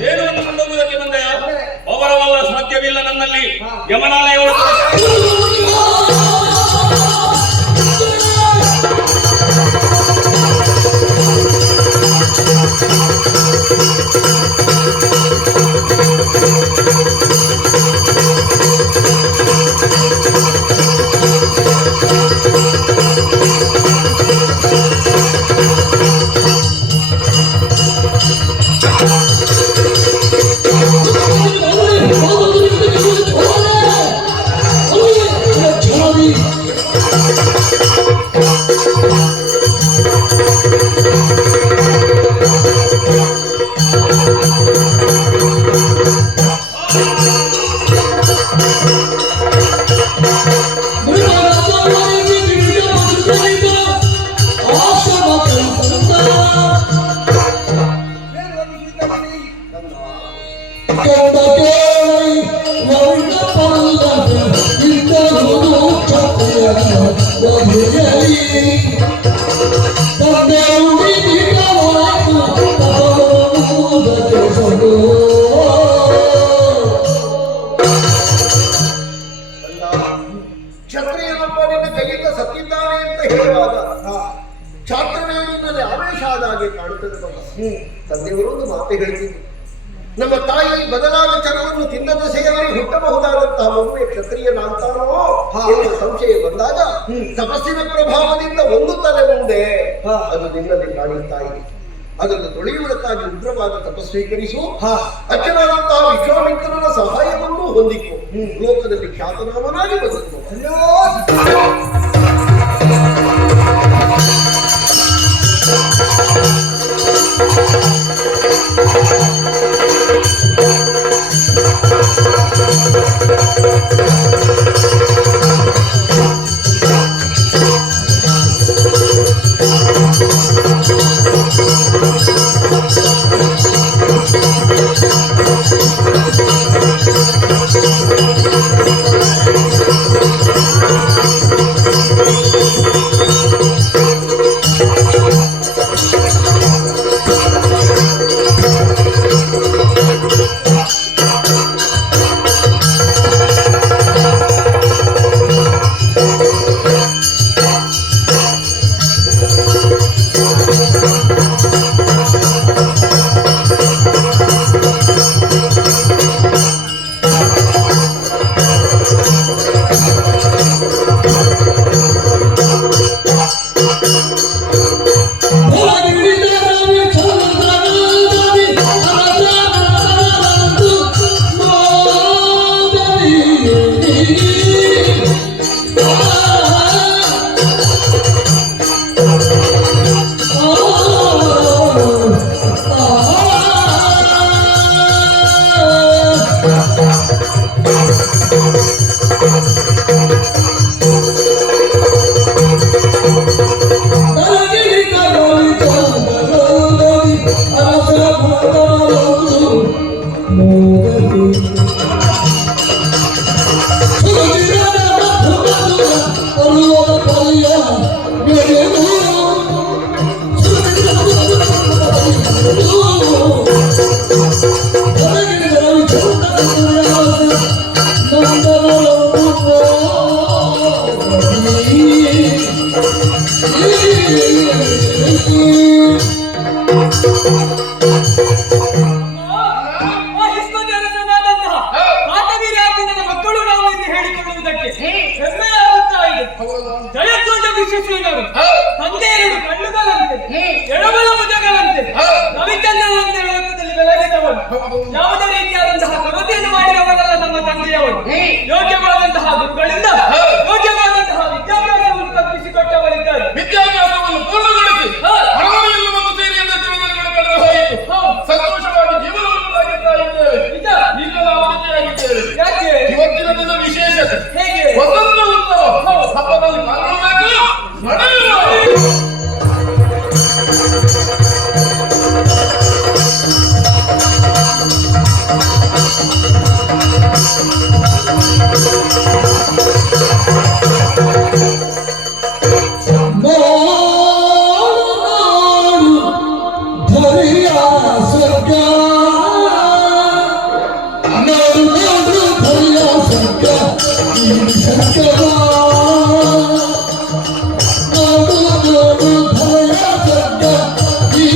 ದೇನವನ್ನು ಕೊಂಡೋಗುವುದಕ್ಕೆ ಬಂದೆಯ? ಅವರವಲ್ಲ, ಸಾಧ್ಯವಿಲ್ಲ ನನ್ನಲ್ಲಿ. ಯಮನಾಲಯವನ್ನು ಕ್ಷತ್ರಿಯನೊಬ್ಬ ನಿನ್ನ ಕೈಯಿಂದ ಸತ್ತಿದ್ದಾನೆ ಅಂತ ಹೇಳುವಾಗ ಛಾತ್ರವೇದಿನಲ್ಲಿ ಆವೇಶ ಆದ ಹಾಗೆ ಕಾಣುತ್ತದೆ ಬಾಬಾ. ತಂದೆಯವರು ಒಂದು ಮಾತು ಹೇಳ್ತಿದ್ರು, ನಮ್ಮ ತಾಯಿ ಬದಲಾದ ಚರವನ್ನು ತಿಂದ ದೆಸೆಯವರಿಗೆ ಹುಟ್ಟಬಹುದಾದಂತಹ ಮಗುವೆ ಕ್ಷತ್ರಿಯನಾಂತಾನೋ ಎನ್ನುವ ಸಂಶಯ ಬಂದಾಗ ತಪಸ್ಸಿನ ಪ್ರಭಾವದಿಂದ ಒಂದು ತಲೆ ಮುಂದೆ ಅದು ನಿನ್ನಲ್ಲಿ ಕಾಣುತ್ತಾಯಿ. ಅದನ್ನು ತೊಳೆಯುವುದಕ್ಕಾಗಿ ಉಗ್ರವಾದ ತಪಸ್ಸು ಸ್ವೀಕರಿಸು. ಅಚ್ಚನಾದಂತಹ ವಿಶ್ವಾಮಿತ್ರನ ಸಹಾಯವನ್ನು ಹೊಂದಿಕೊ. ಲೋಕದಲ್ಲಿ ಖ್ಯಾತನಾಮನಾಗಿ ಬದುಕು. ಯಾವುದೇ ರೀತಿಯಾದಂತಹ ಕೊರತೆಯನ್ನು ಮಾಡಿದವರಲ್ಲ ನಮ್ಮ ತಂದೆಯವರು. ಯೋಗ್ಯವಾದಂತಹ ಗುರುಗಳಿಂದ ಯೋಗ್ಯವಾದಂತಹ ವಿದ್ಯಾಭ್ಯಾಸವನ್ನು ಕಲ್ಪಿಸಿಕೊಟ್ಟವರಿದ್ದಾರೆ. ವಿದ್ಯಾಭ್ಯಾಸವನ್ನು ಪೂರ್ಣಗೊಳಿಸಿ ಹಣವನ್ನು ಬಂದು ಸೇರಿ ಎಂದು ತಿಳಿದುಕೊಂಡು ಕಳೆದು ಹೋಯಿತು. ಸಂತೋಷವಾಗಿ ಜೀವನವನ್ನು ಸಾಗಿಸ್ತಾ ಇದ್ದೇವೆ. ಈಗ ನಾವು ಜೊತೆಯಾಗಿದ್ದೇವೆ. ಯಾಕೆ ಇವತ್ತಿನ ದಿನ ವಿಶೇಷತೆ ಹೇಗೆ ಒಂದೊಂದು ಉತ್ಸವ ಹಬ್ಬದಲ್ಲಿ ಪಾಲ್ಗೊಳ್ಳಬೇಕು. ನಡೆಯುವ ಈ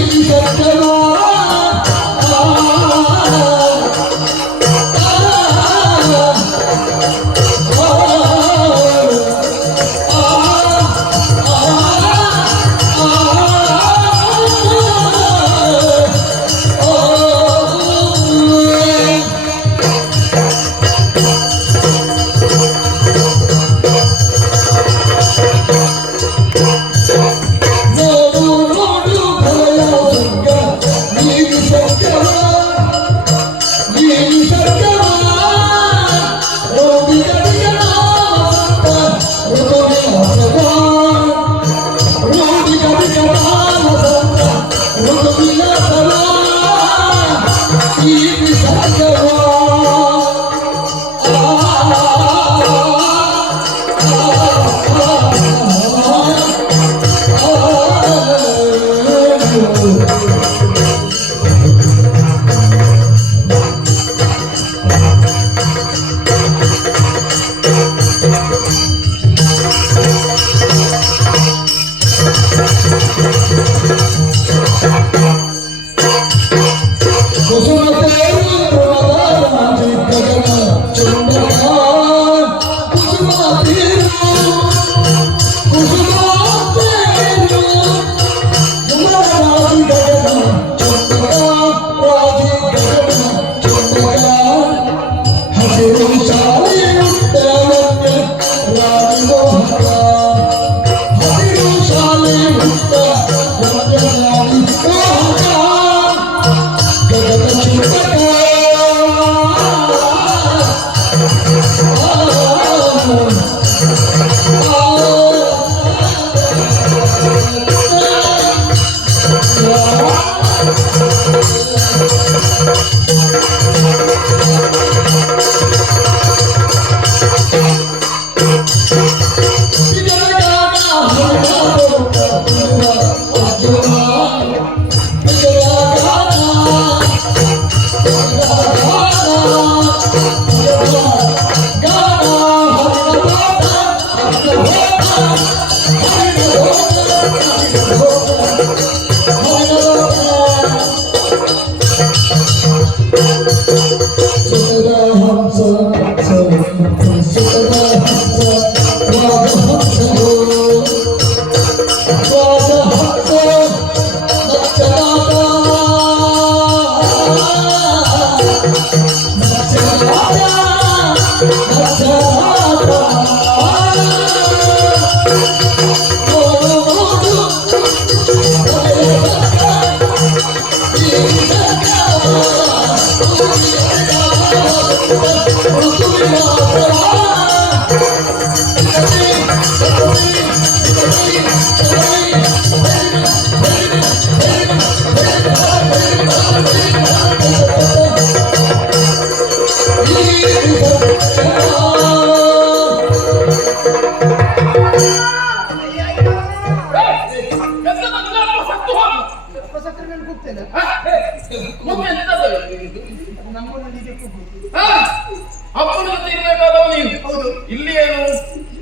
ಅಪ್ಪನ ಜೊತೆ ಇರ್ಬೇಕಾದವ ನೀನು. ಹೌದು. ಇಲ್ಲಿ ಏನು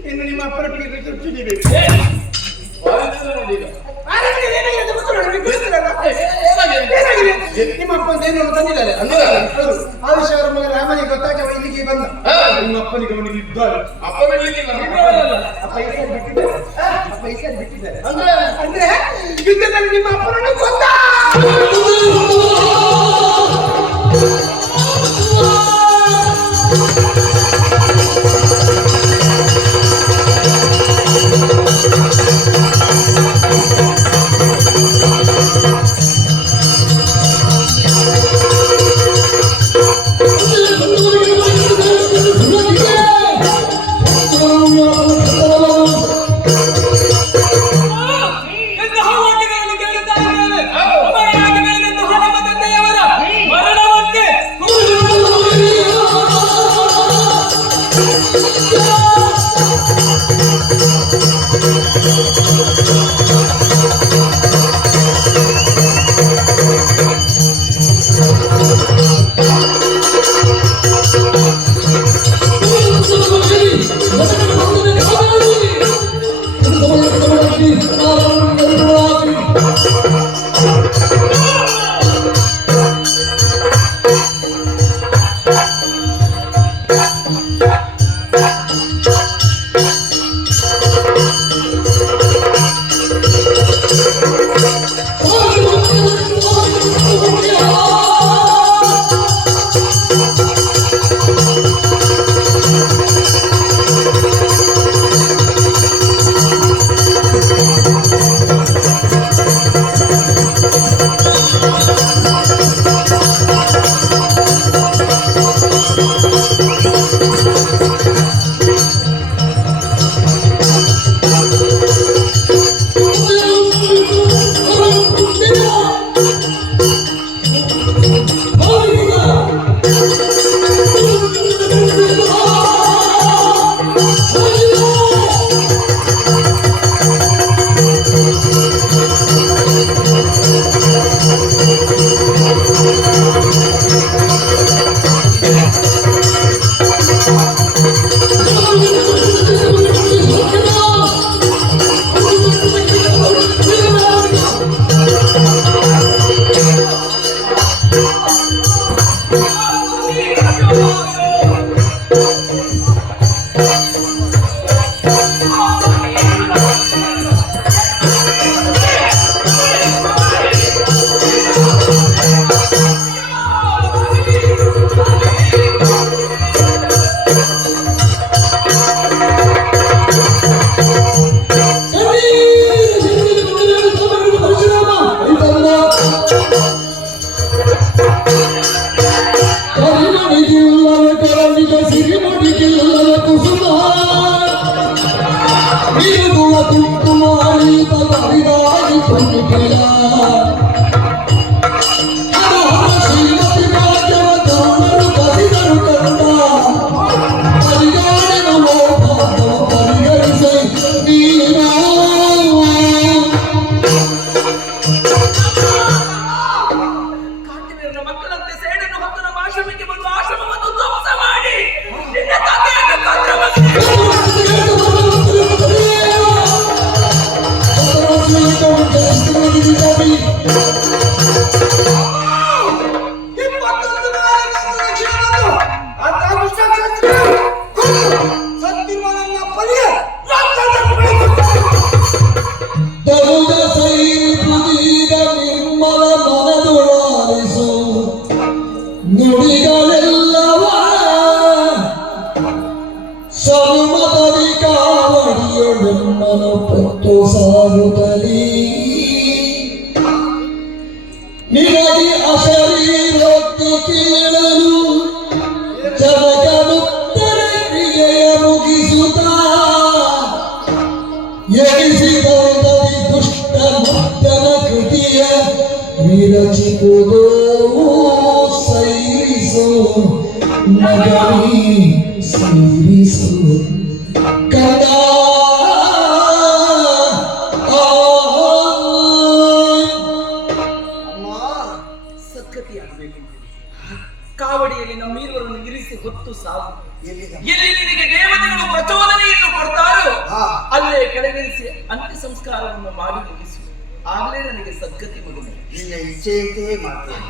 ಇನ್ನು ನಿಮ್ಮ ಅಪ್ಪನ ಚುಚ್ಚಿದ್ದೀವಿ. ನಿಮ್ಮ ಅಪ್ಪ ಏನು ತಂದಿದ್ದಾರೆ ಆ ವಿಷಯ ಅವರ ಮಗ ರಾಮನಿಗೆ ಗೊತ್ತಾಗಿ ಅವ ಇಲ್ಲಿಗೆ ಬಂದ. ನಿಮ್ಮ ಅಪ್ಪನಿಗೆ ಅವನಿಗೆ ಇದ್ದಾರೆ. ಅಪ್ಪ ಬಿಡ್ಲಿಕ್ಕಿಲ್ಲ. ಅಪ್ಪ ಈ ಸರಿ ಬಿಟ್ಟಿದ್ದಾರೆ. ಅಪ್ಪ ಈ ಸರಿ ಬಿಟ್ಟಿದ್ದಾರೆ. ಅಂದ್ರೆ ಯುದ್ಧದಲ್ಲಿ ನಿಮ್ಮ ಅಪ್ಪನನ್ನು ಕೊಂದ. ಎಂತಹ ವಾಕ್ಯಗಳನ್ನು ಕೇಳುತ್ತಾ ಇದ್ದೇವೆ. ಹರ ಹರ ಶ್ರೀಮತಿ ಭಾಗ್ಯವ ದಾನರು ಕಸಿದರು ಕಂದ ಪರಿಗಾಣಿನ ಭಾಗ್ಯವ ಪರಿಗಣಿಸಿ ನೀನು ಕಾಂತಿವೀರನ ಮಕ್ಕಳಂತೆ ಸೇಡನ್ನು ಹೊತ್ತು ನಮ್ಮ ಆಶ್ರಮಕ್ಕೆ ಬಂದು ಆಶ್ರಮವನ್ನು ಧ್ವಂಸ ಮಾಡಿ ನಿನ್ನ ತಂದೆಯನ್ನು ಕೊಂದ ಮಗನೇ. ತರುದ ಸೈರಿ ಪುದೀರ ನಿರ್ಮಲ ಮನದೊಳಾಲಿಸು ನುಡಿಗಳೆಲ್ಲವ ಸರ್ವದವಿ ಕಾವಡಿಯೊಡೆಮ್ಮನು ಪೊತ್ತು ಸಾಗುತ್ತಲೀ ನಿನಗೆ ಅಶರೀರಕ್ಕೆ ಕೇಳಲು ಜನಕ ಮುಕ್ತರ ಕ್ರಿಯೆಯ ಮುಗಿಸುತ್ತ ಎನಿಸಿದಂತದಿ ದುಷ್ಟ ಮುಕ್ತನ ಕೃತಿಯ ವಿರಚಿಸುವುದೋ ಸೈರಿಸು ನಗರಿ ಸೇರಿಸು ಕದ ಸದ್ಗತಿಯಾಗಬೇಕು. ಕಾವಡಿಯಲ್ಲಿ ನಮ್ಮೀರುವರನ್ನು ಇರಿಸಿ ಹೊತ್ತು ಸಾವು. ಎಲ್ಲಿಗೆ? ಎಲ್ಲಿ ನಿನಗೆ ದೇವತೆಗಳು ಪ್ರಚೋದನೆಯನ್ನು ಕೊಡ್ತಾರೋ ಹಾ. ಅಲ್ಲೇ ಕೆಳಗಿಳಿಸಿ ಅಂತ್ಯ ಸಂಸ್ಕಾರವನ್ನು ಮಾಡಿ ಮುಗಿಸು. ಆಗಲೇ ನನಗೆ ಸದ್ಗತಿ ಮಗನೇ. ನಿನ್ನ ಇಚ್ಛೆಯಂತೆಯೇ ಮಾಡ್ತೇನೆ.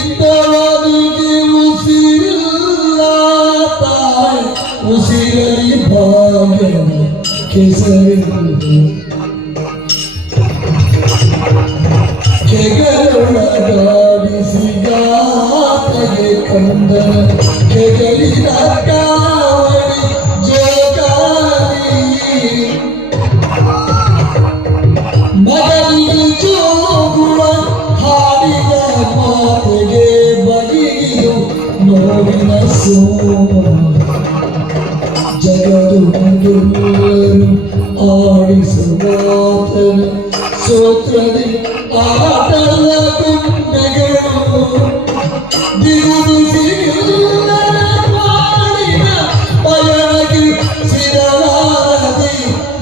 ಉಸಿರಿದ್ದವನಿಗೆ ಉಸಿರಿಲ್ಲ ತಾಯಿ ಉಸಿರಲಿ ಭಾಗ್ಯದ ಕೆಸರಿರುವುದು ಕೆಗಲೊಳಗಾಡಿಸಿಗಾತಗೆ ಕಂದನ ಕೆಗಲಿದ ಕಾವಡಿ ಜೋಕಾಲಿ ಮಗನಿಗೆ ಜೋಗುಳ ಹಾಡಿದ ಮಾತೆಗೆ ಬಗೆಯು ನೋವಿನ ಸೋಮ ಜಗದು ಮಗೆಲ್ಲರೂ ಆಡಿಸುವಾತನ ಸೋತ್ರದಿ ಆಟದ ಗುಂಬೆಗಳು ದಿಗುದಿಸಿಲ್ಲ ಮಾಡಿನ ಪಯಣಕ್ಕೆ ಸಿರಲಾರದಿ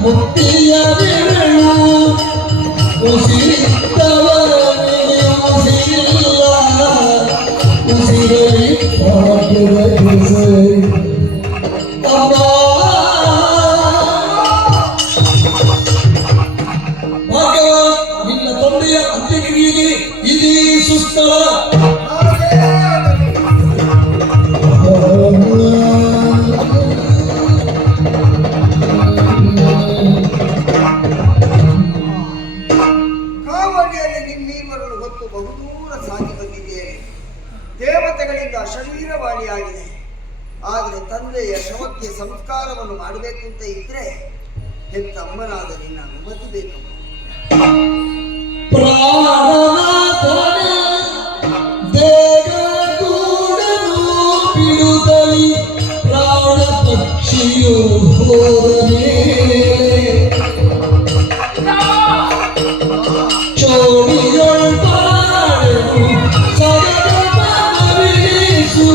ಮುಕ್ತಿಯ ಬೆರಳು ಉಸಿರಿದ್ದವನಿಗೆ ಉಸಿರಿಲ್ಲ ಉಸಿರಲಿ ಭಾಗ್ಯದ ಹೆಸರಿ ಅಮ್ಮ ಭಾಗ್ಯವ ನಿನ್ನ ತಂದೆಯ ಅಂತ್ಯಕ್ರಿಯೆಗೆ ಇದೀ ಸುಸ್ಥಳ ಕಾವಡಿಯಲ್ಲಿ ನಿಮ್ಮೀರುವರನ್ನು ಹೊತ್ತು ಬಹುದೂರ ಸಾಗಿ ಬಂದಿದ್ದೇನೆ. ದೇವತೆಗಳಿಂದ ಶರೀರವಾಣಿಯಾಗಿದೆ. ಆದರೆ ತಂದೆಯ ಶವಕ್ಕೆ ಸಂಸ್ಕಾರವನ್ನು ಮಾಡಬೇಕು ಅಂತ ಇದ್ರೆ ಹೆತ್ತ ಅಮ್ಮನಾದ ನಿನ್ನ ಅನುಮತಿ ಬೇಕು. ಪ್ರಾಣನಾಥನ ದೇಗೂಡನು ಬಿಡುತ್ತಲಿ ಪ್ರಾಣ ಪಕ್ಷಿಯು ಹೋದ ಮೇಲೆ ಚೋಡಿಯೊಳ್ ಬಾಳೆನು ಸಗದ ಮನವಿಸು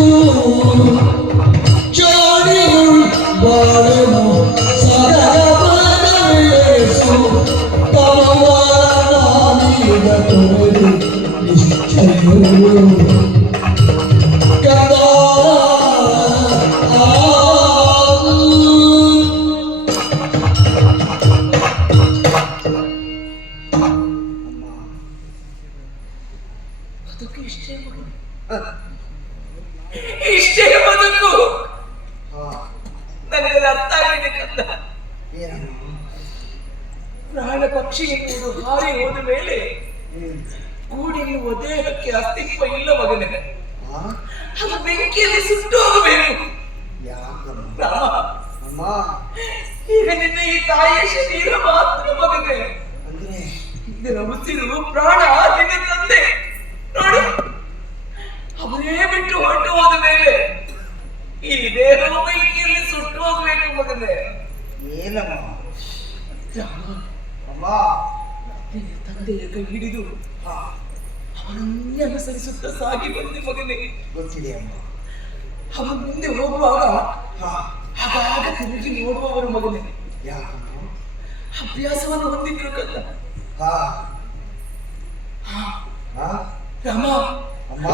ಚೋಡಿಯೊಳ್ ಬಾಳೆನು ಸಗದ ಮನವಿಸು ತಮವಾನಿದ ತೊರೆದು ನಿಶ್ಚಯೋ ಕದ ಬದುಕು ಇಷ್ಟೇ ಮಗನೇ. ಇಷ್ಟೇ ಬದುಕು. ನನಗೆ ಅರ್ಥ ಆಗಿದೆ ಕಂದ. ಪ್ರಾಣ ಪಕ್ಷಿ ಎನ್ನುವುದು ಹಾರಿ ಹೋದ ಮೇಲೆ ಗೂಡಿರುವ ದೇಹಕ್ಕೆ ಅಸ್ತಿತ್ವ ಇಲ್ಲ ಮಗನೇ. ಅದು ಬೆಂಕಿಯಲ್ಲಿ ಸುಟ್ಟು ಹೋಗಬೇಕು. ರಾಮ, ಈಗ ನಿನ್ನ ಈ ತಾಯಿಯ ಶರೀರ ಮಾತ್ರ ಮಗನೇ. ಇದರ ಉಸಿರು ಪ್ರಾಣ ನಿನ್ನ ತಂದೆ. ಅನುಸರಿಸುತ್ತಾ ಸಾಗಿ ಬಂದೆ ಮಗನೇ. ಗೊತ್ತಿದೆ ಅಮ್ಮ. ಅವ ಮುಂದೆ ಹೋಗುವಾಗ ಹಾ, ಆಗಾಗ ತಿರುಗಿ ನೋಡುವವರು ಮಗನೇ. ಯಾಕಮ್ಮ? ಅಭ್ಯಾಸವನ್ನು ಹೊಂದಿದ್ರು ಕಲ್ಲ. ಹಾ ಹಾ ರಾಮ, ಅಮ್ಮ,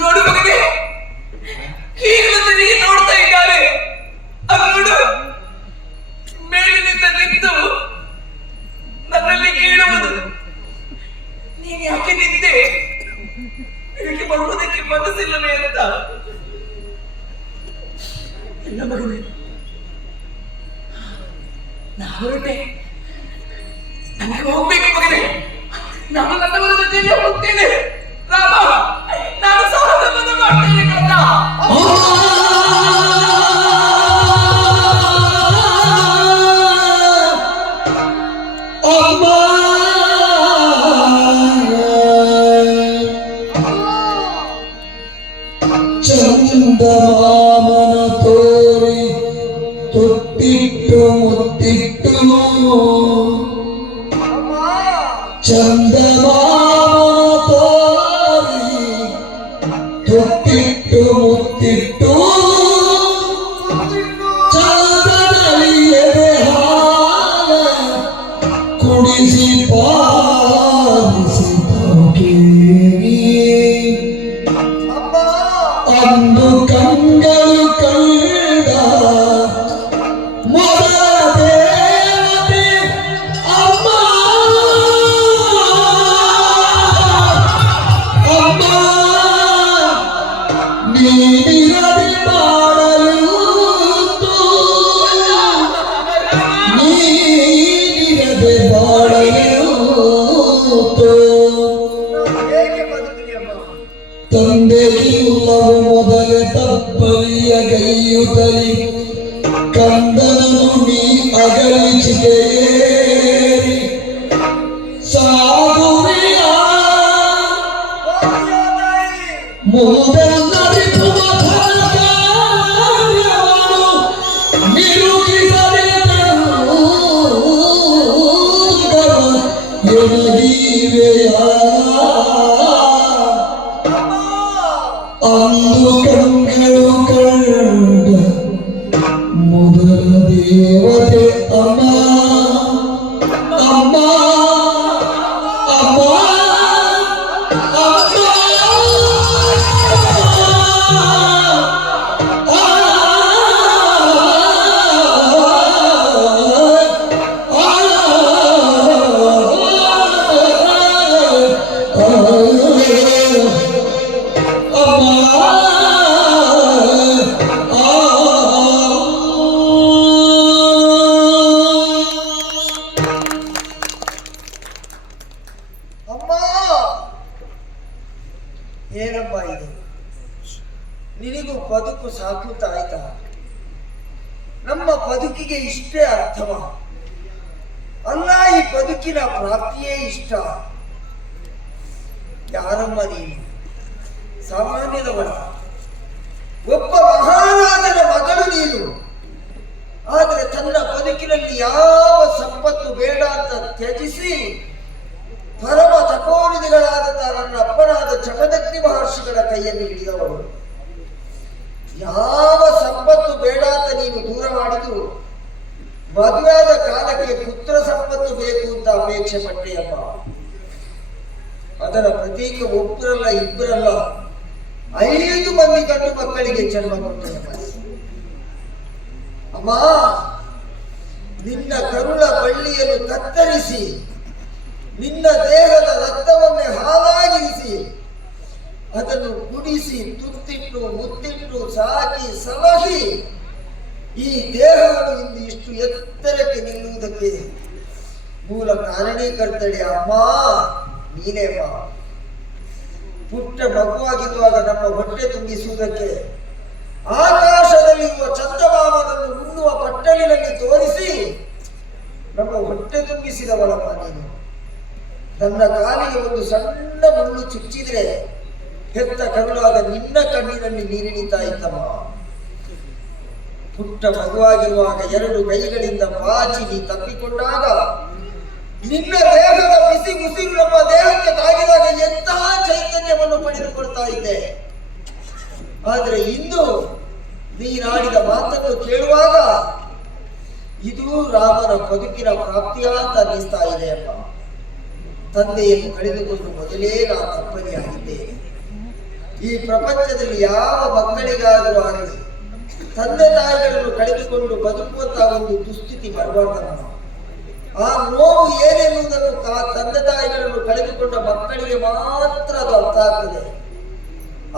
ನೋಡು ಮಗನೇ, ಈಗಲೂ ತಿರುಗಿ ನೋಡ್ತಾ ಇದ್ದಾರೆ. ಅದು ನೋಡು, ಮೇಲಿನಿಂದ ನಿಂತು ನನ್ನಲ್ಲಿ ಕೇಳುವುದು, ನೀನು ಯಾಕೆ ನಿಂತೆ, ನಿನಗೆ ಬರುವುದಕ್ಕೆ ಮನಸ್ಸಿಲ್ಲವೇ ಅಂತ. ಇಲ್ಲ ಮಗನೇ, ನಾ ಹೊರಟೆ, ನನಗೆ ಹೋಗ್ಬೇಕು ಮಗನೇ. ನಾನು ನನ್ನವರ ಜೊತೆಯಲ್ಲೇ ಹೋಗ್ತೇನೆ. ರಾಮ, ನಾನು ಸಹಗಮನ ಮಾಡ್ತೇನೆ ಕಂದ. ಚಂದಮಾಮನ ತೋರಿ ತೊಟ್ಟಿಟ್ಟು ಮುತ್ತಿಟ್ಟು ಚಂದಮಾಮನ ತೋರಿ ತೊಟ್ಟಿಟ್ಟು ಮುತ್ತಿಟ್ಟು ಚಂದದಲ್ಲಿ ಎದೆ ಹಾಲ ಕುಡಿಸಿ ಪಾಲಿಸಿ ಅಂದು ಕಂಗಳು ಕಂಡ ಮೊದಲ ದೇವತೆ ಅಮ್ಮ. ಅಮ್ಮ ನೀನಿರದೆ ಮಾಡಲು, ನೀನಿರದೆ ಮಾಡಲು ಹೇಗೆ ಬದುಕಲಿ ಅಮ್ಮ? ತಂದೆಗಿಲ್ಲವು ಮೊದಲೇ ತಪ್ಪಲಿಯ ಗೈಯುತ್ತಲಿ ಕಂದನನು ನೀ ಅಗಲಿಚಿಕೆಯೇರಿ ಸಾಗುವೆಯ ಮುಂದೆ ನರಿಪುವ ಕಾರ್ಯವನು ನಿರುಗಿಸಲಿದನು ಎನಗಿವೆಯ ಅಂದು ಕಂಗಳು ಕಂಡ ಮೊದಲ ದೇವತೆ ಅಮ್ಮ. ಅಮ್ಮ, ಅಮ್ಮ, ಅಮ್ಮ. ಅಮ್ಮ, ಏನಮ್ಮ ಇದು? ನಿನಗೂ ಬದುಕು ಸಾಕುತ್ತಾ ಆಯ್ತಾ? ನಮ್ಮ ಬದುಕಿಗೆ ಇಷ್ಟೇ ಅರ್ಥವ? ಅಲ್ಲ, ಈ ಬದುಕಿನ ಪ್ರಾಪ್ತಿಯೇ ಇಷ್ಟ. ಯಾರಮ್ಮ ನೀನು? ಸಾಮಾನ್ಯದವಳ, ಒಬ್ಬ ಮಹಾರಾಜನ ಮಗಳು ನೀನು. ಆದರೆ ತನ್ನ ಬದುಕಿನಲ್ಲಿ ಯಾವ ಸಂಪತ್ತು ಬೇಡ ಅಂತ ತ್ಯಜಿಸಿ ಪರಮ ತಪೋನಿಧಿಗಳಾದ ನನ್ನ ಅಪ್ಪನಾದ ಜಗದಗ್ನಿ ಮಹರ್ಷಿಗಳ ಕೈಯಲ್ಲಿ ಹಿಡಿದವಳು. ಯಾವ ಸಂಪತ್ತು ಬೇಡ ಅಂತ ನೀನು ದೂರ ಮಾಡಿದ್ರು ಮದುವೆಯಾದ ಕಾಲಕ್ಕೆ ಪುತ್ರ ಸಂಪತ್ತು ಬೇಕು ಅಂತ ಅಪೇಕ್ಷೆ ಪಟ್ಟೆಯಮ್ಮ. ಅದರ ಪ್ರತೀಕ ಒಬ್ಬರಲ್ಲ, ಇಬ್ಬರಲ್ಲ, 5 ಮಂದಿ ಗಂಡು ಮಕ್ಕಳಿಗೆ ಜನ್ಮ ಕೊಟ್ಟೆಯಮ್ಮ. ಅಮ್ಮ, ನಿನ್ನ ಕರುಳ ಬಳ್ಳಿಯನ್ನು ಕತ್ತರಿಸಿ ನಿನ್ನ ದೇಹದ ರಕ್ತವನ್ನೇ ಹಾಲಾಗಿರಿಸಿ ಅದನ್ನು ಗುಡಿಸಿ ತುತ್ತಿಟ್ಟು ಮುತ್ತಿಟ್ಟು ಸಾಕಿ ಸಲಹಿ ಈ ದೇಹವನ್ನು ಇಂದು ಇಷ್ಟು ಎತ್ತರಕ್ಕೆ ನಿಲ್ಲುವುದಕ್ಕೆ ಮೂಲ ಕಾರಣೀಕರ್ತಡೆ ಅಮ್ಮ ನೀನೇ. ಪುಟ್ಟ ಮಗುವಾಗಿರುವಾಗ ನಮ್ಮ ಹೊಟ್ಟೆ ತುಂಬಿಸುವುದಕ್ಕೆ ಆಕಾಶದಲ್ಲಿರುವ ಚಂದಮಾಮನನ್ನು ಉಣ್ಣುವ ಪಟ್ಟಲಿನಲ್ಲಿ ತೋರಿಸಿ ನಮ್ಮ ಹೊಟ್ಟೆ ತುಂಬಿಸಿದವಳಮ್ಮ ನೀನು. ನನ್ನ ಕಾಲಿಗೆ ಒಂದು ಸಣ್ಣ ಮುಳ್ಳು ಚುಚ್ಚಿದ್ರೆ ಹೆತ್ತ ಕರುಳಾದ ನಿನ್ನ ಕಣ್ಣಿನಲ್ಲಿ ನೀರಿಳಿತಾ ಇತ್ತಮ್ಮ. ಪುಟ್ಟ ಮಗುವಾಗಿರುವಾಗ 2 ಕೈಗಳಿಂದ ಬಾಚಿ ನೀ ತಪ್ಪಿಕೊಂಡಾಗ ನಿನ್ನ ದೇಹದ ಬಿಸಿ ಉಸಿರು ನಮ್ಮ ದೇಹಕ್ಕೆ ತಾಗಿದಾಗ ಎಂತಹ ಚೈತನ್ಯವನ್ನು ಪಡೆದುಕೊಳ್ತಾ ಇದ್ದೆ. ಆದ್ರೆ ಇಂದು ನೀನಾಡಿದ ಮಾತನ್ನು ಕೇಳುವಾಗ ಇದು ರಾಮನ ಬದುಕಿನ ಪ್ರಾಪ್ತಿಯ ಅಂತ ಅನ್ನಿಸ್ತಾ ಇದೆಯಪ್ಪ. ತಂದೆಯನ್ನು ಕಳೆದುಕೊಂಡು ಮೊದಲೇ ನಾನು ತಪ್ಪನೆಯಾಗಿದ್ದೇನೆ. ಈ ಪ್ರಪಂಚದಲ್ಲಿ ಯಾವ ಮಕ್ಕಳಿಗಾದರೂ ಆಗಲಿ ತಂದೆ ತಾಯಿಗಳನ್ನು ಕಳೆದುಕೊಂಡು ಬದುಕುವಂತಹ ಒಂದು ದುಸ್ಥಿತಿ ಬರಬಾರ್ದಮ್ಮ. ಆ ನೋವು ಏನೆನ್ನುವುದನ್ನು ತಂದೆ ತಾಯಿಗಳನ್ನು ಕಳೆದುಕೊಂಡ ಮಕ್ಕಳಿಗೆ ಮಾತ್ರ ಅದು ಅರ್ಥ ಆಗ್ತದೆ.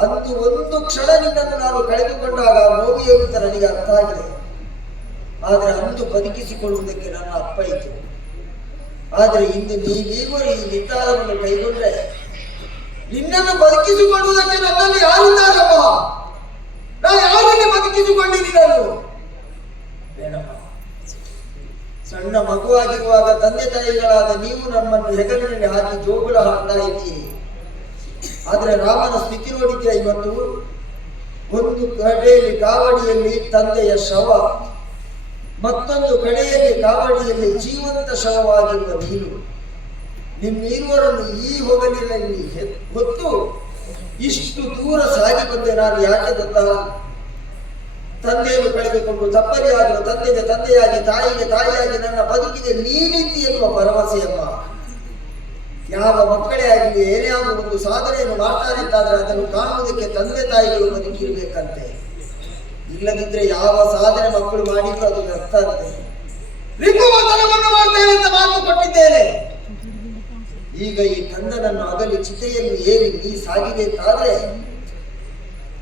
ಅಂದು ಒಂದು ಕ್ಷಣ ನಿನ್ನನ್ನು ನಾನು ಕಳೆದುಕೊಂಡಾಗ ಆ ನೋವು ಏನು ನನಗೆ ಅರ್ಥ ಆಗಿದೆ. ಆದರೆ ಅಂದು ಬದುಕಿಸಿಕೊಳ್ಳುವುದಕ್ಕೆ ನನ್ನ ಅಪ್ಪ ಇತ್ತು. ಆದರೆ ಇಂದು ನೀವೀವರು ಈ ನಿರ್ಧಾರವನ್ನು ಕೈಗೊಂಡ್ರೆ ನಿನ್ನನ್ನು ಬದುಕಿಸಿಕೊಳ್ಳುವುದಕ್ಕೆ ನನ್ನಲ್ಲಿ ಯಾರಿದ್ದಾರಪ್ಪ? ನಾನು ಯಾರನ್ನೇ ಬದುಕಿಸಿಕೊಂಡಿದ್ದೀನಲ್ಲ? ಬೇಡಪ್ಪ. ಸಣ್ಣ ಮಗುವಾಗಿರುವಾಗ ತಂದೆ ತಾಯಿಗಳಾದ ನೀವು ನಮ್ಮನ್ನು ಹೆಗಲಿನಲ್ಲಿ ಹಾಕಿ ಜೋಗುಳ ಹಾಕ್ತಾ ಇದ್ದೀರಿ. ಆದರೆ ರಾಮನ ಸ್ಥಿತಿ ನೋಡಿದ್ಯಾ ಇವತ್ತು? ಒಂದು ಕಡೆಯಲ್ಲಿ ಕಾವಡಿಯಲ್ಲಿ ತಂದೆಯ ಶವ, ಮತ್ತೊಂದು ಕಡೆಯಲ್ಲಿ ಕಾವಡಿಯಲ್ಲಿ ಜೀವಂತ ಶವವಾಗಿರುವ ನೀನು. ನಿಮ್ಮಿರುವರನ್ನು ಈ ಹೊಗಲಿನಲ್ಲಿ ಹೊತ್ತು ಇಷ್ಟು ದೂರ ಸಾಗಿ ಬಂದೆ ನಾನು. ಯಾಕೆ ಗೊತ್ತಾ? ತಂದೆಯನ್ನು ಕಳೆದುಕೊಂಡು ತಪ್ಪಲಿಯಾಗುವ ತಂದೆಗೆ ತಂದೆಯಾಗಿ ತಾಯಿಗೆ ತಾಯಿಯಾಗಿ ನನ್ನ ಬದುಕಿಗೆ ನೀನಿಂತಿ ಎನ್ನುವ ಭರವಸೆಯಮ್ಮ. ಯಾವ ಮಕ್ಕಳೇ ಆಗಲಿ ಏನೇ ಆಗುವ ಒಂದು ಸಾಧನೆಯನ್ನು ಮಾಡ್ತಾರೆ ಅಂತಾದ್ರೆ ಅದನ್ನು ಕಾಣುವುದಕ್ಕೆ ತಂದೆ ತಾಯಿಗಳು ಬದುಕಿರ್ಬೇಕಂತೆ. ಇಲ್ಲದಿದ್ರೆ ಯಾವ ಸಾಧನೆ ಮಕ್ಕಳು ಮಾಡಿದ್ರು ಅದು ವ್ಯರ್ಥ ಅಂತೆ. ರಿಪುವತನವನ್ನು ಮಾಡ್ತೇನೆ ಅಂತ ಮಾತು ಕೊಟ್ಟಿದ್ದೇನೆ. ಈಗ ಈ ಕಂದನನ್ನು ಅಗಲಿ ಚಿತೆಯನ್ನು ಏರಿ ನೀ ಸಾಗಿದೆ ಅಂತಾದ್ರೆ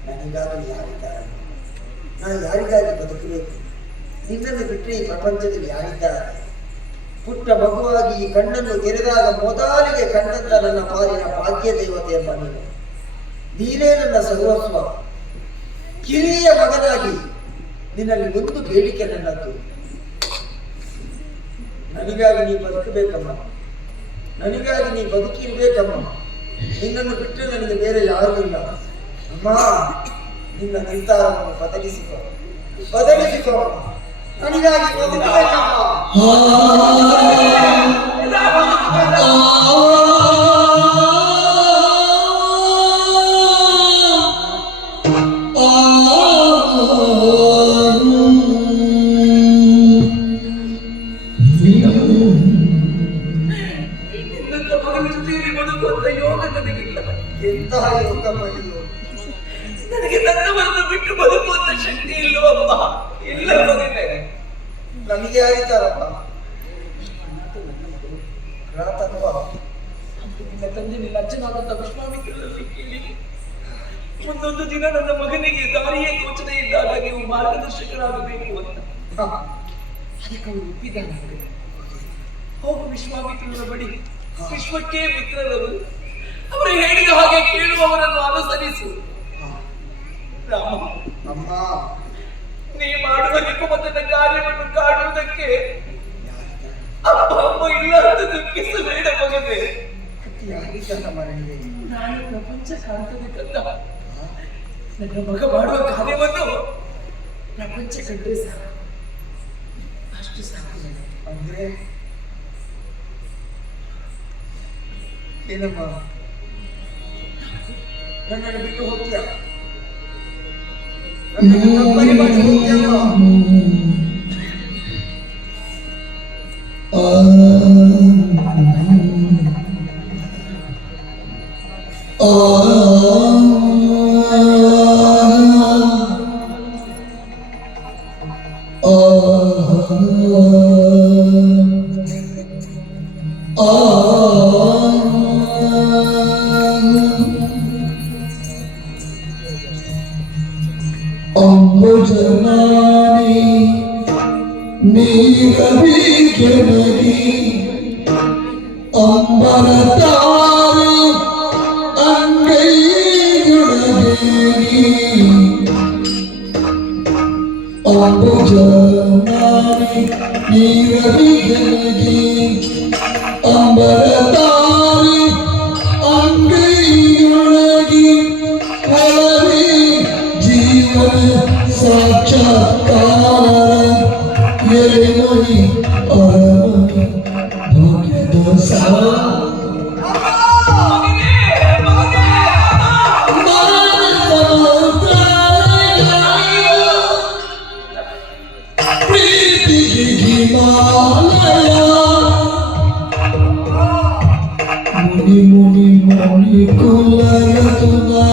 ನನಗಾಗಲಿ ಯಾರಿದ್ದಾರೆ? ನಾನು ಯಾರಿಗಾಗಿ ಬದುಕಬೇಕು? ನಿನ್ನನ್ನು ಬಿಟ್ಟರೆ ಈ ಪ್ರಪಂಚದಲ್ಲಿ ಯಾರಿದ್ದಾರೆ? ಪುಟ್ಟ ಮಗುವಾಗಿ ಈ ಕಣ್ಣನ್ನು ತೆರೆದಾಗ ಮೊದಲಿಗೆ ಕಂಡಂತ ನನ್ನ ಪಾಲಿನ ಭಾಗ್ಯ ದೇವತೆ ಎಂಬ ನೀನೇ ನನ್ನ ಸರ್ವಸ್ವ. ಕಿರಿಯ ಮಗನಾಗಿ ನಿನ್ನಲ್ಲಿ ಒಂದು ಬೇಡಿಕೆ ನನ್ನದ್ದು. ನನಗಾಗಿ ನೀ ಬದುಕಬೇಕಮ್ಮ, ನನಗಾಗಿ ನೀ ಬದುಕಿರ್ಬೇಕಮ್ಮ. ನಿನ್ನನ್ನು ಬಿಟ್ಟರೆ ನನಗೆ ಬೇರೆ ಯಾರೂ ಇಲ್ಲ ಅಮ್ಮ. ನಿನ್ನ ನಿರ್ಧಾರವನ್ನು ಬದಲಿಸಿಕೊ. ನನಗಾಗಿ ಬದುಕಬೇಕಮ್ಮ. ಎಂತಹ ಯೋಗಮ್ಮ ಇದು? ನನಗೆ ನನ್ನವನ್ನು ಬಿಟ್ಟು ಬದುಕುವಂತ ಶಕ್ತಿ ಇಲ್ಲವಪ್ಪ. ಇಲ್ಲ ಮಗನೇ. ನಮಗೆ ಯಾರಿದ್ದಾರಪ್ಪ? ರಾತತ್ವ ನಿನ್ನ ತಂದೆ ನಿನ್ನ ಅಜ್ಜನಾದಂತ ವಿಶ್ವಾಮಿತ್ರರಲ್ಲಿ ಕೇಳಿ ಒಂದೊಂದು ದಿನ ನನ್ನ ಮಗನಿಗೆ ದಾರಿಯೇ ತೋಚನೆ ಇದ್ದಾಗ ನೀವು ಮಾರ್ಗದರ್ಶಕರಾಗಬೇಕು ಅಂತ ಅದಕ್ಕೆ ಅವರು ಒಪ್ಪಿದ್ದಾನೆ. ಹೋಗು ವಿಶ್ವಾಮಿತ್ರರ ಬಳಿ. ವಿಶ್ವಕ್ಕೆ ಮಿತ್ರರರು. ಅವರು ಹೇಳಿದ ಹಾಗೆ ಕೇಳುವವರನ್ನು ಅನುಸರಿಸು. ರಾಮ, ಅಮ್ಮ, ನೀ ಮಾಡುವ ರಿಪುಮತದ ಕಾರ್ಯವನ್ನು ಕಾಣುವುದಕ್ಕೆ ಅಪ್ಪ ಅಮ್ಮ ಇಲ್ಲ ಅಂತ ದುಃಖಿಸಬೇಡ ಮಗನೇ. ನಾನು ಪ್ರಪಂಚ ಕಾಣ್ತದೆ ಕಂದ. ನನ್ನ ಮಗ ಮಾಡುವ ಕಾರ್ಯವನ್ನು ಪ್ರಪಂಚ ಕಂಡ್ರೆ ಸಾಕು, ಅಷ್ಟು ಸಾಕು. ಅಂದ್ರೆ ಏನಮ್ಮ, ನನ್ನನ್ನು ಬಿಟ್ಟು ಹೋಗ್ತೀಯ? ತಪ್ಪನೆ ಮಾಡಿ ಹೋಗ್ತೀಯಮ್ಮ? ಅಂಬುಜನಾನಿ ನೀರವಿ ಕೆಳಗಿ ಅಂಬರತಾರು ಅಂಗೈಯೊಳಗೆ ಅಂಬುಜನಾನಿ ನೀರವಿ ಕೆಳಗಿ ಅಂಬರತಾರು ಅಂಗೈಯೊಳಗೆ ಹಳವಿ ಜೀವನ ಸಾಕ್ಷಾತ್ಕಾರ ಎಲೆಮಣಿ ಅರಮಣಿ ಭಾಗ್ಯದ ಸಾ ಮಗನೇ ಮರೆತು ನಾ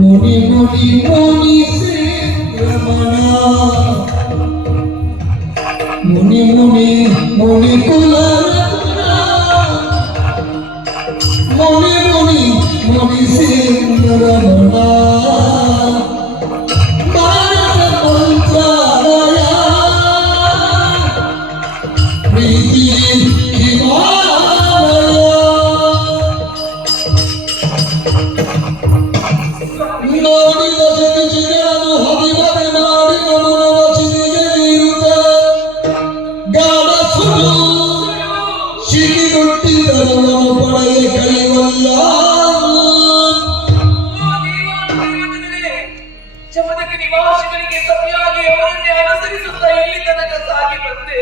ಮುನಿ ಮುನಿ ಮುನಿಸಿ ರಮಣ ಮುನಿ ಮುನಿ ಮುನಿ ಕುಲರತ್ನ ಮುನಿ ಮುನಿ ಮುನಿಸಿ ರಮಣ ಭಾರತ ಮಂತ್ರಾಲಯ ಪ್ರೀತಿ ನೋಡಿದ ಸಿರಿಚಿಗಳನ್ನು ಹದಿಮರೆ ಮಾಡಿ ನಮನ ಚಿರಿಗೆ ನೀರುತ್ತ ಗಾಢ ಸುಡು ಸಿಗಿಗುಟ್ಟಿದರವನ ಪಡೆಯ ಕೈವಲ್ಲ ಚಮದಕ ನಿವಾಸಿಗಳಿಗೆ ಸರಿಯಾಗಿ ಅವರನ್ನೇ ಅನುಸರಿಸುತ್ತಾ ಇಲ್ಲಿ ತನಕ ಸಾಗಿ ಬಂದೆ.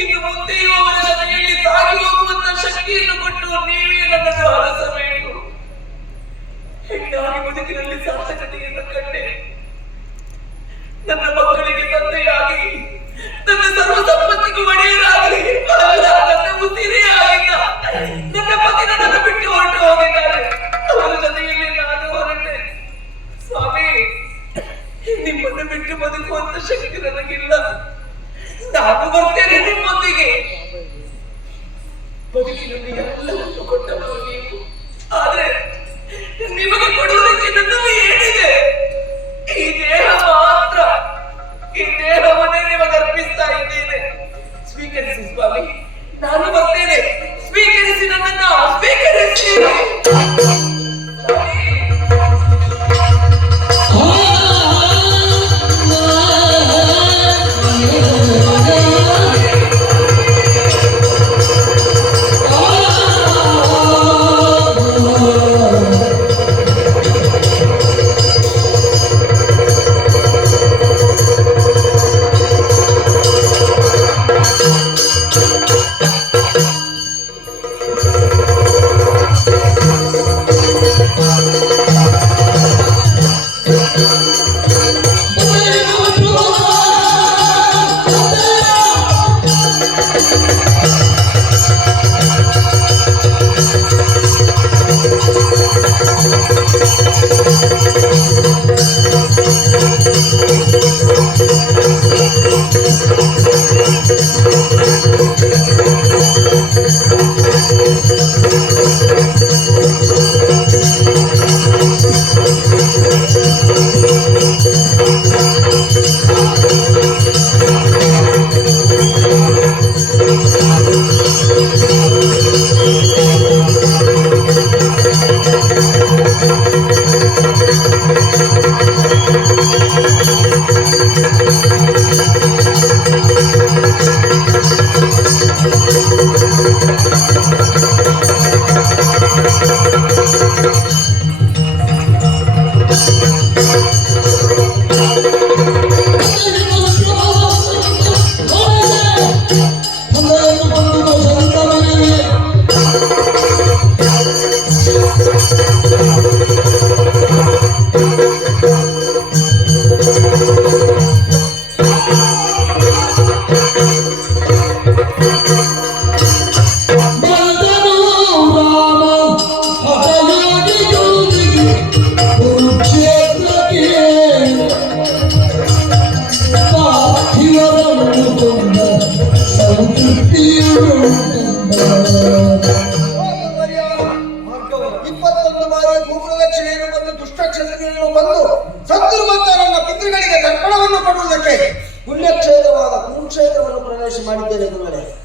ಇನ್ನು ಮುಂದೆಯೂ ಅವರ ಜೊತೆಯಲ್ಲಿ ಸಾಗಿ ಹೋಗುವಂತ ಶಕ್ತಿಯನ್ನು ಕೊಟ್ಟು ನೀವೇ ನನ್ನನ್ನು ಹರಸಬೇಕು. ಹೆಣ್ಣಾಗಿ ಬದುಕಿನಲ್ಲಿ ಸಾರ್ಥಕತೆಯನ್ನು ಕಂಡೆ. ನನ್ನ ಮಕ್ಕಳಿಗೆ ತಂದೆಯಾಗಿ, ನನ್ನ ಸರ್ವ ಸಂಪತ್ತಿಗೂ ಒಡೆಯರಾಗಿ, ಅಲ್ಲ ನನ್ನ ಉಸಿರೇ ಆಗಿದ್ದ ನನ್ನ ಪತಿ ನನ್ನನ್ನು ಬಿಟ್ಟು ಹೊರಟು ಹೋಗಿದ್ದಾರೆ. ಅವರ ಜೊತೆಯಲ್ಲಿ ನಾನು ಹೊರಟೆ. ಸ್ವಾಮಿ, ನಿಮ್ಮನ್ನು ಬಿಟ್ಟು ಬದುಕುವಂತ ಶಕ್ತಿ ನನಗಿಲ್ಲ. ನಾನು ಬರ್ತೇನೆ ನಿಮ್ಮೊಂದಿಗೆ. ಬದುಕಿನಲ್ಲಿ ಎಲ್ಲವನ್ನು ಕೊಟ್ಟವರು ನೀವು. ಆದ್ರೆ ನಿಮಗೆ ಕೊಡುವುದಕ್ಕೆ ನನ್ನಲ್ಲಿ ಏನಿದೆ? ಈ ದೇಹ ಮಾತ್ರ. ಈ ದೇಹವನ್ನೇ ನಿಮಗೆ ಅರ್ಪಿಸ್ತಾ ಇದ್ದೇನೆ. ಸ್ವೀಕರಿಸಿ ಸ್ವಾಮಿ, ನಾನು ಬರ್ತೇನೆ. ಸ್ವೀಕರಿಸಿ, ನನ್ನನ್ನು ಸ್ವೀಕರಿಸಿ.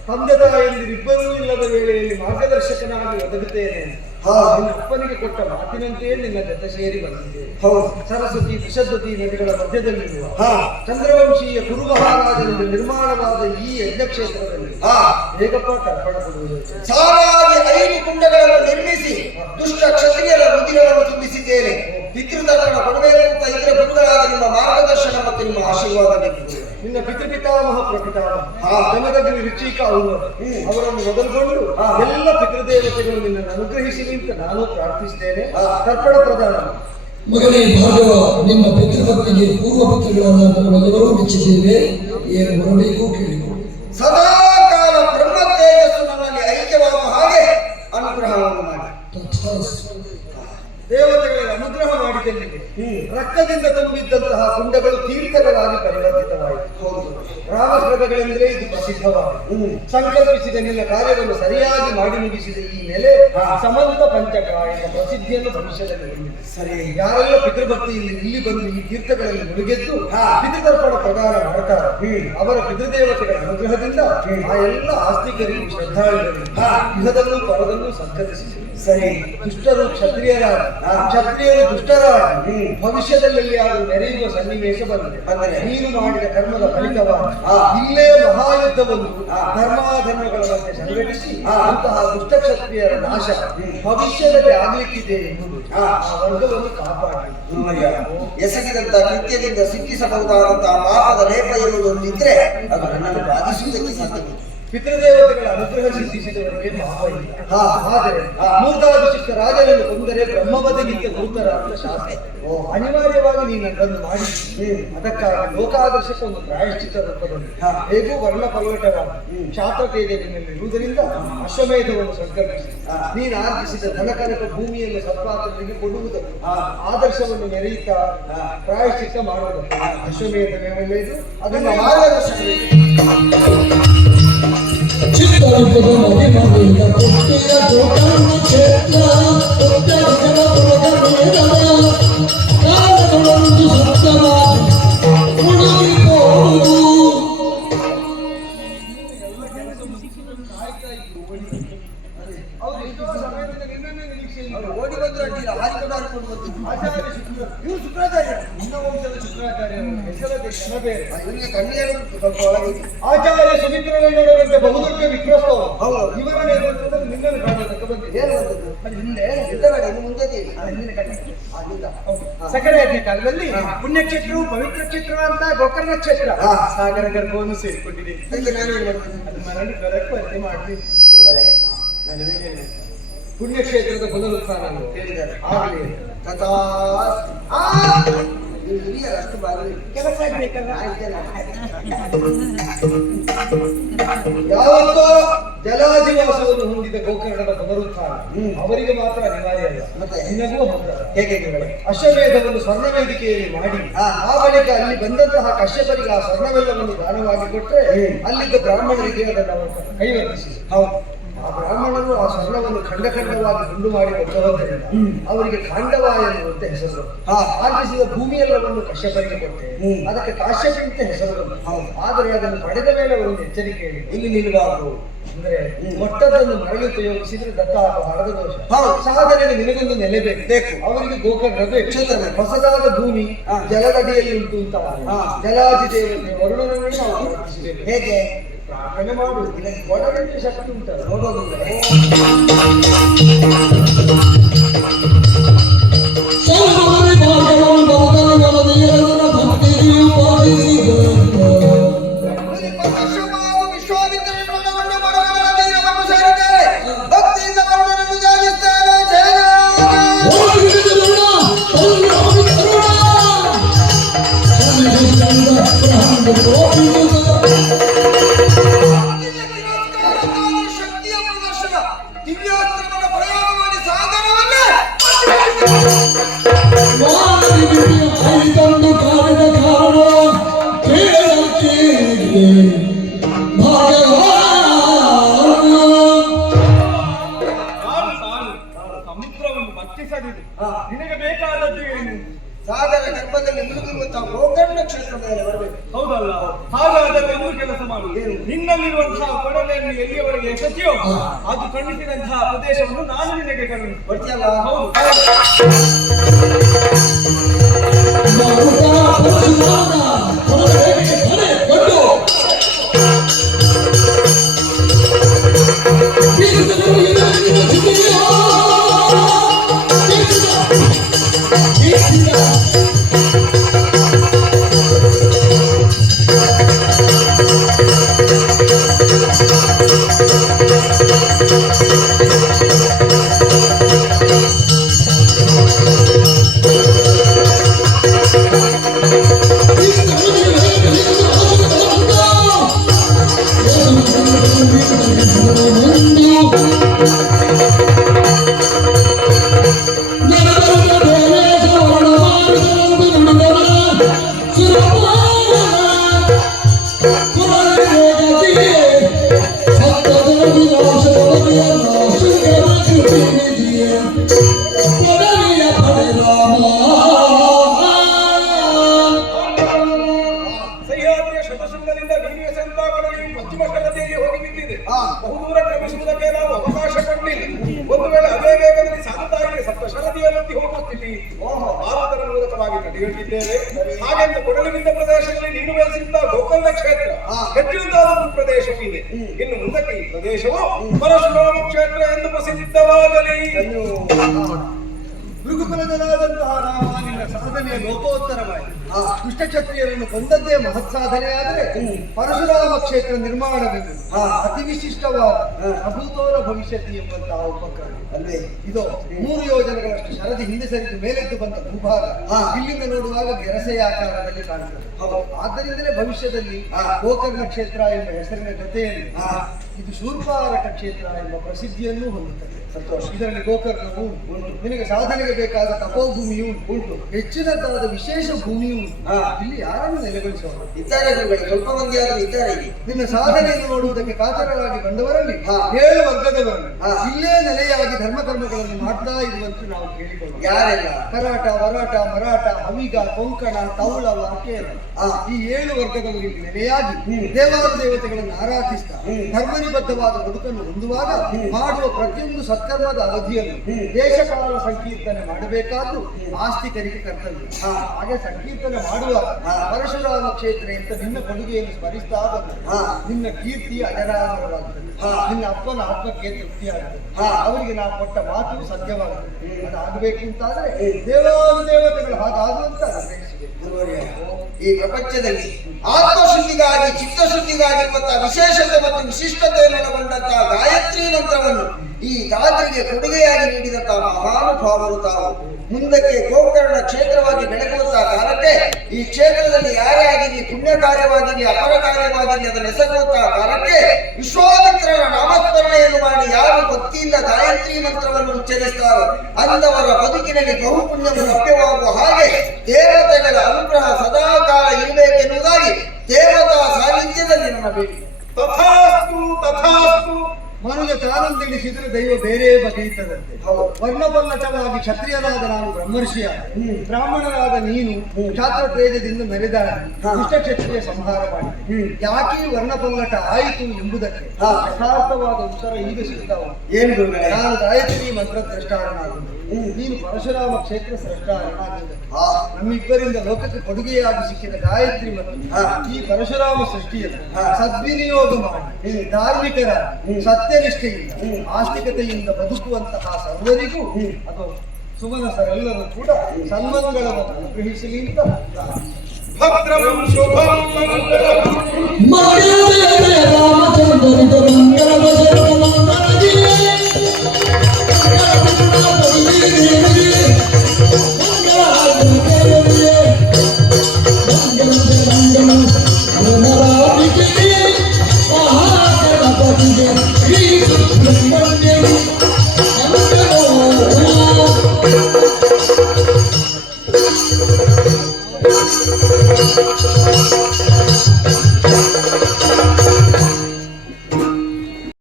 ತಂದೆ ತಾಯಿಯರಿಬ್ಬರೂ ಇಲ್ಲದ ವೇಳೆಯಲ್ಲಿ ಮಾರ್ಗದರ್ಶಕನಾಗಿ ಒದಗುತ್ತೇನೆ. ನಿನ್ನ ಅಪ್ಪನಿಗೆ ಕೊಟ್ಟ ಮಾತಿನಂತೆಯೇ ನಿನ್ನ ಜೊತೆ ಸೇರಿ ಬಂದಿದೆ. ಸರಸ್ವತಿ ತ್ರಿಶದ್ವತಿ ನದಿಗಳ ಮಧ್ಯದಲ್ಲಿರುವ ಚಂದ್ರವಂಶೀಯ ಕುರು ಮಹಾರಾಜನಿಂದ ನಿರ್ಮಾಣವಾದ ಈ ಯಜ್ಞಕ್ಷೇತ್ರದಲ್ಲಿ ಹೇಗಪ್ಪ ತರ್ಪಣ ಕೊಡುವುದು? ಸಾಲಾಗಿ 5 ಕುಂಡಗಳನ್ನು ನಿರ್ಮಿಸಿ ದುಷ್ಟ ಕ್ಷತ್ರಿಯರ ರುಧಿರವನ್ನು ತುಂಬಿಸಿದ್ದೇನೆ. ಪಿತೃತರ್ಪಣ ಕೊಡಬೇಕು ಅಂತ ಇದ್ರೆ ಗುರುಗಳಾದ ನಿಮ್ಮ ಮಾರ್ಗದರ್ಶನ ಮತ್ತು ನಿಮ್ಮ ಆಶೀರ್ವಾದ ಬೇಕು. ನಿನ್ನ ಪಿತೃಪಿತಾಮಹ ಪ್ರಪಿತಾಮಹ ನಮದಲ್ಲಿ ರುಚಿಕ ಅವರನ್ನು ಮೊದಲುಗೊಂಡು ಎಲ್ಲ ಪಿತೃದೇವತೆಗಳು ನಿನ್ನನ್ನು ಅನುಗ್ರಹಿಸಲಿ ಅಂತ ನಾನು ಪ್ರಾರ್ಥಿಸ್ತೇನೆ. ತರ್ಪಣ ಪ್ರದಾನ. ಮಗನೇ ಭಾರ್ಗವ, ನಿಮ್ಮ ಪಿತೃಪತ್ನಿಗೆ ಪೂರ್ವ ಪಿತೃಗಳಾದ ನಾವೆಲ್ಲರೂ ಮೆಚ್ಚಿದ್ದೇವೆ. ಏನು ಬರಬೇಕು ಕೇಳಿಕೊ. ಸದಾ ಕಾಲ ಬ್ರಹ್ಮ ತೇಜಸ್ಸು ನನ್ನಲ್ಲಿ ಐಕ್ಯವಾಗುವ ಹಾಗೆ ಅನುಗ್ರಹ ಅನುಗ್ರಹವನ್ನು ಮಾಡಿ. ತಥಾಸ್ತು. ದೇವತೆಗಳ ಅನುಗ್ರಹ ಮಾಡಿದಲ್ಲಿ ರಕ್ತದಿಂದ ತುಂಬಿದ್ದಂತಹ ಕುಂಡಗಳು ತೀರ್ಥಗಳಾಗಿ ಪರಿವರ್ತಿತವಾಯಿತು. ರಾಮಸ್ಮೃತಗಳೆಂದರೆ ಇದು ಪ್ರಸಿದ್ಧವಾಯಿತು. ಸಂಕಲ್ಪಿಸಿದ ನಿನ್ನ ಕಾರ್ಯವನ್ನು ಸರಿಯಾಗಿ ಮಾಡಿ ಮುಗಿಸಿದ ಈ ನೆಲೆ ಸಮಂತ ಪಂಚಕ ಎಂಬ ಪ್ರಸಿದ್ಧಿಯನ್ನು ಭವಿಷ್ಯದಲ್ಲಿ ಹೊಂದಿದೆ. ಸರಿ. ಯಾರೆಲ್ಲ ಪಿತೃಭಕ್ತಿಯಲ್ಲಿ ಇಲ್ಲಿ ಬಂದು ಈ ತೀರ್ಥಗಳಲ್ಲಿ ಮುಳುಗೆದ್ದು ಪಿತೃತರ್ಪಣ ಪ್ರಕಾರ ಮಾಡ್ತಾರೆ, ಅವರ ಪಿತೃದೇವತೆಗಳ ಅನುಗ್ರಹದಿಂದ ಆ ಎಲ್ಲ ಆಸ್ತಿಕರಿಗೂ ಶ್ರದ್ಧಾಳುಗಳಿಗೂ ಇಹದಲ್ಲೂ ಪರದಲ್ಲೂ ಸತ್ಕರಿಸಿದೆ. ಸರಿ. ದುಷ್ಟರು ಕ್ಷತ್ರಿಯರಾಗಿ, ಕ್ಷತ್ರಿಯರು ದುಷ್ಟರಾಗಿ ಭವಿಷ್ಯದಲ್ಲಿ ಯಾರು ನೆರೆಯುವ ಸನ್ನಿವೇಶ ಬಂದರೆ ನೀನು ಮಾಡಿದ ಕರ್ಮದ ಫಲಿತವಾಗಿ ಇಲ್ಲೇ ಮಹಾಯುದ್ಧವನ್ನು ಧರ್ಮಾಧರ್ಮಗಳ ಮಧ್ಯೆ ಸಂಘಟಿಸಿ ಅಂತಹ ದುಷ್ಟ ಕ್ಷತ್ರಿಯರ ನಾಶ ಭವಿಷ್ಯದಲ್ಲಿ ಆಗಲಿಕ್ಕಿದೆ ಎಂಬುದು ಆ ವರ್ಗವನ್ನು ಕಾಪಾಡಿ. ಎಸಗಿದಂತ ಕೃತ್ಯದಿಂದ ಸಿದ್ಧಿಸಬಹುದಾದಂತಹ ಪಾಪದ ಲೇಪ ಎನ್ನುವುದೊಂದಿದ್ರೆ ಅದು ನನ್ನನ್ನು ಬಾಧಿಸುವುದಕ್ಕೆ ಸಾಧ್ಯವಿದೆ. ಪಿತೃದೇವತೆಗಳ ಅನುಗ್ರಹ ಸಿದ್ಧಿಸಿದವರಿಗೆ ಪಾಪ ಇಲ್ಲ. ಆದರೆ ಮೂರ್ಧಾಭಿಷಿಕ್ತ ರಾಜರನ್ನು ಕೊಂದರೆ ಬ್ರಹ್ಮಬದಿಗಿಂತ ಗುರುತರ ಅಂತ ಶಾಸ್ತ್ರ. ಅನಿವಾರ್ಯವಾಗಿ ನೀನು ಅದನ್ನು ಮಾಡಿ ಅದಕ್ಕಾಗಿ ಲೋಕಾದರ್ಶಕ್ಕೆ ಒಂದು ಪ್ರಾಯಶ್ಚಿತ್ತ ರೂಪದಲ್ಲಿ ಹೇಗೂ ವರ್ಣ ಪಲ್ಲಟವಾಗಿ ಕ್ಷಾತ್ರತೇಜರಿರುವುದರಿಂದ ಅಶ್ವಮೇಧವನ್ನು ಸಂಕಲ್ಪಿಸಿ ನೀನು ಆರ್ಜಿಸಿದ ಧನಕನಕ ಭೂಮಿಯನ್ನು ಸತ್ಪಾತ್ರರಿಗೆ ಕೊಡುವುದನ್ನು ಆದರ್ಶವನ್ನು ಮೆರೆಯುತ್ತಾ ಪ್ರಾಯಶ್ಚಿತ್ತ ಮಾಡುವುದಕ್ಕೆ ಅಶ್ವಮೇಧವೇ ಒಳ್ಳೆಯದು. ಅದನ್ನು ಮಾರ್ಗದರ್ಶನ ಚಿತ್ರರೂಪದ ಮಹಿಮೆಯಿಂದ ಕೊಟ್ಟಿಯ ಗೋಕರ್ಣ ಕ್ಷೇತ್ರ ಉತ್ತರ ಜಗಪುರದ ಕಾಲಗಳೊಂದು ಸತ್ತವ ಮುಳುಗಿಕೊಳ್ಳುವುದು. ಓಡಿ ಬಂದ್ರು ಅಡ್ಡಿಲ್ಲ, ಹಾರಿಕೊಂಡು ಹಾರಿಕೊಂಡು ಬಂದು ಆಚಾರ್ಯ ಇವರು ಶುಕ್ರಾಚಾರ್ಯ, ನಿನ್ನ ವಂಶದ ಶುಕ್ರಾಚಾರ್ಯ ಹೆಸರದೆ ಕ್ಷಣ ಬೇರೆ. ಇವರಿಗೆ ಕಣ್ಣಿಯರು ಸ್ವಲ್ಪ ಒಳಗಿದೆ. ಆಚಾರ್ಯ ಸುಮಿತ್ರನೊಳಗಂತೆ ಬಹುದೊಡ್ಡ ವಿಕ್ರಸ್ತವ. ಇವರ ನೇತೃತ್ವದಲ್ಲಿ ನಿನ್ನನ್ನು ಕಾಣತಕ್ಕ ಬಂದಿದೆ. ಏನು ಬಂದದ್ದು? ಅದು ಹಿಂದೆ ಹಿಂದಗಡೆ ಇನ್ನು ಮುಂದೆ ಹಿಂದಿನ ಕಡೆ ಸಕಲ ಯಜ್ಞ ಕಾಲದಲ್ಲಿ ಪುಣ್ಯಕ್ಷೇತ್ರವು ಪವಿತ್ರ ಕ್ಷೇತ್ರ ಅಂತ ಗೋಕರ್ಣ ಕ್ಷೇತ್ರ ಸಾಗರ ಗರ್ಭವನ್ನು ಸೇರಿಕೊಂಡಿದೆ. ಅದು ಮರಳಿ ಬರಕ್ಕೆ ವರದಿ ಮಾಡ್ತೀನಿ. ಪುಣ್ಯಕ್ಷೇತ್ರದ ಪುನರುತ್ಥಾನ ಹೇಳಿದ್ದಾರೆ. ಆಗಲಿ ಅಷ್ಟು ಬಾರಿ ಕೆಲಸ ಆಗ್ಬೇಕಲ್ಲ. ಯಾವತ್ತೋ ಜಲಾಧಿವಾಸವನ್ನು ಹೊಂದಿದ ಗೋಕರ್ಣದ ಪುನರುತ್ಥಾನ ಅವರಿಗೆ ಮಾತ್ರ ಅನಿವಾರ್ಯ ಅಲ್ಲ, ಮತ್ತೆ ನಿನಗೂ ಹೇಗೆ ಅಶ್ವಮೇಧವನ್ನು ಸ್ವರ್ಣ ವೇದಿಕೆಯಲ್ಲಿ ಮಾಡಿ ಆ ಬಳಿಕ ಅಲ್ಲಿ ಬಂದಂತಹ ಕಶ್ಯಪರಿಗೆ ಆ ಸ್ವರ್ಣವೆಲ್ಲವನ್ನು ದಾನವಾಗಿ ಕೊಟ್ಟರೆ ಅಲ್ಲಿದ್ದ ಬ್ರಾಹ್ಮಣರಿಗೆ ಅದನ್ನು ಅವರು ಕೈವರ್ತಿಸಿ ಆ ಬ್ರಾಹ್ಮಣರು ಆ ಸ್ವರ್ಣವನ್ನು ಖಂಡ ಖಂಡವಾಗಿ ತುಂಡು ಮಾಡಿ ಕೊಟ್ಟವದ್ದರಿಂದ ಅವರಿಗೆ ಖಾಂಡವ ಎನ್ನುವಂತೆ ಹೆಸರು. ಆರ್ಜಿಸಿದ ಭೂಮಿಯೆಲ್ಲವನ್ನು ಕಶ್ಯಪರಿಗೆ ಕೊಟ್ಟೆ, ಅದಕ್ಕೆ ಕಾಶ್ಯಪ ಅಂತ ಹೆಸರು ಬಂತು. ಆದರೆ ಅದನ್ನು ಪಡೆದ ಮೇಲೆ ಅವರೊಂದು ಎಚ್ಚರಿಕೆ ಇಲ್ಲಿ ನಿಲ್ಲಬಾರದು. ಅಂದ್ರೆ ಮೊಟ್ಟದನ್ನು ಮರಳಿ ಉಪಯೋಗಿಸಿದ್ರೆ ದತ್ತ ಹರದ ದೋಷ. ಸಾಧನೆಗೆ ನಿನಗೊಂದು ನೆಲೆ ಬೇಕು. ಅವರಿಗೆ ಗೋಕರ್ಣ ಬೇಕು. ಹೊಸದಾದ ಭೂಮಿ ಜಲದಡಿಯಲ್ಲಿ ಉಂಟು ಅಂತ ಜಲಾದಿ ದೇವತೆ ವರುಣನನ್ನು ನಾವು ಪ್ರಾರ್ಥಿಸಬೇಕು. ಹೇಗೆ ಪ್ರಾರ್ಥನೆ ಮಾಡು, ಇದಕ್ಕೆ ಒಳಗಡೆ ಶಕ್ತಿ ಉಂಟಲ್ಲ ನೋಡೋದಿಲ್ಲ. ಸಮುದ್ರವನ್ನು ಭಕ್ಷಿಸದಿದೆ. ನಿನಗೆ ಬೇಕಾದದ್ದು ಏನು? ಸಾಗರ ಗರ್ಭದಲ್ಲಿ ಮುಳುಗಿರುವಂತಹ ಗೋಕರ್ಣ ಕ್ಷೇತ್ರ ಮೇಲೆ ಬರಬೇಕು. ಹೌದಲ್ಲ? ಹಾಗಾದರೆ ಒಂದು ಕೆಲಸ ಮಾಡು. ನಿನ್ನಲ್ಲಿರುವಂತಹ ಕೊಡಲೆಯನ್ನು ಎಲ್ಲಿಯವರೆಗೆ ಎಸೆಸಿಯೋ ಅದು ಖಂಡಿಸಿದಂತಹ ಪ್ರದೇಶವನ್ನು ನಾನು ನಿನಗೆ ಬರ್ತೀಯಲ್ಲ? ಹೌದು. Please ಒಂದು ವೇಳೆ ಅದೇ ವೇಗದಲ್ಲಿ ಸಾಗುತ್ತಾ ಇದೆ ಸಪ್ತ ಶರದಿಯ ಮಧ್ಯೆ ಹೋಗುವ ಸ್ಥಿತಿ ಭಾರತದ ಮೂಲಕವಾಗಿ ನಡೆಯುತ್ತಿದ್ದೇವೆ. ಹಾಗೆಂದು ಕೊಡಲಿನಿಂದ ಪ್ರದೇಶದಲ್ಲಿ ನೀನು ಬೆಳೆಸಿದ್ದ ಗೋಕರ್ಣ ಕ್ಷೇತ್ರ ಹೆಚ್ಚಿನದಾದ ಒಂದು ಪ್ರದೇಶವೂ ಇದೆ. ಇನ್ನು ಮುಂದಕ್ಕೆ ಈ ಪ್ರದೇಶವು ಪರಶುರಾಮ ಕ್ಷೇತ್ರ ಎಂದು ಪ್ರಸಿದ್ಧವಾಗಲಿ. ಭೃಗುಕುಲದಲ್ಲಾದಂತಹ ರಾಮ ನಿನ್ನ ಸಾಧನೆಯ ಲೋಕೋತ್ತರವಾಯಿತು. ದುಷ್ಟಕ್ಷತ್ರಿಯರನ್ನು ಕೊಂದದ್ದೇ ಮಹತ್ ಸಾಧನೆಯಾದರೆ ಪರಶುರಾಮ ಕ್ಷೇತ್ರ ನಿರ್ಮಾಣವೆಂದು ಅತಿ ವಿಶಿಷ್ಟವಾದ ಅಭೂತೋರ ಭವಿಷ್ಯತಿ ಎಂಬಂತಹ ಉಪಕ್ರಮ ಅಲ್ವೇ. ಇದು 3 ಯೋಜನೆಗಳಷ್ಟು ಶರದಿ ಹಿಂದೆ ಸರಿದು ಮೇಲೆದ್ದು ಬಂದ ಭೂಭಾಗ ಇಲ್ಲಿಂದ ನೋಡುವಾಗ ಗೆರಸೆಯ ಆಕಾರದಲ್ಲಿ ಕಾಣುತ್ತದೆ. ಆದ್ದರಿಂದಲೇ ಭವಿಷ್ಯದಲ್ಲಿ ಗೋಕರ್ಣ ಕ್ಷೇತ್ರ ಎಂಬ ಹೆಸರಿನ ಜೊತೆಯಲ್ಲಿ ಇದು ಶೂರ್ಪಾರಕ ಕ್ಷೇತ್ರ ಎಂಬ ಪ್ರಸಿದ್ಧಿಯನ್ನೂ ಹೊಂದುತ್ತದೆ. ಸಂತೋಷ. ಇದರಲ್ಲಿ ಗೋಕರ್ಣವು ಉಂಟು, ನಿನಗೆ ಸಾಧನೆಗೆ ಬೇಕಾದ ತಪೋಭೂಮಿಯೂ ಉಂಟು, ಹೆಚ್ಚಿನದಾದ ವಿಶೇಷ ಭೂಮಿಯೂ ಉಂಟು. ಇಲ್ಲಿ ಯಾರನ್ನು ನೆಲೆಗೊಳಿಸೋಣ? ಇದ್ದಾರೆ ಸ್ವಲ್ಪ ಮಂದಿ ಆದರೂ ಇದ್ದಾರೆ. ನಿನ್ನ ಸಾಧನೆಯನ್ನು ನೋಡುವುದಕ್ಕೆ ಕಾತರರಾಗಿ ಬಂದವರಲ್ಲಿ 7 ವರ್ಗದವರನ್ನು ಇಲ್ಲೇ ನೆಲೆಯಾಗಿ ಧರ್ಮಕರ್ಮಗಳನ್ನು ಮಾಡ್ತಾ ಇರುವಂತೆ ನಾವು ಕೇಳಿಕೊಳ್ಳೋಣ. ಯಾರೆಲ್ಲ? ಕರಾಟ, ವರಾಟ, ಮರಾಠ, ಹವಿಗ, ಕೊಂಕಣ, ತೌಳ, ವಾಕೇರ ಈ 7 ವರ್ಗದವರು ಇಲ್ಲಿ ನೆಲೆಯಾಗಿ ದೇವಾನುದೇವತೆಗಳನ್ನು ಆರಾಧಿಸ್ತಾ ಧರ್ಮನಿಬದ್ಧವಾದ ಬದುಕನ್ನು ಹೊಂದುವಾಗ ಮಾಡುವ ಪ್ರತಿಯೊಂದು ಸತ್ಕರ್ಮದ ಅವಧಿಯನ್ನು ದೇಶಕಾಲ ಸಂಕೀರ್ತನೆ ಮಾಡಬೇಕಾದ್ದು ಆಸ್ತಿಕರಿಗೆ ಕರ್ತವ್ಯ. ಹಾಗೆ ಸಂಕೀರ್ತನೆ ಮಾಡುವಾಗ ಪರಶುರಾಮ ಕ್ಷೇತ್ರ ಅಂತ ನಿನ್ನ ಕೊಡುಗೆಯನ್ನು ಸ್ಮರಿಸ್ತಾ ಬಂದ ನಿನ್ನ ಕೀರ್ತಿ ಅಜರಾಮರವಾಗುತ್ತದೆ. ನಿನ್ನ ಅಪ್ಪನ ಆತ್ಮಕ್ಕೆ ತೃಪ್ತಿಯಾಗುತ್ತದೆ. ಅವರಿಗೆ ನಾವು ಕೊಟ್ಟ ಮಾತು ಸತ್ಯವಾಗುತ್ತದೆ. ಅದಾಗಬೇಕು ಅಂತಾದ್ರೆ ದೇವಾನುದೇವತೆಗಳು ಹಾಗಾಗುವಂತ ಈ ಪ್ರಪಂಚದಲ್ಲಿ ಆತ್ಮಶುದ್ಧಿಗಾಗಿ ಚಿತ್ತಶುದ್ಧಿಗಾಗಿರುವಂತಹ ವಿಶೇಷತೆ ಮತ್ತು ವಿಶಿಷ್ಟತೆಯನ್ನು ಒಳಗೊಂಡಂತಹ ಗಾಯತ್ರಿ ಮಂತ್ರವನ್ನು ಈ ಗಾತ್ರಿಗೆ ಕೊಡುಗೆಯಾಗಿ ನೀಡಿದಂತಹ ಮಹಾನುಭಾವರು ತಾವು. ಮುಂದಕ್ಕೆ ಗೋಕರ್ಣ ಕ್ಷೇತ್ರವಾಗಿ ಬೆಳಗುವಂತಹ ಕಾಲಕ್ಕೆ ಈ ಕ್ಷೇತ್ರದಲ್ಲಿ ಯಾರೇ ಆಗಿರಲಿ, ಪುಣ್ಯ ಕಾರ್ಯವಾಗಿರಲಿ ಅಪರ ಕಾರ್ಯವಾಗಿರಲಿ ಅದನ್ನು ಎಸಗುವಂತಹ ಕಾಲಕ್ಕೆ ವಿಶ್ವಾಮಿತ್ರನ ನಾಮಸ್ಮರಣೆಯನ್ನು ಮಾಡಿ ಯಾರು ಭಕ್ತಿಯಿಂದ ಗಾಯತ್ರಿ ಮಂತ್ರವನ್ನು ಉಚ್ಚರಿಸ್ತಾರೋ ಅಂದವರ ಬದುಕಿನಲ್ಲಿ ಬಹುಪುಣ್ಯವು ಲಭ್ಯವಾಗುವ ಹಾಗೆ ದೇವತೆಗಳ ಅನುಗ್ರಹ ಸದಾಕಾಲ ಇರಬೇಕೆನ್ನುವುದಾಗಿ ದೇವತಾ ಸಾನ್ನಿಧ್ಯದಲ್ಲಿ ನನ್ನ ಬೇಡಿಕೆ. ತಥಾಸ್ತು ತಥಾಸ್ತು. ಮನುಜ ತಾನಂತೆಣಿಸಿದ್ರೆ ದೈವ ಬೇರೆ ಬಗೆಯುತ್ತದಂತೆ. ವರ್ಣಪಲ್ಲಟವಾಗಿ ಕ್ಷತ್ರಿಯನಾದ ನಾನು ಬ್ರಹ್ಮರ್ಷಿಯಾದ, ಬ್ರಾಹ್ಮಣನಾದ ನೀನು ಕ್ಷಾತ್ರ ತೇಜದಿಂದ ಮೆರೆದಾಡ ದುಷ್ಟ ಕ್ಷತ್ರಿಯ ಸಂಹಾರ ಮಾಡಿ ಯಾಕೆ ವರ್ಣಪಲ್ಲಟ ಆಯಿತು ಎಂಬುದಕ್ಕೆ ಯಥಾರ್ಥವಾದ ಉತ್ತರ ಈಗ ಸಿಗ್ತಾವ. ಏನು? ನಾನು ಗಾಯತ್ರಿ ಮಂತ್ರ ದ್ರಷ್ಟಾರನಾಗುವುದು, ನೀನು ಪರಶುರಾಮ ಕ್ಷೇತ್ರ ಸೃಷ್ಟಾರನಾಗುವುದು. ನಮ್ಮಿಬ್ಬರಿಂದ ಲೋಕಕ್ಕೆ ಕೊಡುಗೆಯಾಗಿ ಸಿಕ್ಕಿದ ಗಾಯತ್ರಿ ಮಂತ್ರ ಈ ಪರಶುರಾಮ ಸೃಷ್ಟಿಯನ್ನು ಸದ್ವಿನಿಯೋಗ ಮಾಡಿ ಧಾರ್ಮಿಕರಾಗಿ ಸತ್ಯನಿಷ್ಠೆಯಿಂದ ಆಸ್ತಿಕತೆಯಿಂದ ಬದುಕುವಂತಹ ಸರ್ವರಿಗೂ ಅದು ಸುಮನಸರೆಲ್ಲರೂ ಕೂಡ ಸನ್ಮಂಗಳವನ್ನು ಅನುಗ್ರಹಿಸಲಿ ಅಂತ ಭದ್ರಂ ಶುಭಂ ಮಂಗಳಂ.